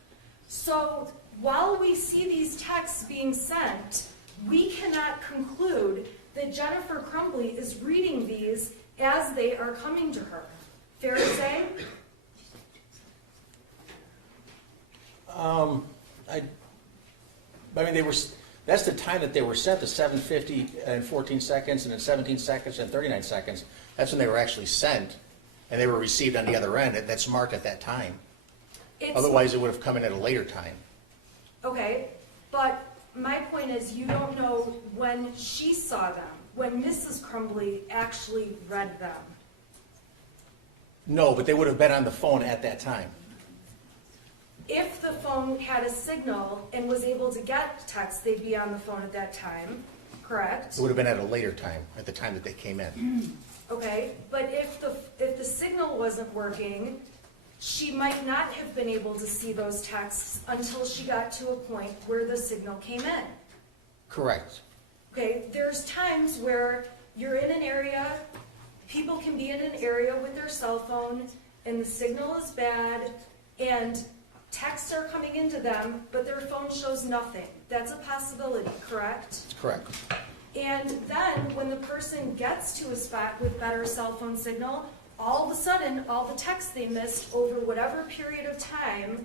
So while we see these texts being sent, we cannot conclude that Jennifer Crumbley is reading these as they are coming to her. Fair to say? I mean, that's the time that they were sent, the 7:50 and 14 seconds, and then 17 seconds and 39 seconds. That's when they were actually sent, and they were received on the other end. That's marked at that time. Otherwise, it would have come in at a later time. Okay, but my point is you don't know when she saw them, when Mrs. Crumbley actually read them. No, but they would have been on the phone at that time. If the phone had a signal and was able to get text, they'd be on the phone at that time, correct? It would have been at a later time, at the time that they came in. Okay, but if the signal wasn't working, she might not have been able to see those texts until she got to a point where the signal came in. Correct. Okay, there's times where you're in an area, people can be in an area with their cell phone, and the signal is bad, and texts are coming into them, but their phone shows nothing. That's a possibility, correct? That's correct. And then when the person gets to a spot with better cell phone signal, all of a sudden, all the texts they missed over whatever period of time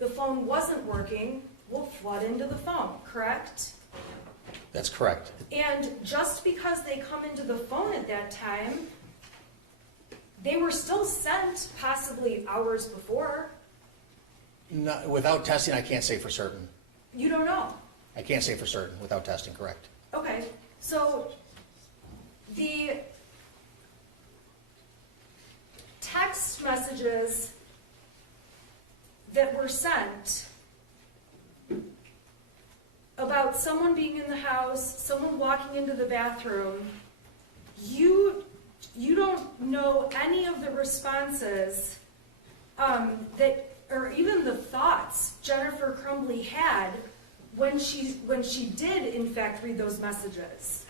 the phone wasn't working will flood into the phone, correct? That's correct. And just because they come into the phone at that time, they were still sent possibly hours before. No, without testing, I can't say for certain. You don't know. I can't say for certain without testing, correct. Okay, so the text messages that were sent about someone being in the house, someone walking into the bathroom, you don't know any of the responses that, or even the thoughts Jennifer Crumbley had when she did in fact read those messages.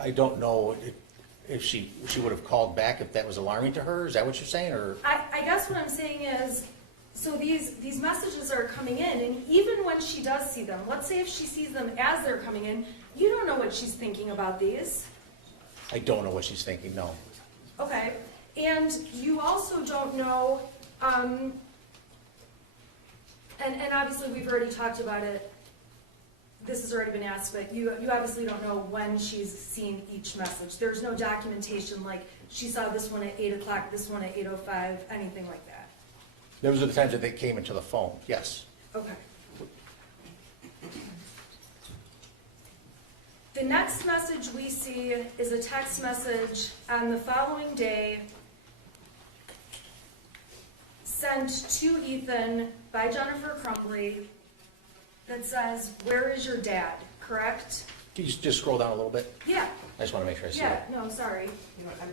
I don't know if she would have called back if that was alarming to her. Is that what you're saying, or? I guess what I'm saying is, so these messages are coming in, and even when she does see them, let's say if she sees them as they're coming in, you don't know what she's thinking about these. I don't know what she's thinking, no. Okay, and you also don't know, and obviously we've already talked about it, this has already been asked, but you obviously don't know when she's seen each message. There's no documentation like she saw this one at 8 o'clock, this one at 8:05, anything like that. Those are the times that they came into the phone, yes. Okay. The next message we see is a text message on the following day sent to Ethan by Jennifer Crumbley that says, "Where is your dad?" Correct? Can you just scroll down a little bit? Yeah. I just want to make sure I see Yeah, it. no, sorry. You know, I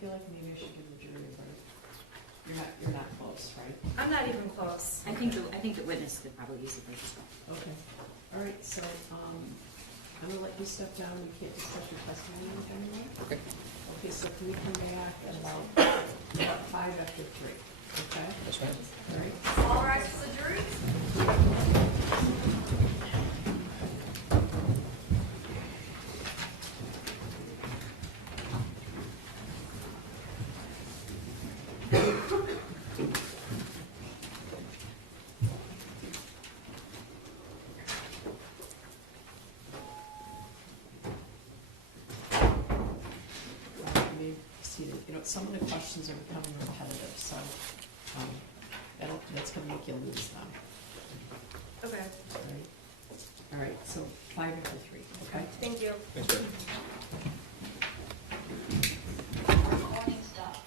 feel like maybe I should give the jury a break. You're not close, right? I'm not even close. I think the witness could probably use it as well. Okay. All right, so, I'm gonna let you step down. You can't discuss your testimony with anyone. Okay. Okay, so can we come back at about 5 after 3, okay? That's fine. All right. All rise for the jury. You may be seated. You know, some of the questions are becoming repetitive, so, that's gonna make you lose them. Okay. All right. All right, so 5 after 3, okay? Thank you. Thanks, Judge. Recording stopped.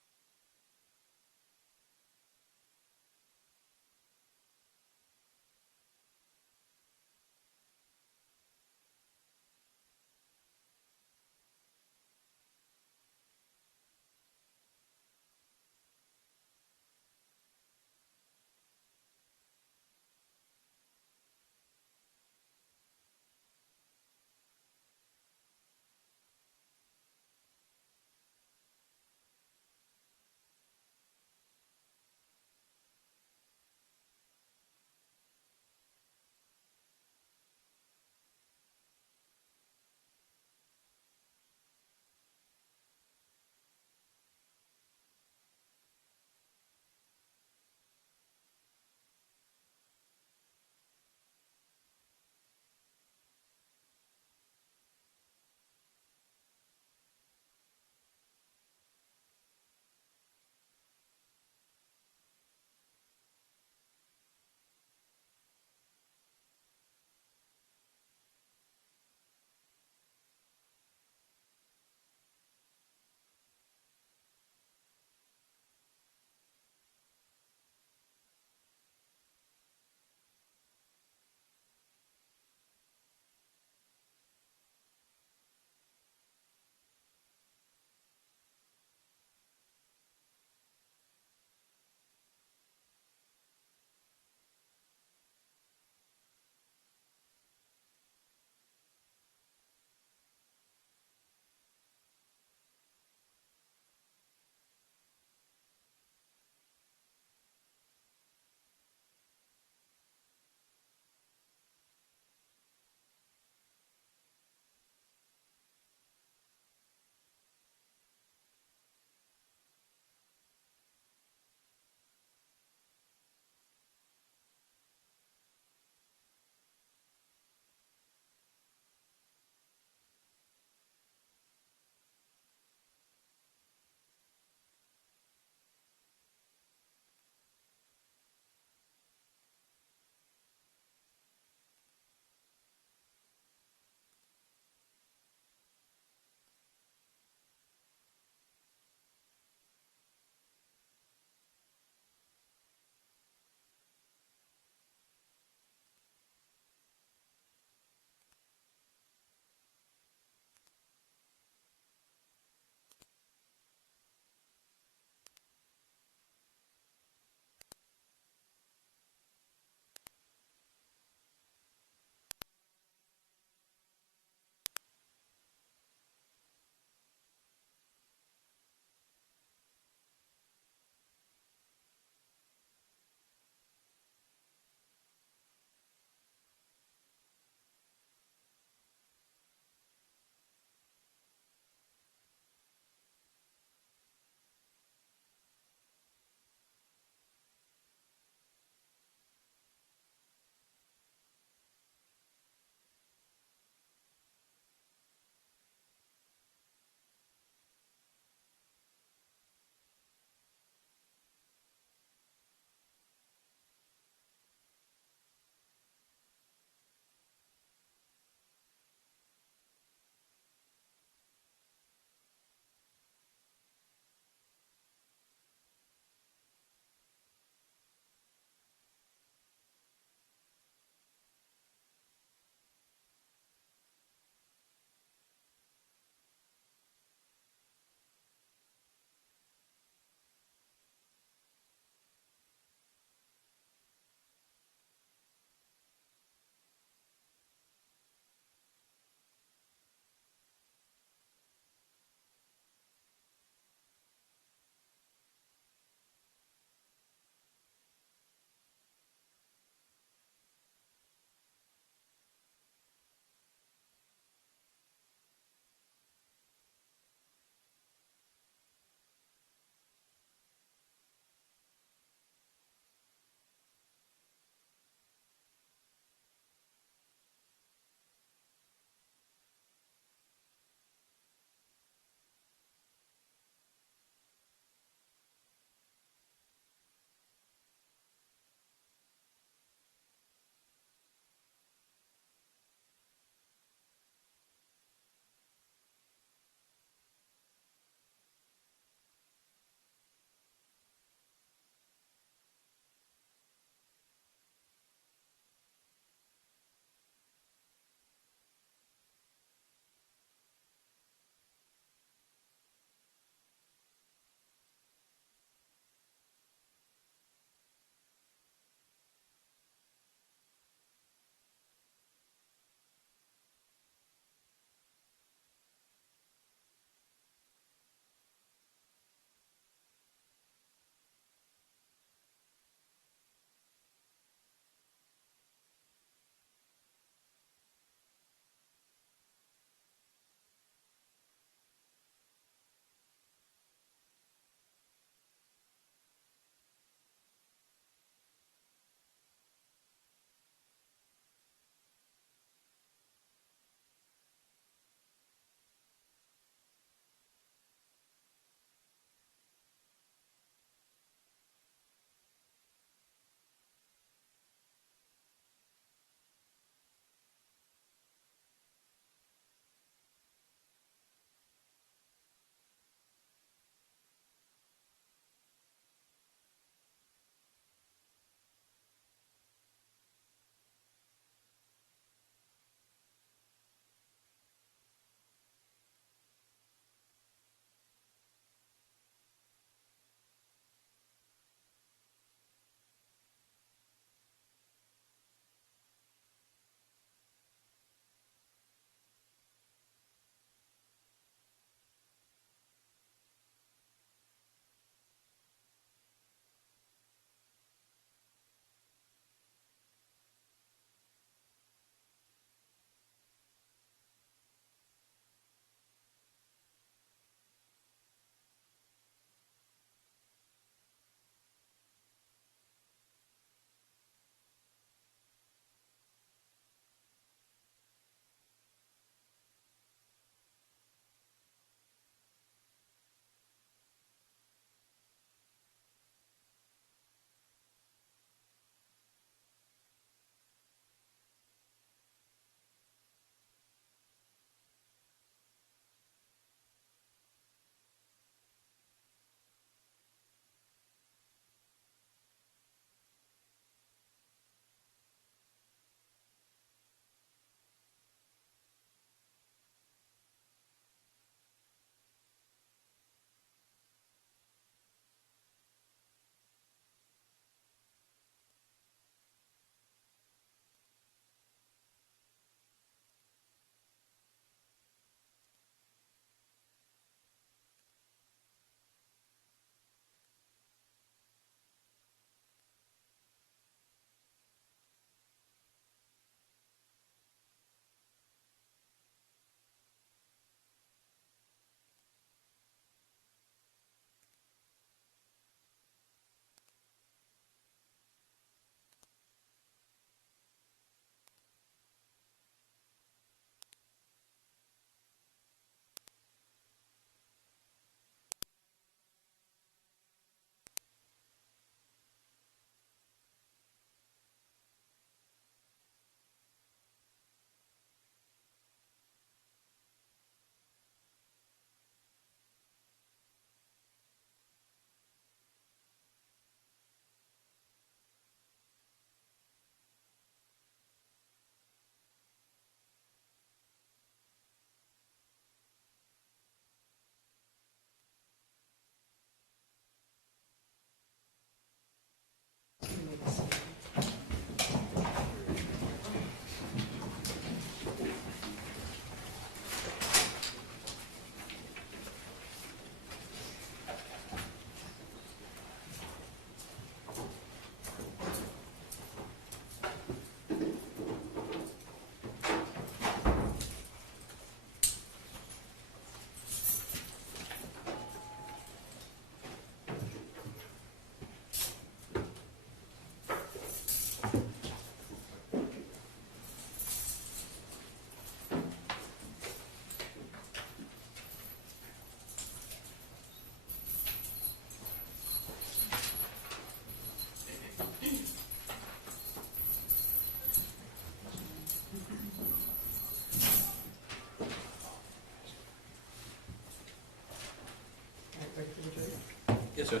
Yes, sir.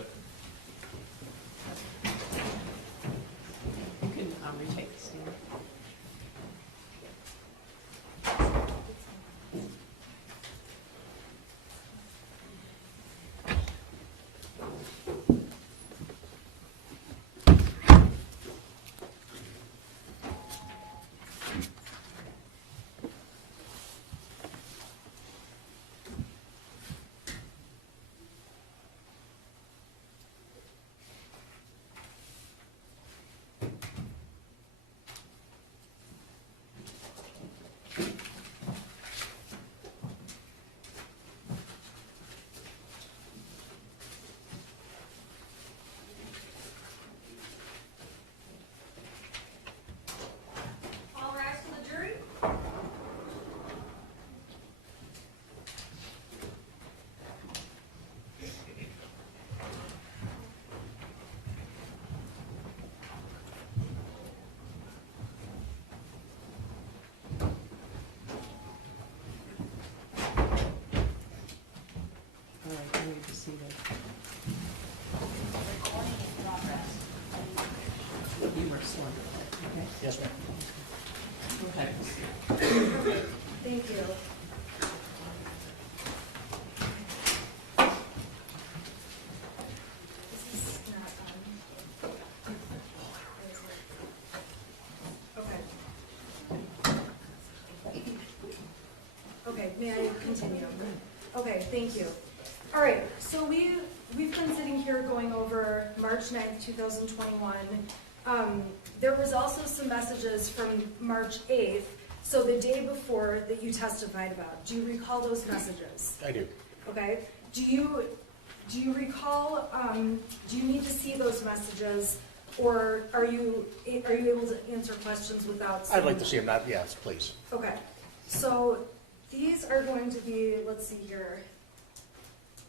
You can retake the stand. All rise for the jury. All right, I need to see that. You were sworn, okay? Yes, ma'am. Go ahead. Thank you. This is not Okay. Okay, may I continue? Okay, thank you. All right, so we've been sitting here going over March 9th, 2021. There was also some messages from March 8th, so the day before that you testified about. Do you recall those messages? I do. Okay. Do you recall, do you need to see those messages, or are you able to answer questions without seeing I'd like to them? see him, not, yes, please. Okay, so these are going to be, let's see here.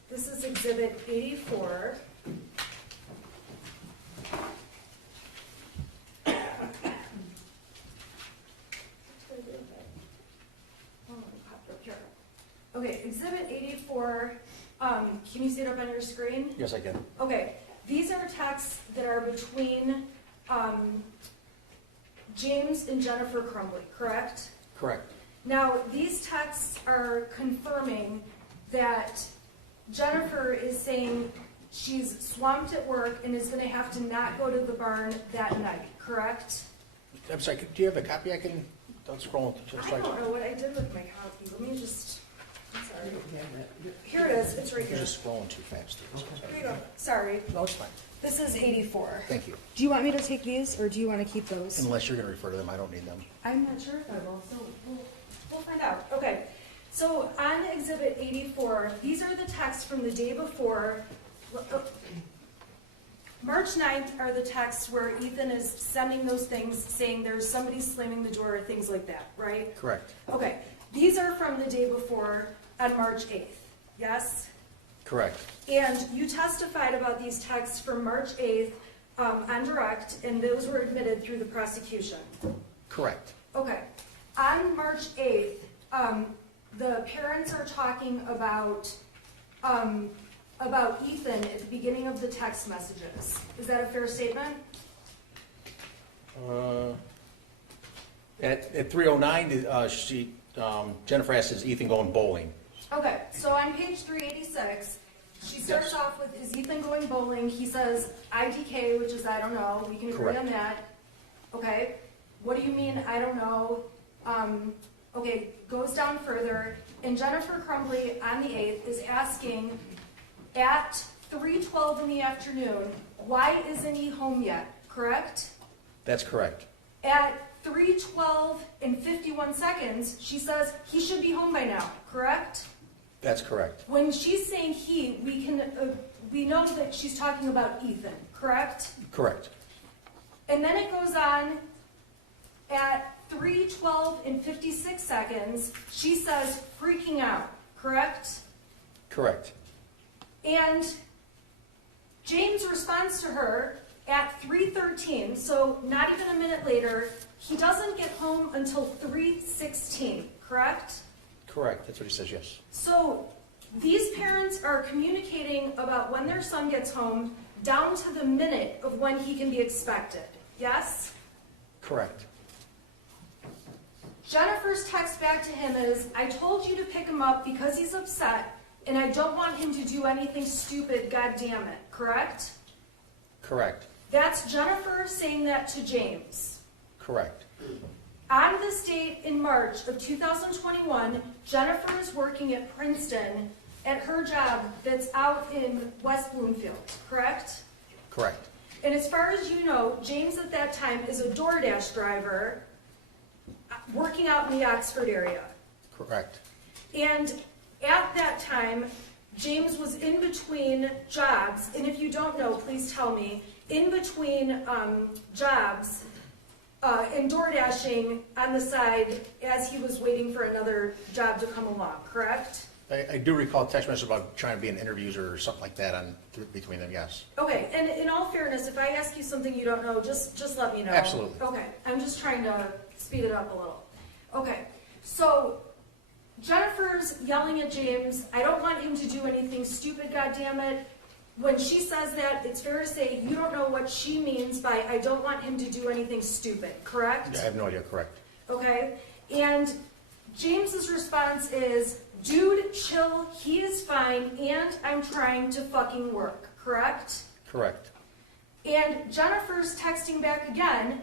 This is Exhibit 84. Okay, Exhibit 84, can you see it up on your screen? Yes, I can. Okay, these are texts that are between James and Jennifer Crumbley, correct? Correct. Now, these texts are confirming that Jennifer is saying she's swamped at work and is going to have to not go to the barn that night, correct? I'm sorry, do you have a copy I can, don't scroll to the I side. don't know what I did with my copy. Let me just, I'm You sorry. don't have that. Here it is, it's right You're here. just scrolling too fast. Here you go. Sorry, No, it's fine. this is 84. Thank you. Do you want me to take these, or do you want to keep those? Unless you're going to refer to them, I don't need them. I'm not sure if I will, so we'll find out. Okay, so on Exhibit 84, these are the texts from the day before. March 9th are the texts where Ethan is sending those things saying there's somebody slamming the door, things like that, right? Correct. Okay, these are from the day before on March 8th, yes? Correct. And you testified about these texts from March 8th on direct, and those were admitted through the prosecution. Correct. Okay. On March 8th, the parents are talking about Ethan at the beginning of the text messages. Is that a fair statement? At 3:09, Jennifer asks, is Ethan going bowling? Okay, so on page 386, she starts off with, is Ethan going bowling? He says, IDK, which is I don't know. We can agree Correct. on that. Okay. What do you mean, I don't know? Okay, goes down further. And Jennifer Crumbley on the 8th is asking, at 3:12 in the afternoon, why isn't he home yet? Correct? That's correct. At 3:12 and 51 seconds, she says he should be home by now. Correct? That's correct. When she's saying he, we know that she's talking about Ethan. Correct? Correct. And then it goes on at 3:12 and 56 seconds, she says freaking out, correct? Correct. And James responds to her at 3:13, so not even a minute later. He doesn't get home until 3:16, correct? Correct. That's what he says, yes. So These parents are communicating about when their son gets home down to the minute of when he can be expected. Yes? Correct. Jennifer's text back to him is, I told you to pick him up because he's upset and I don't want him to do anything stupid, god damn it. Correct? Correct. That's Jennifer saying that to James. Correct. On this date in March of 2021, Jennifer is working at Princeton at her job that's out in West Bloomfield, correct? Correct. And as far as you know, James at that time is a DoorDash driver working out in the Oxford area. Correct. And at that time, James was in between jobs, and if you don't know, please tell me, in between jobs and door dashing on the side as he was waiting for another job to come along, correct? I do recall a text message about trying to be in interviews or something like that between them, yes. Okay, and in all fairness, if I ask you something you don't know, just let me know. Absolutely. Okay, I'm just trying to speed it up a little. Okay, so Jennifer's yelling at James, I don't want him to do anything stupid, goddammit. When she says that, it's fair to say you don't know what she means by I don't want him to do anything stupid, correct? I have no idea, correct. Okay, and James's response is, dude, chill, he is fine, and I'm trying to fucking work, correct? Correct. And Jennifer's texting back again,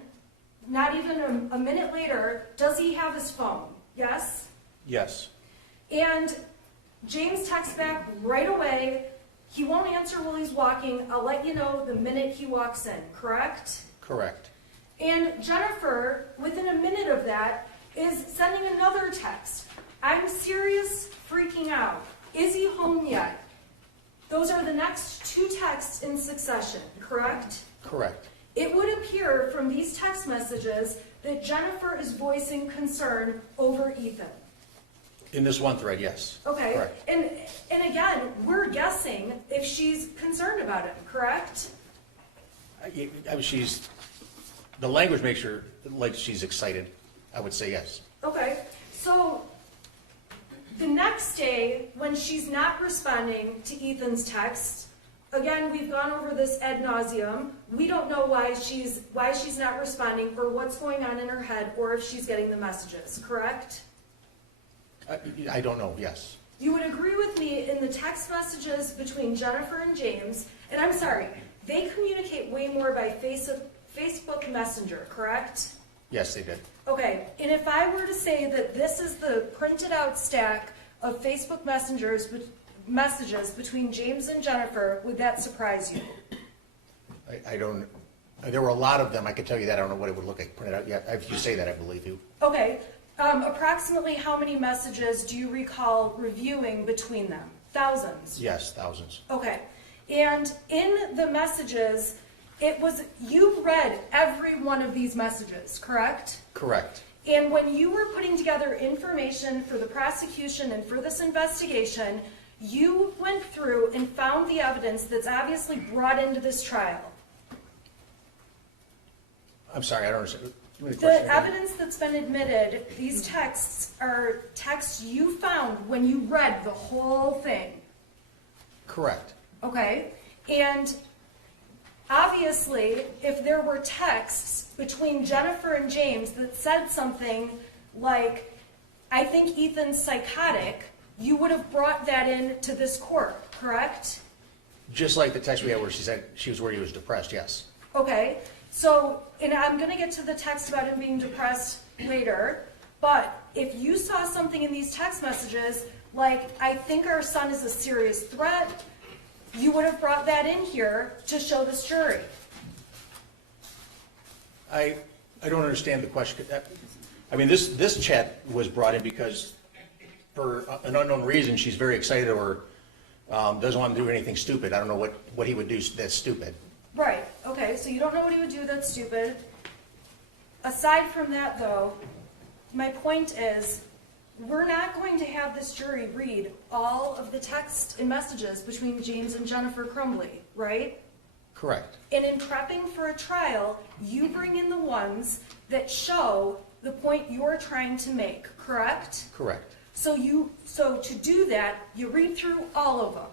not even a minute later, does he have his phone? Yes? Yes. And James texts back right away, he won't answer while he's walking, I'll let you know the minute he walks in, correct? Correct. And Jennifer, within a minute of that, is sending another text. I'm serious, freaking out. Is he home yet? Those are the next two texts in succession, correct? Correct. It would appear from these text messages that Jennifer is voicing concern over Ethan. In this one thread, yes. Okay, Correct. and again, we're guessing if she's concerned about him, correct? The language makes her like she's excited. I would say yes. Okay, so the next day, when she's not responding to Ethan's text, again, we've gone over this ad nauseum. We don't know why she's not responding or what's going on in her head or if she's getting the messages, correct? I don't know, yes. You would agree with me in the text messages between Jennifer and James, and I'm sorry, they communicate way more by Facebook Messenger, correct? Yes, they did. Okay, and if I were to say that this is the printed out stack of Facebook messages between James and Jennifer, would that surprise you? I don't, there were a lot of them, I can tell you that, I don't know what it would look like printed out yet. If you say that, I believe you. Okay, approximately how many messages do you recall reviewing between them? Thousands? Yes, thousands. Okay, and in the messages, you read every one of these messages, correct? Correct. And when you were putting together information for the prosecution and for this investigation, you went through and found the evidence that's obviously brought into this trial. I'm sorry, I don't understand. The evidence that's been admitted, these texts are texts you found when you read the whole thing. Correct. Okay? And obviously, if there were texts between Jennifer and James that said something like, I think Ethan's psychotic, you would have brought that in to this court, correct? Just like the text we had where she said she was worried he was depressed, yes. Okay, so, and I'm going to get to the text about him being depressed later, but if you saw something in these text messages, like, I think our son is a serious threat, you would have brought that in here to show this jury. I don't understand the question. I mean, this chat was brought in because for an unknown reason, she's very excited or doesn't want to do anything stupid. I don't know what he would do that's stupid. Right, okay, so you don't know what he would do that's stupid. Aside from that, though, my point is, we're not going to have this jury read all of the text and messages between James and Jennifer Crumbley, right? Correct. And in prepping for a trial, you bring in the ones that show the point you're trying to make, correct? Correct. So to do that, you read through all of them.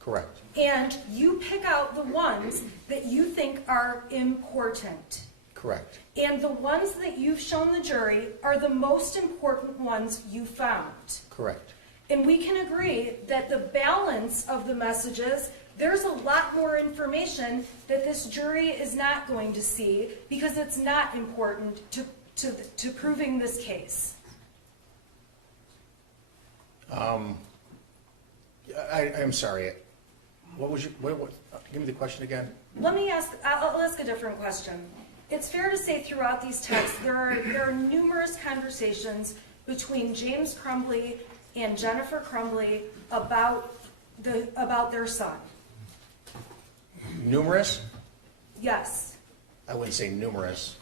Correct. And you pick out the ones that you think are important. Correct. And the ones that you've shown the jury are the most important ones you found. Correct. And we can agree that the balance of the messages, there's a lot more information that this jury is not going to see because it's not important to proving this case. I'm sorry. What was your, give me the question again. I'll ask a different question. It's fair to say throughout these texts there are numerous conversations between James Crumbley and Jennifer Crumbley about their son. Numerous? Yes. I wouldn't say numerous.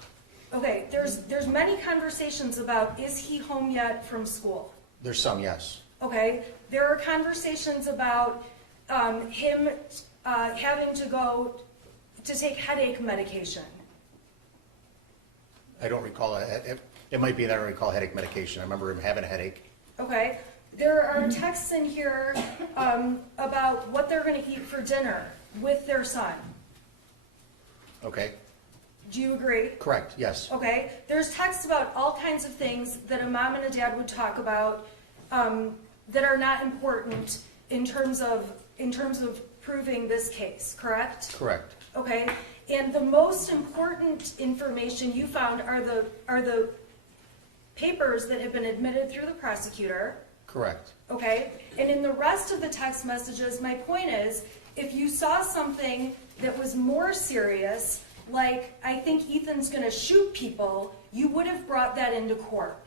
Okay, there's many conversations about, is he home yet from school? There's some, yes. Okay, there are conversations about him having to go to take headache medication. I don't recall it might be that I don't recall headache medication. I remember him having a headache. Okay, there are texts in here about what they're going to eat for dinner with their son. Okay. Do you agree? Correct, yes. Okay, there's texts about all kinds of things that a mom and a dad would talk about that are not important in terms of proving this case, correct? Correct. Okay, and the most important information you found are the papers that have been admitted through the prosecutor. Correct. Okay, and in the rest of the text messages, my point is, if you saw something that was more serious, like, I think Ethan's going to shoot people, you would have brought that into court.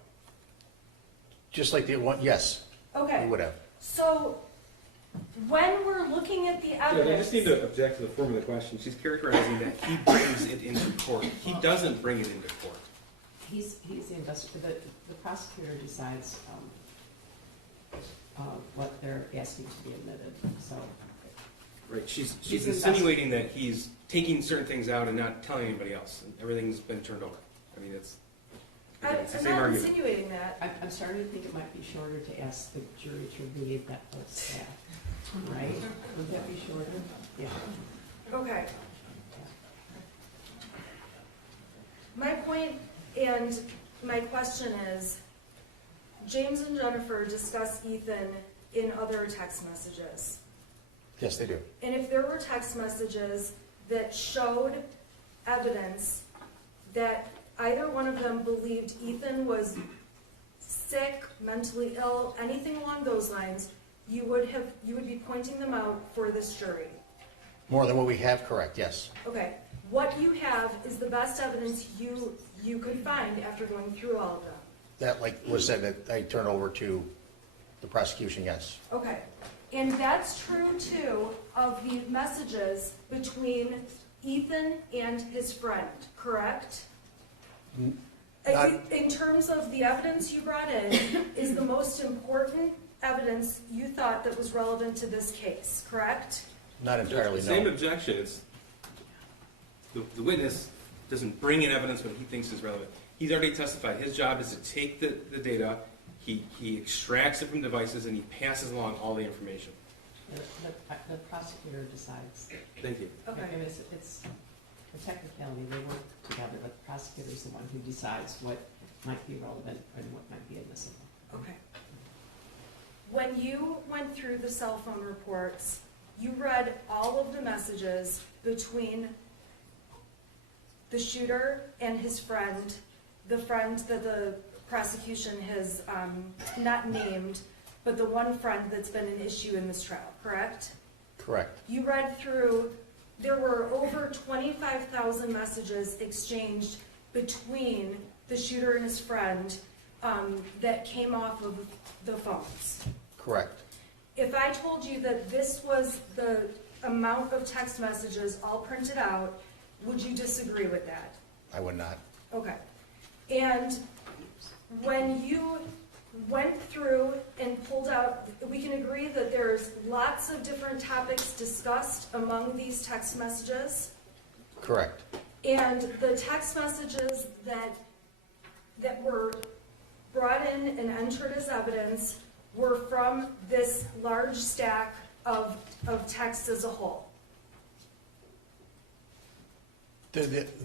Just like the one, yes. Okay. We would have. So, when we're looking at the Yeah, evidence... I just need to object to the form of the question. She's characterizing that he brings it into court. He doesn't bring it into court. He's the investigator. The prosecutor decides what they're asking to be admitted, so... Right, she's insinuating that he's taking certain things out and not telling anybody else. And everything's been turned over. I mean, it's the I'm same not argument. insinuating that. I'm starting to think it might be shorter to ask the jury to read that post back, right? Would that be shorter? Yeah. Okay. My point and my question is, James and Jennifer discuss Ethan in other text messages. Yes, they do. And if there were text messages that showed evidence that either one of them believed Ethan was sick, mentally ill, anything along those lines, you would be pointing them out for this jury. More than what we have, correct, yes. Okay. What you have is the best evidence you could find after going through all of them. That, like was said, that I turn over to the prosecution, yes. Okay. And that's true, too, of the messages between Ethan and his friend, correct? In terms of the evidence you brought in, is the most important evidence you thought that was relevant to this case, correct? Not entirely, no. Same objection. It's the witness doesn't bring in evidence what he thinks is relevant. He's already testified. His job is to take the data, he extracts it from devices, and he passes along all the information. The prosecutor decides. Thank you. Okay. I mean, it's a technicality. They work together, but the prosecutor's the one who decides what might be relevant and what might be admissible. Okay. When you went through the cell phone reports, you read all of the messages between the shooter and his friend, the friend that the prosecution has not named, but the one friend that's been an issue in this trial, correct? Correct. You read through, there were over 25,000 messages exchanged between the shooter and his friend that came off of the phones. Correct. If I told you that this was the amount of text messages all printed out, would you disagree with that? I would not. Okay. And when you went through and pulled out, we can agree that there's lots of different topics discussed among these text messages. Correct. And the text messages that were brought in and entered as evidence were from this large stack of text as a whole.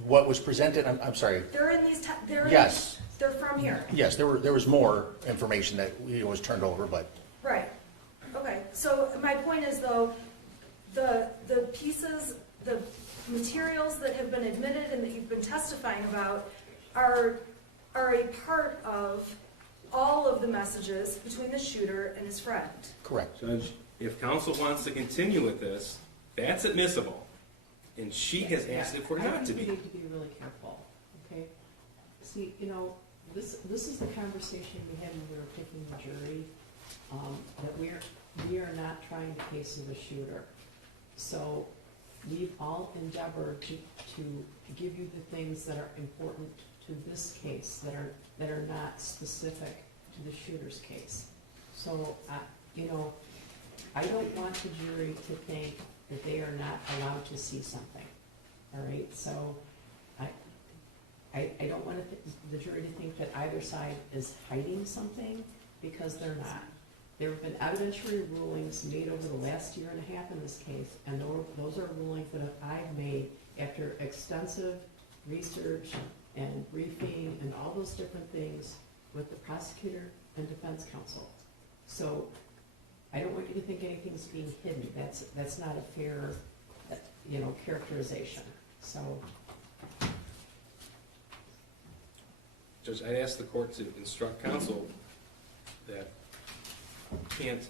What was presented, I'm sorry, They're in these, yes, they're from here. yes, there was more information that was turned over, but Right, okay, so my point is though, the pieces, the materials that have been admitted and that you've been testifying about are a part of all of the messages between the shooter and his friend. correct. Judge, if counsel wants to continue with this, that's admissible. And she has asked it for I not think to we be. need to be really careful, okay? See, you know, this is the conversation we had when we were picking the jury, that we are not trying to case the shooter. So we've all endeavored to give you the things that are important to this case, that are not specific to the shooter's case. So, you know, I don't want the jury to think that they are not allowed to see something, all right? So I don't want the jury to think that either side is hiding something, because they're not. There have been evidentiary rulings made over the last year and a half in this case, and those are rulings that I've made after extensive research and briefing and all those different things with the prosecutor and defense counsel. So I don't want you to think anything's being hidden. That's not a fair, you know, characterization. So, Judge, I'd ask the court to instruct counsel that you can't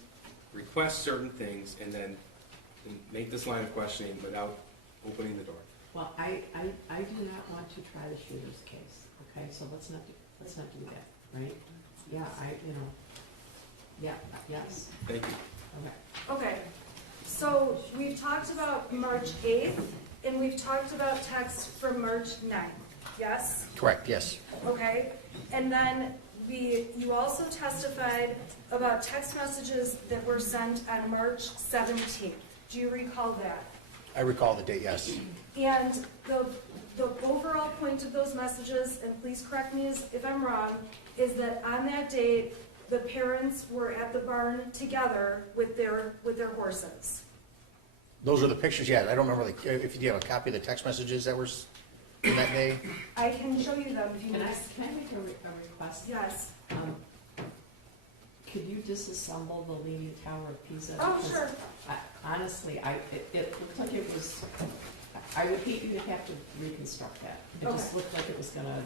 request certain things and then make this line of questioning without opening the door. well, I do not want to try the shooter's case, okay? So let's not do that, right? Yeah, yes, Thank you. okay. Okay, so we've talked about March 8th, and we've talked about text from March 9th, yes? Correct, yes. Okay, and then you also testified about text messages that were sent on March 17th. Do you recall that? I recall the date, yes. And the overall point of those messages, and please correct me if I'm wrong, is that on that date, the parents were at the barn together with their horses. Those are the pictures, yeah. I don't remember, if you have a copy of the text messages that were in that day. I can show you them if you Can need. I make a request? Yes. Could you disassemble the Leaning Tower of Pisa? Oh, Because sure. honestly, it looked like it was, I would hate you to have to reconstruct that. It just Okay. looked like it was gonna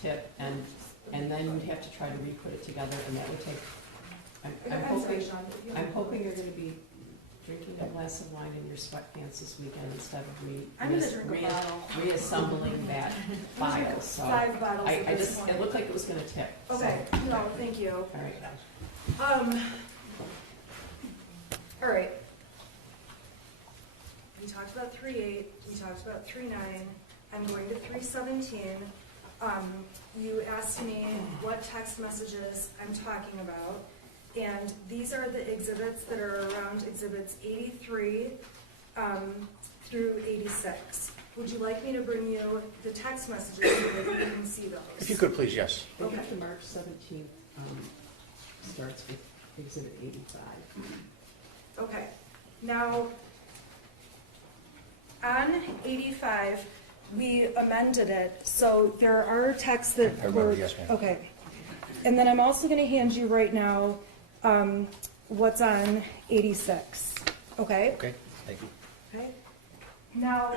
tip, and then you'd have to try to re-put it together, and that would take, I'm sorry, Sean. if you- I'm hoping you're gonna be drinking a glass of wine in your sweatpants this weekend instead of I'm gonna drink a bottle. reassembling that file, so. 5 bottles I at this just, point. it looked like it was gonna tip. so- Okay, no, thank you. All right. All right. We talked about 3.8, we talked about 3.9, I'm going to 3.17. You asked me what text messages I'm talking about, and these are the exhibits that are around exhibits 83 through 86. Would you like me to bring you the text messages so that you can see those? If you could, please, yes. I Okay. think the March 17th starts with exhibit 85. Okay, now, on 85, we amended it, so there are texts that I remember, were. yes, ma'am. Okay, and then I'm also gonna hand you right now, what's on 86, okay? Okay, thank you. Okay. Now,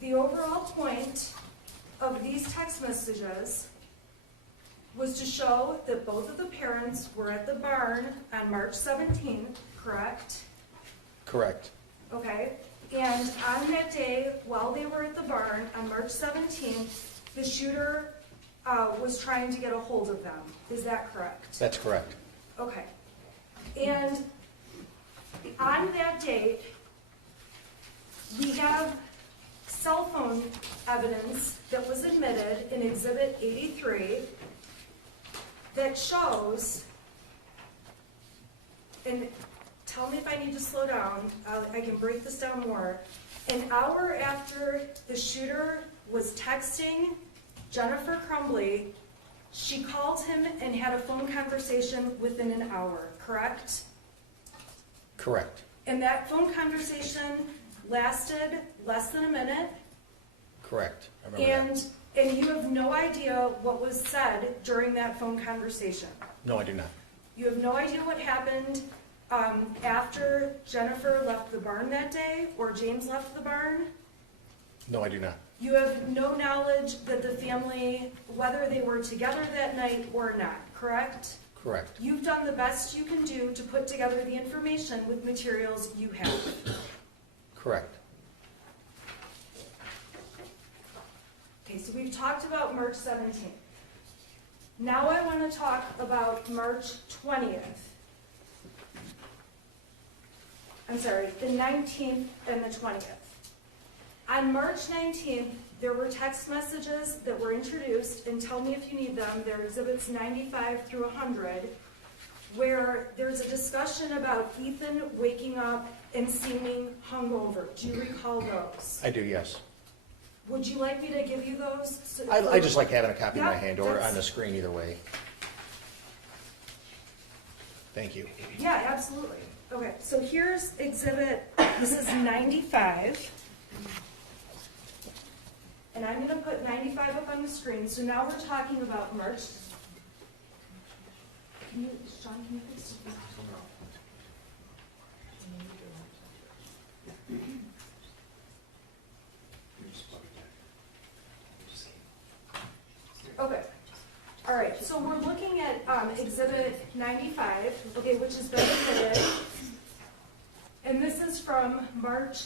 the overall point of these text messages was to show that both of the parents were at the barn on March 17th, correct? Correct. Okay, and on that day, while they were at the barn on March 17th, the shooter was trying to get a hold of them. Is that correct? That's correct. Okay. And on that date, we have cell phone evidence that was admitted in Exhibit 83 that shows, and tell me if I need to slow down, I can break this down more. An hour after the shooter was texting Jennifer Crumbley She called him and had a phone conversation within an hour, correct? Correct. And that phone conversation lasted less than a minute, Correct. I remember that. and you have no idea what was said during that phone conversation. No, I do not. You have no idea what happened after Jennifer left the barn that day or James left the barn. No, I do not. You have no knowledge that the family, whether they were together that night or not, correct? Correct. You've done the best you can do to put together the information with materials you have. Correct. Okay, so we've talked about March 17th. Now I want to talk about March 20th. I'm sorry, the 19th and the 20th. On March 19th, there were text messages that were introduced, and tell me if you need them, they're exhibits 95 through 100, where there's a discussion about Ethan waking up and seeming hungover. Do you recall those? I do, yes. Would you like me to give you those? I just like having a copy in my Yeah, hand or that's- on the screen, either way. Thank you. Yeah, absolutely. Okay, so here's exhibit, this is 95. And I'm gonna put 95 up on the screen, so now we're talking about March. Can you, Sean, can you please? Okay. All right, so we're looking at exhibit 95, okay, which has been admitted. And this is from March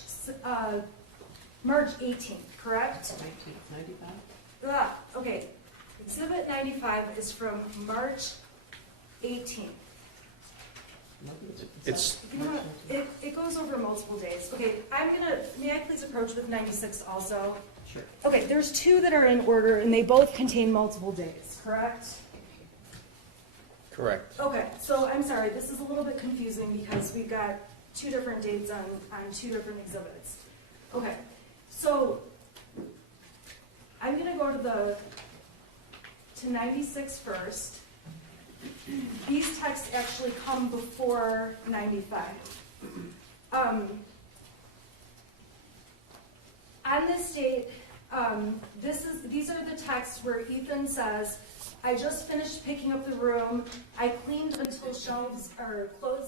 18th, correct? 1995? Okay, exhibit 95 is from March 18th. It's, You know what, it goes over multiple days. Okay, may I please approach with 96 also? Sure. Okay, there's two that are in order and they both contain multiple days, correct? correct. Okay, so I'm sorry, this is a little bit confusing because we've got two different dates on two different exhibits. Okay, so I'm gonna go to 96 first. These texts actually come before 95. On this date, these are the texts where Ethan says, I just finished picking up the room. I cleaned until clothes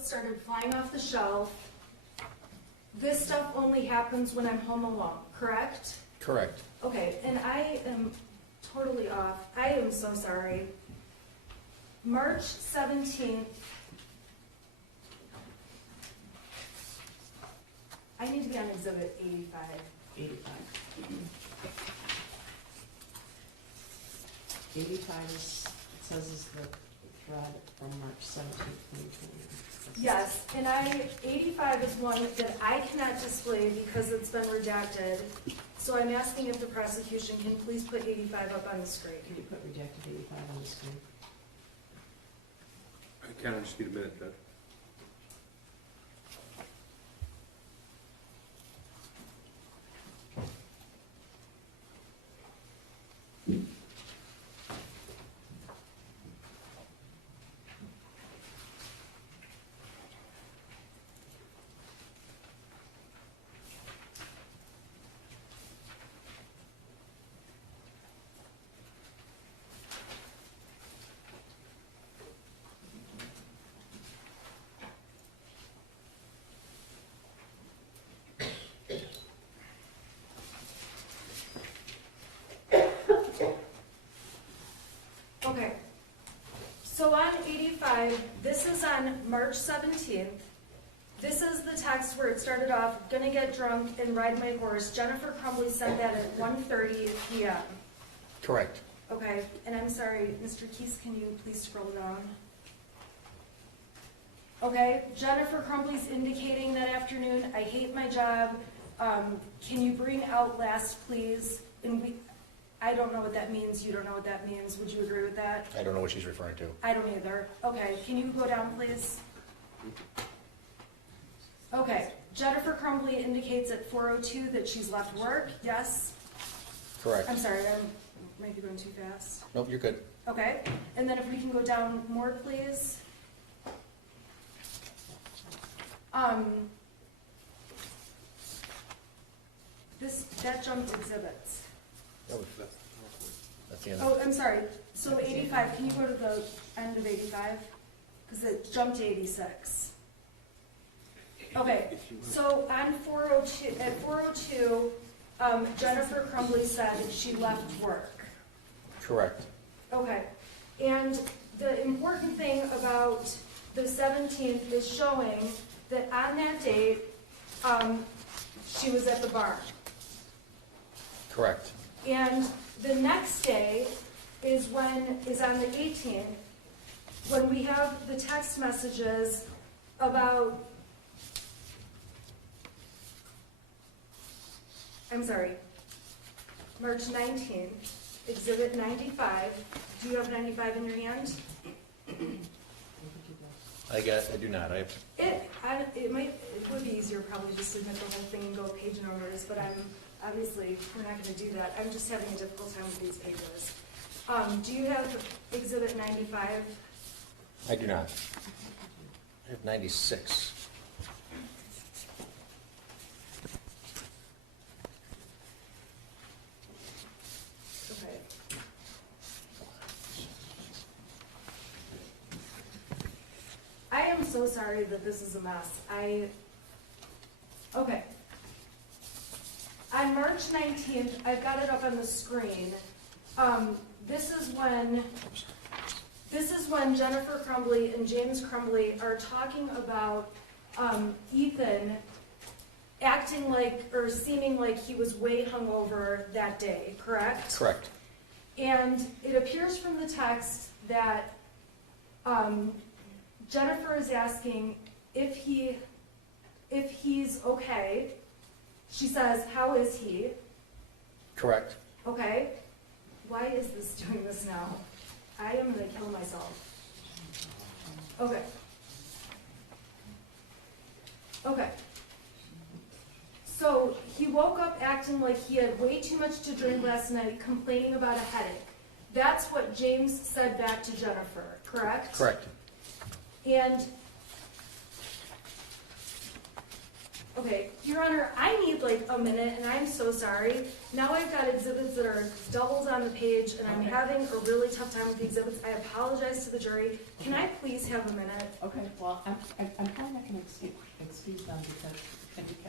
started flying off the shelf. This stuff only happens when I'm home alone, correct? Correct. Okay, and I am totally off. I am so sorry. March 17th. I need to be on exhibit 85. 85. 85 is, it says is the thread from March 17th, 2020. Yes, and 85 is one that I cannot display because it's been redacted. So I'm asking if the prosecution can please put 85 up on the screen. Can you put rejected 85 on the screen? I kind of just need a minute, Judge. Okay, so on 85, this is on March 17th. This is the text where it started off, gonna get drunk and ride my horse. Jennifer Crumbley sent that at 1:30 p.m. Correct. Okay, and I'm sorry, Mr. Keese, can you please scroll down? Okay, Jennifer Crumbley's indicating that afternoon, I hate my job. Can you bring out last, please? And I don't know what that means. You don't know what that means. Would you agree with that? I don't know what she's referring to. I don't either. Okay, can you go down, please? Okay, Jennifer Crumbley indicates at 4:02 that she's left work. Yes? Correct. I'm sorry, I might be going too fast? Nope, you're good. Okay, and then if we can go down more, please. That jumped exhibits. That's the end. Oh, I'm sorry, so 85, can you go to the end of 85? Because it jumped to 86. Okay, so on 402, at 402, Jennifer Crumbley said she left work. Correct. Okay, and the important thing about the 17th is showing that on that date, she was at the barn. Correct. And the next day is on the 18th, when we have the text messages about, March 19th, exhibit 95. Do you have 95 in your hand? I do not. It would be easier probably just to submit the whole thing and go page numbers, but obviously, we're not gonna do that. I'm just having a difficult time with these pages. Do you have exhibit 95? I do not. I have 96. Okay. I am so sorry that this is a mess. Okay. On March 19th, I've got it up on the screen. This is when Jennifer Crumbley and James Crumbley are talking about Ethan acting like, or seeming like he was way hungover that day, correct? Correct. And it appears from the text that Jennifer is asking if he's okay. She says, "How is he?" Correct. Okay. Why is this doing this now? I am gonna kill myself. Okay. Okay. So he woke up acting like he had way too much to drink last night, complaining about a headache. That's what James said back to Jennifer, correct? Correct. And, okay, Your Honor, I need like a minute, and I'm so sorry. Now I've got exhibits that are doubled on the page, and I'm having a really tough time with the exhibits. I apologize to the jury. Can I please have a minute? Okay, well, I'm probably not gonna excuse them because,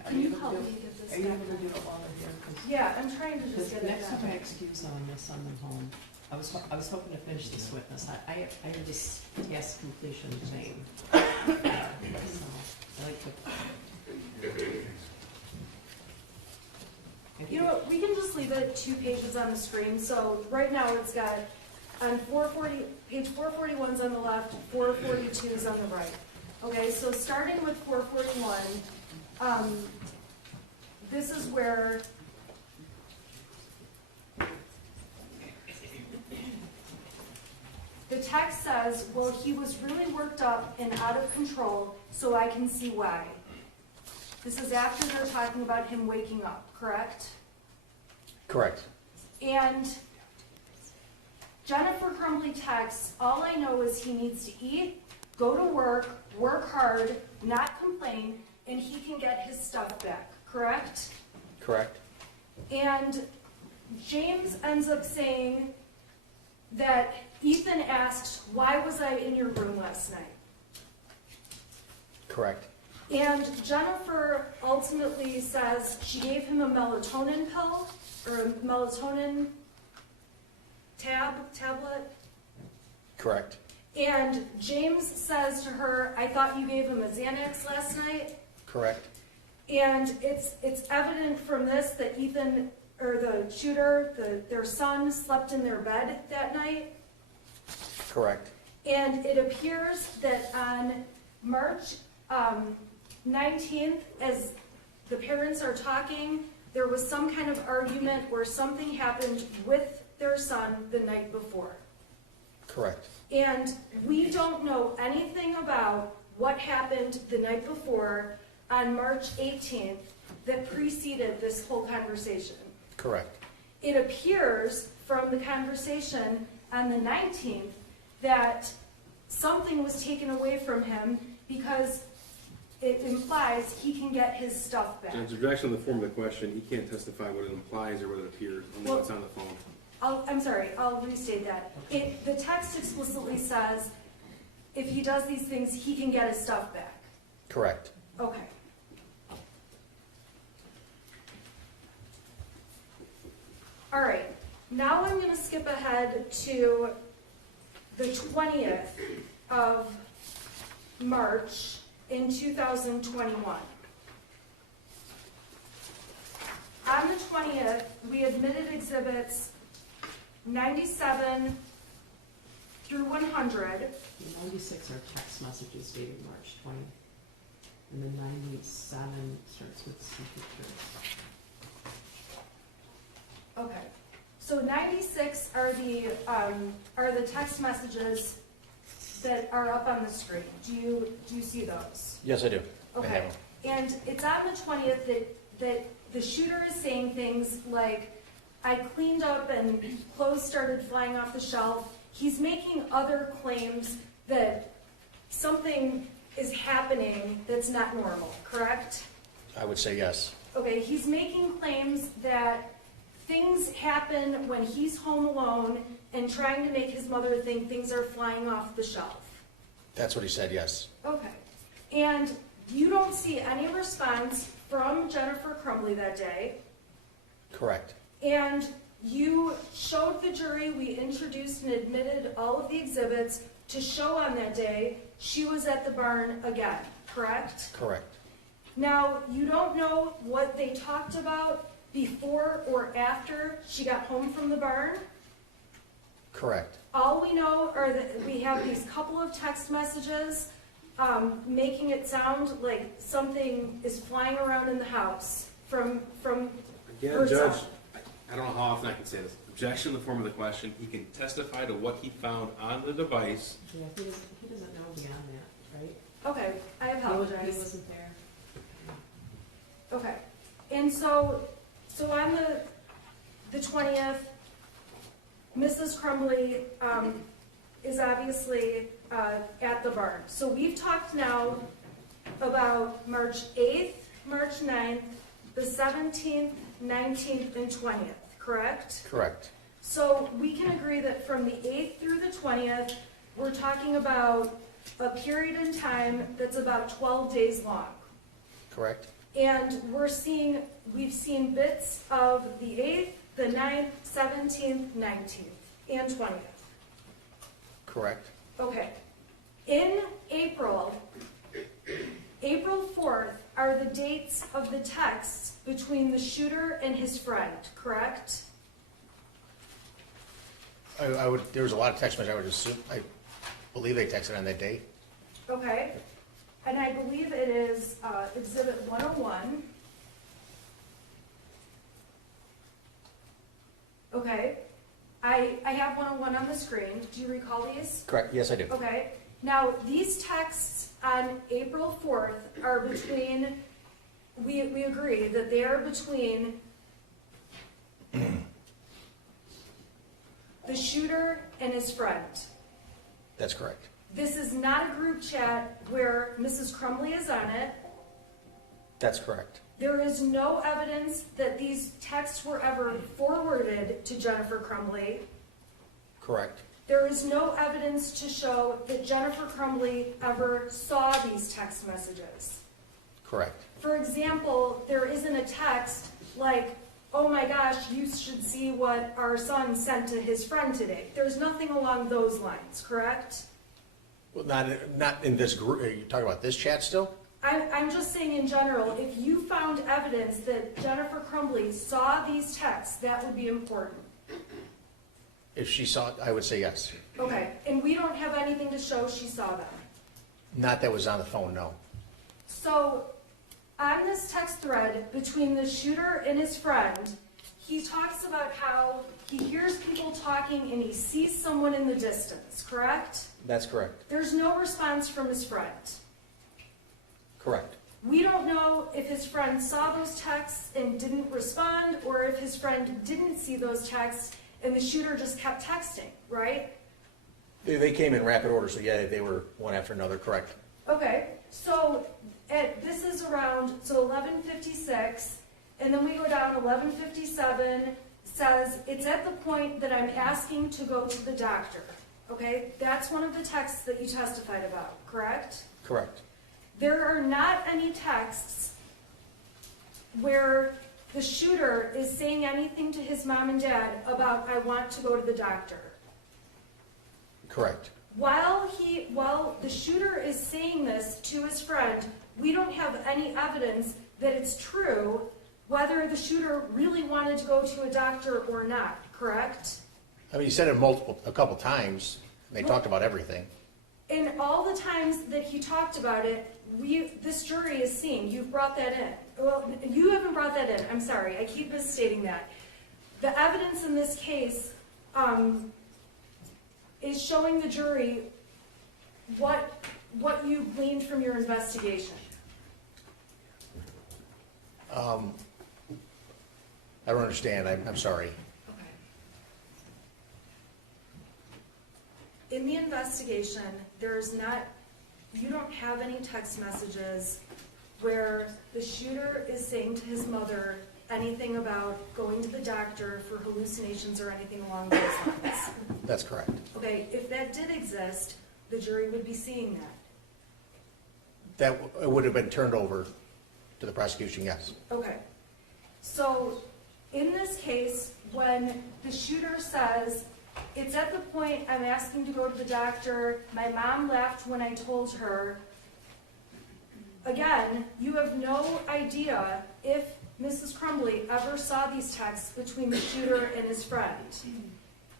Can you help me get this Are you back able to do on? it while they're here? 'Cause- Yeah, I'm trying to just Because get it next time I back. excuse them, I'm gonna send them home. I was hoping to finish this witness. I have this task completion thing. So, I like to. You know what, we can just leave it 2 pages on the screen. So right now it's got on 440, page 441's on the left, 442's on the right. Okay, so starting with 441, this is where the text says, well, he was really worked up and out of control, so I can see why. This is after they're talking about him waking up, correct? Correct. And Jennifer Crumbley texts, all I know is he needs to eat, go to work hard, not complain, and he can get his stuff back, correct? Correct. And James ends up saying that Ethan asked, why was I in your room last night? Correct. And Jennifer ultimately says she gave him a melatonin pill, or a melatonin tablet. Correct. And James says to her, I thought you gave him a Xanax last night. Correct. And it's evident from this that Ethan, or the shooter, their son, slept in their bed that night. Correct. And it appears that on March 19th, as the parents are talking, there was some kind of argument where something happened with their son the night before. Correct. And we don't know anything about what happened the night before on March 18th that preceded this whole conversation. Correct. It appears from the conversation on the 19th that something was taken away from him because it implies he can get his stuff back. Judge, objection on the form of the question, he can't testify what it implies or what it appears, only what's on the phone. I'm sorry, I'll restate that. The text explicitly says if he does these things, he can get his stuff back. Correct. Okay. All right, now I'm going to skip ahead to the 20th of March in 2021. On the 20th, we admitted exhibits 97 through 100. The 96 are text messages dated March 20th. And the 97 starts with some pictures. Okay, so 96 are the text messages that are up on the screen. Do you see those? Yes, I do. I have Okay, them. and it's on the 20th that the shooter is saying things like, I cleaned up and clothes started flying off the shelf. He's making other claims that something is happening that's not normal, correct? I would say yes. Okay, he's making claims that things happen when he's home alone and trying to make his mother think things are flying off the shelf. That's what he said, yes. Okay, and you don't see any response from Jennifer Crumbley that day, Correct. and you showed the jury, we introduced and admitted all of the exhibits to show on that day she was at the barn again, correct? Correct. Now, you don't know what they talked about before or after she got home from the barn? Correct. All we know are that we have these couple of text messages making it sound like something is flying around in the house from Again, her Judge, son. I don't know how often I can say this. Objection in the form of the question, he can testify to what he found on the device. Yeah, he doesn't know beyond that, right? Okay, I He apologize. wasn't there. Okay, and so on the 20th, Mrs. Crumbley is obviously at the barn. So we've talked now about March 8th, March 9th, the 17th, 19th, and 20th, correct? Correct. So we can agree that from the 8th through the 20th, we're talking about a period in time that's about 12 days long. Correct. And we've seen bits of the 8th, the 9th, 17th, 19th, and 20th. Correct. Okay. In April 4th are the dates of the texts between the shooter and his friend, correct? There was a lot of text messages. I would assume, I believe they texted on that day. Okay. And I believe it is Exhibit 101. Okay. I have 101 on the screen. Do you recall these? Correct. Yes, I do. Okay. Now, these texts on April 4th are between, we agree that they are between the shooter and his friend. That's correct. This is not a group chat where Mrs. Crumbley is on it. That's correct. There is no evidence that these texts were ever forwarded to Jennifer Crumbley. Correct. There is no evidence to show that Jennifer Crumbley ever saw these text messages. Correct. For example, there isn't a text like, oh my gosh, you should see what our son sent to his friend today. There's nothing along those lines, correct? Well, not in this group. Are you talking about this chat still? I'm just saying in general, if you found evidence that Jennifer Crumbley saw these texts, that would be important. If she saw it, I would say yes. Okay, and we don't have anything to show she saw them. Not that was on the phone, no. So, on this text thread between the shooter and his friend, he talks about how he hears people talking and he sees someone in the distance, correct? That's correct. There's no response from his friend. Correct. We don't know if his friend saw those texts and didn't respond, or if his friend didn't see those texts and the shooter just kept texting, right? They came in rapid order, so yeah, they were one after another, correct? Okay, so this is around, so 11:56, and then we go down 11:57, says, it's at the point that I'm asking to go to the doctor. Okay, that's one of the texts that you testified about, correct? Correct. There are not any texts where the shooter is saying anything to his mom and dad about, I want to go to the doctor. Correct. While the shooter is saying this to his friend, we don't have any evidence that it's true whether the shooter really wanted to go to a doctor or not, correct? I mean, he said it a couple times, and they talked about everything. In all the times that he talked about it, this jury is seeing, you've brought that in. Well, you haven't brought that in, I'm sorry, I keep misstating that. The evidence in this case is showing the jury what you gleaned from your investigation. I don't understand, I'm sorry. Okay. In the investigation, you don't have any text messages where the shooter is saying to his mother anything about going to the doctor for hallucinations or anything along those lines. That's correct. Okay, if that did exist, the jury would be seeing that. That would have been turned over to the prosecution, yes. Okay, so in this case, when the shooter says, it's at the point I'm asking to go to the doctor, my mom left when I told her, again, you have no idea if Mrs. Crumbley ever saw these texts between the shooter and his friend.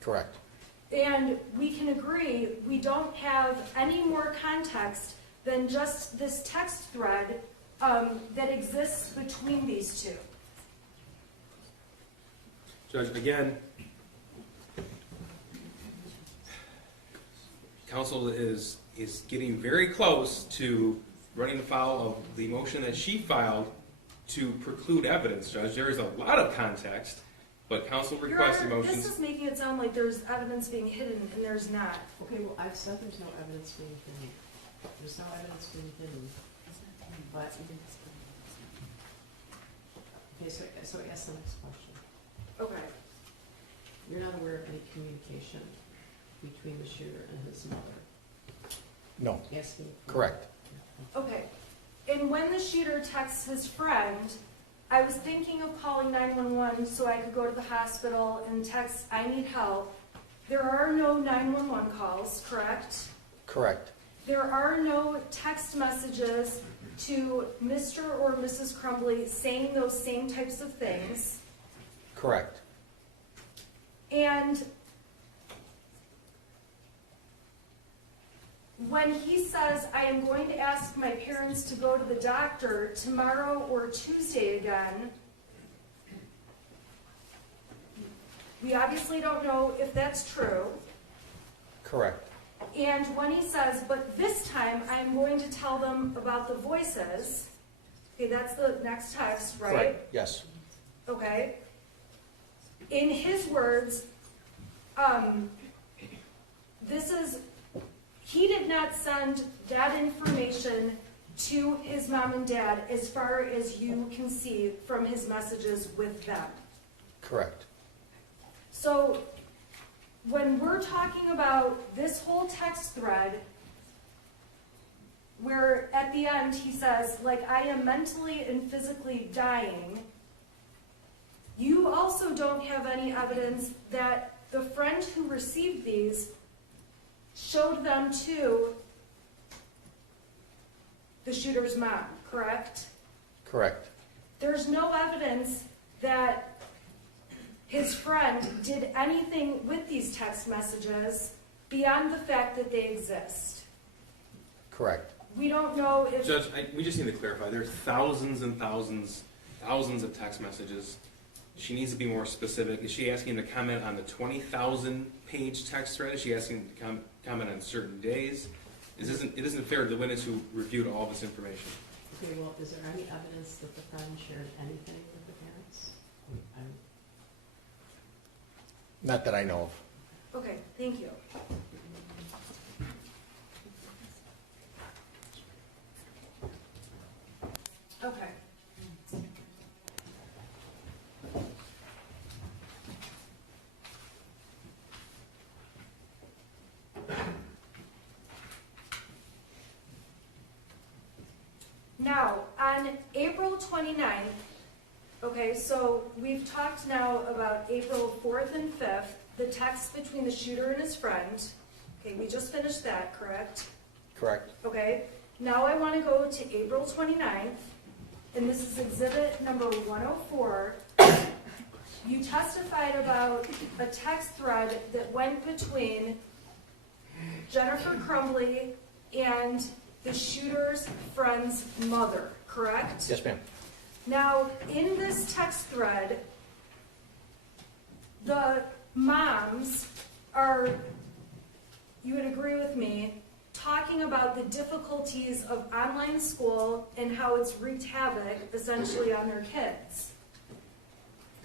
Correct. And we can agree, we don't have any more context than just this text thread that exists between these two. Judge, again, counsel is getting very close to running afoul of the motion that she filed to preclude evidence, Judge. There is a lot of context, but counsel requests Your Honor, motions. this is making it sound like there's evidence being hidden, and there's not. Okay, well, I've said there's no evidence being hidden. There's no evidence being hidden. But, okay, so ask the next question. Okay. You're not aware of any communication between the shooter and his mother? No, Asking. correct. Okay. And when the shooter texts his friend, I was thinking of calling 911 so I could go to the hospital and text, I need help. There are no 911 calls, correct? Correct. There are no text messages to Mr. or Mrs. Crumbley saying those same types of things. Correct. And when he says, I am going to ask my parents to go to the doctor tomorrow or Tuesday again, we obviously don't know if that's true. Correct. And when he says, but this time I'm going to tell them about the voices, okay, that's the next text, right? Correct, yes. Okay. In his words, he did not send that information to his mom and dad as far as you can see from his messages with them. Correct. So when we're talking about this whole text thread, where at the end he says, like, I am mentally and physically dying, you also don't have any evidence that the friend who received these showed them to the shooter's mom, correct? Correct. There's no evidence that his friend did anything with these text messages beyond the fact that they exist. Correct. We don't know if... Judge, we just need to clarify. There are thousands and thousands of text messages. She needs to be more specific. Is she asking to comment on the 20,000-page text thread? Is she asking to comment on certain days? It isn't fair to the witness who reviewed all this information. Okay, well, is there any evidence that the friend shared anything with the parents? Not that I know of. Okay, thank you. Okay. Now, on April 29th, okay, so we've talked now about April 4th and 5th, the text between the shooter and his friend. Okay, we just finished that, correct? Correct. Okay, now I want to go to April 29th, and this is exhibit number 104. You testified about a text thread that went between Jennifer Crumbley and the shooter's friend's mother, correct? Yes, ma'am. Now, in this text thread, the moms are, you would agree with me, talking about the difficulties of online school and how it's wreaked havoc, essentially, on their kids.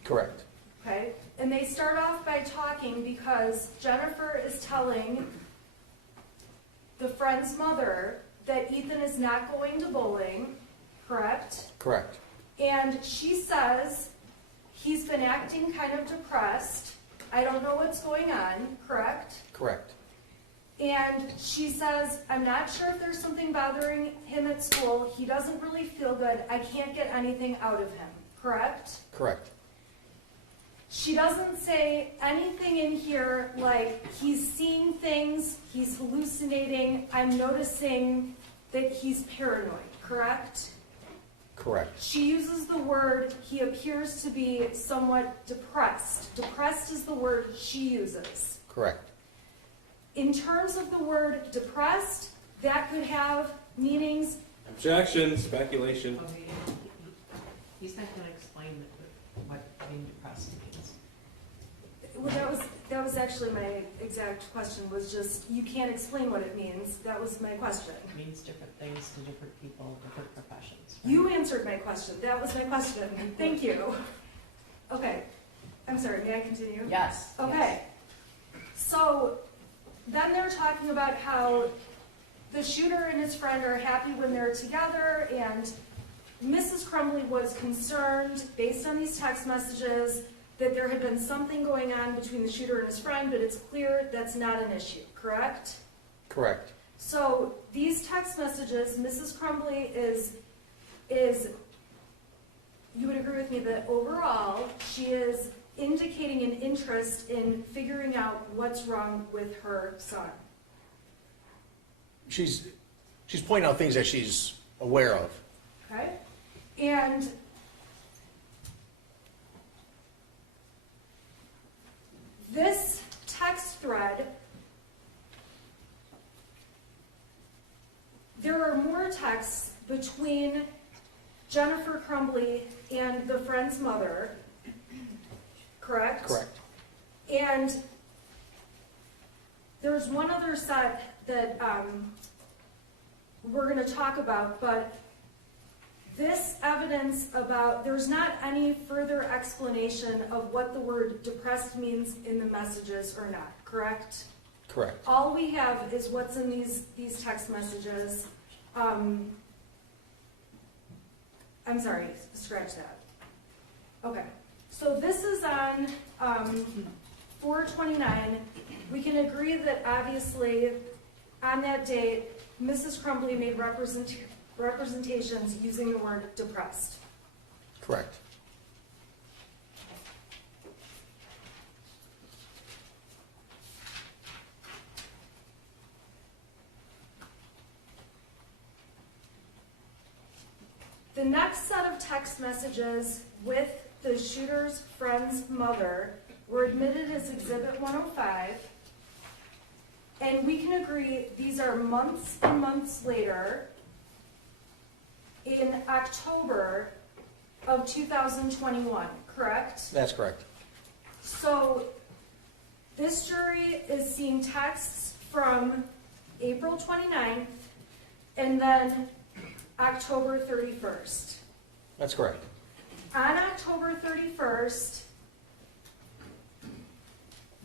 Correct. Okay? And they start off by talking because Jennifer is telling the friend's mother that Ethan is not going to bowling, correct? Correct. And she says he's been acting kind of depressed. I don't know what's going on, correct? Correct. And she says, I'm not sure if there's something bothering him at school. He doesn't really feel good. I can't get anything out of him, correct? Correct. She doesn't say anything in here like he's seeing things, he's hallucinating, I'm noticing that he's paranoid, correct? Correct. She uses the word, he appears to be somewhat depressed. Depressed is the word she uses. Correct. In terms of the word depressed, that could have meanings. Objection, speculation. Oh, he's not going to explain what being depressed means. Well, that was actually my exact question, was just, you can't explain what it means. That was my question. It means different things to different people, different professions. Right? You answered my question. That was my question. Thank you. Okay. I'm sorry, may I continue? Yes. Okay. Yes. So then they're talking about how the shooter and his friend are happy when they're together, and Mrs. Crumbley was concerned, based on these text messages, that there had been something going on between the shooter and his friend, but it's clear that's not an issue, correct? Correct. So these text messages, Mrs. Crumbley is, you would agree with me that overall, she is indicating an interest in figuring out what's wrong with her son. She's pointing out things that she's aware of. Okay? And this text thread, there are more texts between Jennifer Crumbley and the friend's mother, correct? Correct. And there's one other set that we're going to talk about, but this evidence about, there's not any further explanation of what the word depressed means in the messages or not, correct? Correct. All we have is what's in these text messages. I'm sorry, scratch that. Okay, so this is on 4/29. We can agree that obviously on that date, Mrs. Crumbley made representations using the word depressed. Correct. The next set of text messages with the shooter's friend's mother were admitted as Exhibit 105. And we can agree these are months and months later, in October of 2021, correct? That's correct. So this jury is seeing texts from April 29th and then October 31st. That's correct. On October 31st,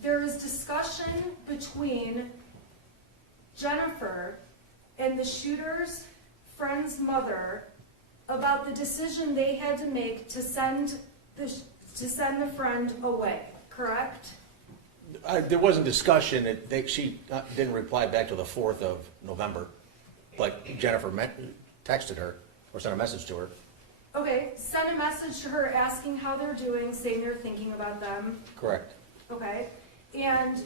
there is discussion between Jennifer and the shooter's friend's mother about the decision they had to make to send the friend away, correct? There wasn't discussion, she didn't reply back to the 4th of November, like Jennifer texted her, or sent a message to her. Okay, send a message to her asking how they're doing, saying you're thinking about them. Correct. Okay, and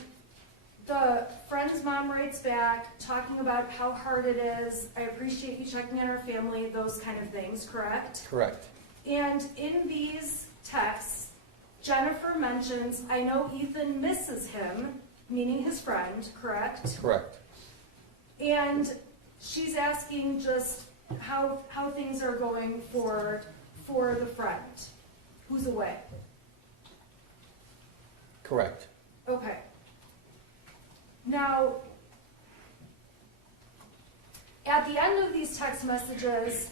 the friend's mom writes back, talking about how hard it is, I appreciate you checking on our family, those kind of things, correct? Correct. And in these texts, Jennifer mentions, I know Ethan misses him, meaning his friend, correct? Correct. And she's asking just how things are going for the friend who's away. Correct. Okay. Now, at the end of these text messages,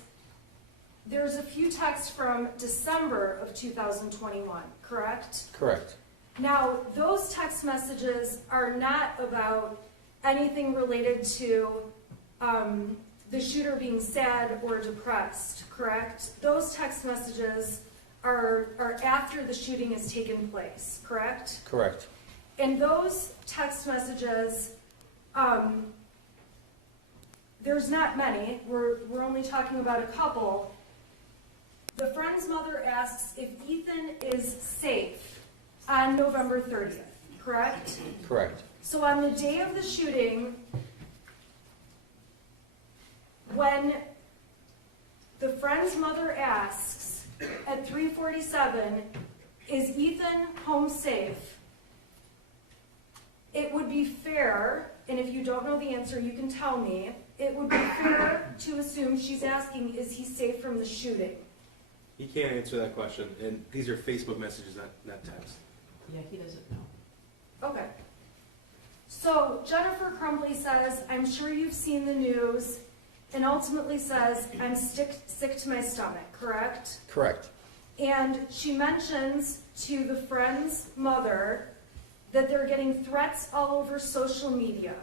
there's a few texts from December of 2021, correct? Correct. Now, those text messages are not about anything related to the shooter being sad or depressed, correct? Those text messages are after the shooting has taken place, correct? Correct. In those text messages, there's not many. We're only talking about a couple. The friend's mother asks if Ethan is safe on November 30th, correct? Correct. So on the day of the shooting, when the friend's mother asks at 3:47, is Ethan home safe? It would be fair, and if you don't know the answer, you can tell me, it would be fair to assume she's asking, is he safe from the shooting? He can't answer that question, and these are Facebook messages, not text. Yeah, he doesn't know. Okay. So Jennifer Crumbley says, I'm sure you've seen the news, and ultimately says, I'm sick to my stomach, correct? Correct. And she mentions to the friend's mother that they're getting threats all over social media,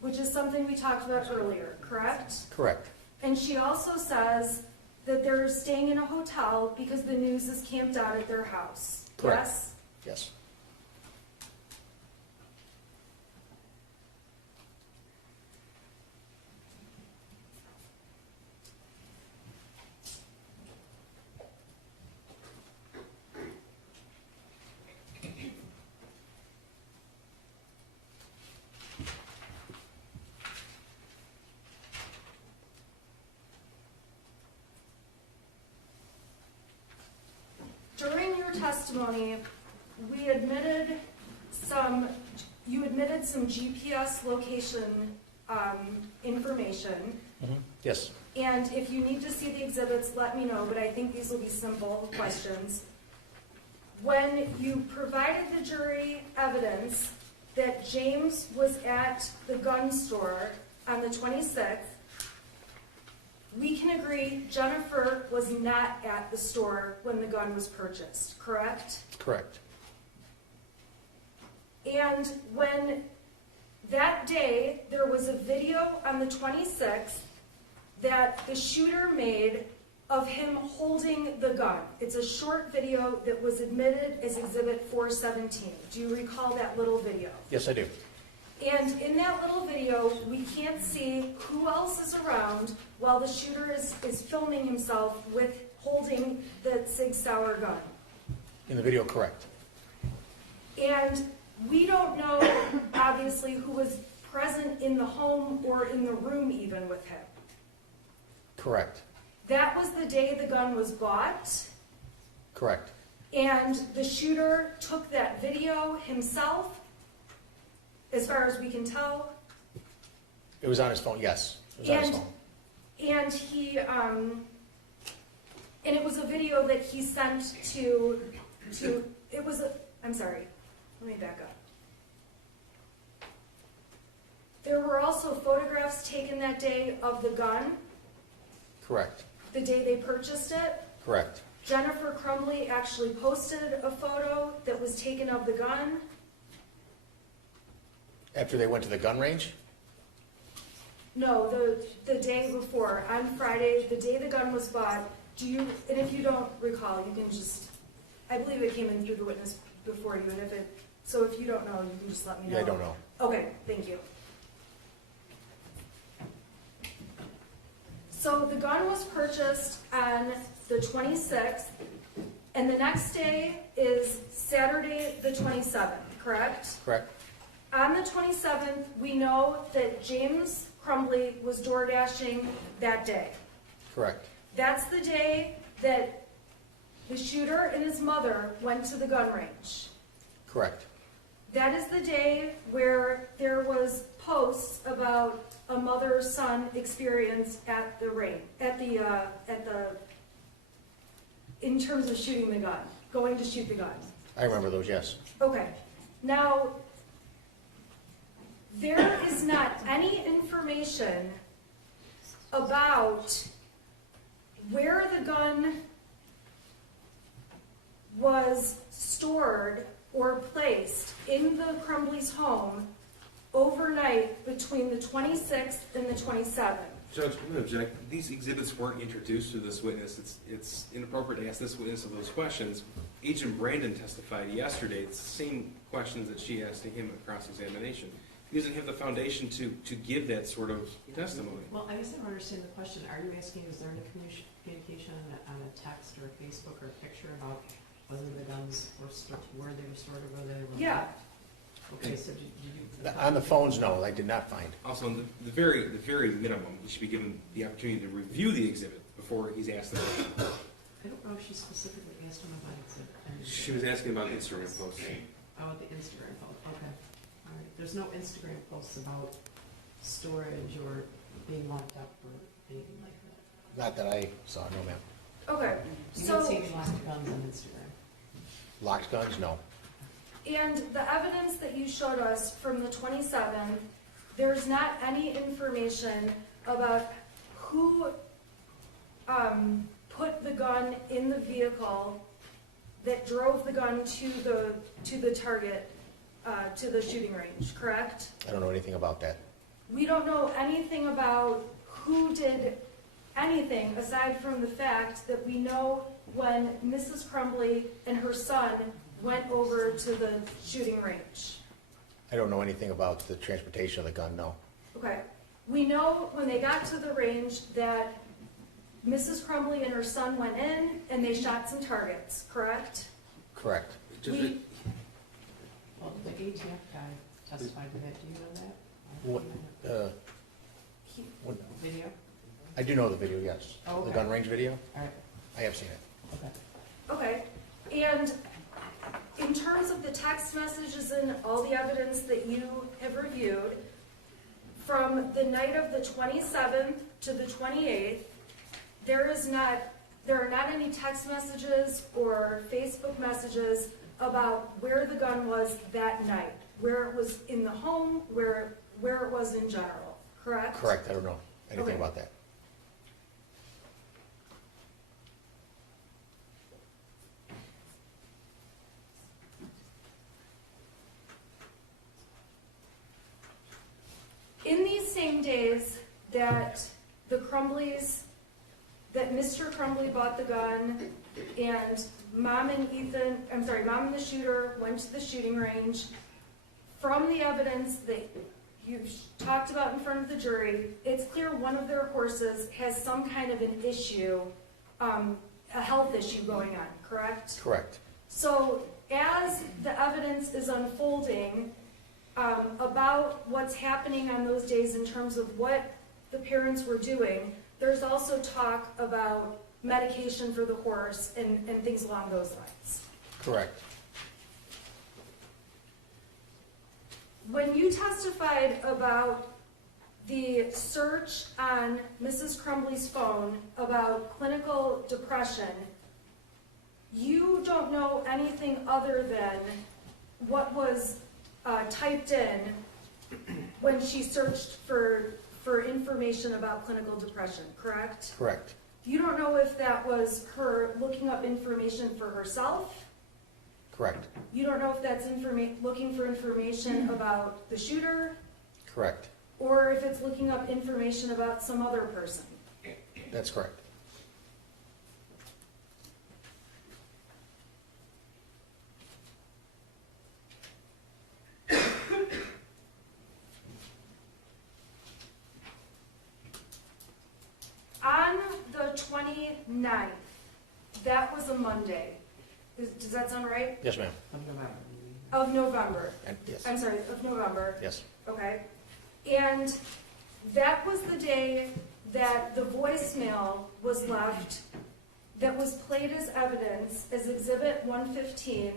which is something we talked about earlier, correct? Correct. And she also says that they're staying in a hotel because the news is camped out at their house. Correct. Yes? Yes. During your testimony, you admitted some GPS location information. Yes. And if you need to see the exhibits, let me know, but I think these will be simple questions. When you provided the jury evidence that James was at the gun store on the 26th, we can agree Jennifer was not at the store when the gun was purchased, correct? Correct. And when that day, there was a video on the 26th that the shooter made of him holding the gun. It's a short video that was admitted as Exhibit 417. Do you recall that little video? Yes, I do. And in that little video, we can't see who else is around while the shooter is filming himself with holding the Sig Sauer gun. In the video, correct. And we don't know, obviously, who was present in the home or in the room even with him. Correct. That was the day the gun was bought, Correct. and the shooter took that video himself, as far as we can tell. It was on his phone, yes. It was on his phone. And it was a video that he sent to I'm sorry, let me back up. There were also photographs taken that day of the gun, Correct. the day they purchased it. Correct. Jennifer Crumbley actually posted a photo that was taken of the gun. After they went to the gun range? No, the day before, on Friday, the day the gun was bought, and if you don't recall, you can just, I believe it came in through the witness before you, and so if you don't know, you can just let me know. Yeah, I don't know. Okay, thank you. So the gun was purchased on the 26th, and the next day is Saturday, the 27th, correct? Correct? On the 27th, we know that James Crumbley was door dashing that day. Correct. That's the day that the shooter and his mother went to the gun range. Correct. That is the day where there was posts about a mother-son experience at the range, in terms of shooting the gun, going to shoot the gun. I remember those, yes. Okay. Now, there is not any information about where the gun was stored or placed in the Crumbley's home overnight between the 26th and the 27th. Judge, I'm going to object. These exhibits weren't introduced to this witness. It's inappropriate to ask this witness of those questions. Agent Brandon testified yesterday. It's the same questions that she asked to him at cross-examination. He doesn't have the foundation to give that sort of testimony. Well, I guess I don't understand the question. Are you asking, is there any communication on a text or a Facebook or a picture about whether the guns were stored, where they were stored, or whether they were Yeah. left? Okay, so did you... On the phones, no, I did not find. Also, in the very minimum, he should be given the opportunity to review the exhibit before he's asked the question. I don't know if she specifically asked him about it. She was asking about Instagram posts. Oh, the Instagram post, okay. All right, there's no Instagram posts about storage or being locked up or anything like that. Not that I saw, no ma'am. Okay. You don't So, see any locked guns on Instagram? Locked guns, no. and the evidence that you showed us from the 27th, there's not any information about who put the gun in the vehicle that drove the gun to the target, to the shooting range, correct? I don't know anything about that. We don't know anything about who did anything aside from the fact that we know when Mrs. Crumbley and her son went over to the shooting range. I don't know anything about the transportation of the gun, no. Okay. We know when they got to the range that Mrs. Crumbley and her son went in and they shot some targets, correct? Correct. We- Well, the ATF guy testified to that, do you know that? What, what, Video? I do know the video, yes. Oh, okay. The gun range video, All right, I have seen it. okay. Okay. And in terms of the text messages and all the evidence that you have reviewed, from the night of the 27th to the 28th, there are not any text messages or Facebook messages about where the gun was that night, where it was in the home, where it was in general, correct? Correct, I don't know anything Okay. about that. In these same days that the Crumbleys, that Mr. Crumbley bought the gun and Mom and the shooter went to the shooting range, from the evidence that you've talked about in front of the jury, it's clear one of their horses has some kind of an issue, a health issue going on, correct? Correct. So as the evidence is unfolding about what's happening on those days in terms of what the parents were doing, there's also talk about medication for the horse and things along those lines. Correct. When you testified about the search on Mrs. Crumbley's phone about clinical depression, you don't know anything other than what was typed in when she searched for information about clinical depression, correct? Correct. You don't know if that was her looking up information for herself, Correct. You don't know if that's looking for information about the shooter, Correct. or if it's looking up information about some other person. That's correct. On the 29th, that was a Monday. Does that sound right? Yes, ma'am. Of November. And, yes. I'm sorry, of November. Yes. Okay. And that was the day that the voicemail was left that was played as evidence as Exhibit 115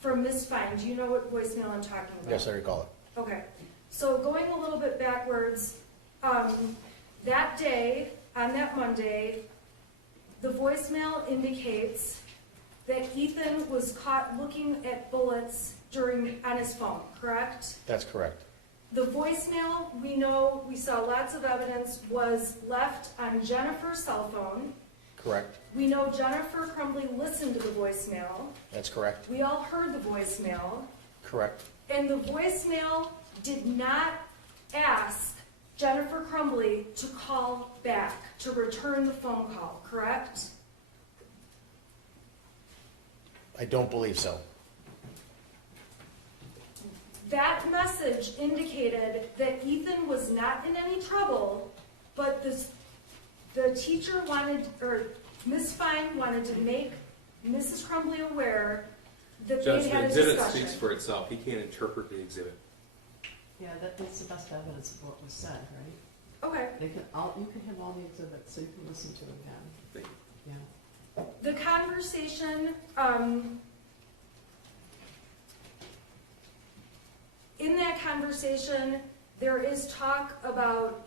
from Ms. Fine. Do you know what voicemail I'm talking about? Yes, I recall it. Okay. So going a little bit backwards, that day, on that Monday, the voicemail indicates that Ethan was caught looking at bullets on his phone, correct? That's correct. The voicemail, we saw lots of evidence, was left on Jennifer's cell phone. Correct. We know Jennifer Crumbley listened to the voicemail. That's correct. We all heard the voicemail. Correct. And the voicemail did not ask Jennifer Crumbley to call back, to return the phone call, correct? I don't believe so. That message indicated that Ethan was not in any trouble, but the teacher wanted, or Ms. Fine wanted to make Mrs. Crumbley aware that Judge, they the had a exhibit discussion. speaks for itself. He can't interpret the exhibit. Yeah, that's the best evidence of what was said, right? Okay. You can have all the exhibits, so you can listen to them again. Thank you. Yeah. The conversation, in that conversation, there is talk about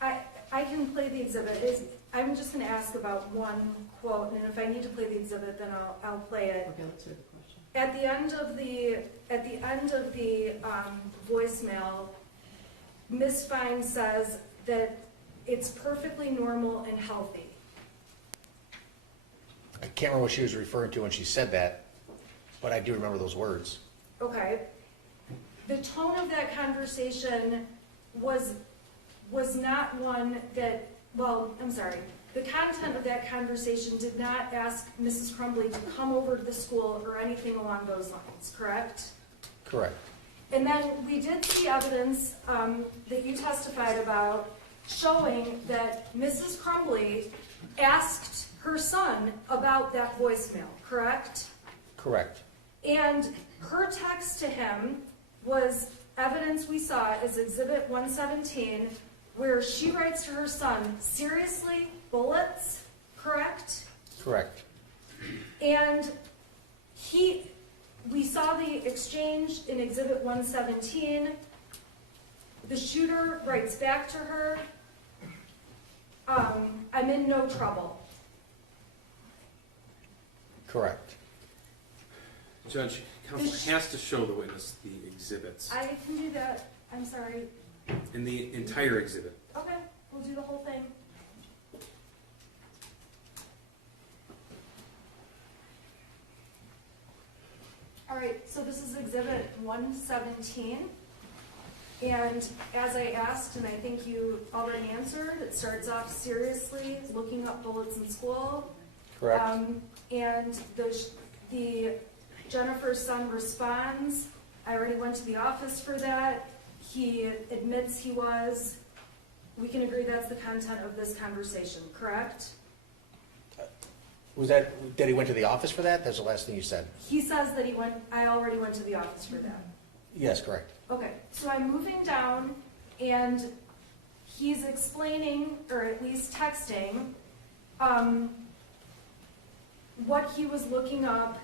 I can play the exhibit. I'm just going to ask about one quote, and if I need to play the exhibit, then I'll play it. Okay, let's hear the question. At the end of the voicemail, Ms. Fine says that it's perfectly normal and healthy. I can't remember what she was referring to when she said that, but I do remember those words. Okay. The tone of that conversation was not one that, well, I'm sorry. The content of that conversation did not ask Mrs. Crumbley to come over to the school or anything along those lines, correct? Correct. And then we did see evidence that you testified about showing that Mrs. Crumbley asked her son about that voicemail, correct? Correct. And her text to him was evidence we saw as Exhibit 117, where she writes to her son, seriously, bullets, correct? Correct. And we saw the exchange in Exhibit 117. The shooter writes back to her, I'm in no trouble. Correct. Judge, counsel has to show the witness the exhibits. I can do that. I'm sorry. In the entire exhibit. Okay, we'll do the whole thing. All right, so this is Exhibit 117. And as I asked, and I think you already answered, it starts off seriously, looking up bullets in school. Correct. And the Jennifer's son responds, I already went to the office for that. He admits he was. We can agree that's the content of this conversation, correct? Was that he went to the office for that? That's the last thing you said. He says that I already went to the office for that. Yes, correct. Okay, so I'm moving down, and he's explaining, or at least texting, what he was looking up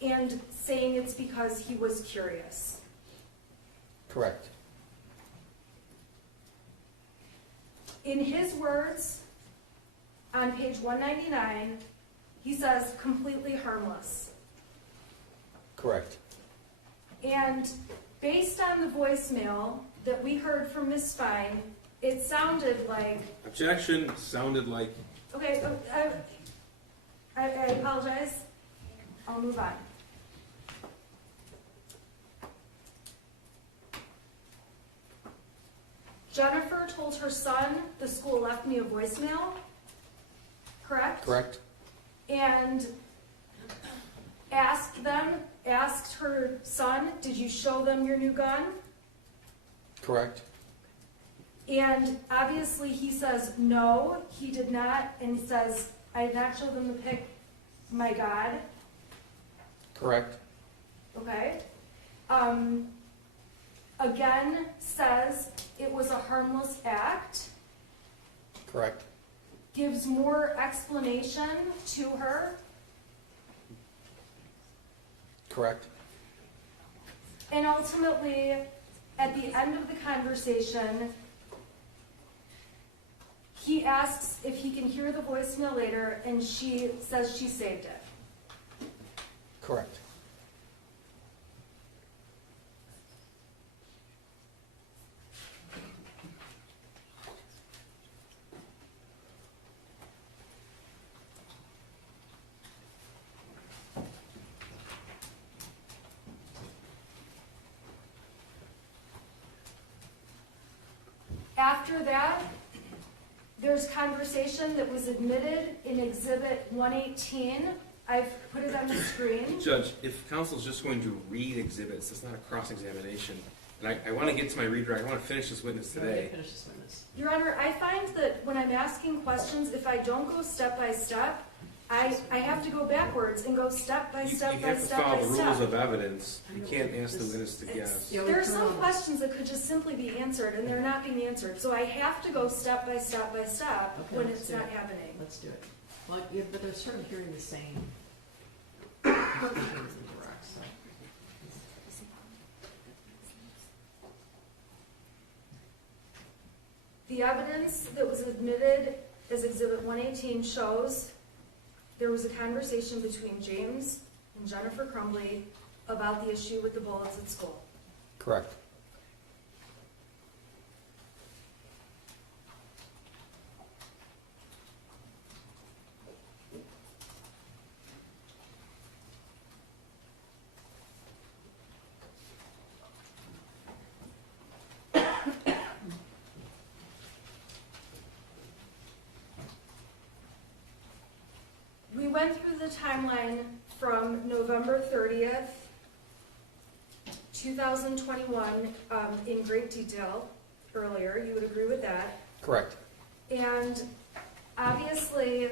and saying it's because he was curious. Correct. In his words, on page 199, he says, completely harmless. Correct. And based on the voicemail that we heard from Ms. Fine, it sounded like, Objection sounded like, okay, I apologize. I'll move on. Jennifer told her son the school left me a voicemail, correct? Correct? And asked her son, did you show them your new gun? Correct? And obviously he says, no, he did not, and he says, I did not show them the pic, my God. Correct? Okay. Again, says it was a harmless act, Correct? gives more explanation to her, Correct? and ultimately, at the end of the conversation, he asks if he can hear the voicemail later, and she says she saved it. Correct. After that, there's conversation that was admitted in Exhibit 118. I've put it on the screen. Judge, if counsel's just going to read exhibits, it's not a cross-examination. And I want to get to my redirect, I want to finish this witness today. Finish this witness. Your Honor, I find that when I'm asking questions, if I don't go step by step, I have to go backwards and go step by You step by have to step follow by the rules step. of evidence. You can't ask the witness to guess. Yeah, There are some questions that could just simply be answered, and they're not being answered. So I have to go step by step by step Okay, when let's it's do not it. happening. Let's do it. Well, yeah, but they're sort of hearing the same things indirect, so. The evidence that was admitted as Exhibit 118 shows there was a conversation between James and Jennifer Crumbley about the issue with the bullets at school. Correct. We went through the timeline from November 30th, 2021, in great detail earlier. You would agree with that? Correct. And obviously,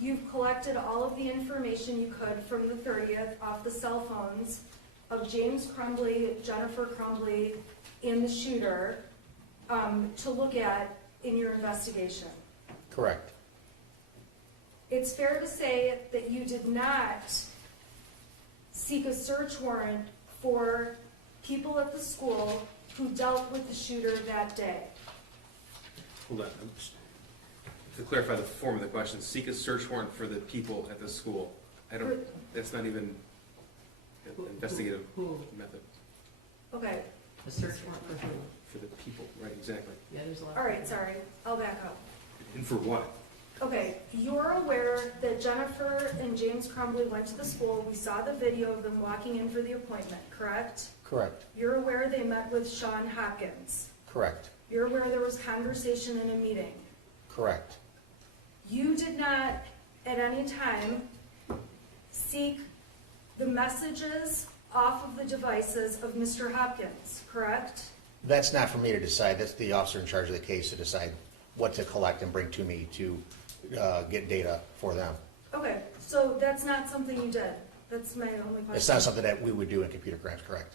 you've collected all of the information you could from the 30th off the cell phones of James Crumbley, Jennifer Crumbley, and the shooter to look at in your investigation. Correct. It's fair to say that you did not seek a search warrant for people at the school who dealt with the shooter that day. Hold on. To clarify the form of the question, seek a search warrant for the people at the school. That's not even an investigative Who? method. Okay, A search warrant for who? For the people, right, exactly. Yeah, there's a lot. all right, sorry, I'll back up. And for what? Okay, you're aware that Jennifer and James Crumbley went to the school. We saw the video of them walking in for the appointment, correct? Correct. You're aware they met with Sean Hopkins. Correct. You're aware there was conversation in a meeting. Correct. You did not, at any time, seek the messages off of the devices of Mr. Hopkins, correct? That's not for me to decide. That's the officer in charge of the case to decide what to collect and bring to me to get data for them. Okay, so that's not something you did. That's my only question. It's not something that we would do in computer crimes, correct?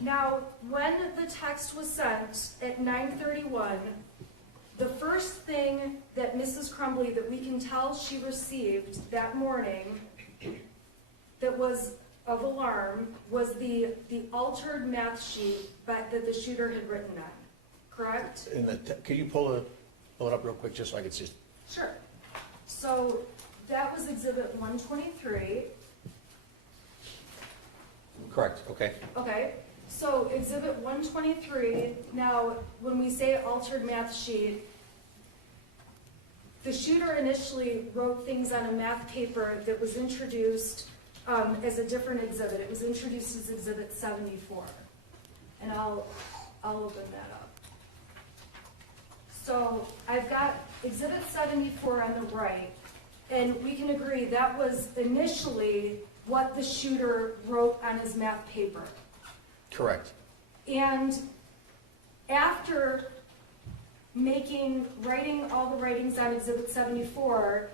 Now, when the text was sent at 9:31, the first thing that Mrs. Crumbley, that we can tell she received that morning that was of alarm was the altered math sheet that the shooter had written on, correct? Could you pull it up real quick just so I could see? Sure. So that was Exhibit 123. Correct, okay. Okay, so Exhibit 123, now, when we say altered math sheet, the shooter initially wrote things on a math paper that was introduced as a different exhibit. It was introduced as Exhibit 74. And I'll open that up. So I've got Exhibit 74 on the right, and we can agree that was initially what the shooter wrote on his math paper. Correct. And after writing all the writings on Exhibit 74,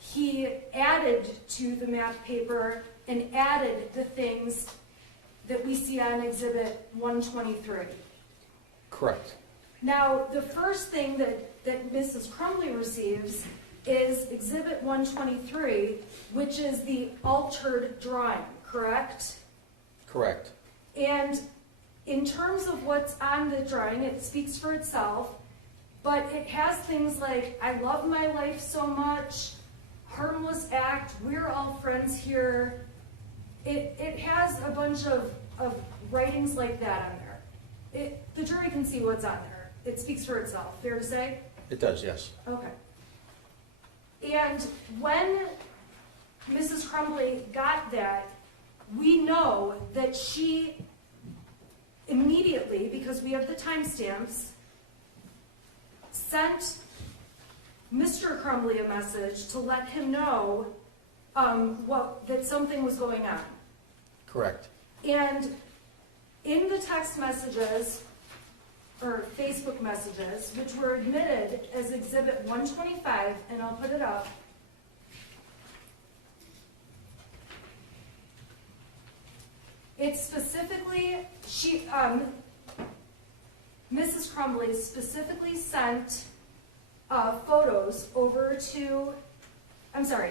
he added to the math paper and added the things that we see on Exhibit 123. Correct. Now, the first thing that Mrs. Crumbley receives is Exhibit 123, which is the altered drawing, correct? Correct. And in terms of what's on the drawing, it speaks for itself, but it has things like, I love my life so much, harmless act, we're all friends here. It has a bunch of writings like that on there. The jury can see what's on there. It speaks for itself, fair to say? It does, yes. Okay. And when Mrs. Crumbley got that, we know that she immediately, because we have the timestamps, sent Mr. Crumbley a message to let him know that something was going on. Correct. And in the text messages, or Facebook messages, which were admitted as Exhibit 125, and I'll put it up, it specifically, Mrs. Crumbley specifically sent photos over to, I'm sorry,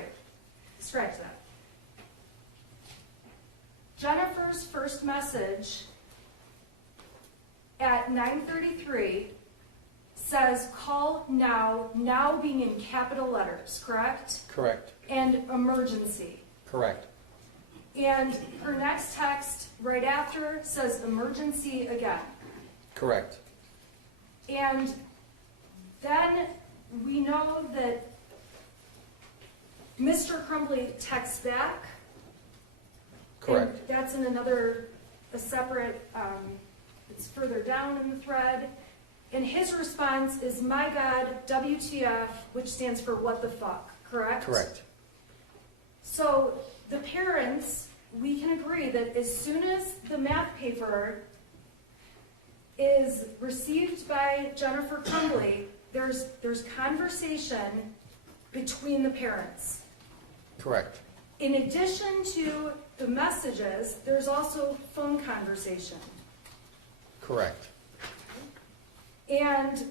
scratch that. Jennifer's first message at 9:33 says, call now being in capital letters, correct? Correct. And emergency. Correct. And her next text right after says emergency again. Correct. And then we know that Mr. Crumbley texts back. Correct. And that's in a separate, it's further down in the thread. And his response is, my God, WTF, which stands for what the fuck, correct? Correct. So the parents, we can agree that as soon as the math paper is received by Jennifer Crumbley, there's conversation between the parents. Correct. In addition to the messages, there's also phone conversation. Correct. And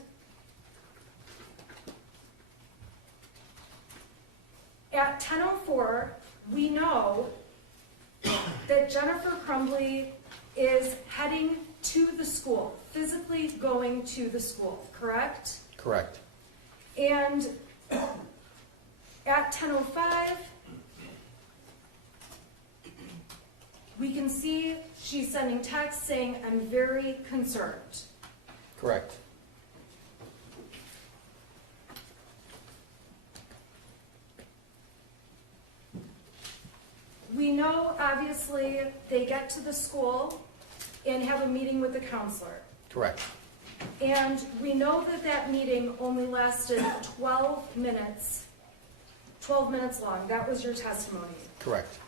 at 10:04, we know that Jennifer Crumbley is heading to the school, physically going to the school, correct? Correct. And at 10:05, we can see she's sending texts saying, I'm very concerned. Correct. We know, obviously, they get to the school and have a meeting with the counselor. Correct. And we know that meeting only lasted 12 minutes long. That was your testimony. Correct.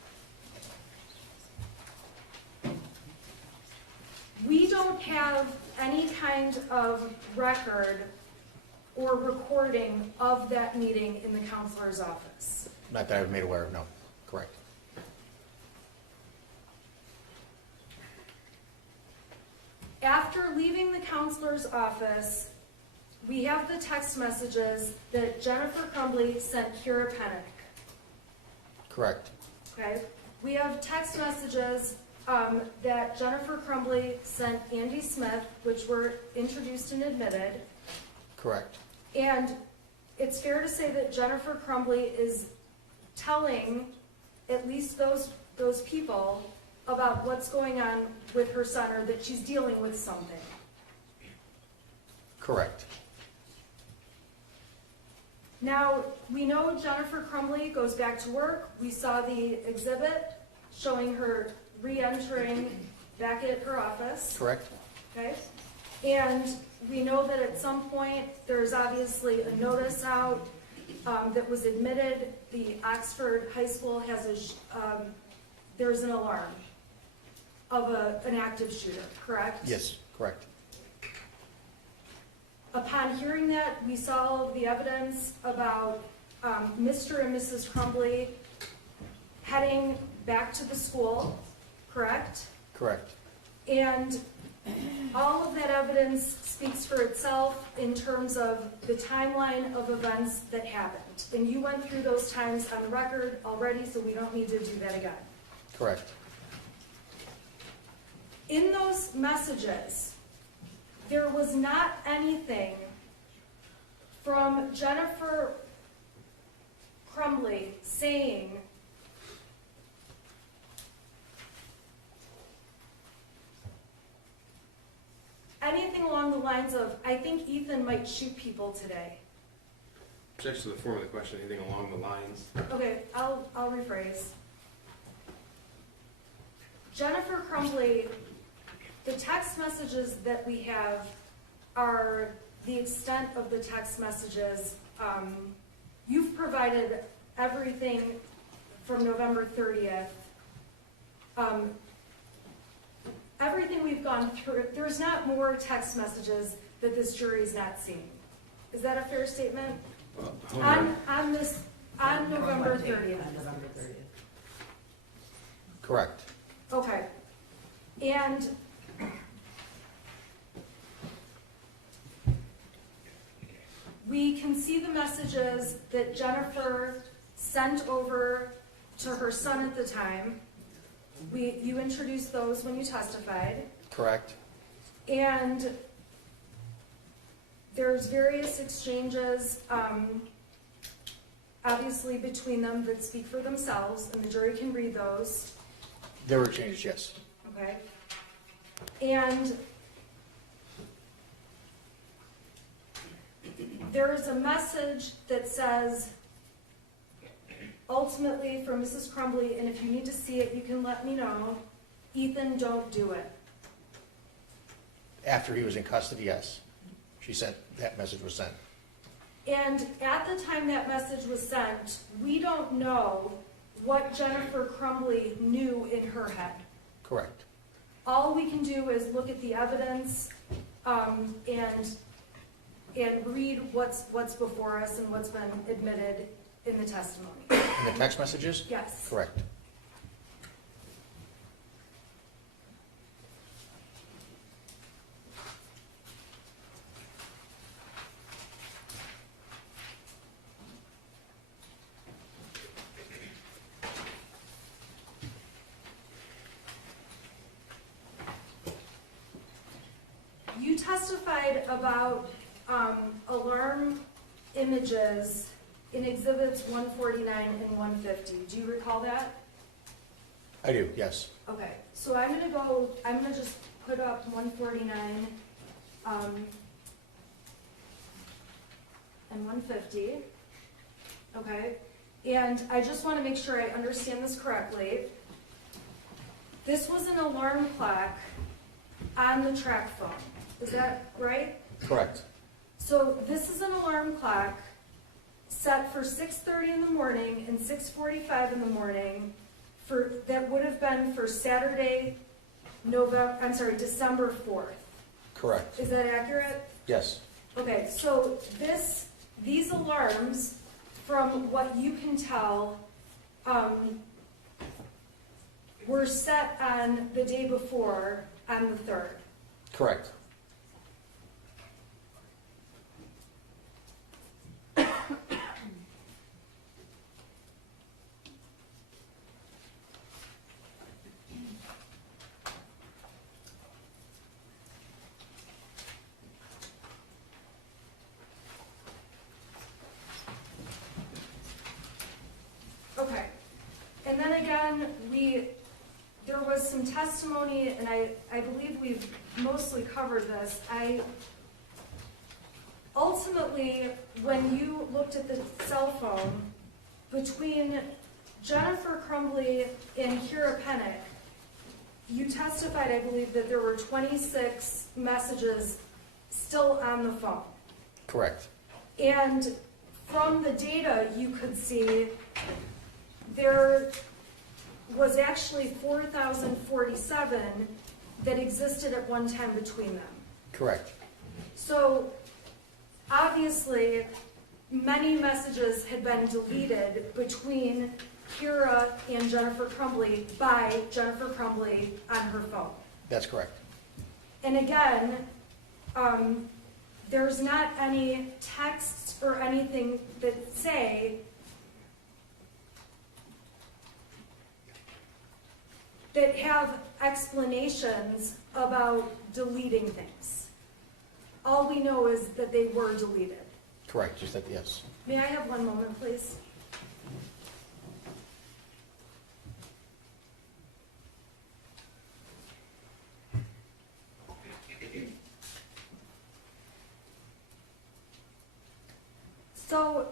We don't have any kind of record or recording of that meeting in the counselor's office. Not that I've made aware of, no. Correct. After leaving the counselor's office, we have the text messages that Jennifer Crumbley sent Kira Pennick. Correct. Okay? We have text messages that Jennifer Crumbley sent Andy Smith, which were introduced and admitted. Correct. And it's fair to say that Jennifer Crumbley is telling at least those people about what's going on with her son, or that she's dealing with something. Correct. Now, we know Jennifer Crumbley goes back to work. We saw the exhibit showing her re-entering back at her office. Correct. Okay? And we know that at some point, there's obviously a notice out that was admitted. The Oxford High School has there's an alarm of an active shooter, correct? Yes, correct. Upon hearing that, we saw all of the evidence about Mr. and Mrs. Crumbley heading back to the school, correct? Correct. And all of that evidence speaks for itself in terms of the timeline of events that happened. And you went through those times on the record already, so we don't need to do that again. Correct. In those messages, there was not anything from Jennifer Crumbley saying anything along the lines of, I think Ethan might shoot people today. It's actually the form of the question, anything along the lines. Okay, I'll rephrase. Jennifer Crumbley, the text messages that we have are the extent of the text messages. You've provided everything from November 30th. Everything we've gone through, there's not more text messages that this jury's not seen. Is that a fair statement? On November 30th. On November 30th. Correct. Okay. And we can see the messages that Jennifer sent over to her son at the time. You introduced those when you testified. Correct. And there's various exchanges, obviously between them, that speak for themselves, and the jury can read those. There were changes, yes. Okay. And there is a message that says, ultimately from Mrs. Crumbley, and if you need to see it, you can let me know, Ethan, don't do it. After he was in custody, yes. She said that message was sent. And at the time that message was sent, we don't know what Jennifer Crumbley knew in her head. Correct. All we can do is look at the evidence and read what's before us and what's been admitted in the testimony. In the text messages? Yes. Correct. You testified about alarm images in exhibits 149 and 150. Do you recall that? I do, yes. Okay, so I'm gonna just put up 149 and 150. Okay, and I just want to make sure I understand this correctly. This was an alarm clock on the track phone. Is that right? Correct. So this is an alarm clock set for 6:30 in the morning and 6:45 in the morning that would have been for Saturday, December 4th. Correct. Is that accurate? Yes. Okay, so these alarms, from what you can tell, were set on the day before, on the 3rd. Correct. Okay, and then again, there was some testimony, and I believe we've mostly covered this. Ultimately, when you looked at the cell phone, between Jennifer Crumbley and Kira Pennick, you testified, I believe, that there were 26 messages still on the phone. Correct. And from the data, you could see there was actually 4,047 that existed at one time between them. Correct. So obviously, many messages had been deleted between Kira and Jennifer Crumbley by Jennifer Crumbley on her phone. That's correct. And again, there's not any texts or anything that say that have explanations about deleting things. All we know is that they were deleted. Correct, just that, yes. May I have one moment, please? So,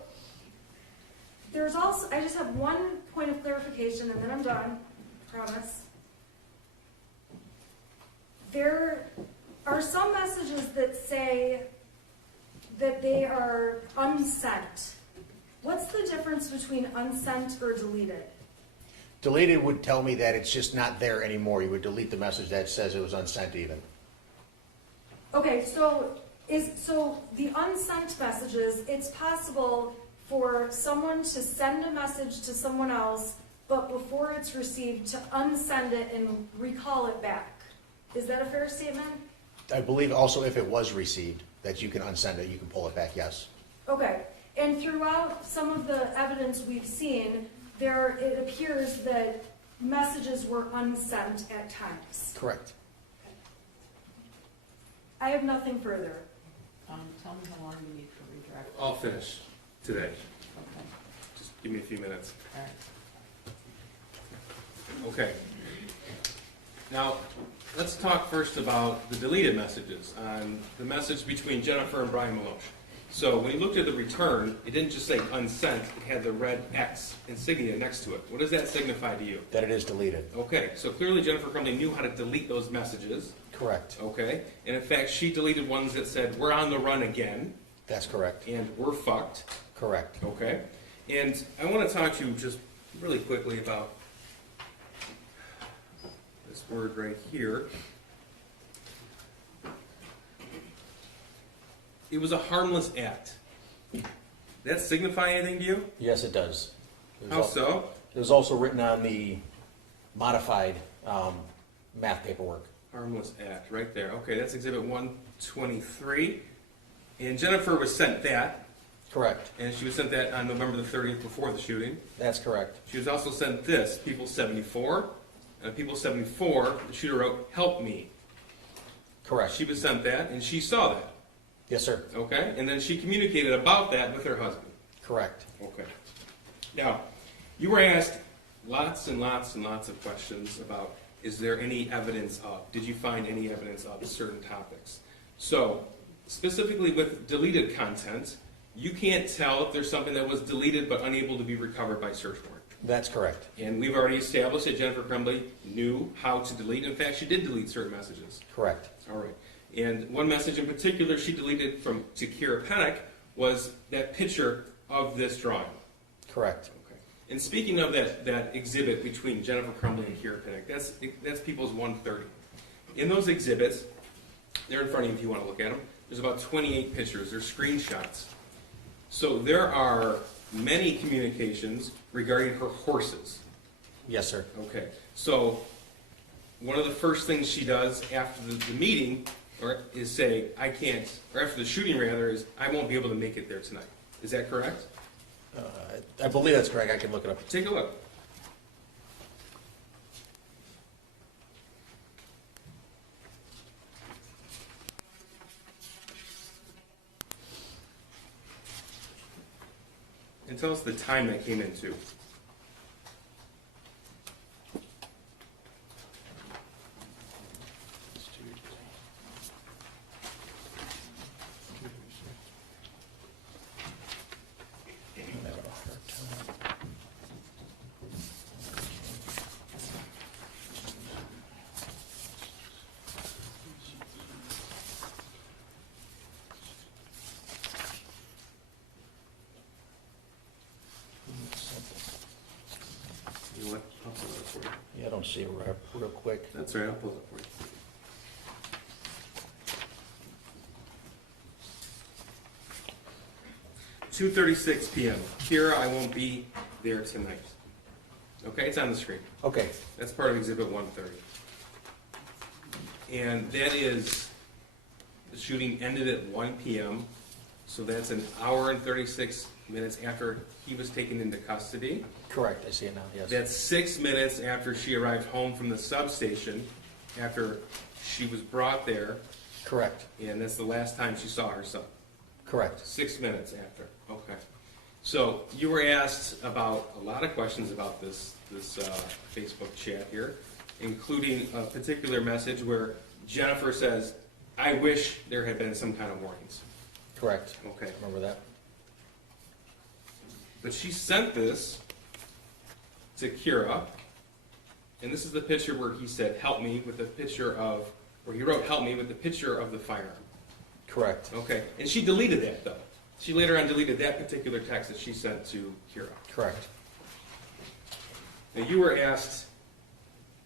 there's also, I just have one point of clarification and then I'm done, promise. There are some messages that say that they are unsent. What's the difference between unsent or deleted? Deleted would tell me that it's just not there anymore. You would delete the message that says it was unsent even. Okay, so the unsent messages, it's possible for someone to send a message to someone else, but before it's received, to unsend it and recall it back. Is that a fair statement? I believe also if it was received, that you can unsend it, you can pull it back, yes. Okay, and throughout some of the evidence we've seen, it appears that messages were unsent at times. Correct. I have nothing further. Tell me how long you need for redirect. I'll finish today. Okay, Just give me a few minutes. all right. Okay. Now, let's talk first about the deleted messages on the message between Jennifer and Brian Maloche. So when you looked at the return, it didn't just say unsent, it had the red X insignia next to it. What does that signify to you? That it is deleted. Okay, so clearly Jennifer Crumbley knew how to delete those messages. Correct. Okay, and in fact, she deleted ones that said, "We're on the run again," That's correct. and "We're fucked." Correct. Okay, and I want to talk to you just really quickly about this word right here. It was a harmless act. That signify anything to you? Yes, it does. How so? It was also written on the modified math paperwork. Harmless act, right there. Okay, that's Exhibit 123. And Jennifer was sent that, Correct. and she was sent that on November the 30th before the shooting. That's correct. She was also sent this, People 74. And People 74, the shooter wrote, "Help me." Correct. She was sent that, and she saw that. Yes, sir. Okay? And then she communicated about that with her husband. Correct. Okay. Now, you were asked lots and lots and lots of questions about, is there any evidence of, did you find any evidence of certain topics? So, specifically with deleted content, you can't tell if there's something that was deleted but unable to be recovered by search warrant. That's correct. And we've already established that Jennifer Crumbley knew how to delete. In fact, she did delete certain messages. Correct. All right. And one message in particular she deleted to Kira Pennick was that picture of this drawing. Correct. Okay. And speaking of that exhibit between Jennifer Crumbley and Kira Pennick, that's People's 130. In those exhibits, they're in front of you if you want to look at them, there's about 28 pictures. They're screenshots. So there are many communications regarding her horses. Yes, sir. Okay. So one of the first things she does after the meeting is say, I can't, or after the shooting rather, is I won't be able to make it there tonight. Is that correct? I believe that's correct. I can look it up. Take a look. And tell us the time that came in too. don't see it real quick. That's right, I'll pull it up for you. "2:36 p.m. Kira, I won't be there tonight." Okay, it's on the screen. Okay, That's part of Exhibit 130. And that is, the shooting ended at 1 p.m., so that's an hour and 36 minutes after he was taken into custody. correct, I see it now, yes. That's 6 minutes after she arrived home from the substation, after she was brought there, Correct, and that's the last time she saw her son. correct. 6 minutes after, okay. So you were asked about a lot of questions about this Facebook chat here, including a particular message where Jennifer says, "I wish there had been some kind of warnings." Correct. Okay. Remember that? But she sent this to Kira, and this is the picture where he said, "Help me," with the picture of, where he wrote, "Help me," with the picture of the firearm. Correct, Okay, and she deleted that though. She later on deleted that particular text that she sent to Kira. correct. Now, you were asked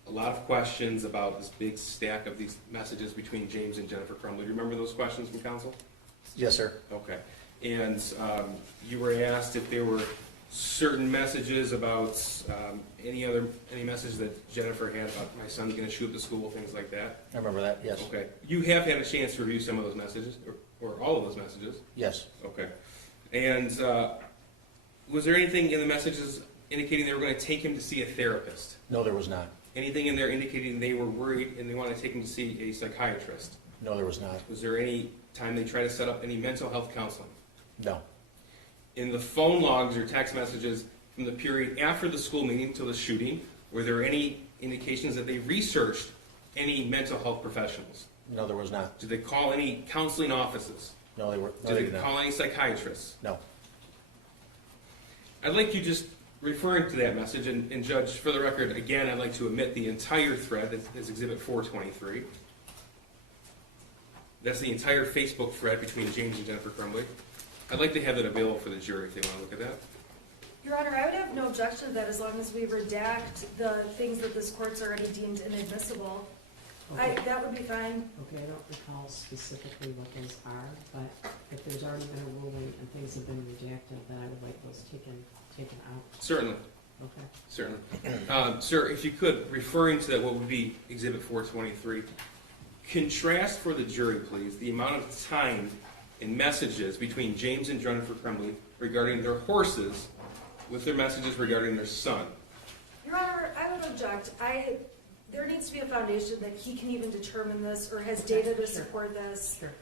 a lot of questions about this big stack of these messages between James and Jennifer Crumbley. Do you remember those questions from counsel? Yes, sir. Okay. And you were asked if there were certain messages about any message that Jennifer had about my son's going to shoot up the school, things like that. I remember that, yes. Okay. You have had a chance to review some of those messages, or all of those messages. Yes. Okay. And was there anything in the messages indicating they were going to take him to see a therapist? No, there was not. Anything in there indicating they were worried and they wanted to take him to see a psychiatrist? No, there was not. Was there any time they tried to set up any mental health counseling? No. In the phone logs or text messages from the period after the school meeting till the shooting, were there any indications that they researched any mental health professionals? No, there was not. Did they call any counseling offices? No, they Did did they not. call any psychiatrists? No. I'd like you just referring to that message, and Judge, for the record, again, I'd like to omit the entire thread that's Exhibit 423. That's the entire Facebook thread between James and Jennifer Crumbley. I'd like to have that available for the jury if they want to look at that. Your Honor, I would have no objection to that as long as we redact the things that this court's already deemed inadmissible. Okay. That would be fine. Okay, I don't recall specifically what those are, but if there's already been a ruling and things have been redacted, then I would like those taken out. Certainly, Okay. certainly. Sir, if you could, referring to that, what would be Exhibit 423, contrast for the jury, please, the amount of time and messages between James and Jennifer Crumbley regarding their horses with their messages regarding their son. Your Honor, I would object. There needs to be a foundation that he can even determine this or has data to support this. Sure.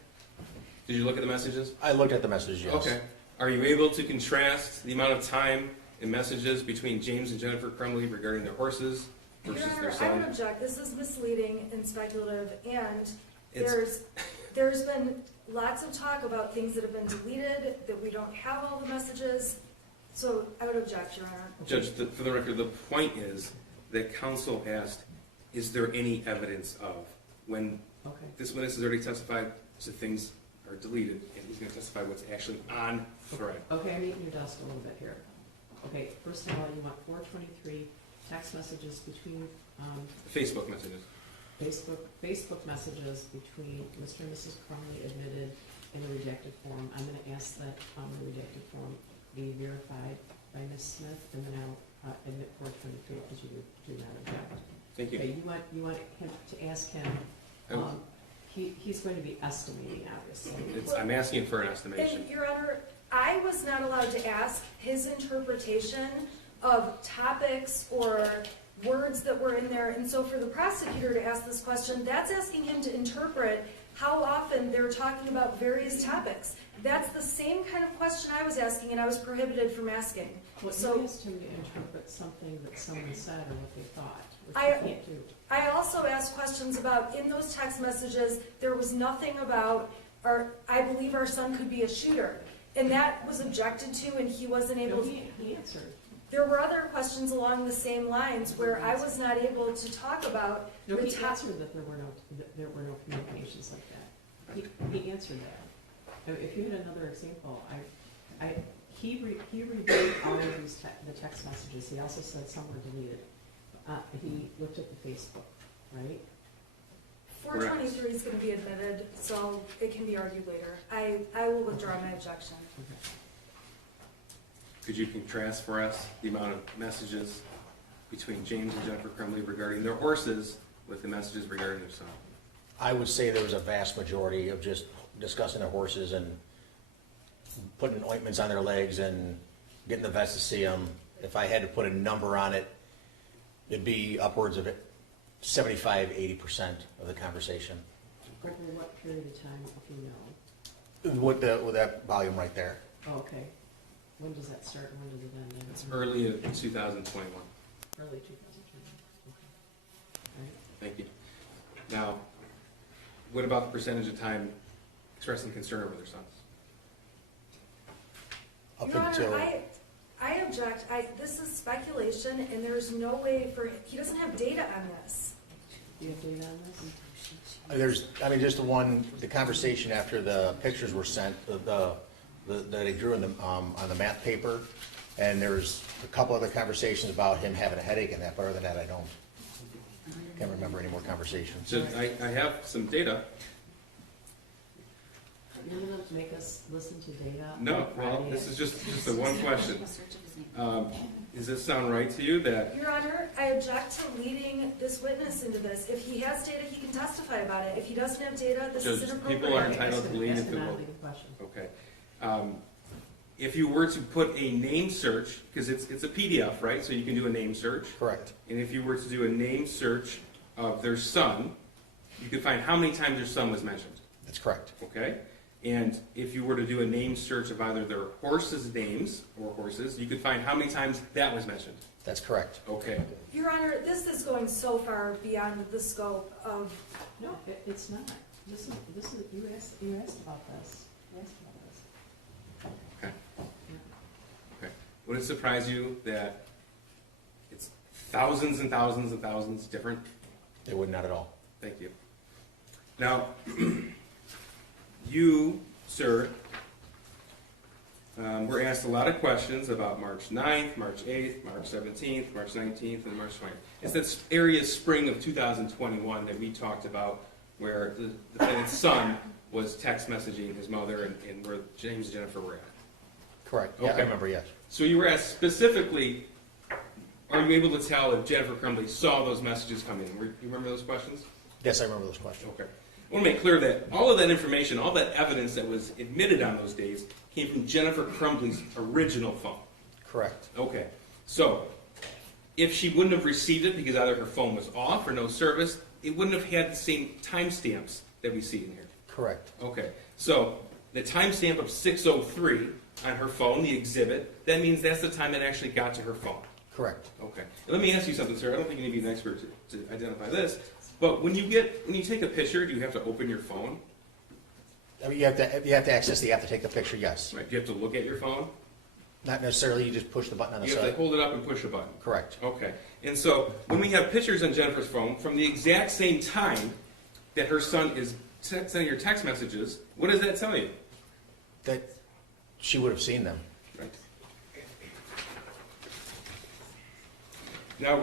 Did you look at the messages? I looked at the message, yes. Okay. Are you able to contrast the amount of time and messages between James and Jennifer Crumbley regarding their horses Your versus Honor, their I son? would object. This is misleading and speculative, and It's- there's been lots of talk about things that have been deleted, that we don't have all the messages. So I would object, Your Honor. Judge, for the record, the point is that counsel asked, is there any evidence of, when Okay. this witness has already testified to things are deleted, and he's going to testify what's actually on thread. Okay, I'm eating your dust a little bit here. Okay, first of all, you want 423 text messages between, Facebook messages. Facebook messages between Mr. and Mrs. Crumbley admitted in the redacted form. I'm gonna ask that, the redacted form be verified by Ms. Smith, and then I'll, admit 423 because you do not object. Thank you. Okay, you want him to ask him, he's going to be estimating, obviously. I'm asking for an estimation. And, Your Honor, I was not allowed to ask his interpretation of topics or words that were in there. And so for the prosecutor to ask this question, that's asking him to interpret how often they're talking about various topics. That's the same kind of question I was asking, and I was prohibited from asking. Well, So you asked him to interpret something that someone said or what they thought, which I- you can't do. I also asked questions about, in those text messages, there was nothing about, I believe our son could be a shooter. And that was objected to, and he wasn't able No, to. he answered. There were other questions along the same lines where I was not able to talk about No, the he top. answered that there were no communications like that. He answered that. If you had another example, he reviewed all of the text messages. He also said some were deleted. he looked at the Facebook, right? 423 is going to be admitted, so it can be argued later. I will withdraw my objection. Okay. Could you contrast for us the amount of messages between James and Jennifer Crumbley regarding their horses with the messages regarding their son? I would say there was a vast majority of just discussing their horses and putting ointments on their legs and getting the vets to see them. If I had to put a number on it, it'd be upwards of 75-80% of the conversation. Over what period of time, if you know? With that volume right there. Oh, okay. When does that start and when does it end? It's early in 2021. Early 2020. Okay. All right. Thank you. Now, what about the percentage of time expressing concern over their sons? Up Your until, Honor, I object. This is speculation, and there's no way he doesn't have data on this. Do you have data on this? just the conversation after the pictures were sent, that they drew on the math paper, and there's a couple other conversations about him having a headache and that, but other than that, I can't remember any more conversations. So I have some data. You're going to make us listen to data? No, well, this is just the one question. Does this sound right to you that, Your Honor, I object to leading this witness into this. If he has data, he can testify about it. If he doesn't have data, this is Judge, inappropriate. people are entitled to lean Ask into an what? unrelated question. Okay. If you were to put a name search, because it's a PDF, right? So you can do a name search. Correct. And if you were to do a name search of their son, you could find how many times their son was mentioned. That's correct. Okay? And if you were to do a name search of either their horses' names or horses, you could find how many times that was mentioned. That's correct. Okay. Your Honor, this is going so far beyond the scope of. No, it's not. This is, you asked about this. You asked about this. Okay. Yeah. Okay. Would it surprise you that it's thousands and thousands and thousands different? It would not at all. Thank you. Now, you, sir, were asked a lot of questions about March 9th, March 8th, March 17th, March 19th, and March 20th. It's that area spring of 2021 that we talked about where the defendant's son was text messaging his mother and where James and Jennifer were at. Correct. Yeah, Okay. I remember, yes. So you were asked specifically, are you able to tell if Jennifer Crumbley saw those messages come in? You remember those questions? Yes, I remember those questions. Okay. I want to make clear that all of that information, all that evidence that was admitted on those days came from Jennifer Crumbley's original phone. Correct. Okay. So, if she wouldn't have received it because either her phone was off or no service, it wouldn't have had the same timestamps that we see in here. Correct. Okay. So, the timestamp of 6:03 on her phone, the exhibit, that means that's the time it actually got to her phone. Correct. Okay. And let me ask you something, sir. I don't think you need to be an expert to identify this, but when you take a picture, do you have to open your phone? I mean, you have to access the app to take the picture, yes. Right. Do you have to look at your phone? Not necessarily, you just push the button on the You have to side. hold it up and push a button. Correct. Okay. And so when we have pictures on Jennifer's phone from the exact same time that her son is sending her text messages, what does that tell you? That she would have seen them. Right. Now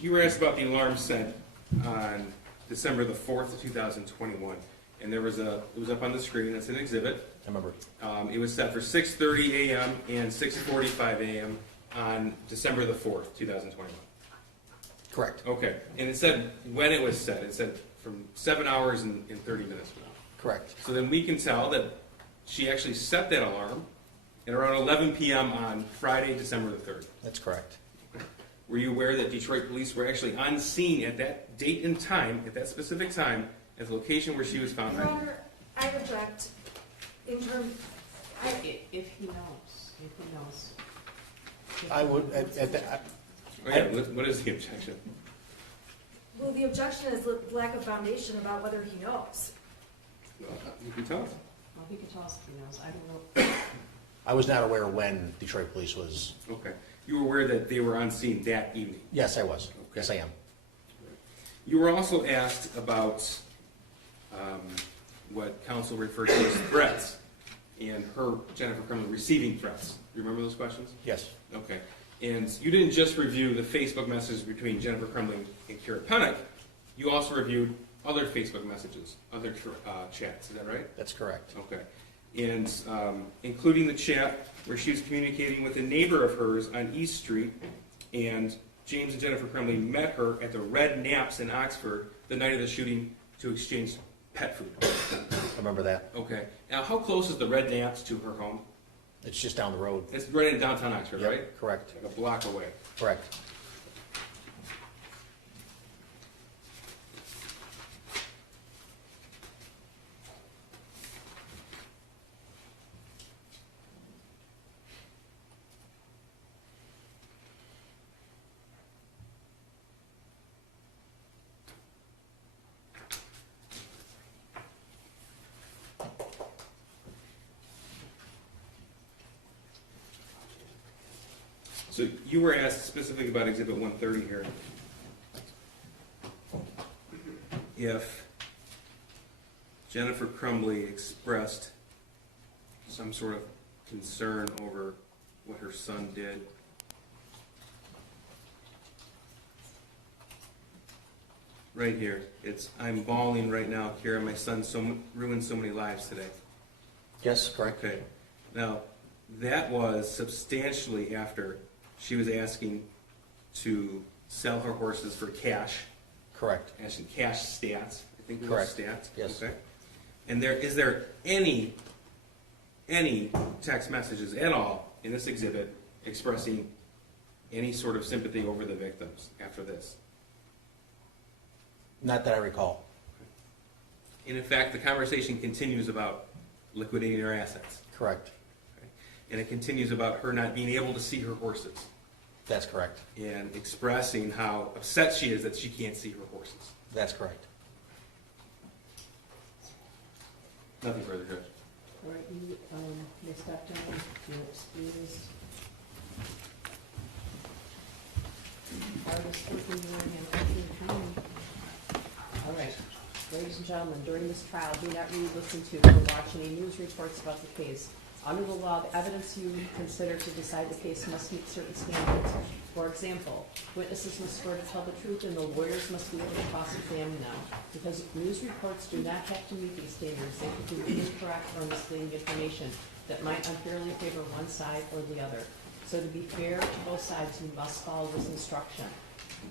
you were asked about the alarm sent on December the 4th of 2021, and it was up on the screen. It's an exhibit. I remember. It was set for 6:30 a.m. and 6:45 a.m. on December the 4th, 2021. Correct. Okay, and it said when it was set. It said from 7 hours and 30 minutes. Correct. So then we can tell that she actually set that alarm at around 11 p.m. on Friday, December the 3rd. That's correct. Were you aware that Detroit police were actually on scene at that date and time, at that specific time, at the location where she was found? Your Honor, I object in terms. If he knows. I would, at that, Oh, yeah, what is the objection? Well, the objection is the lack of foundation about whether he knows. Well, you can tell us. Well, he can tell us if he knows. I don't know. I was not aware when Detroit police was, Okay. You were aware that they were on scene that evening? yes, I was. Yes, I am. You were also asked about what counsel referred to as threats and Jennifer Crumbley, receiving threats. You remember those questions? Yes. Okay. And you didn't just review the Facebook messages between Jennifer Crumbley and Kira Pennick, you also reviewed other Facebook messages, other chats, is that right? That's correct. Okay. And including the chat where she was communicating with a neighbor of hers on East Street, and James and Jennifer Crumbley met her at the Red Naps in Oxford the night of the shooting to exchange pet food. I remember that. Okay. Now, how close is the Red Naps to her home? It's just down the road. It's right in downtown Oxford, Yep, right? correct. Like a block away. Correct. So you were asked specifically about Exhibit 130 here. If Jennifer Crumbley expressed some sort of concern over what her son did, right here, it's, "I'm bawling right now, Kira, my son ruined so many lives today." Yes, correct. Okay, now, that was substantially after she was asking to sell her horses for cash, Correct. asking cash stats, I think it was Correct. stats. Yes. Okay. And is there any text messages at all in this exhibit expressing any sort of sympathy over the victims after this? Not that I recall. And in fact, the conversation continues about liquidating her assets. Correct. Okay? And it continues about her not being able to see her horses That's correct. and expressing how upset she is that she can't see her horses. That's correct. Nothing further, Judge. All right, you, Ms. Stockton, you're excused. Hardest working man in Oakland County. All right, ladies and gentlemen, during this trial, do not read, listen to, or watch any news reports about the case. Under the law, the evidence you consider to decide the case must meet certain standards. For example, witnesses must swear to tell the truth and the lawyers must be able to cross-examine them. Because news reports do not have to meet these standards, they could give incorrect or misleading information that might unfairly favor one side or the other. So to be fair to both sides, you must follow this instruction.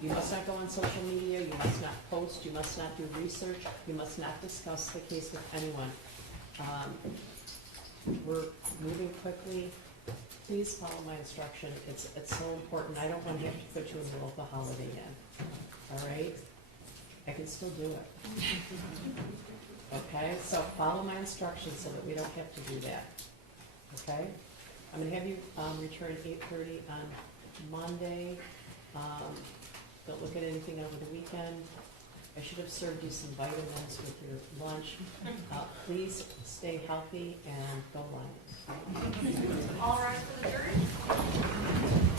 You must not go on social media, you must not post, you must not do research, you must not discuss the case with anyone. We're moving quickly. Please follow my instruction. It's so important. I don't want to have to put you in the middle of the Holiday Inn. All right? I can still do it. Okay? So follow my instructions so that we don't have to do that. Okay? I'm going to have you return at 8:30 on Monday. Don't look at anything over the weekend. I should have served you some vitamins with your lunch. Please stay healthy and go Lions. All rise for the jury.